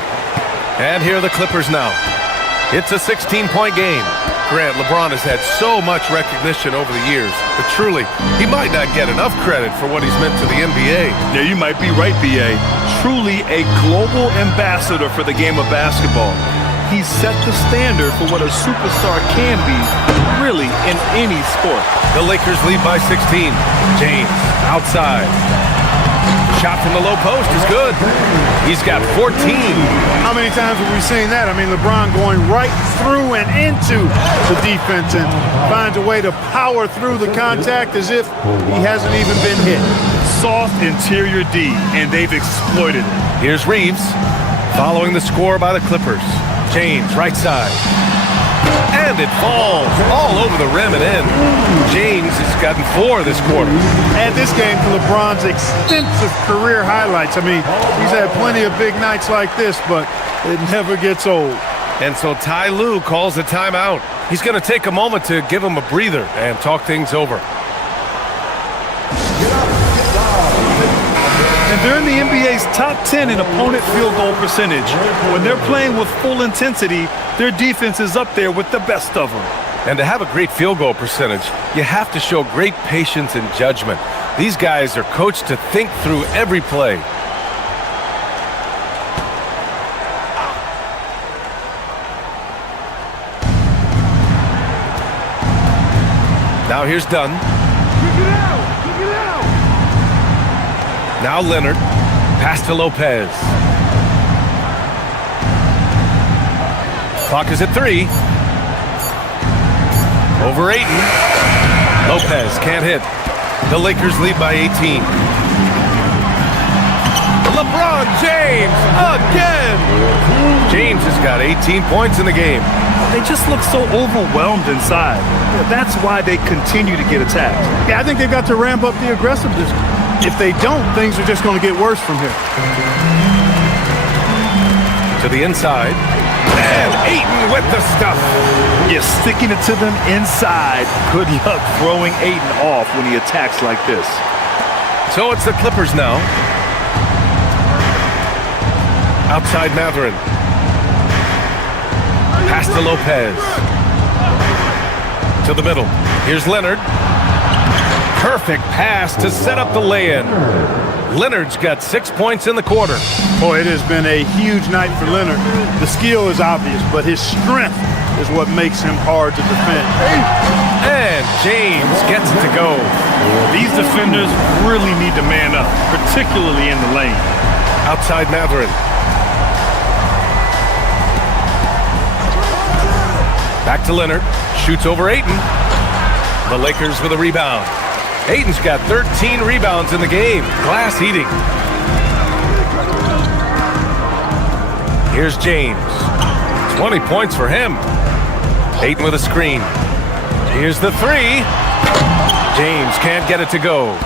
And here are the Clippers now. It's a 16-point game. Grant, LeBron has had so much recognition over the years, but truly, he might not get enough credit for what he's meant to the NBA. Yeah, you might be right, B.A. Truly a global ambassador for the game of basketball. He's set the standard for what a superstar can be, really, in any sport. The Lakers lead by 16. James, outside. Shot from the low post is good. He's got 14. How many times have we seen that? I mean, LeBron going right through and into the defense and finds a way to power through the contact as if he hasn't even been hit. Soft interior D, and they've exploited it. Here's Reeves, following the score by the Clippers. James, right side. And it falls all over the rim and in. James has gotten 4 this quarter. And this game for LeBron's extensive career highlights. I mean, he's had plenty of big nights like this, but it never gets old. And so Ty Lue calls a timeout. He's going to take a moment to give him a breather and talk things over. And they're in the NBA's top 10 in opponent field goal percentage. When they're playing with full intensity, their defense is up there with the best of them. And to have a great field goal percentage, you have to show great patience and judgment. These guys are coached to think through every play. Now here's Dunn. Now Leonard. Pass to Lopez. Clock is at 3. Over Ayton. Lopez can't hit. The Lakers lead by 18. LeBron James again. James has got 18 points in the game. They just look so overwhelmed inside. That's why they continue to get attacked. Yeah, I think they've got to ramp up the aggressiveness. If they don't, things are just going to get worse from here. To the inside. And Ayton with the stuff. You're sticking it to them inside. Good luck throwing Ayton off when he attacks like this. So it's the Clippers now. Outside Matherin. Pass to Lopez. To the middle. Here's Leonard. Perfect pass to set up the lay-in. Leonard's got 6 points in the quarter. Boy, it has been a huge night for Leonard. The skill is obvious, but his strength is what makes him hard to defend. And James gets it to go. These defenders really need to man up, particularly in the lane. Outside Matherin. Back to Leonard. Shoots over Ayton. The Lakers with a rebound. Ayton's got 13 rebounds in the game. Glass eating. Here's James. 20 points for him. Ayton with a screen. Here's the 3. James can't get it to go.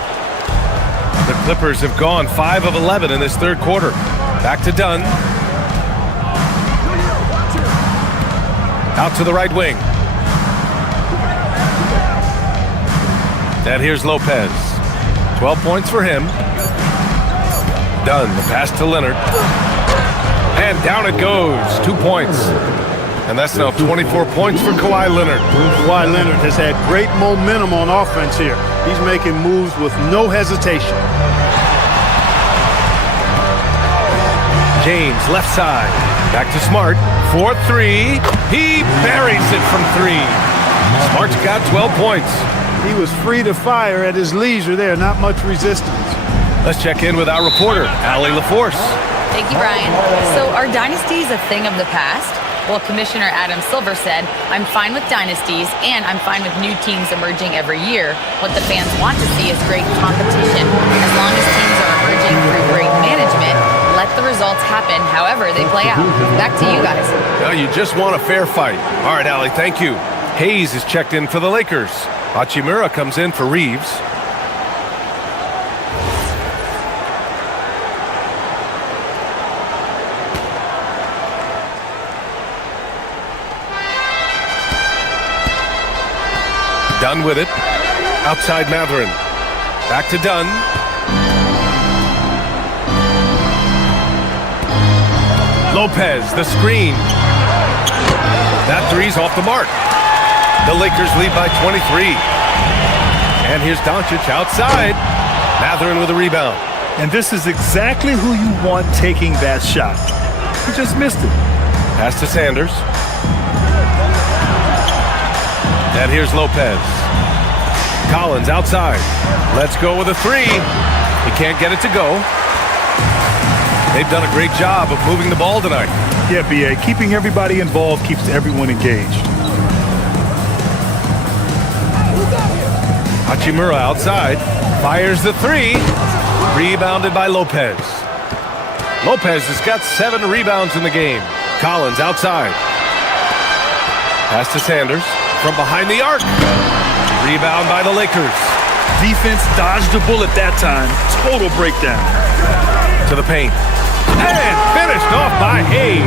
The Clippers have gone 5 of 11 in this third quarter. Back to Dunn. Out to the right wing. And here's Lopez. 12 points for him. Dunn, the pass to Leonard. And down it goes. 2 points. And that's now 24 points for Kawhi Leonard. Kawhi Leonard has had great momentum on offense here. He's making moves with no hesitation. James, left side. Back to Smart. 4-3. He buries it from 3. Smart's got 12 points. He was free to fire at his leisure there. Not much resistance. Let's check in with our reporter, Allie LaForce. Thank you, Brian. So are dynasties a thing of the past? Well, Commissioner Adam Silver said, I'm fine with dynasties and I'm fine with new teams emerging every year. What the fans want to see is great competition. As long as teams are emerging through great management, let the results happen however they play out. Back to you guys. Well, you just want a fair fight. All right, Allie, thank you. Hayes is checked in for the Lakers. Hachimura comes in for Reeves. Dunn with it. Outside Matherin. Back to Dunn. Lopez, the screen. That three's off the mark. The Lakers lead by 23. And here's Doncic outside. Matherin with a rebound. And this is exactly who you want taking that shot. He just missed it. Pass to Sanders. And here's Lopez. Collins outside. Let's go with a 3. He can't get it to go. They've done a great job of moving the ball tonight. Yeah, B.A. Keeping everybody involved keeps everyone engaged. Hachimura outside. Fires the 3. Rebounded by Lopez. Lopez has got 7 rebounds in the game. Collins outside. Pass to Sanders. From behind the arc. Rebound by the Lakers. Defense dodged a bullet that time. Total breakdown. To the paint. And finished off by Hayes.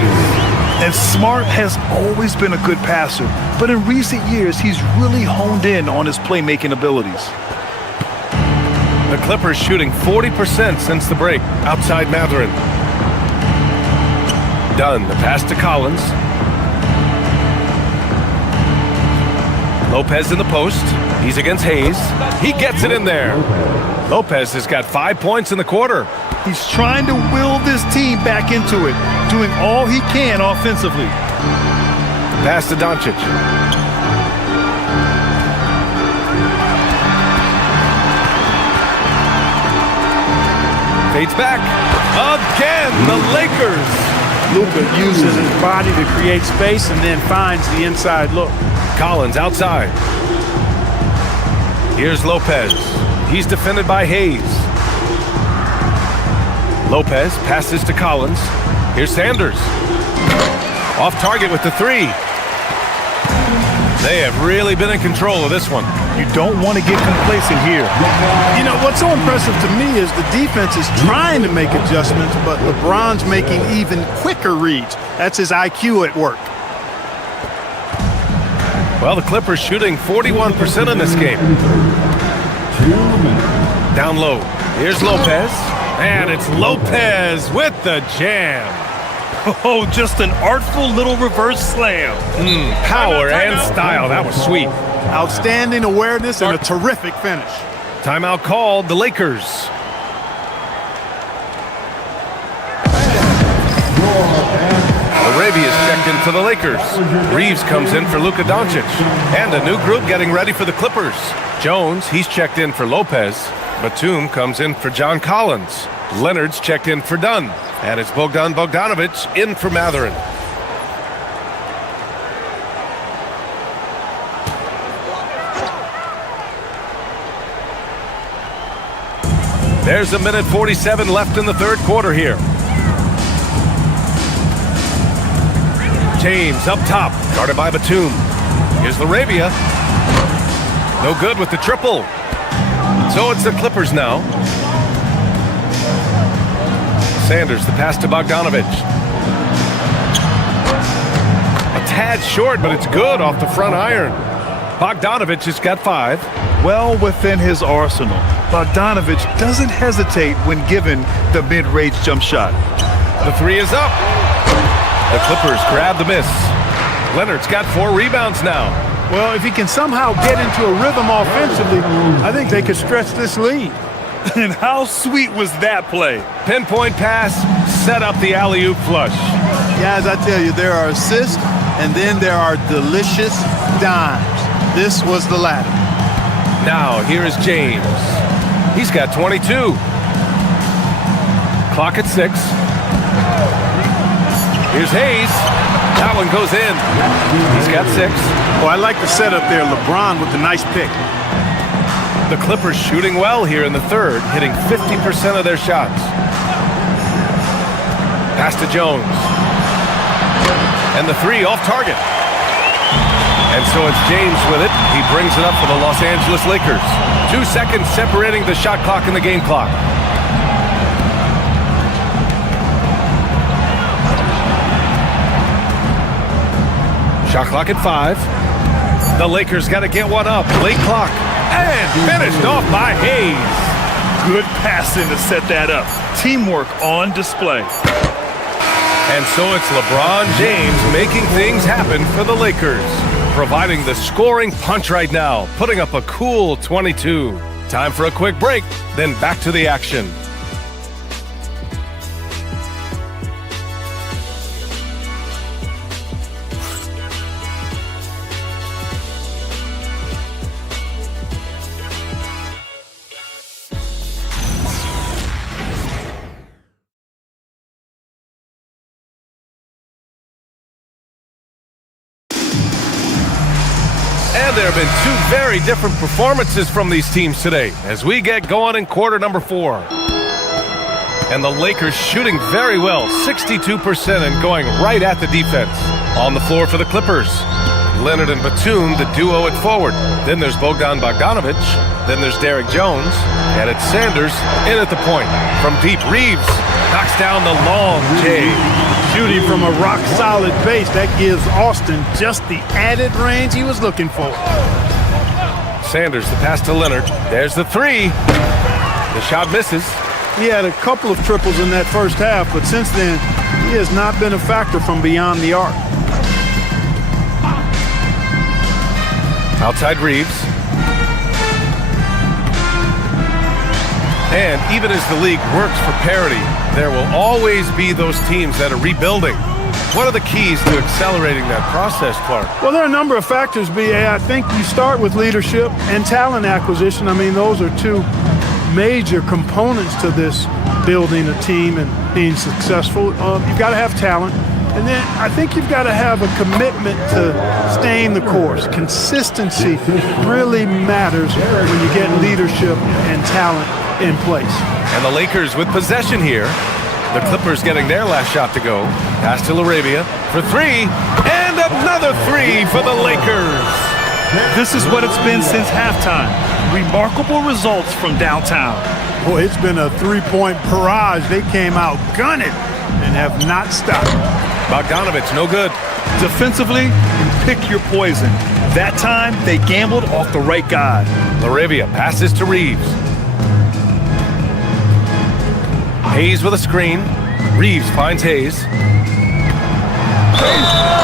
And Smart has always been a good passer, but in recent years, he's really honed in on his playmaking abilities. The Clippers shooting 40% since the break. Outside Matherin. Dunn, the pass to Collins. Lopez in the post. He's against Hayes. He gets it in there. Lopez has got 5 points in the quarter. He's trying to will this team back into it, doing all he can offensively. Pass to Doncic. Fades back. Again, the Lakers. Luka uses his body to create space and then finds the inside look. Collins outside. Here's Lopez. He's defended by Hayes. Lopez passes to Collins. Here's Sanders. Off target with the 3. They have really been in control of this one. You don't want to get complacent here. You know, what's so impressive to me is the defense is trying to make adjustments, but LeBron's making even quicker reads. That's his IQ at work. Well, the Clippers shooting 41% in this game. Down low. Here's Lopez. And it's Lopez with the jam. Oh, just an artful little reverse slam. Power and style. That was sweet. Outstanding awareness and a terrific finish. Timeout called. The Lakers. Arabia's checked in for the Lakers. Reeves comes in for Luka Doncic. And a new group getting ready for the Clippers. Jones, he's checked in for Lopez. Batum comes in for John Collins. Leonard's checked in for Dunn. And it's Bogdan Bogdanovic in for Matherin. There's a minute 47 left in the third quarter here. James up top, guarded by Batum. Here's Arabia. No good with the triple. So it's the Clippers now. Sanders, the pass to Bogdanovic. A tad short, but it's good off the front iron. Bogdanovic has got 5. Well within his arsenal. Bogdanovic doesn't hesitate when given the mid-range jump shot. The 3 is up. The Clippers grab the miss. Leonard's got 4 rebounds now. Well, if he can somehow get into a rhythm offensively, I think they could stretch this lead. And how sweet was that play? Pinpoint pass, set up the alley-oop flush. Guys, I tell you, there are assists, and then there are delicious dimes. This was the latter. Now, here is James. He's got 22. Clock at 6. Here's Hayes. That one goes in. He's got 6. Oh, I like the setup there. LeBron with the nice pick. The Clippers shooting well here in the third, hitting 50% of their shots. Pass to Jones. And the 3 off target. And so it's James with it. He brings it up for the Los Angeles Lakers. 2 seconds separating the shot clock and the game clock. Shot clock at 5. The Lakers got to get one up. Late clock. And finished off by Hayes. Good passing to set that up. Teamwork on display. And so it's LeBron James making things happen for the Lakers, providing the scoring punch right now, putting up a cool 22. Time for a quick break, then back to the action. And there have been 2 very different performances from these teams today as we get going in quarter number 4. And the Lakers shooting very well, 62% and going right at the defense. On the floor for the Clippers, Leonard and Batum, the duo at forward. Then there's Bogdanovic. Then there's Derrick Jones. And it's Sanders in at the point. From deep, Reeves knocks down the long J. Shooting from a rock-solid base, that gives Austin just the added range he was looking for. Sanders, the pass to Leonard. There's the 3. The shot misses. He had a couple of triples in that first half, but since then, he has not been a factor from beyond the arc. Outside Reeves. And even as the league works for parity, there will always be those teams that are rebuilding. What are the keys to accelerating that process, Clark? Well, there are a number of factors, B.A. I think you start with leadership and talent acquisition. I mean, those are 2 major components to this building a team and being successful. You've got to have talent. And then I think you've got to have a commitment to staying the course. Consistency really matters when you get leadership and talent in place. And the Lakers with possession here. The Clippers getting their last shot to go. Pass to LaRavia for 3. And another 3 for the Lakers. This is what it's been since halftime. Remarkable results from downtown. Boy, it's been a 3-point barrage. They came out gunning and have not stopped. Bogdanovic, no good. Defensively, pick your poison. That time, they gambled off the right guy. LaRavia passes to Reeves. Hayes with a screen. Reeves finds Hayes.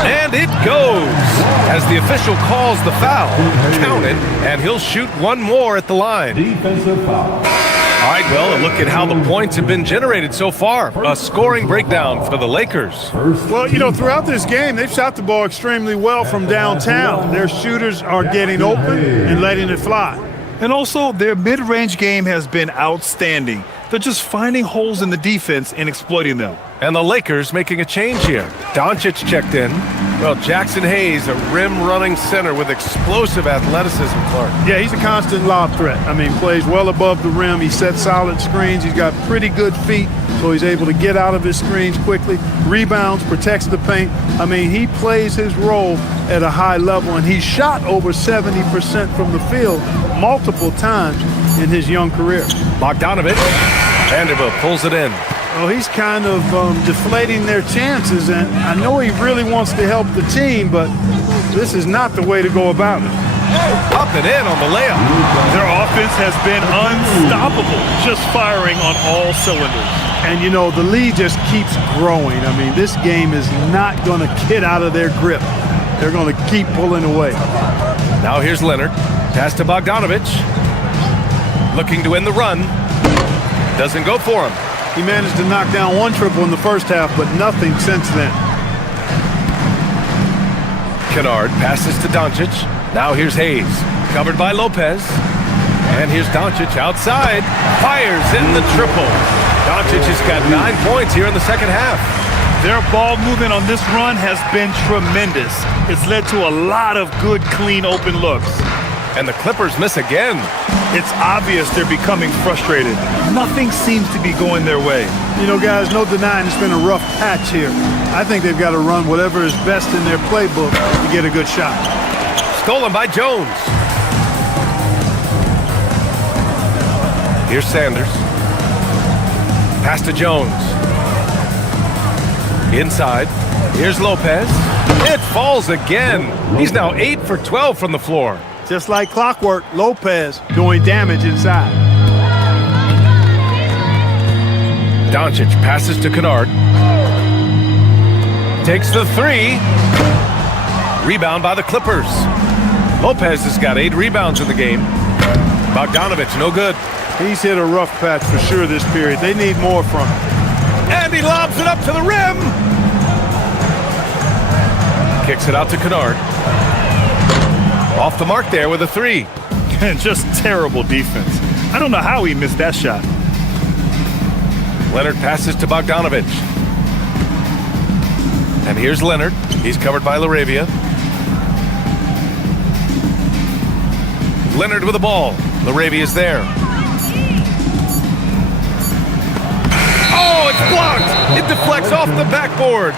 And it goes as the official calls the foul. Count it, and he'll shoot one more at the line. Defensive foul. All right, well, look at how the points have been generated so far. A scoring breakdown for the Lakers. Well, you know, throughout this game, they've shot the ball extremely well from downtown. Their shooters are getting open and letting it fly. And also, their mid-range game has been outstanding. They're just finding holes in the defense and exploiting them. And the Lakers making a change here. Doncic checked in. Well, Jackson Hayes, a rim-running center with explosive athleticism, Clark. Yeah, he's a constant lob threat. I mean, plays well above the rim. He sets solid screens. He's got pretty good feet, so he's able to get out of his screens quickly. Rebounds, protects the paint. I mean, he plays his role at a high level, and he's shot over 70% from the field multiple times in his young career. Bogdanovic. Vanderbilt pulls it in. Well, he's kind of deflating their chances, and I know he really wants to help the team, but this is not the way to go about it. Up and in on the layup. Their offense has been unstoppable, just firing on all cylinders. And, you know, the lead just keeps growing. I mean, this game is not going to get out of their grip. They're going to keep pulling away. Now here's Leonard. Pass to Bogdanovich. Looking to end the run. Doesn't go for him. He managed to knock down one triple in the first half, but nothing since then. Kennard passes to Doncic. Now here's Hayes. Covered by Lopez. And here's Doncic outside. Fires in the triple. Doncic has got 9 points here in the second half. Their ball movement on this run has been tremendous. It's led to a lot of good, clean, open looks. And the Clippers miss again. It's obvious they're becoming frustrated. Nothing seems to be going their way. You know, guys, no denying it's been a rough patch here. I think they've got to run whatever is best in their playbook to get a good shot. Stolen by Jones. Here's Sanders. Pass to Jones. Inside. Here's Lopez. It falls again. He's now 8 for 12 from the floor. Just like clockwork, Lopez doing damage inside. Doncic passes to Kennard. Takes the three. Rebound by the Clippers. Lopez has got 8 rebounds in the game. Bogdanovich, no good. He's hit a rough patch for sure this period. They need more from him. And he lobs it up to the rim. Kicks it out to Kennard. Off the mark there with a 3. And just terrible defense. I don't know how he missed that shot. Leonard passes to Bogdanovich. And here's Leonard. He's covered by LaRavia. Leonard with the ball. LaRavia's there. Oh, it's blocked. It deflects off the backboard.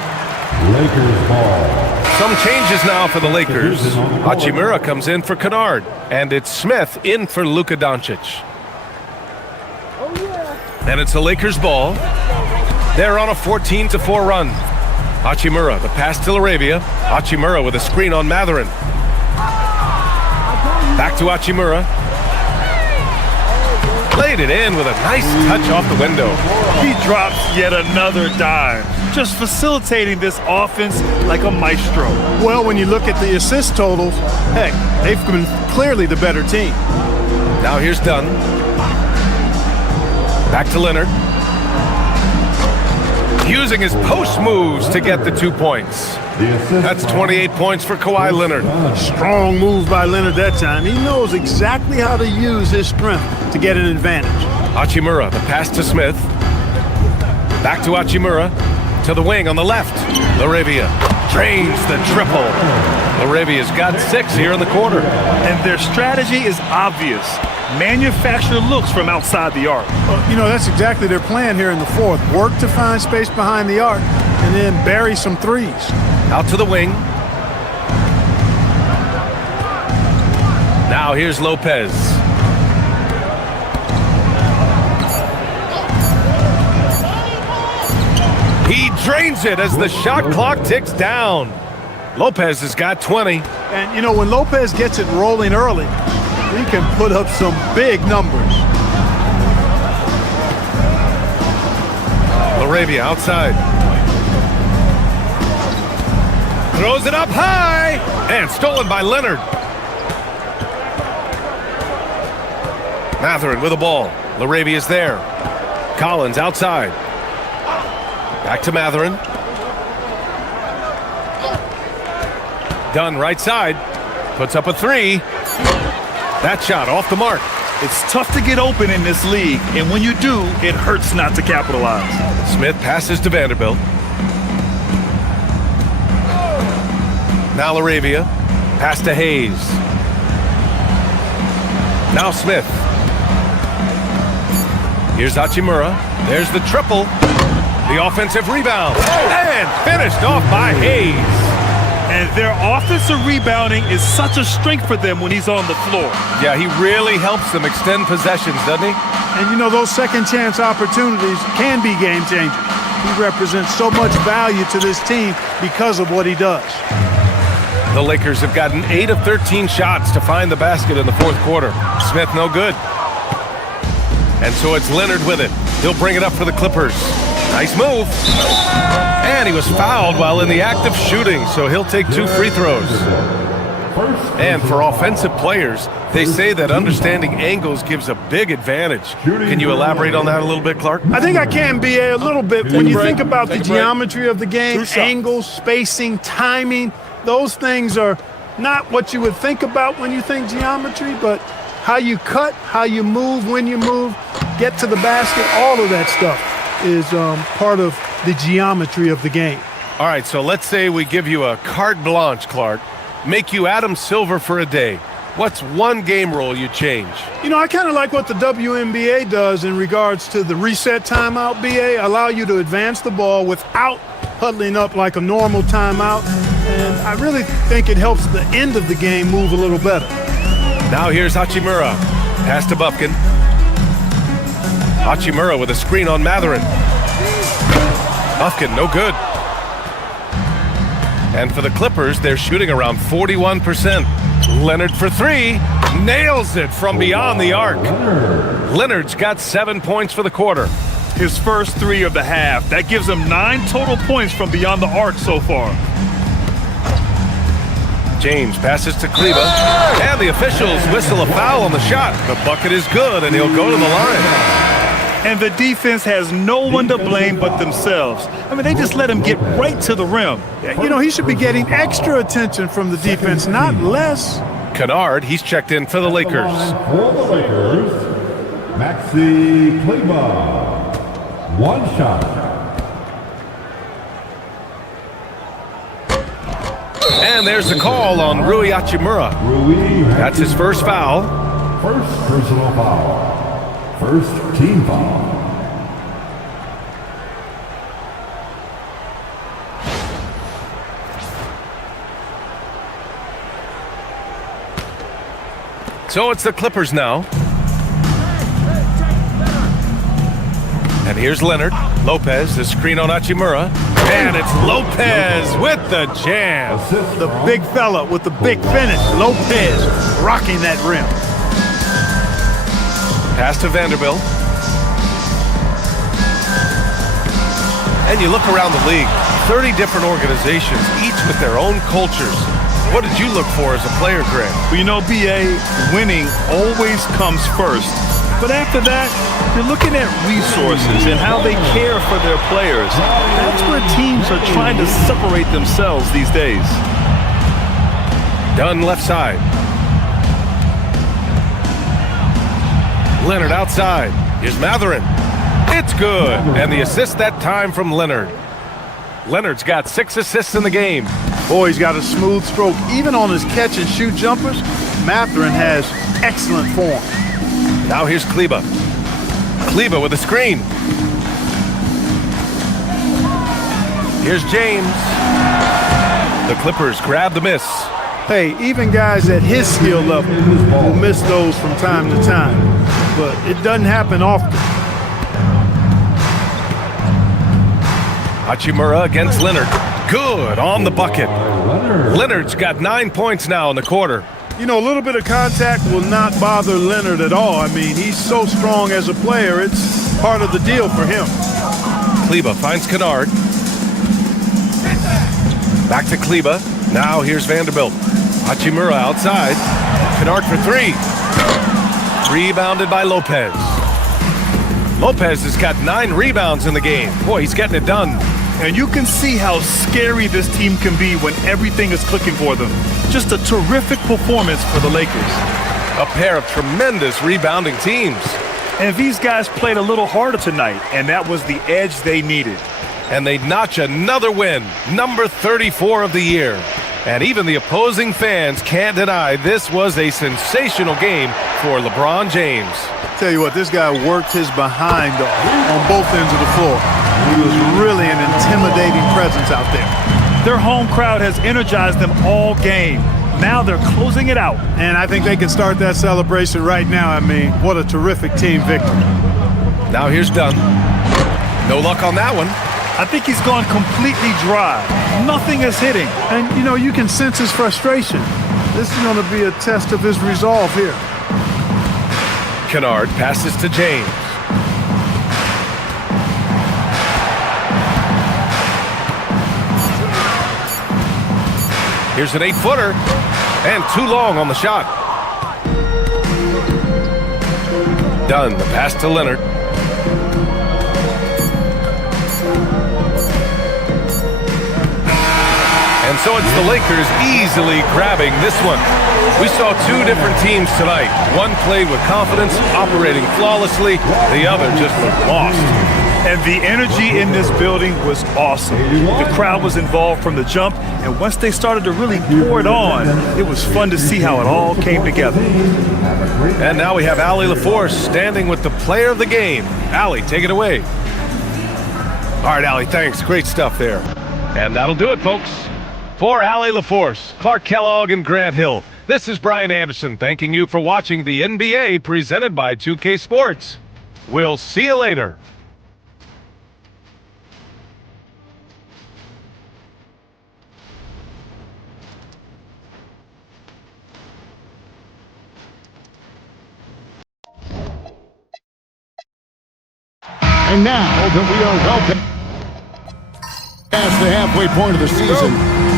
Lakers ball. Some changes now for the Lakers. Hachimura comes in for Kennard. And it's Smith in for Luka Doncic. And it's the Lakers ball. They're on a 14-4 run. Hachimura, the pass to LaRavia. Hachimura with a screen on Matherin. Back to Hachimura. Played it in with a nice touch off the window. He drops yet another dime, just facilitating this offense like a maestro. Well, when you look at the assist totals, heck, they've been clearly the better team. Now here's Dunn. Back to Leonard. Using his post moves to get the 2 points. That's 28 points for Kawhi Leonard. Strong move by Leonard that time. He knows exactly how to use his strength to get an advantage. Hachimura, the pass to Smith. Back to Hachimura. To the wing on the left. LaRavia drains the triple. LaRavia's got 6 here in the quarter. And their strategy is obvious. Manufacture looks from outside the arc. Well, you know, that's exactly their plan here in the fourth. Work to find space behind the arc and then bury some threes. Out to the wing. Now here's Lopez. He drains it as the shot clock ticks down. Lopez has got 20. And, you know, when Lopez gets it rolling early, he can put up some big numbers. LaRavia outside. Throws it up high. And stolen by Leonard. Matherin with the ball. LaRavia's there. Collins outside. Back to Matherin. Dunn right side. Puts up a 3. That shot off the mark. It's tough to get open in this league, and when you do, it hurts not to capitalize. Smith passes to Vanderbilt. Now LaRavia. Pass to Hayes. Now Smith. Here's Hachimura. There's the triple. The offensive rebound. And finished off by Hayes. And their offensive rebounding is such a strength for them when he's on the floor. Yeah, he really helps them extend possessions, doesn't he? And, you know, those second chance opportunities can be game changers. He represents so much value to this team because of what he does. The Lakers have gotten 8 of 13 shots to find the basket in the fourth quarter. Smith no good. And so it's Leonard with it. He'll bring it up for the Clippers. Nice move. And he was fouled while in the act of shooting, so he'll take 2 free throws. And for offensive players, they say that understanding angles gives a big advantage. Can you elaborate on that a little bit, Clark? I think I can, BA, a little bit. When you think about the geometry of the game, angles, spacing, timing, those things are not what you would think about when you think geometry, but how you cut, how you move, when you move, get to the basket, all of that stuff is part of the geometry of the game. All right, so let's say we give you a carte blanche, Clark. Make you Adam Silver for a day. What's one game rule you change? You know, I kind of like what the WNBA does in regards to the reset timeout, BA. Allow you to advance the ball without huddling up like a normal timeout. And I really think it helps the end of the game move a little better. Now here's Hachimura. Pass to Bufkin. Hachimura with a screen on Matherin. Bufkin, no good. And for the Clippers, they're shooting around 41%. Leonard for 3. Nails it from beyond the arc. Leonard's got 7 points for the quarter. His first 3 of the half. That gives him 9 total points from beyond the arc so far. James passes to Kleba. And the officials whistle a foul on the shot. The bucket is good, and he'll go to the line. And the defense has no one to blame but themselves. I mean, they just let him get right to the rim. You know, he should be getting extra attention from the defense, not less. Kennard, he's checked in for the Lakers. For the Lakers, Maxi Kleba. 1 shot. And there's the call on Rui Hachimura. That's his first foul. First personal foul. First team foul. So it's the Clippers now. And here's Leonard. Lopez, the screen on Hachimura. And it's Lopez with the jam. The big fella with the big finish. Lopez rocking that rim. Pass to Vanderbilt. And you look around the league, 30 different organizations, each with their own cultures. What did you look for as a player, Greg? Well, you know, BA, winning always comes first. But after that, you're looking at resources and how they care for their players. That's where teams are trying to separate themselves these days. Dunn left side. Leonard outside. Here's Matherin. It's good. And the assist that time from Leonard. Leonard's got 6 assists in the game. Boy, he's got a smooth stroke. Even on his catch and shoot jumpers, Matherin has excellent form. Now here's Kleba. Kleba with a screen. Here's James. The Clippers grab the miss. Hey, even guys at his skill level will miss those from time to time. But it doesn't happen often. Hachimura against Leonard. Good on the bucket. Leonard's got 9 points now in the quarter. You know, a little bit of contact will not bother Leonard at all. I mean, he's so strong as a player, it's part of the deal for him. Kleba finds Kennard. Back to Kleba. Now here's Vanderbilt. Hachimura outside. Kennard for 3. Rebounded by Lopez. Lopez has got 9 rebounds in the game. Boy, he's getting it done. And you can see how scary this team can be when everything is clicking for them. Just a terrific performance for the Lakers. A pair of tremendous rebounding teams. And these guys played a little harder tonight, and that was the edge they needed. And they notch another win, number 34 of the year. And even the opposing fans can't deny this was a sensational game for LeBron James. Tell you what, this guy worked his behind off on both ends of the floor. He was really an intimidating presence out there. Their home crowd has energized them all game. Now they're closing it out. And I think they can start that celebration right now. I mean, what a terrific team victory. Now here's Dunn. No luck on that one. I think he's gone completely dry. Nothing is hitting. And, you know, you can sense his frustration. This is going to be a test of his resolve here. Kennard passes to James. Here's an 8-footer, and too long on the shot. Dunn, the pass to Leonard. And so it's the Lakers easily grabbing this one. We saw two different teams tonight. One played with confidence, operating flawlessly. The other just looked lost. And the energy in this building was awesome. The crowd was involved from the jump, and once they started to really pour it on, it was fun to see how it all came together. And now we have Allie LaForce standing with the player of the game. Allie, take it away. All right, Allie, thanks. Great stuff there. And that'll do it, folks. For Allie LaForce, Clark Kellogg, and Grant Hill, this is Brian Anderson thanking you for watching the NBA presented by 2K Sports. We'll see you later. And now that we are well past the halfway point of the season,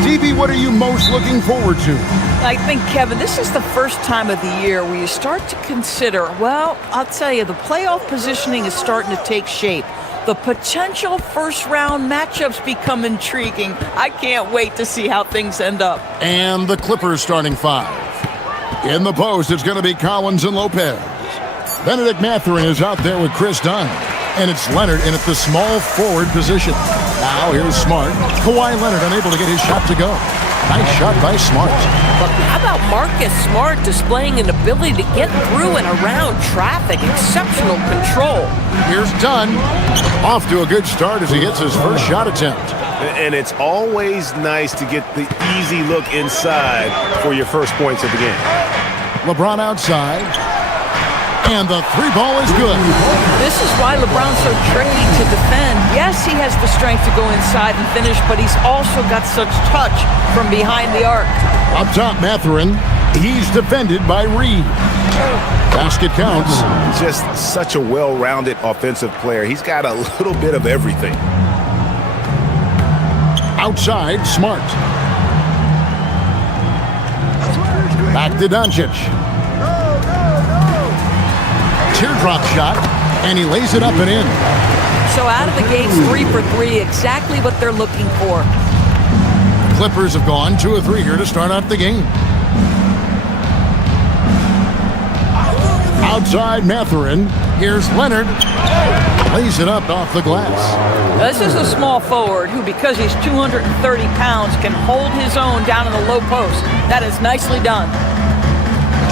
DB, what are you most looking forward to? I think, Kevin, this is the first time of the year where you start to consider, well, I'll tell you, the playoff positioning is starting to take shape. The potential first-round matchups become intriguing. I can't wait to see how things end up. And the Clippers starting five. In the post, it's going to be Collins and Lopez. Benedict Mathurin is out there with Chris Dunn. And it's Leonard in at the small forward position. Now here's Smart. Kawhi Leonard unable to get his shot to go. Nice shot by Smart. How about Marcus Smart displaying an ability to get through and around traffic? Exceptional control. Here's Dunn. Off to a good start as he gets his first shot attempt. And it's always nice to get the easy look inside for your first points of the game. LeBron outside. And the three ball is good. This is why LeBron's so tricky to defend. Yes, he has the strength to go inside and finish, but he's also got such touch from behind the arc. Up top, Mathurin. He's defended by Reed. Basket counts. Just such a well-rounded offensive player. He's got a little bit of everything. Outside, Smart. Back to Doncic. Teardrop shot, and he lays it up and in. So out of the gates, 3 for 3, exactly what they're looking for. Clippers have gone 2 of 3 here to start out the game. Outside Mathurin. Here's Leonard. Lays it up off the glass. This is a small forward who, because he's 230 pounds, can hold his own down in the low post. That is nicely done.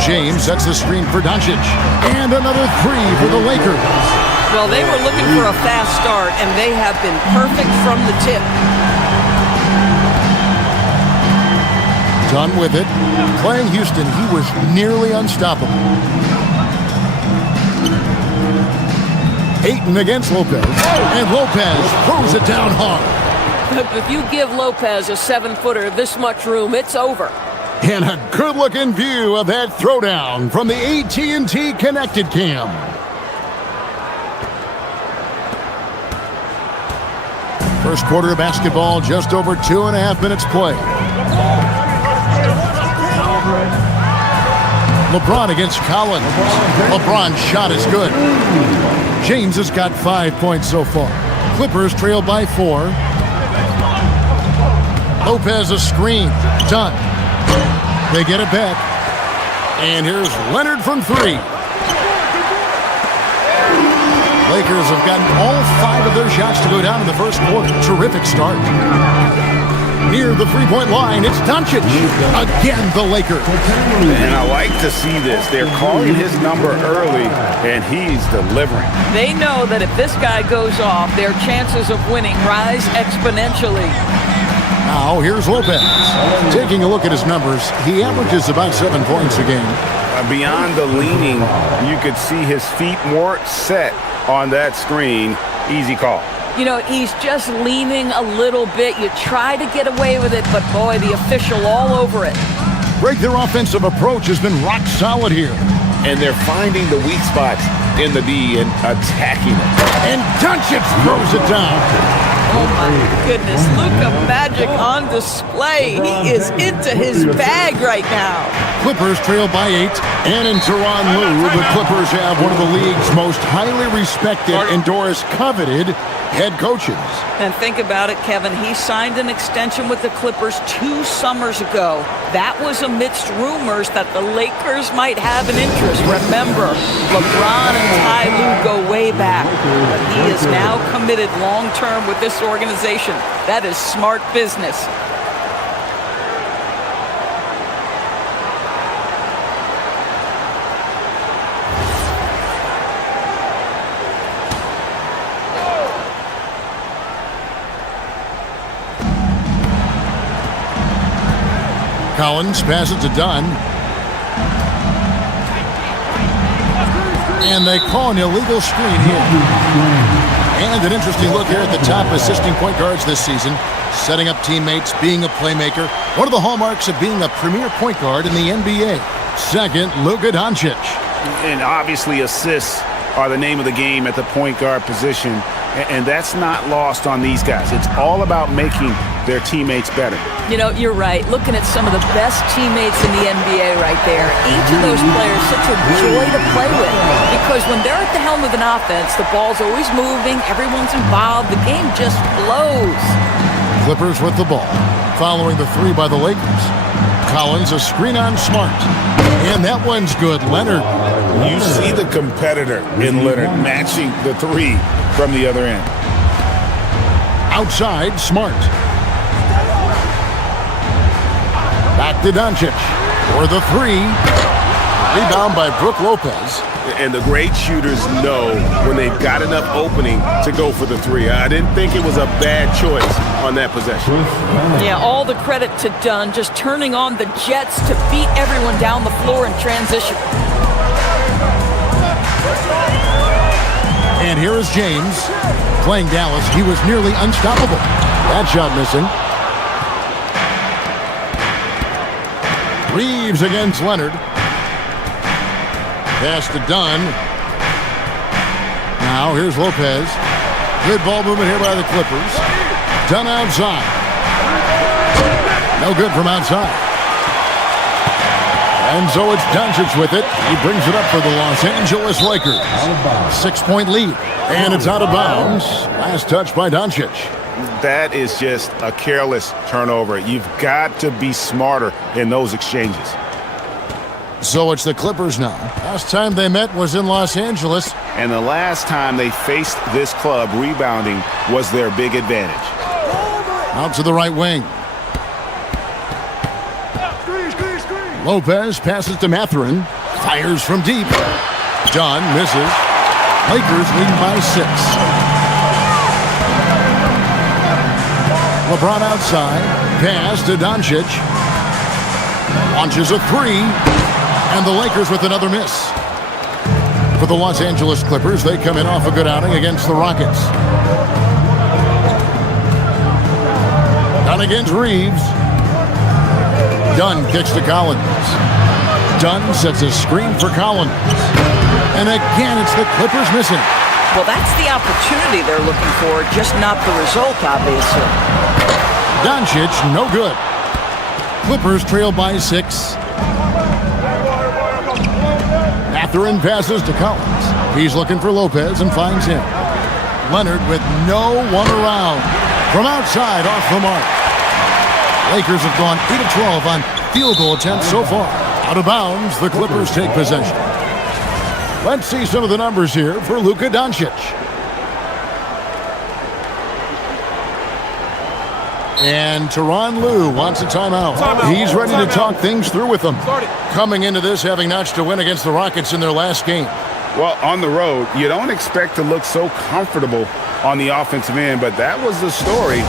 James sets the screen for Doncic. And another 3 for the Lakers. Well, they were looking for a fast start, and they have been perfect from the tip. Done with it. Playing Houston, he was nearly unstoppable. Ayton against Lopez. And Lopez throws it down hard. If you give Lopez a 7-footer this much room, it's over. And a good-looking view of that throwdown from the AT&T Connected Cam. First quarter of basketball, just over 2.5 minutes play. LeBron against Collins. LeBron's shot is good. James has got 5 points so far. Clippers trail by 4. Lopez a screen. Done. They get it back. And here's Leonard from 3. Lakers have gotten all 5 of their shots to go down in the first quarter. Terrific start. Near the three-point line, it's Doncic. Again, the Lakers. And I like to see this. They're calling his number early, and he's delivering. They know that if this guy goes off, their chances of winning rise exponentially. Now, here's Lopez. Taking a look at his numbers, he averages about 7 points a game. Beyond the leaning, you could see his feet more set on that screen. Easy call. You know, he's just leaning a little bit. You try to get away with it, but boy, the official all over it. Their offensive approach has been rock solid here. And they're finding the weak spots in the D and attacking it. And Doncic throws it down. Oh my goodness, Luka Magic on display. He is into his bag right now. Clippers trail by 8. And in Tyronn Lue, the Clippers have one of the league's most highly respected and Doris coveted head coaches. And think about it, Kevin. He signed an extension with the Clippers 2 summers ago. That was amidst rumors that the Lakers might have an interest. Remember, LeBron and Ty Lue go way back. But he is now committed long-term with this organization. That is smart business. Collins passes to Dunn. And they call an illegal screen here. And an interesting look here at the top assisting point guards this season. Setting up teammates, being a playmaker. One of the hallmarks of being a premier point guard in the NBA. Second, Luka Doncic. And obviously assists are the name of the game at the point guard position. And that's not lost on these guys. It's all about making their teammates better. You know, you're right. Looking at some of the best teammates in the NBA right there. Each of those players such a joy to play with. Because when they're at the helm of an offense, the ball's always moving, everyone's involved, the game just flows. Clippers with the ball. Following the 3 by the Lakers. Collins, a screen on Smart. And that one's good. Leonard. You see the competitor in Leonard matching the 3 from the other end. Outside, Smart. Back to Doncic for the 3. Rebound by Brook Lopez. And the great shooters know when they've got enough opening to go for the 3. I didn't think it was a bad choice on that possession. Yeah, all the credit to Dunn, just turning on the Jets to beat everyone down the floor in transition. And here is James. Playing Dallas, he was nearly unstoppable. That shot missing. Reeves against Leonard. Pass to Dunn. Now here's Lopez. Good ball movement here by the Clippers. Dunn outside. No good from outside. And so it's Doncic with it. He brings it up for the Los Angeles Lakers. 6-point lead. And it's out of bounds. Last touch by Doncic. That is just a careless turnover. You've got to be smarter in those exchanges. So it's the Clippers now. Last time they met was in Los Angeles. And the last time they faced this club, rebounding was their big advantage. Out to the right wing. Lopez passes to Mathurin. Fires from deep. John misses. Lakers leading by 6. LeBron outside. Pass to Doncic. Launches a 3. And the Lakers with another miss. For the Los Angeles Clippers, they come in off a good outing against the Rockets. Dunn against Reeves. Dunn kicks to Collins. Dunn sets a screen for Collins. And again, it's the Clippers missing. Well, that's the opportunity they're looking for, just not the result, obviously. Doncic, no good. Clippers trail by 6. Mathurin passes to Collins. He's looking for Lopez and finds him. Leonard with no one around. From outside, off the mark. Lakers have gone 8 of 12 on field goal attempts so far. Out of bounds, the Clippers take possession. Let's see some of the numbers here for Luka Doncic. And Tyronn Lue wants a timeout. He's ready to talk things through with them. Coming into this, having notched a win against the Rockets in their last game. Well, on the road, you don't expect to look so comfortable on the offensive end, but that was the story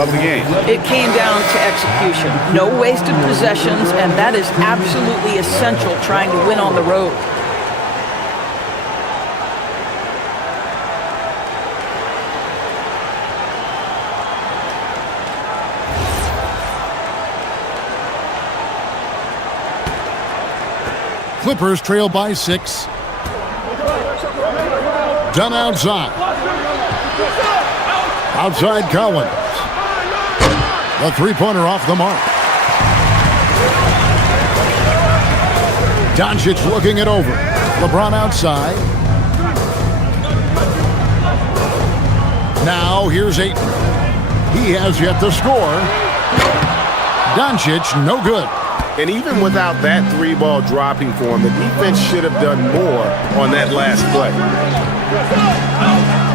of the game. It came down to execution. No wasted possessions, and that is absolutely essential trying to win on the road. Clippers trail by 6. Dunn outside. Outside Collins. The three-pointer off the mark. Doncic looking it over. LeBron outside. Now here's Ayton. He has yet to score. Doncic, no good. And even without that three ball dropping for him, the defense should have done more on that last play.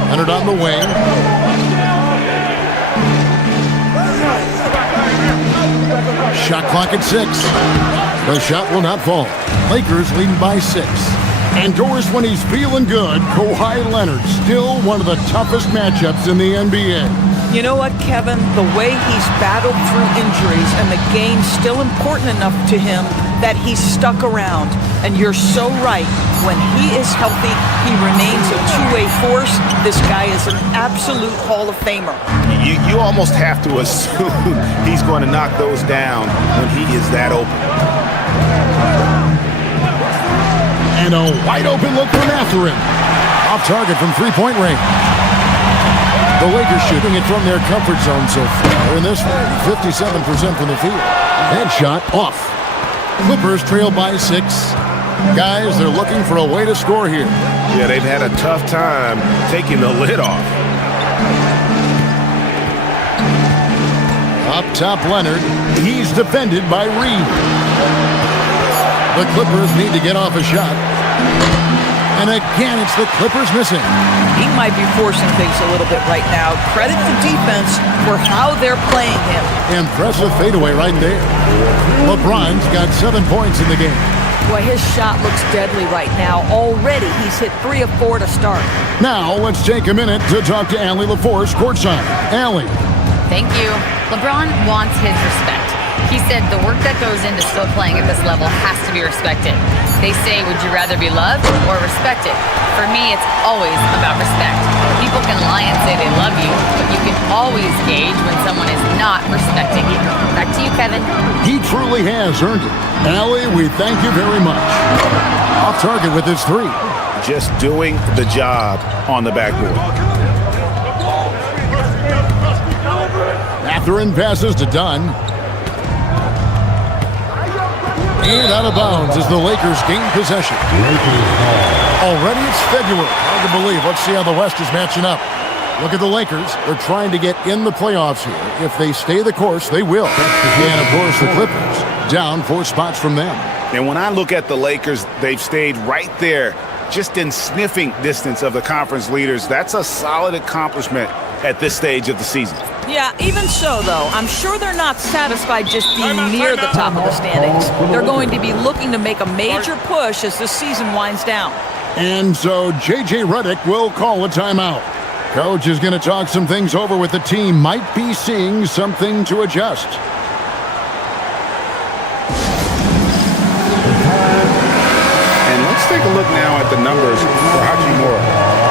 Leonard on the wing. Shot clock at 6. The shot will not fall. Lakers leading by 6. And Doris, when he's feeling good, Kawhi Leonard, still one of the toughest matchups in the NBA. You know what, Kevin? The way he's battled through injuries and the game's still important enough to him that he's stuck around. And you're so right. When he is healthy, he remains a two-way force. This guy is an absolute Hall of Famer. You almost have to assume he's going to knock those down when he is that open. And a wide-open look for Mathurin. Off target from three-point range. The Lakers shooting it from their comfort zone so far. In this one, 57% from the field. That shot off. Clippers trail by 6. Guys, they're looking for a way to score here. Yeah, they've had a tough time taking the lid off. Up top, Leonard. He's defended by Reed. The Clippers need to get off a shot. And again, it's the Clippers missing. He might be forcing things a little bit right now. Credit the defense for how they're playing him. Impressive fadeaway right there. LeBron's got 7 points in the game. Boy, his shot looks deadly right now. Already, he's hit 3 of 4 to start. Now, let's take a minute to talk to Allie LaForce courtside. Allie. Thank you. LeBron wants his respect. He said the work that goes into still playing at this level has to be respected. They say, would you rather be loved or respected? For me, it's always about respect. People can lie and say they love you, but you can always gauge when someone is not respecting you. Back to you, Kevin. He truly has earned it. Allie, we thank you very much. Off target with his 3. Just doing the job on the backboard. Mathurin passes to Dunn. And out of bounds as the Lakers gain possession. Already it's February. Hard to believe. Let's see how the West is matching up. Look at the Lakers. They're trying to get in the playoffs here. If they stay the course, they will. And, of course, the Clippers down 4 spots from them. And when I look at the Lakers, they've stayed right there, just in sniffing distance of the conference leaders. That's a solid accomplishment at this stage of the season. Yeah, even so, though, I'm sure they're not satisfied just being near the top of the standings. They're going to be looking to make a major push as the season winds down. And so J.J. Redick will call a timeout. Coach is going to talk some things over with the team. Might be seeing something to adjust. And let's take a look now at the numbers for Hachimura.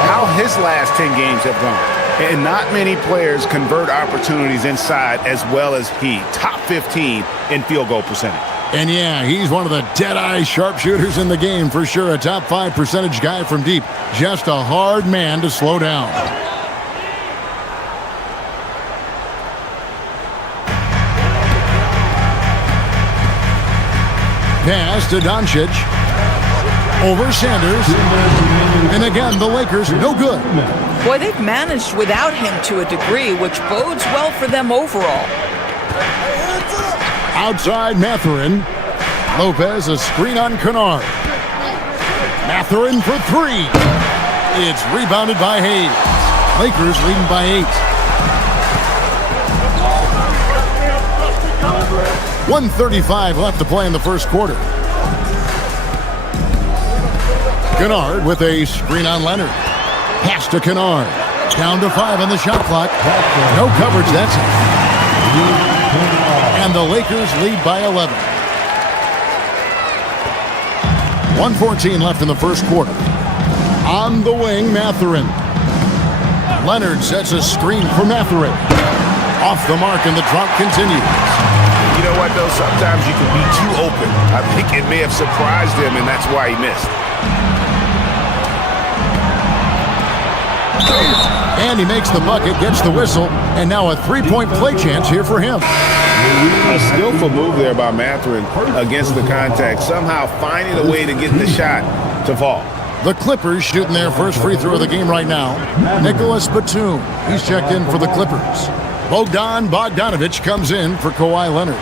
How his last 10 games have gone. And not many players convert opportunities inside as well as he. Top 15 in field goal percentage. And yeah, he's one of the dead-eye sharpshooters in the game for sure. A top 5 percentage guy from deep. Just a hard man to slow down. Pass to Doncic. Over Sanders. And again, the Lakers, no good. Boy, they've managed without him to a degree, which bodes well for them overall. Outside Mathurin. Lopez, a screen on Kennard. Mathurin for 3. It's rebounded by Hayes. Lakers leading by 8. 1:35 left to play in the first quarter. Kennard with a screen on Leonard. Pass to Kennard. Down to 5 on the shot clock. No coverage, that's it. And the Lakers lead by 11. 1:14 left in the first quarter. On the wing, Mathurin. Leonard sets a screen for Mathurin. Off the mark, and the drought continues. You know what, though? Sometimes you can be too open. I think it may have surprised him, and that's why he missed. And he makes the bucket, gets the whistle, and now a three-point play chance here for him. A skillful move there by Mathurin against the contact, somehow finding a way to get the shot to fall. The Clippers shooting their first free throw of the game right now. Nicholas Batum, he's checked in for the Clippers. Bogdan Bogdanović comes in for Kawhi Leonard.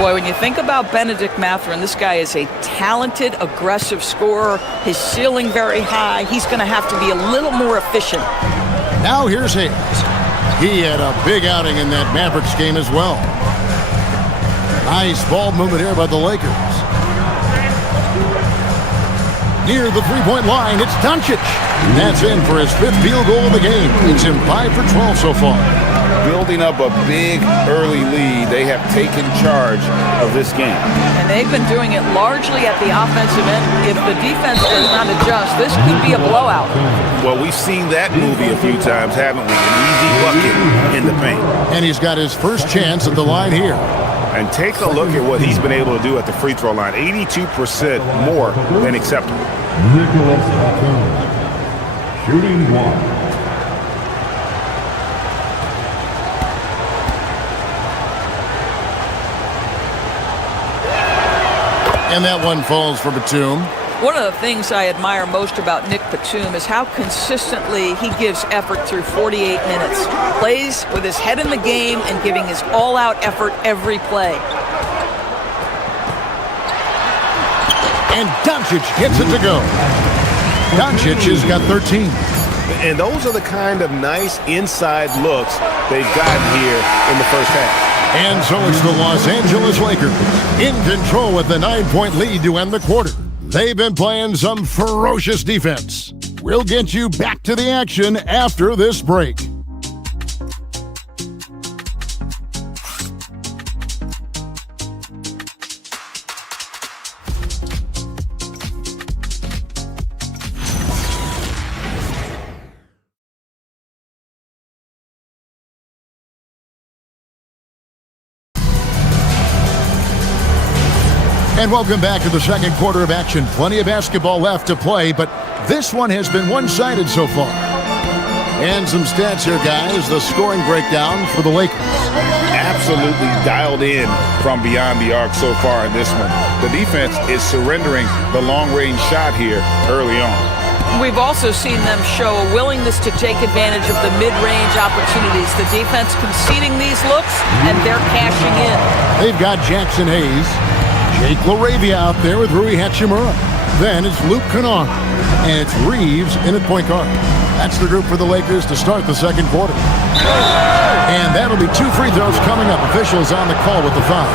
Boy, when you think about Benedict Mathurin, this guy is a talented, aggressive scorer. His ceiling very high. He's going to have to be a little more efficient. Now here's Hayes. He had a big outing in that Mavericks game as well. Nice ball movement here by the Lakers. Near the three-point line, it's Doncic. That's in for his 5th field goal of the game. It's him 5 for 12 so far. Building up a big early lead, they have taken charge of this game. And they've been doing it largely at the offensive end. If the defense does not adjust, this could be a blowout. Well, we've seen that movie a few times, haven't we? An easy bucket in the paint. And he's got his first chance at the line here. And take a look at what he's been able to do at the free throw line. 82% more than acceptable. Nicholas Batum, shooting 1. And that one falls for Batum. One of the things I admire most about Nick Batum is how consistently he gives effort through 48 minutes. Plays with his head in the game and giving his all-out effort every play. And Doncic gets it to go. Doncic has got 13. And those are the kind of nice inside looks they've gotten here in the first half. And so it's the Los Angeles Lakers in control with the 9-point lead to end the quarter. They've been playing some ferocious defense. We'll get you back to the action after this break. And welcome back to the second quarter of action. Plenty of basketball left to play, but this one has been one-sided so far. And some stats here, guys. The scoring breakdown for the Lakers. Absolutely dialed in from beyond the arc so far in this one. The defense is surrendering the long-range shot here early on. We've also seen them show a willingness to take advantage of the mid-range opportunities. The defense conceding these looks, and they're cashing in. They've got Jackson Hayes, Jake LaRavia out there with Rui Hachimura. Then it's Luke Kennard, and it's Reeves in at point guard. That's the group for the Lakers to start the second quarter. And that'll be 2 free throws coming up. Officials on the call with the foul.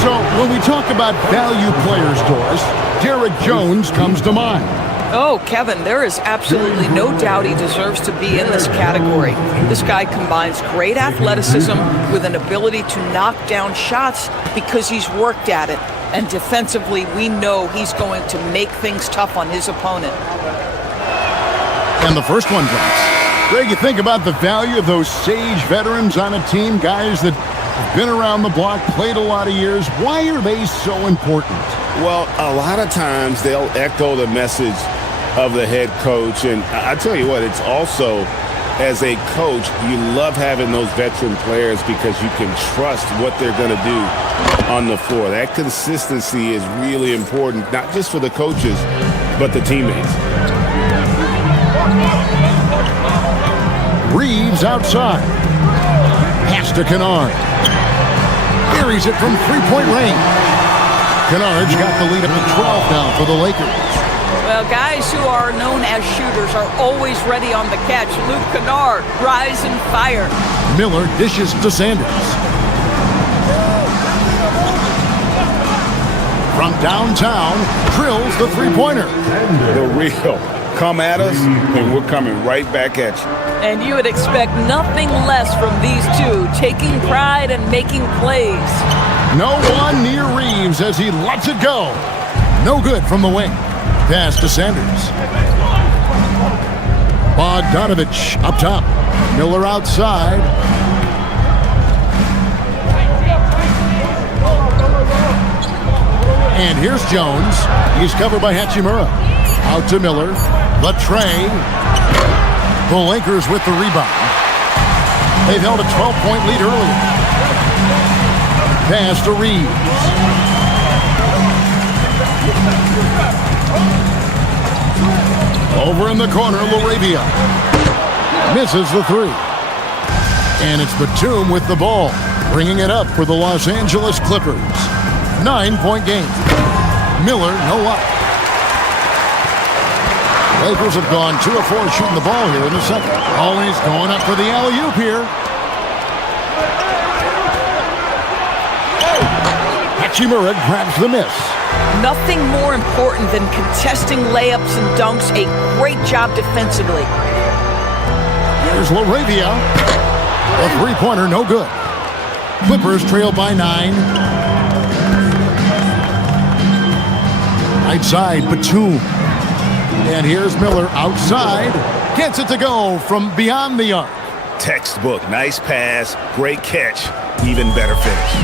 So when we talk about value players, Doris, Derek Jones comes to mind. Oh, Kevin, there is absolutely no doubt he deserves to be in this category. This guy combines great athleticism with an ability to knock down shots because he's worked at it. And defensively, we know he's going to make things tough on his opponent. And the first one drops. Greg, you think about the value of those sage veterans on a team, guys that have been around the block, played a lot of years. Why are they so important? Well, a lot of times they'll echo the message of the head coach. And I tell you what, it's also, as a coach, you love having those veteran players because you can trust what they're going to do on the floor. That consistency is really important, not just for the coaches, but the teammates. Reeves outside. Pass to Kennard. Buries it from three-point range. Kennard's got the lead up to 12 now for the Lakers. Well, guys who are known as shooters are always ready on the catch. Luke Kennard, rise and fire. Miller dishes to Sanders. From downtown, drills the three-pointer. The real. Come at us, and we're coming right back at you. And you would expect nothing less from these two, taking pride and making plays. No one near Reeves as he lets it go. No good from the wing. Pass to Sanders. Bogdanović up top. Miller outside. And here's Jones. He's covered by Hachimura. Out to Miller. The tray. The Lakers with the rebound. They've held a 12-point lead earlier. Pass to Reeves. Over in the corner, LaRavia. Misses the three. And it's Batum with the ball, bringing it up for the Los Angeles Clippers. 9-point game. Miller, no luck. Lakers have gone 2 of 4 shooting the ball here in the second. Always going up for the alley-oop here. Hachimura grabs the miss. Nothing more important than contesting layups and dunks. A great job defensively. There's LaRavia. A three-pointer, no good. Clippers trail by 9. Right side, Batum. And here's Miller outside. Gets it to go from beyond the arc. Textbook. Nice pass. Great catch. Even better finish.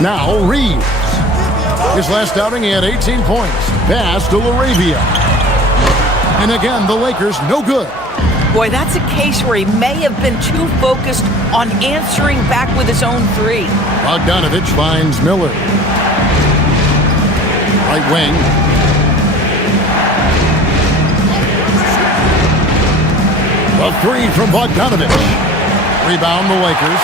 Now Reeves. His last outing, he had 18 points. Pass to LaRavia. And again, the Lakers, no good. Boy, that's a case where he may have been too focused on answering back with his own three. Bogdanovich finds Miller. Right wing. A three from Bogdanovich. Rebound the Lakers.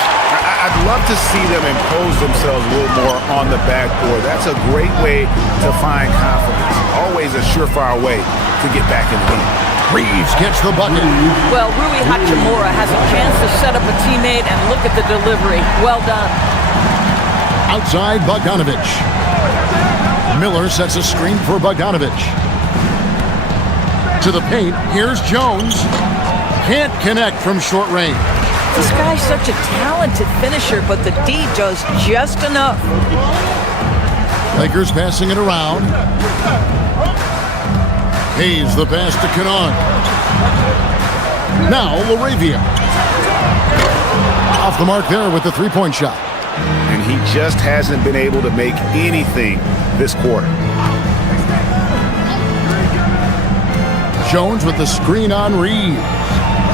I'd love to see them impose themselves a little more on the backboard. That's a great way to find confidence. Always a surefire way to get back in the game. Reeves gets the bucket. Well, Rui Hachimura has a chance to set up a teammate, and look at the delivery. Well done. Outside Bogdanovich. Miller sets a screen for Bogdanovich. To the paint, here's Jones. Can't connect from short range. This guy's such a talented finisher, but the D does just enough. Lakers passing it around. Hayes the pass to Canaan. Now LaRavia. Off the mark there with the three-point shot. And he just hasn't been able to make anything this quarter. Jones with the screen on Reeves.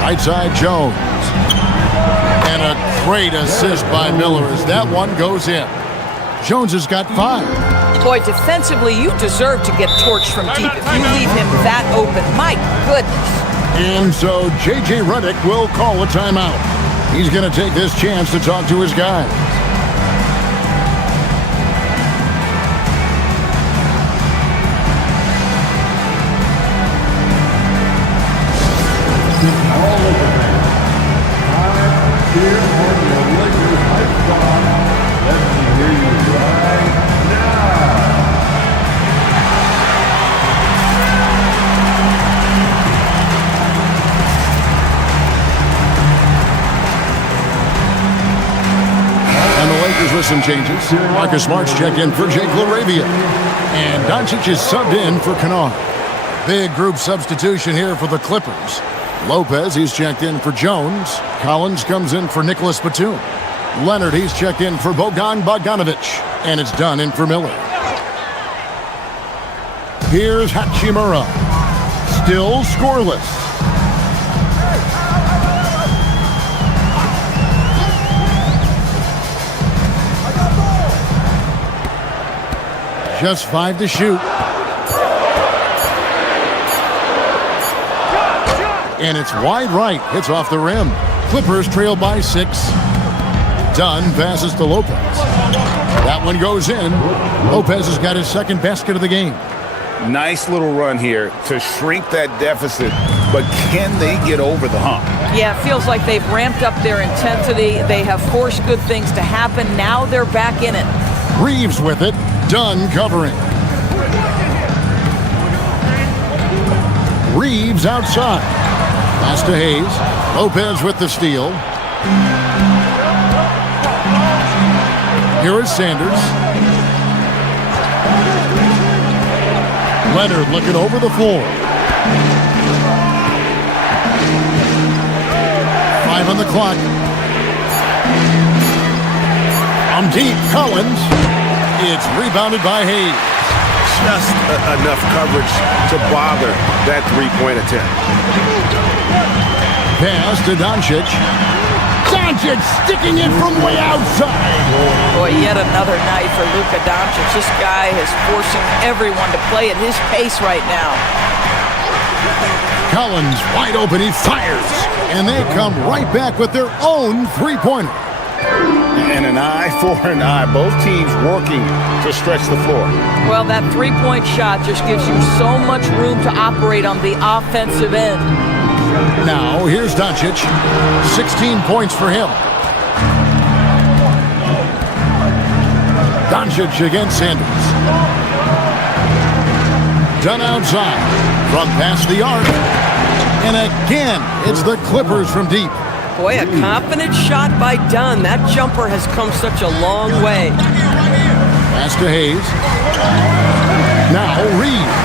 Right side Jones. And a great assist by Miller as that one goes in. Jones has got 5. Boy, defensively, you deserve to get torched from deep if you leave him that open. My goodness. And so J.J. Redick will call a timeout. He's going to take this chance to talk to his guys. Here on the Lakers Hype Squad. Let me hear you right now. And the Lakers with some changes. Marcus Smart's checked in for Jake LaRavia. And Doncic is subbed in for Canaan. Big group substitution here for the Clippers. Lopez, he's checked in for Jones. Collins comes in for Nicholas Batum. Leonard, he's checked in for Bogdanovich. And it's done in for Miller. Here's Hachimura. Still scoreless. Just 5 to shoot. And it's wide right. Hits off the rim. Clippers trail by 6. Dunn passes to Lopez. That one goes in. Lopez has got his second basket of the game. Nice little run here to shrink that deficit, but can they get over the hump? Yeah, it feels like they've ramped up their intensity. They have forced good things to happen. Now they're back in it. Reeves with it. Dunn covering. Reeves outside. Pass to Hayes. Lopez with the steal. Here is Sanders. Leonard looking over the floor. 5 on the clock. From deep, Collins. It's rebounded by Hayes. just enough coverage to bother that three-point attempt. Pass to Doncic. Doncic sticking it from way outside. Boy, yet another night for Luka Doncic. This guy is forcing everyone to play at his pace right now. Collins wide open, he fires. And they come right back with their own three-pointer. And an eye for an eye. Both teams working to stretch the floor. Well, that three-point shot just gives you so much room to operate on the offensive end. Now, here's Doncic. 16 points for him. Doncic against Sanders. Done outside. From past the arc. And again, it's the Clippers from deep. Boy, a confident shot by Dunn. That jumper has come such a long way. Pass to Hayes. Now Reeves.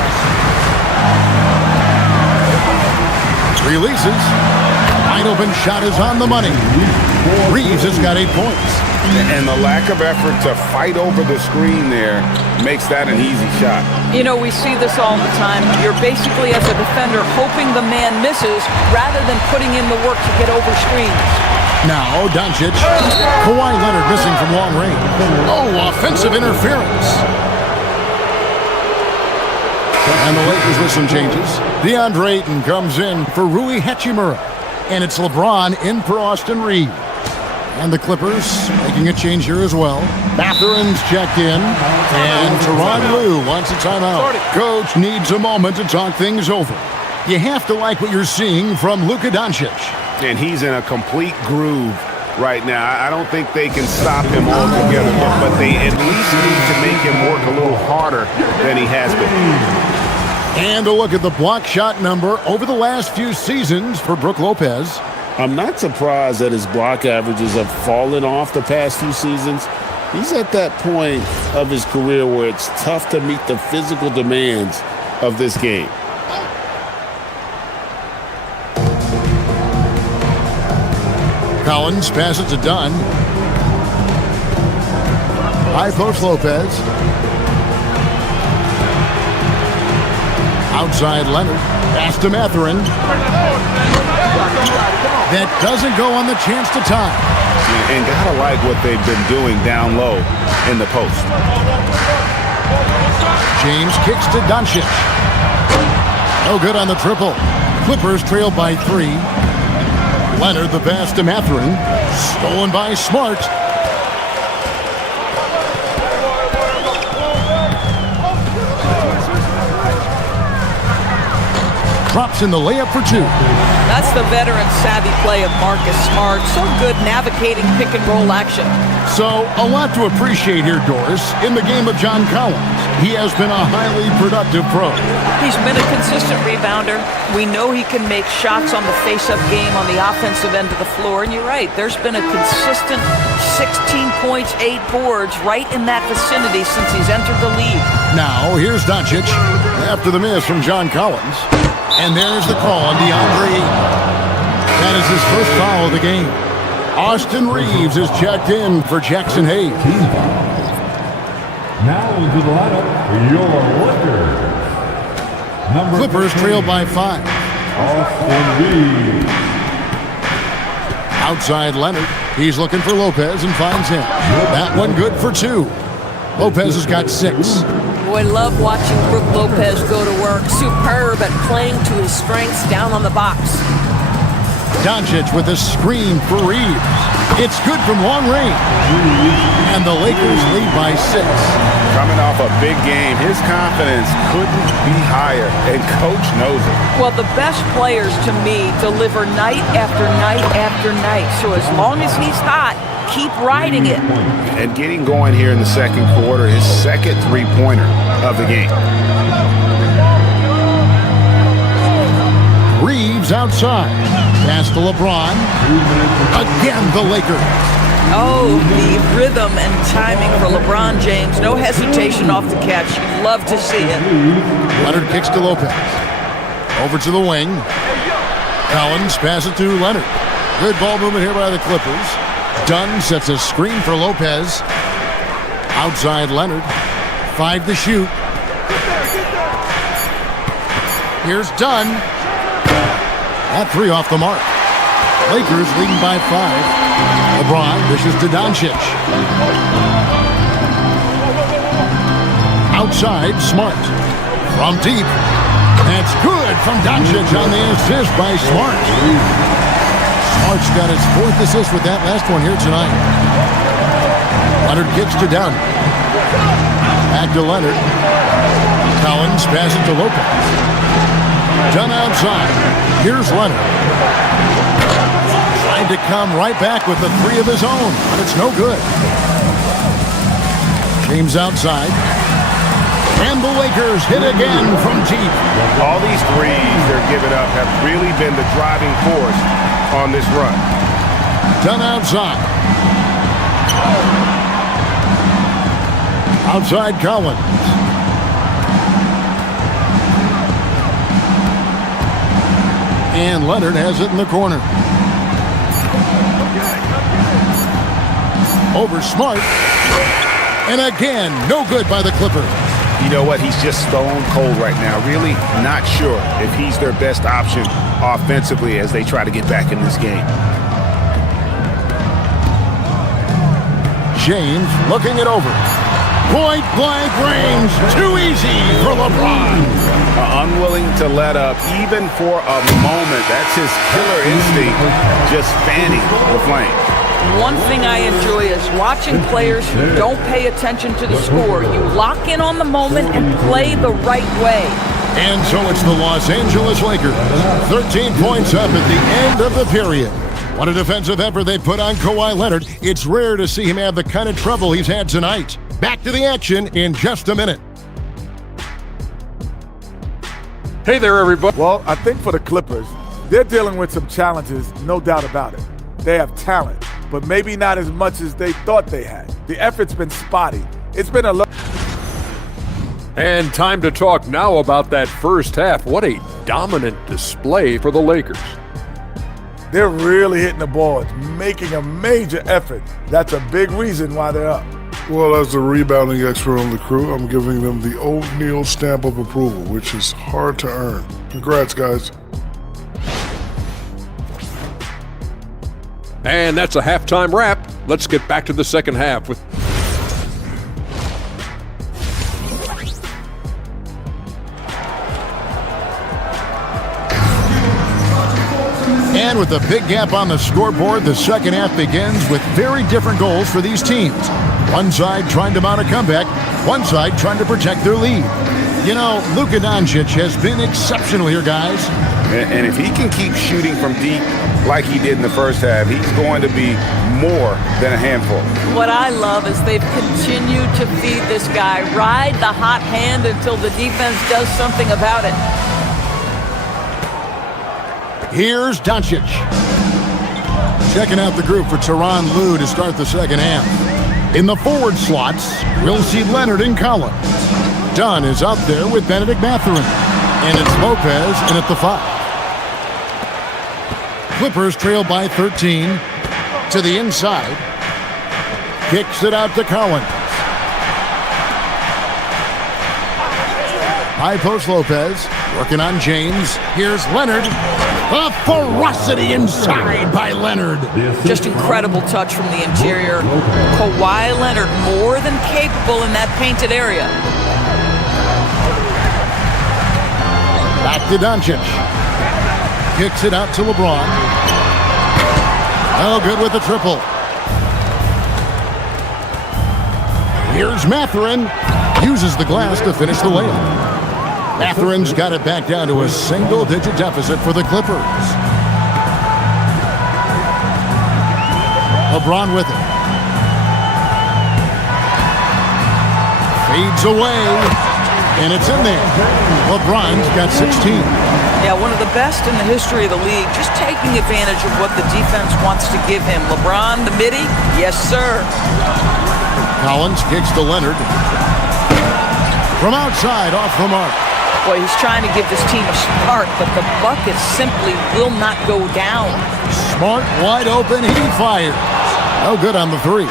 Releases. Wide open shot is on the money. Reeves has got 8 points. And the lack of effort to fight over the screen there makes that an easy shot. You know, we see this all the time. You're basically, as a defender, hoping the man misses rather than putting in the work to get over screens. Now Doncic. Kawhi Leonard missing from long range. Oh, offensive interference. And the Lakers with some changes. DeAndre Ayton comes in for Rui Hachimura. And it's LeBron in for Austin Reeves. And the Clippers making a change here as well. Mathurin's checked in. And Tyronn Lue wants a timeout. Coach needs a moment to talk things over. You have to like what you're seeing from Luka Doncic. And he's in a complete groove right now. I don't think they can stop him altogether, but they at least need to make him work a little harder than he has been. And a look at the block shot number over the last few seasons for Brook Lopez. I'm not surprised that his block averages have fallen off the past few seasons. He's at that point of his career where it's tough to meet the physical demands of this game. Collins passes to Dunn. High post Lopez. Outside Leonard. Pass to Mathurin. That doesn't go on the chance to tie. And gotta like what they've been doing down low in the post. James kicks to Doncic. No good on the triple. Clippers trail by 3. Leonard the pass to Mathurin. Stolen by Smart. Drops in the layup for 2. That's the veteran savvy play of Marcus Smart. So good navigating pick and roll action. So a lot to appreciate here, Doris, in the game of John Collins. He has been a highly productive pro. He's been a consistent rebounder. We know he can make shots on the face-up game on the offensive end of the floor. And you're right, there's been a consistent 16 points, 8 boards right in that vicinity since he's entered the league. Now, here's Doncic after the miss from John Collins. And there's the call on DeAndre Ayton. That is his first foul of the game. Austin Reeves is checked in for Jackson Hayes. Now into the lineup, your Lakers. Clippers trail by 5. Austin Reeves. Outside Leonard. He's looking for Lopez and finds him. That one good for 2. Lopez has got 6. Boy, love watching Brook Lopez go to work. Superb at playing to his strengths down on the box. Doncic with a screen for Reeves. It's good from long range. And the Lakers lead by 6. Coming off a big game, his confidence couldn't be higher, and Coach knows it. Well, the best players, to me, deliver night after night after night. So as long as he's hot, keep riding it. And getting going here in the second quarter, his second three-pointer of the game. Reeves outside. Pass to LeBron. Again, the Lakers. Oh, the rhythm and timing for LeBron James. No hesitation off the catch. You'd love to see it. Leonard kicks to Lopez. Over to the wing. Collins passes to Leonard. Good ball movement here by the Clippers. Dunn sets a screen for Lopez. Outside Leonard. 5 to shoot. Here's Dunn. That three off the mark. Lakers leading by 5. LeBron dishes to Doncic. Outside, Smart. From deep. That's good from Doncic on the assist by Smart. Smart's got his 4th assist with that last one here tonight. Leonard kicks to Dunn. Back to Leonard. Collins passes to Lopez. Dunn outside. Here's Leonard. Trying to come right back with the 3 of his own, but it's no good. James outside. And the Lakers hit again from deep. All these threes they're giving up have really been the driving force on this run. Dunn outside. Outside Collins. And Leonard has it in the corner. Over Smart. And again, no good by the Clippers. You know what? He's just stone cold right now. Really not sure if he's their best option offensively as they try to get back in this game. James looking it over. Point blank range. Too easy for LeBron. Unwilling to let up even for a moment. That's his killer instinct, just fanning the flame. One thing I enjoy is watching players who don't pay attention to the score. You lock in on the moment and play the right way. And so it's the Los Angeles Lakers. 13 points up at the end of the period. What a defensive effort they put on Kawhi Leonard. It's rare to see him have the kind of trouble he's had tonight. Back to the action in just a minute. Hey there, everybody. Well, I think for the Clippers, they're dealing with some challenges, no doubt about it. They have talent, but maybe not as much as they thought they had. The effort's been spotty. It's been a And time to talk now about that first half. What a dominant display for the Lakers. They're really hitting the boards, making a major effort. That's a big reason why they're up. Well, as the rebounding expert on the crew, I'm giving them the O'Neal stamp of approval, which is hard to earn. Congrats, guys. And that's a halftime wrap. Let's get back to the second half with And with a big gap on the scoreboard, the second half begins with very different goals for these teams. One side trying to mount a comeback, one side trying to protect their lead. You know, Luka Doncic has been exceptional here, guys. And if he can keep shooting from deep like he did in the first half, he's going to be more than a handful. What I love is they've continued to feed this guy, ride the hot hand until the defense does something about it. Here's Doncic. Checking out the group for Tyronn Lue to start the second half. In the forward slots, we'll see Leonard and Collins. Dunn is out there with Benedict Mathurin. And it's Lopez in at the 5. Clippers trail by 13. To the inside. Kicks it out to Collins. High post Lopez. Working on James. Here's Leonard. A ferocity inside by Leonard. Just incredible touch from the interior. Kawhi Leonard more than capable in that painted area. Back to Doncic. Kicks it out to LeBron. Oh, good with the triple. Here's Mathurin. Uses the glass to finish the layup. Mathurin's got it back down to a single-digit deficit for the Clippers. LeBron with it. Fades away. And it's in there. LeBron's got 16. Yeah, one of the best in the history of the league, just taking advantage of what the defense wants to give him. LeBron, the midi, yes, sir. Collins kicks to Leonard. From outside, off the mark. Boy, he's trying to give this team a spark, but the bucket simply will not go down. Smart, wide open, he fires. No good on the 3.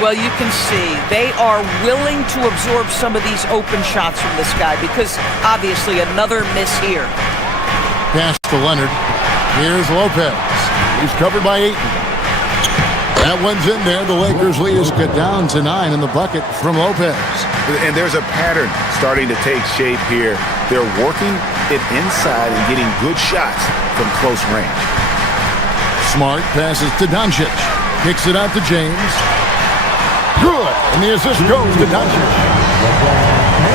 Well, you can see they are willing to absorb some of these open shots from this guy because obviously another miss here. Pass to Leonard. Here's Lopez. He's covered by Ayton. That one's in there. The Lakers lead is cut down to 9 in the bucket from Lopez. And there's a pattern starting to take shape here. They're working it inside and getting good shots from close range. Smart passes to Doncic. Kicks it out to James. Good. And the assist goes to Doncic.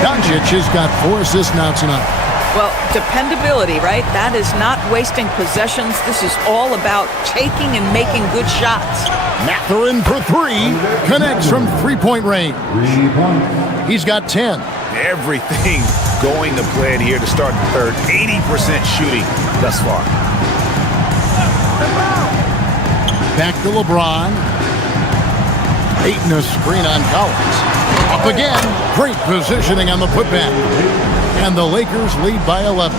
Doncic has got 4 assists now tonight. Well, dependability, right? That is not wasting possessions. This is all about taking and making good shots. Mathurin for 3. Connects from three-point range. He's got 10. Everything going to plan here to start the third. 80% shooting thus far. Back to LeBron. Ayton a screen on Collins. Up again. Great positioning on the putback. And the Lakers lead by 11.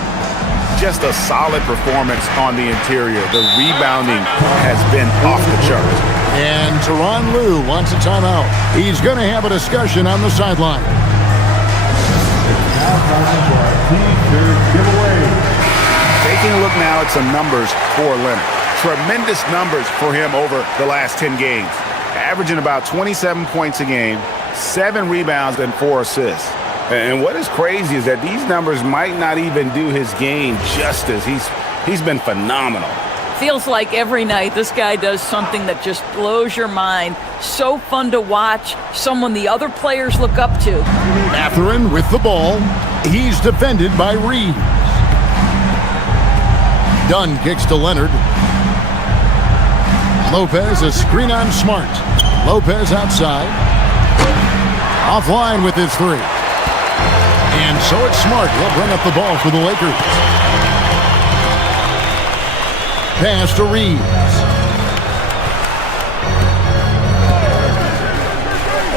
Just a solid performance on the interior. The rebounding has been off the charts. And Tyronn Lue wants a timeout. He's going to have a discussion on the sideline. Taking a look now at some numbers for Leonard. Tremendous numbers for him over the last 10 games. Averaging about 27 points a game, 7 rebounds, and 4 assists. And what is crazy is that these numbers might not even do his game justice. He's been phenomenal. Feels like every night this guy does something that just blows your mind. So fun to watch. Someone the other players look up to. Mathurin with the ball. He's defended by Reeves. Dunn kicks to Leonard. Lopez a screen on Smart. Lopez outside. Offline with his 3. And so it's Smart. He'll bring up the ball for the Lakers. Pass to Reeves.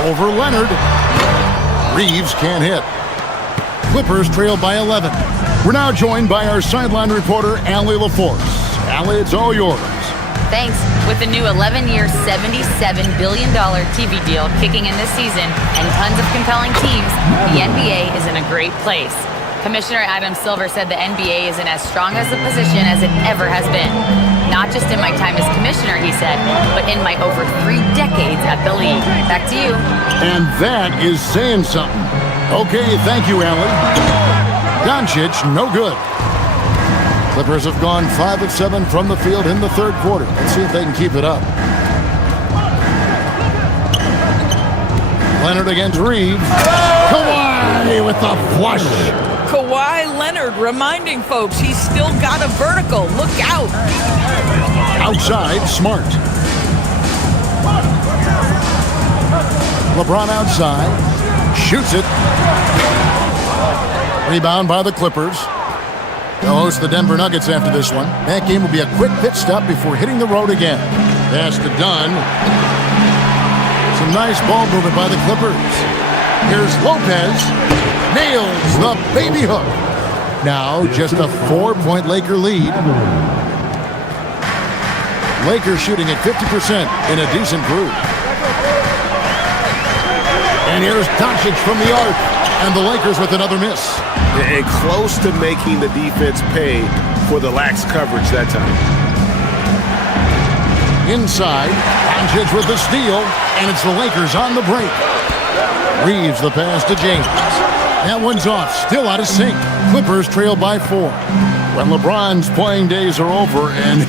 Over Leonard. Reeves can't hit. Clippers trail by 11. We're now joined by our sideline reporter, Allie LaForce. Allie, it's all yours. Thanks. With the new 11-year, $77 billion TV deal kicking in this season and tons of compelling teams, the NBA is in a great place. Commissioner Adam Silver said the NBA is in as strong as a position as it ever has been. Not just in my time as commissioner, he said, but in my over 3 decades at the league. Back to you. And that is saying something. Okay, thank you, Allie. Doncic, no good. Clippers have gone 5 of 7 from the field in the third quarter. Let's see if they can keep it up. Leonard against Reeves. Kawhi with the flush. Kawhi Leonard reminding folks he's still got a vertical. Look out. Outside, Smart. LeBron outside. Shoots it. Rebound by the Clippers. They'll host the Denver Nuggets after this one. That game will be a quick pit stop before hitting the road again. Pass to Dunn. Some nice ball movement by the Clippers. Here's Lopez. Nails the baby hook. Now just a 4-point Laker lead. Lakers shooting at 50% in a decent group. And here's Doncic from the arc. And the Lakers with another miss. And close to making the defense pay for the lax coverage that time. Inside, Doncic with the steal, and it's the Lakers on the break. Reeves the pass to James. That one's off, still out of sync. Clippers trail by 4. When LeBron's playing days are over, and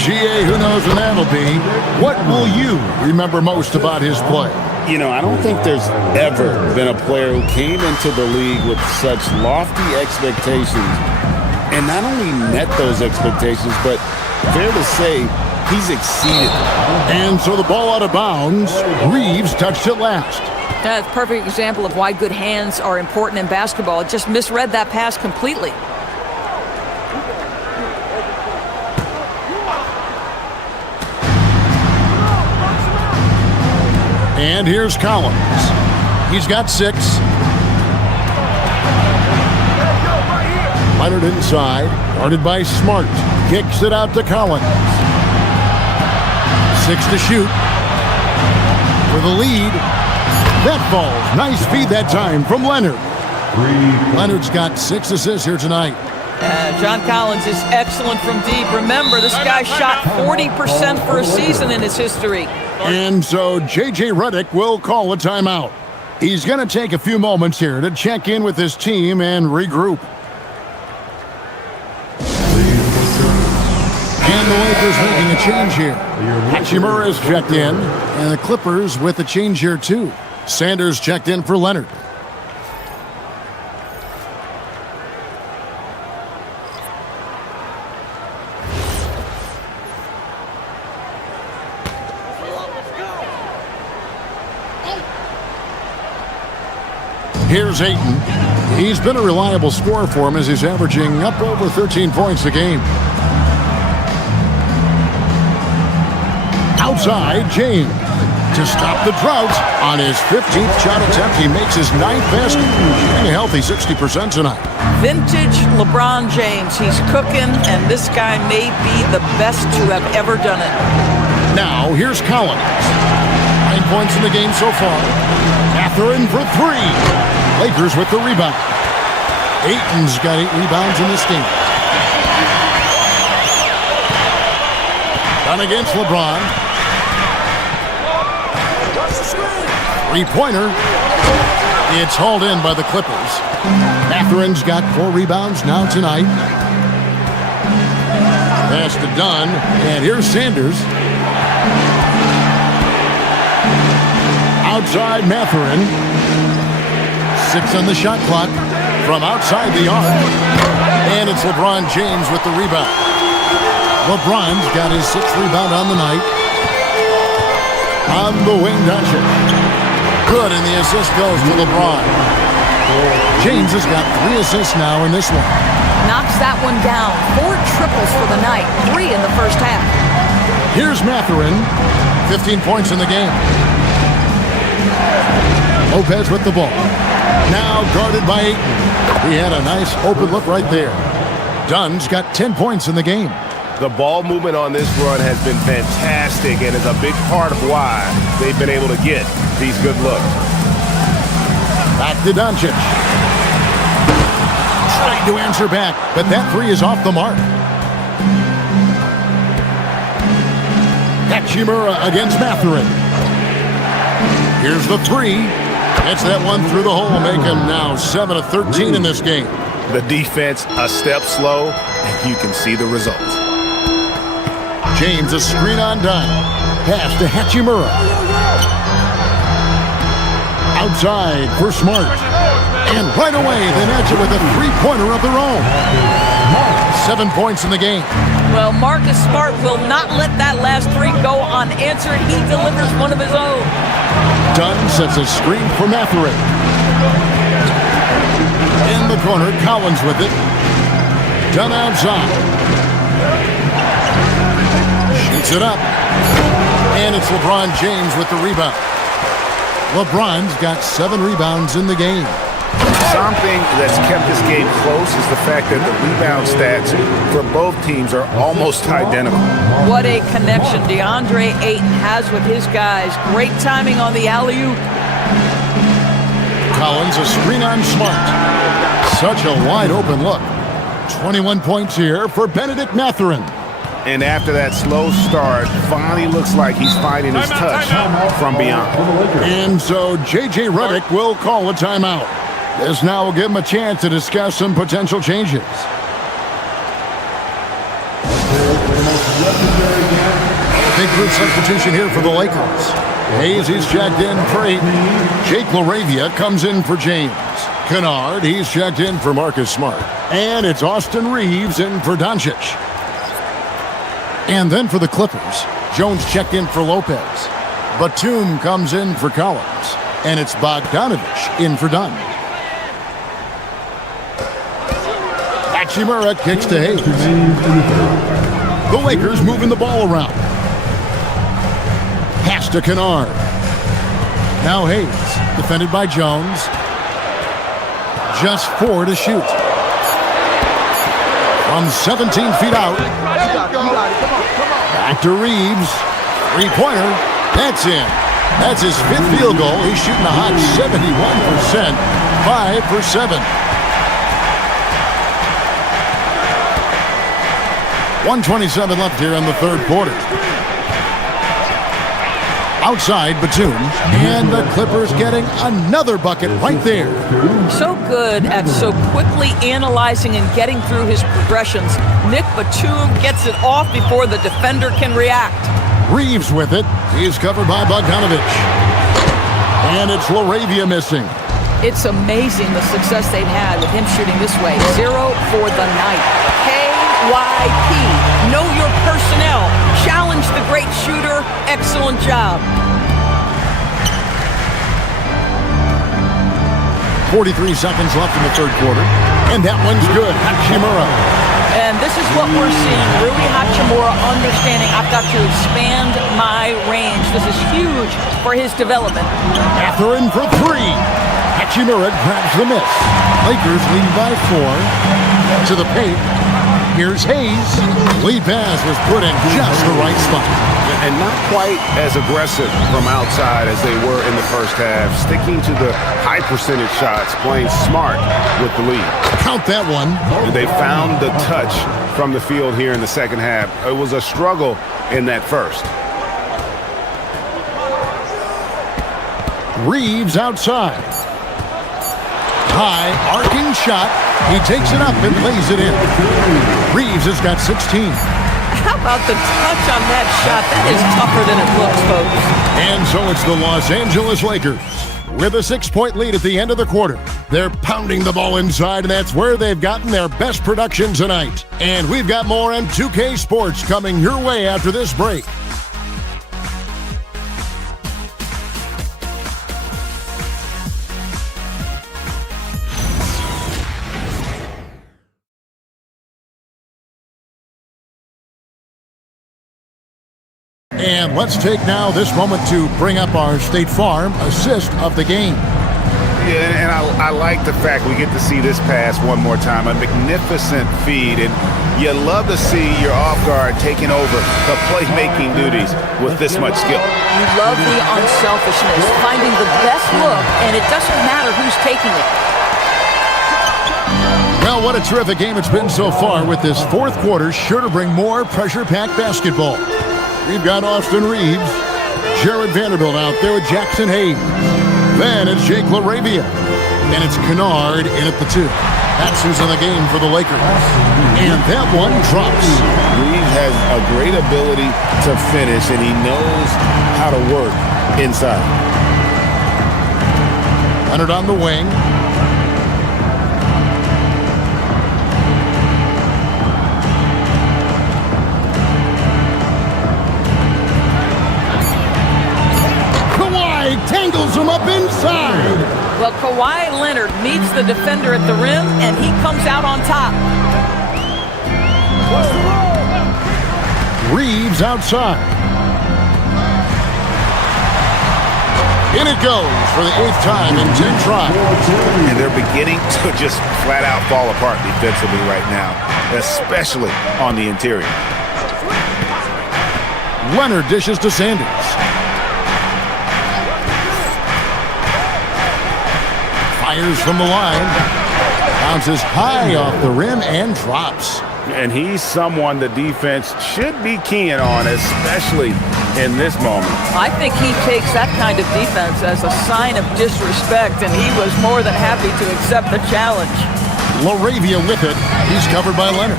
GA, who knows when that'll be, what will you remember most about his play? You know, I don't think there's ever been a player who came into the league with such lofty expectations and not only met those expectations, but fair to say, he's exceeded them. And so the ball out of bounds. Reeves touched it last. That's a perfect example of why good hands are important in basketball. It just misread that pass completely. And here's Collins. He's got 6. Leonard inside, guarded by Smart. Kicks it out to Collins. 6 to shoot for the lead. That falls. Nice feed that time from Leonard. Leonard's got 6 assists here tonight. John Collins is excellent from deep. Remember, this guy shot 40% for a season in his history. And so J.J. Redick will call a timeout. He's going to take a few moments here to check in with his team and regroup. And the Lakers making a change here. Hachimura is checked in, and the Clippers with a change here too. Sanders checked in for Leonard. Here's Ayton. He's been a reliable scorer for him as he's averaging up over 13 points a game. Outside, James. To stop the drought on his 15th shot attempt, he makes his 9th basket, shooting a healthy 60% tonight. Vintage LeBron James. He's cooking, and this guy may be the best to have ever done it. Now, here's Collins. 9 points in the game so far. Mathurin for 3. Lakers with the rebound. Ayton's got 8 rebounds in this game. Done against LeBron. 3-pointer. It's hauled in by the Clippers. Mathurin's got 4 rebounds now tonight. Pass to Dunn. And here's Sanders. Outside Mathurin. 6 on the shot clock from outside the arc. And it's LeBron James with the rebound. LeBron's got his 6th rebound on the night. On the wing, Doncic. Good, and the assist goes to LeBron. James has got 3 assists now in this one. Knocks that one down. 4 triples for the night. 3 in the first half. Here's Mathurin. 15 points in the game. Lopez with the ball. Now guarded by Ayton. He had a nice open look right there. Dunn's got 10 points in the game. The ball movement on this run has been fantastic and is a big part of why they've been able to get these good looks. Back to Doncic. Trying to answer back, but that 3 is off the mark. Hachimura against Mathurin. Here's the 3. Gets that one through the hole, make him now 7 of 13 in this game. The defense a step slow, and you can see the results. James, a screen on Dunn. Pass to Hachimura. Outside for Smart. And right away, they match it with a 3-pointer of their own. 7 points in the game. Well, Marcus Smart will not let that last 3 go unanswered. He delivers one of his own. Dunn sets a screen for Mathurin. In the corner, Collins with it. Dunn outside. Shoots it up. And it's LeBron James with the rebound. LeBron's got 7 rebounds in the game. Something that's kept this game close is the fact that the rebound stats for both teams are almost identical. What a connection DeAndre Ayton has with his guys. Great timing on the alley-oop. Collins, a screen on Smart. Such a wide open look. 21 points here for Benedict Mathurin. And after that slow start, finally looks like he's finding his touch from beyond. And so J.J. Redick will call a timeout. This now will give him a chance to discuss some potential changes. Big group substitution here for the Lakers. Hayes, he's checked in for Ayton. Jake LaRavia comes in for James. Kennard, he's checked in for Marcus Smart. And it's Austin Reeves in for Doncic. And then for the Clippers, Jones checked in for Lopez. Batum comes in for Collins. And it's Bogdanovich in for Dunn. Hachimura kicks to Hayes. The Lakers moving the ball around. Pass to Kennard. Now Hayes, defended by Jones. Just 4 to shoot. From 17 feet out. Back to Reeves. 3-pointer. That's in. That's his 5th field goal. He's shooting a hot 71%, 5 for 7. 1:27 left here in the 3rd quarter. Outside Batum, and the Clippers getting another bucket right there. So good at so quickly analyzing and getting through his progressions. Nick Batum gets it off before the defender can react. Reeves with it. He's covered by Bogdanovich. And it's LaRavia missing. It's amazing the success they've had with him shooting this way. 0 for the night. KYP. Know your personnel. Challenge the great shooter. Excellent job. 43 seconds left in the 3rd quarter. And that one's good. Hachimura. And this is what we're seeing. Rui Hachimura understanding I've got to expand my range. This is huge for his development. Mathurin for 3. Hachimura grabs the miss. Lakers lead by 4. To the paint. Here's Hayes. Lead pass was put in just the right spot. And not quite as aggressive from outside as they were in the first half. Sticking to the high percentage shots, playing smart with the lead. Count that one. They found the touch from the field here in the second half. It was a struggle in that first. Reeves outside. High, arcing shot. He takes it up and lays it in. Reeves has got 16. How about the touch on that shot? That is tougher than it looks, folks. And so it's the Los Angeles Lakers with a 6-point lead at the end of the quarter. They're pounding the ball inside, and that's where they've gotten their best production tonight. And we've got more on 2K Sports coming your way after this break. And let's take now this moment to bring up our State Farm assist of the game. Yeah, and I like the fact we get to see this pass one more time. A magnificent feed, and you love to see your off guard taking over the playmaking duties with this much skill. You love the unselfishness, finding the best look, and it doesn't matter who's taking it. Well, what a terrific game it's been so far, with this 4th quarter sure to bring more pressure-packed basketball. We've got Austin Reeves, Jared Vanderbilt out there with Jackson Hayes. Then it's Jake LaRavia. And it's Kennard in at the 2. That's who's in the game for the Lakers. And that one drops. Reeves has a great ability to finish, and he knows how to work inside. Leonard on the wing. Tangles him up inside. Well, Kawhi Leonard meets the defender at the rim, and he comes out on top. Reeves outside. In it goes for the 8th time in 10 tries. And they're beginning to just flat out fall apart defensively right now, especially on the interior. Leonard dishes to Sanders. Fires from the line. Bounces high off the rim and drops. And he's someone the defense should be keying on, especially in this moment. I think he takes that kind of defense as a sign of disrespect, and he was more than happy to accept the challenge. LaRavia with it. He's covered by Leonard.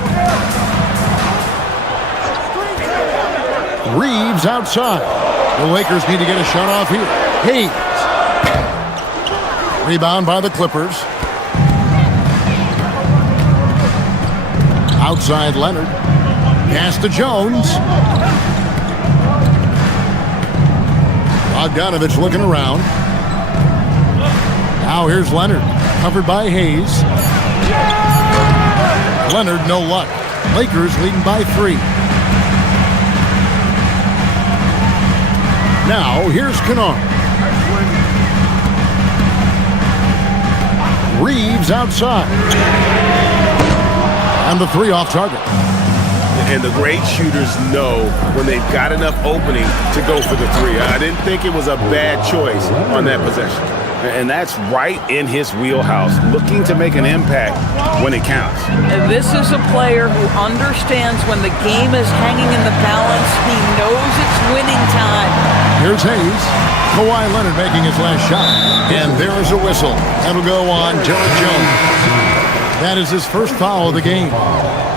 Reeves outside. The Lakers need to get a shot off here. Hayes. Rebound by the Clippers. Outside Leonard. Pass to Jones. Bogdanovich looking around. Now here's Leonard. Covered by Hayes. Leonard, no luck. Lakers leading by 3. Now here's Kennard. Reeves outside. And the 3 off target. And the great shooters know when they've got enough opening to go for the three. I didn't think it was a bad choice on that possession. And that's right in his wheelhouse, looking to make an impact when it counts. And this is a player who understands when the game is hanging in the balance. He knows it's winning time. Here's Hayes. Kawhi Leonard making his last shot. And there is a whistle. That'll go on Jared Jones. That is his first foul of the game.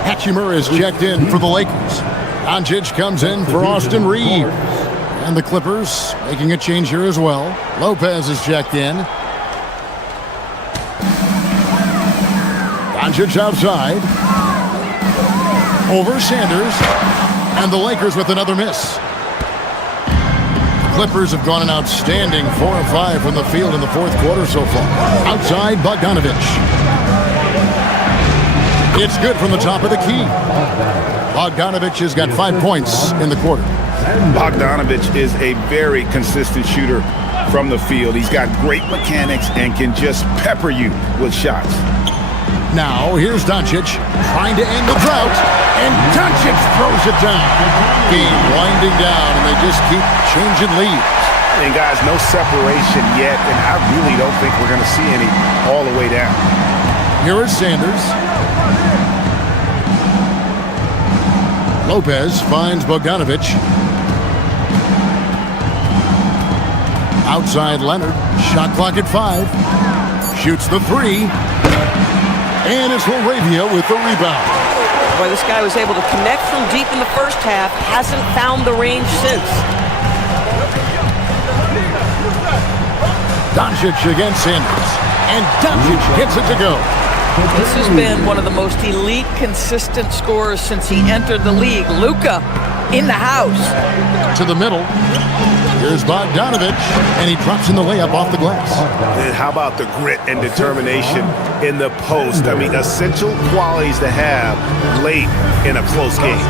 Hachimura is checked in for the Lakers. Doncic comes in for Austin Reeves. And the Clippers making a change here as well. Lopez is checked in. Doncic outside. Over Sanders. And the Lakers with another miss. The Clippers have gone an outstanding 4 of 5 from the field in the fourth quarter so far. Outside Bogdanovich. It's good from the top of the key. Bogdanovich has got 5 points in the quarter. Bogdanovich is a very consistent shooter from the field. He's got great mechanics and can just pepper you with shots. Now, here's Doncic trying to end the drought, and Doncic throws it down. Game winding down, and they just keep changing leads. And guys, no separation yet, and I really don't think we're going to see any all the way down. Here is Sanders. Lopez finds Bogdanovich. Outside Leonard. Shot clock at 5. Shoots the 3. And it's Laravia with the rebound. Boy, this guy was able to connect from deep in the first half. Hasn't found the range since. Doncic against Sanders. And Doncic gets it to go. This has been one of the most elite, consistent scorers since he entered the league. Luka in the house. To the middle. Here's Bogdanovich, and he drops in the layup off the glass. And how about the grit and determination in the post? I mean, essential qualities to have late in a close game.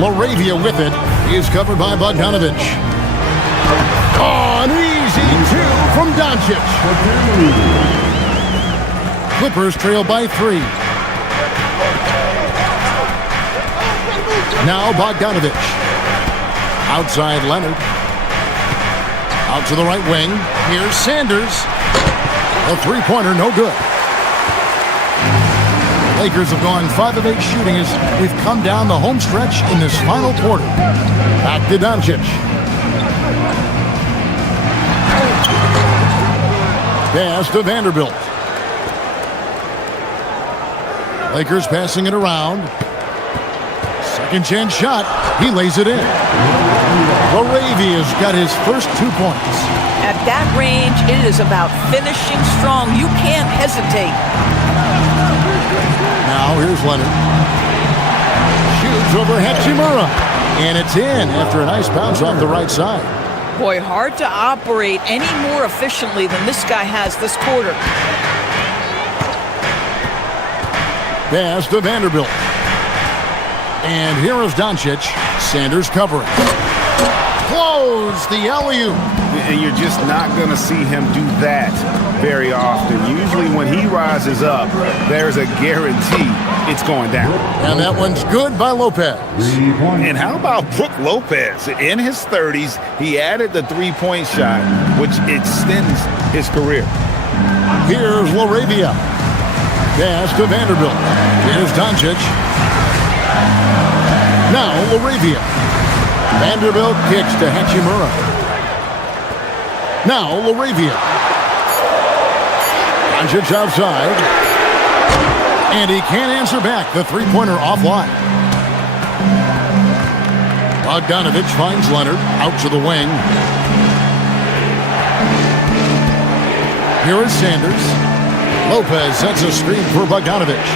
Laravia with it. He is covered by Bogdanovich. Oh, an easy 2 from Doncic. Clippers trail by 3. Now Bogdanovich. Outside Leonard. Out to the right wing. Here's Sanders. A three-pointer, no good. Lakers have gone 5 of 8 shooting as we've come down the home stretch in this final quarter. Back to Doncic. Pass to Vanderbilt. Lakers passing it around. Second chance shot. He lays it in. Laravia's got his first 2 points. At that range, it is about finishing strong. You can't hesitate. Now here's Leonard. Shoots over Hachimura. And it's in after a nice bounce off the right side. Boy, hard to operate any more efficiently than this guy has this quarter. Pass to Vanderbilt. And here is Doncic. Sanders covering. Close the alley-oop. And you're just not going to see him do that very often. Usually when he rises up, there's a guarantee it's going down. And that one's good by Lopez. And how about Brook Lopez? In his 30s, he added the three-point shot, which extends his career. Here's Laravia. Pass to Vanderbilt. Here's Doncic. Now Laravia. Vanderbilt kicks to Hachimura. Now Laravia. Doncic outside. And he can't answer back. The three-pointer offline. Bogdanovich finds Leonard out to the wing. Here is Sanders. Lopez sets a screen for Bogdanovich.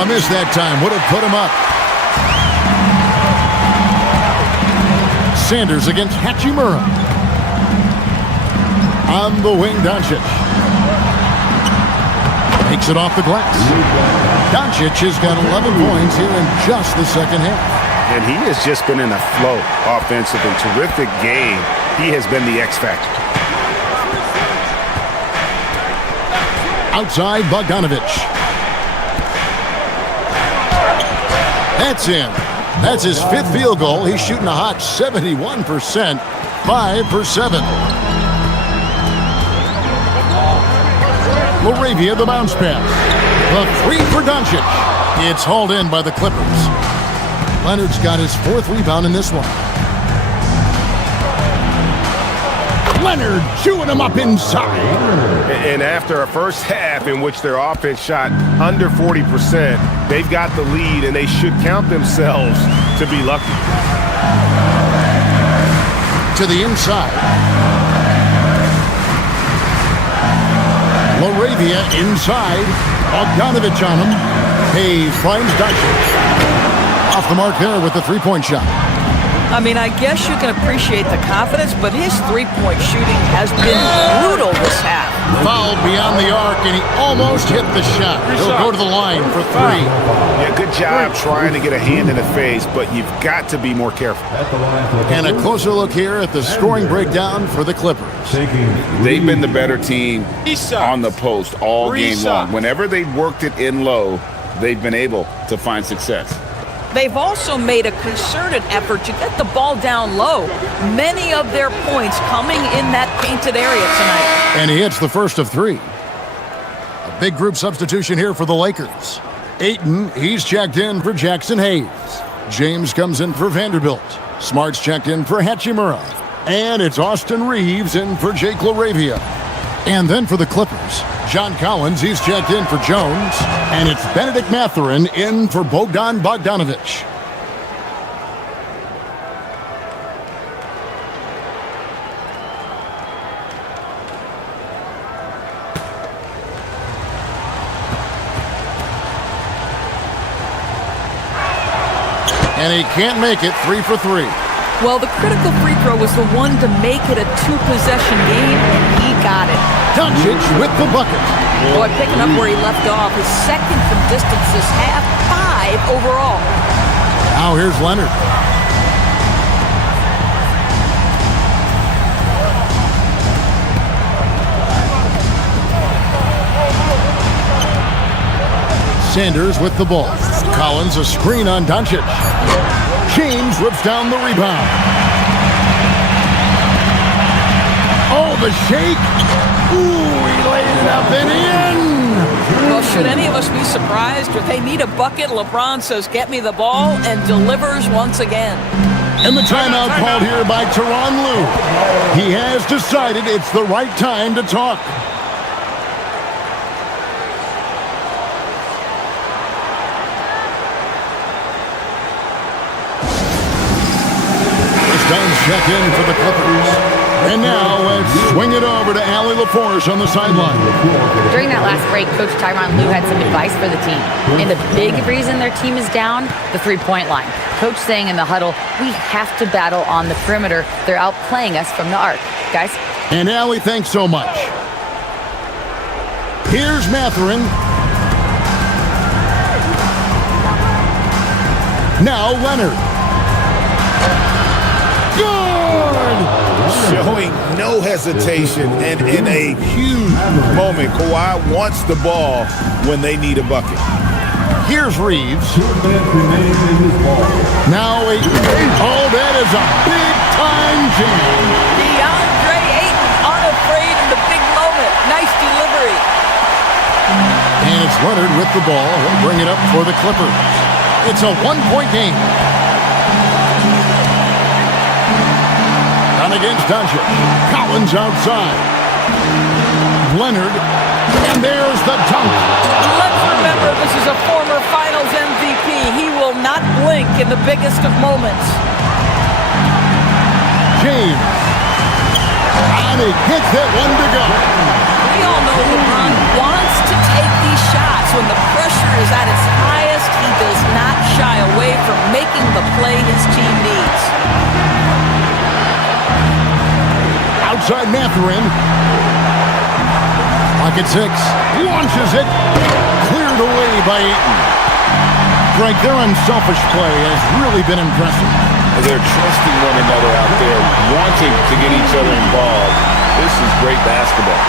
A miss that time would have put him up. Sanders against Hachimura. On the wing, Doncic. Takes it off the glass. Doncic has got 11 points here in just the second half. And he has just been in a flow offensively. Terrific game. He has been the X factor. Outside Bogdanovich. That's in. That's his 5th field goal. He's shooting a hot 71%, 5 for 7. Laravia, the bounce pass. The 3 for Doncic. It's hauled in by the Clippers. Leonard's got his 4th rebound in this one. Leonard chewing him up inside. And after a first half in which their offense shot under 40%, they've got the lead, and they should count themselves to be lucky. To the inside. Laravia inside. Bogdanovich on him. Hayes finds Doncic. Off the mark there with the 3-point shot. I mean, I guess you can appreciate the confidence, but his three-point shooting has been brutal this half. Fouled beyond the arc, and he almost hit the shot. He'll go to the line for 3. Yeah, good job trying to get a hand in the face, but you've got to be more careful. And a closer look here at the scoring breakdown for the Clippers. They've been the better team on the post all game long. Whenever they've worked it in low, they've been able to find success. They've also made a concerted effort to get the ball down low. Many of their points coming in that painted area tonight. And he hits the first of 3. A big group substitution here for the Lakers. Ayton, he's checked in for Jackson Hayes. James comes in for Vanderbilt. Smart's checked in for Hachimura. And it's Austin Reeves in for Jake Laravia. And then for the Clippers, John Collins, he's checked in for Jones. And it's Benedict Mathurin in for Bogdan Bogdanovich. And he can't make it. 3 for 3. Well, the critical free throw was the one to make it a 2-possession game, and he got it. Doncic with the bucket. Boy, picking up where he left off. His second from distance this half, 5 overall. Now here's Leonard. Sanders with the ball. Collins a screen on Doncic. James rips down the rebound. Oh, the shake. Ooh, he laid it up and in. Well, should any of us be surprised? If they need a bucket, LeBron says, get me the ball, and delivers once again. And the timeout called here by Tyronn Lue. He has decided it's the right time to talk. Check in for the Clippers. And now let's swing it over to Allie LaForce on the sideline. During that last break, Coach Tyronn Lue had some advice for the team. And the big reason their team is down, the three-point line. Coach saying in the huddle, we have to battle on the perimeter. They're outplaying us from the arc. Guys? And Allie, thanks so much. Here's Mathurin. Now Leonard. Showing no hesitation, and in a huge moment, Kawhi wants the ball when they need a bucket. Here's Reeves. Now Ayton. Oh, that is a big-time jam. DeAndre Ayton, unafraid in the big moment. Nice delivery. And it's Leonard with the ball. He'll bring it up for the Clippers. It's a one-point game. Against Doncic. Collins outside. Leonard. And there's the dunk. Let's remember this is a former Finals MVP. He will not blink in the biggest of moments. James. And he hits that one to go. We all know LeBron wants to take these shots. When the pressure is at its highest, he does not shy away from making the play his team needs. Outside Mathurin. Pocket 6. Launches it. Cleared away by Ayton. Frank, their unselfish play has really been impressive. They're trusting one another out there, wanting to get each other involved. This is great basketball.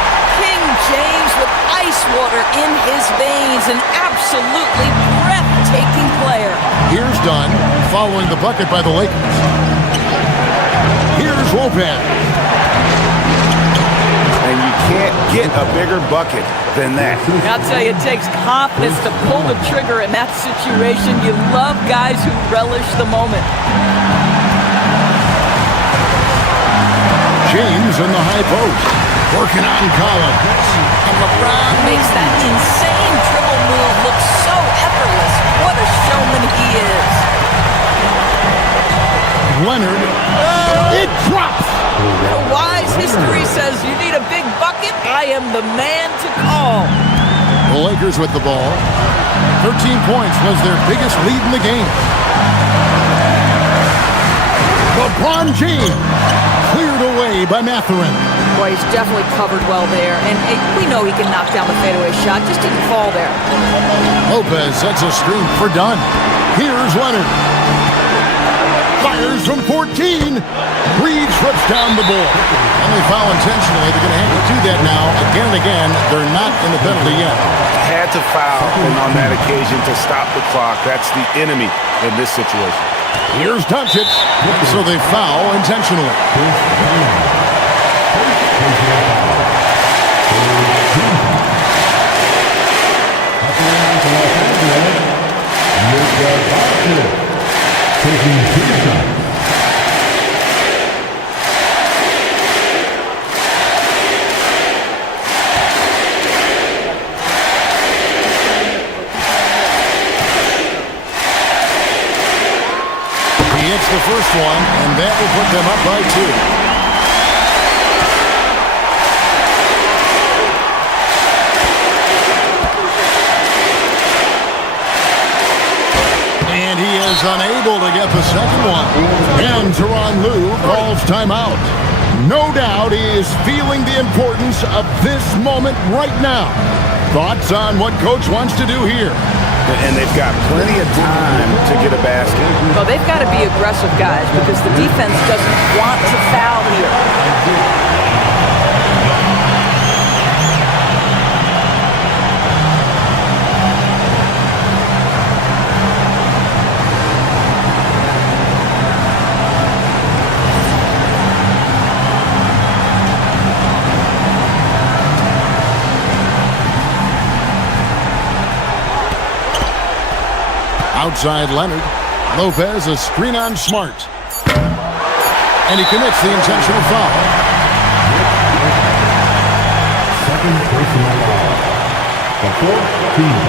King James with ice water in his veins. An absolutely breathtaking player. Here's Dunn following the bucket by the Lakers. Here's Lopez. And you can't get a bigger bucket than that. I'll tell you, it takes confidence to pull the trigger in that situation. You love guys who relish the moment. James in the high post, working on Collins. And LeBron makes that insane dribble move look so effortless. What a showman he is. Leonard, it drops. The wise history says you need a big bucket. I am the man to call. The Lakers with the ball. 13 points was their biggest lead in the game. LeBron James cleared away by Mathurin. Boy, he's definitely covered well there. And we know he can knock down the fadeaway shot. Just didn't fall there. Lopez sets a screen for Dunn. Here's Leonard. Fires from 14. Reed trips down the ball. And they foul intentionally. They're going to have to do that now again and again. They're not in the penalty yet. Had to foul on that occasion to stop the clock. That's the enemy in this situation. Here's Doncic. So they foul intentionally. Taking 2 shots. He hits the first one, and that will put them up by 2. And he is unable to get the second one. And Tyronn Lue calls timeout. No doubt he is feeling the importance of this moment right now. Thoughts on what Coach wants to do here? And they've got plenty of time to get a basket. Well, they've got to be aggressive, guys, because the defense doesn't want to foul here. Outside Leonard. Lopez, a screen on Smart. And he commits the intentional foul. Second personal foul. The 4th team.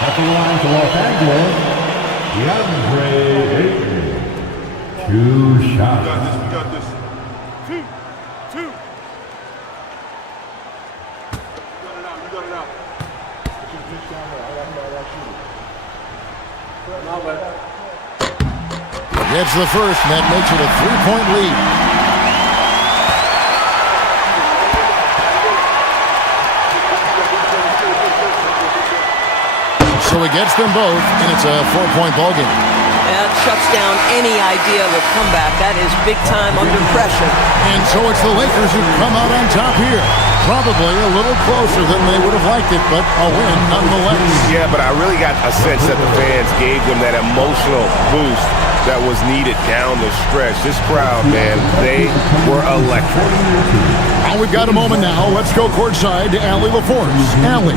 At the line to Los Angeles, DeAndre Ayton. 2 shots. We got this. 2. You got it out. Gets the first, and that makes it a 3-point lead. So he gets them both, and it's a 4-point ballgame. That shuts down any idea of a comeback. That is big time under pressure. And so it's the Lakers who come out on top here. Probably a little closer than they would have liked it, but a win nonetheless. Yeah, but I really got a sense that the fans gave them that emotional boost that was needed down the stretch. This crowd, man, they were electric. And we've got a moment now. Let's go courtside to Allie LaForce. Allie.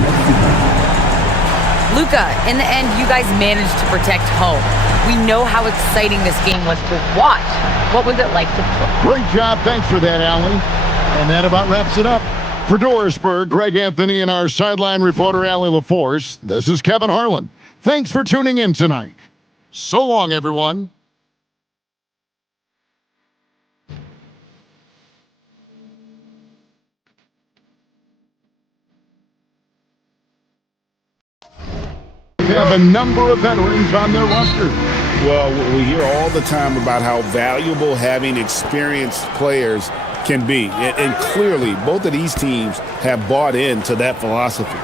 Luka, in the end, you guys managed to protect home. We know how exciting this game was to watch. What was it like to play? Great job. Thanks for that, Allie. And that about wraps it up. For Dorisburg, Greg Anthony and our sideline reporter, Allie LaForce, this is Kevin Harlan. Thanks for tuning in tonight. So long, everyone. They have a number of veterans on their roster. Well, we hear all the time about how valuable having experienced players can be. And clearly, both of these teams have bought into that philosophy.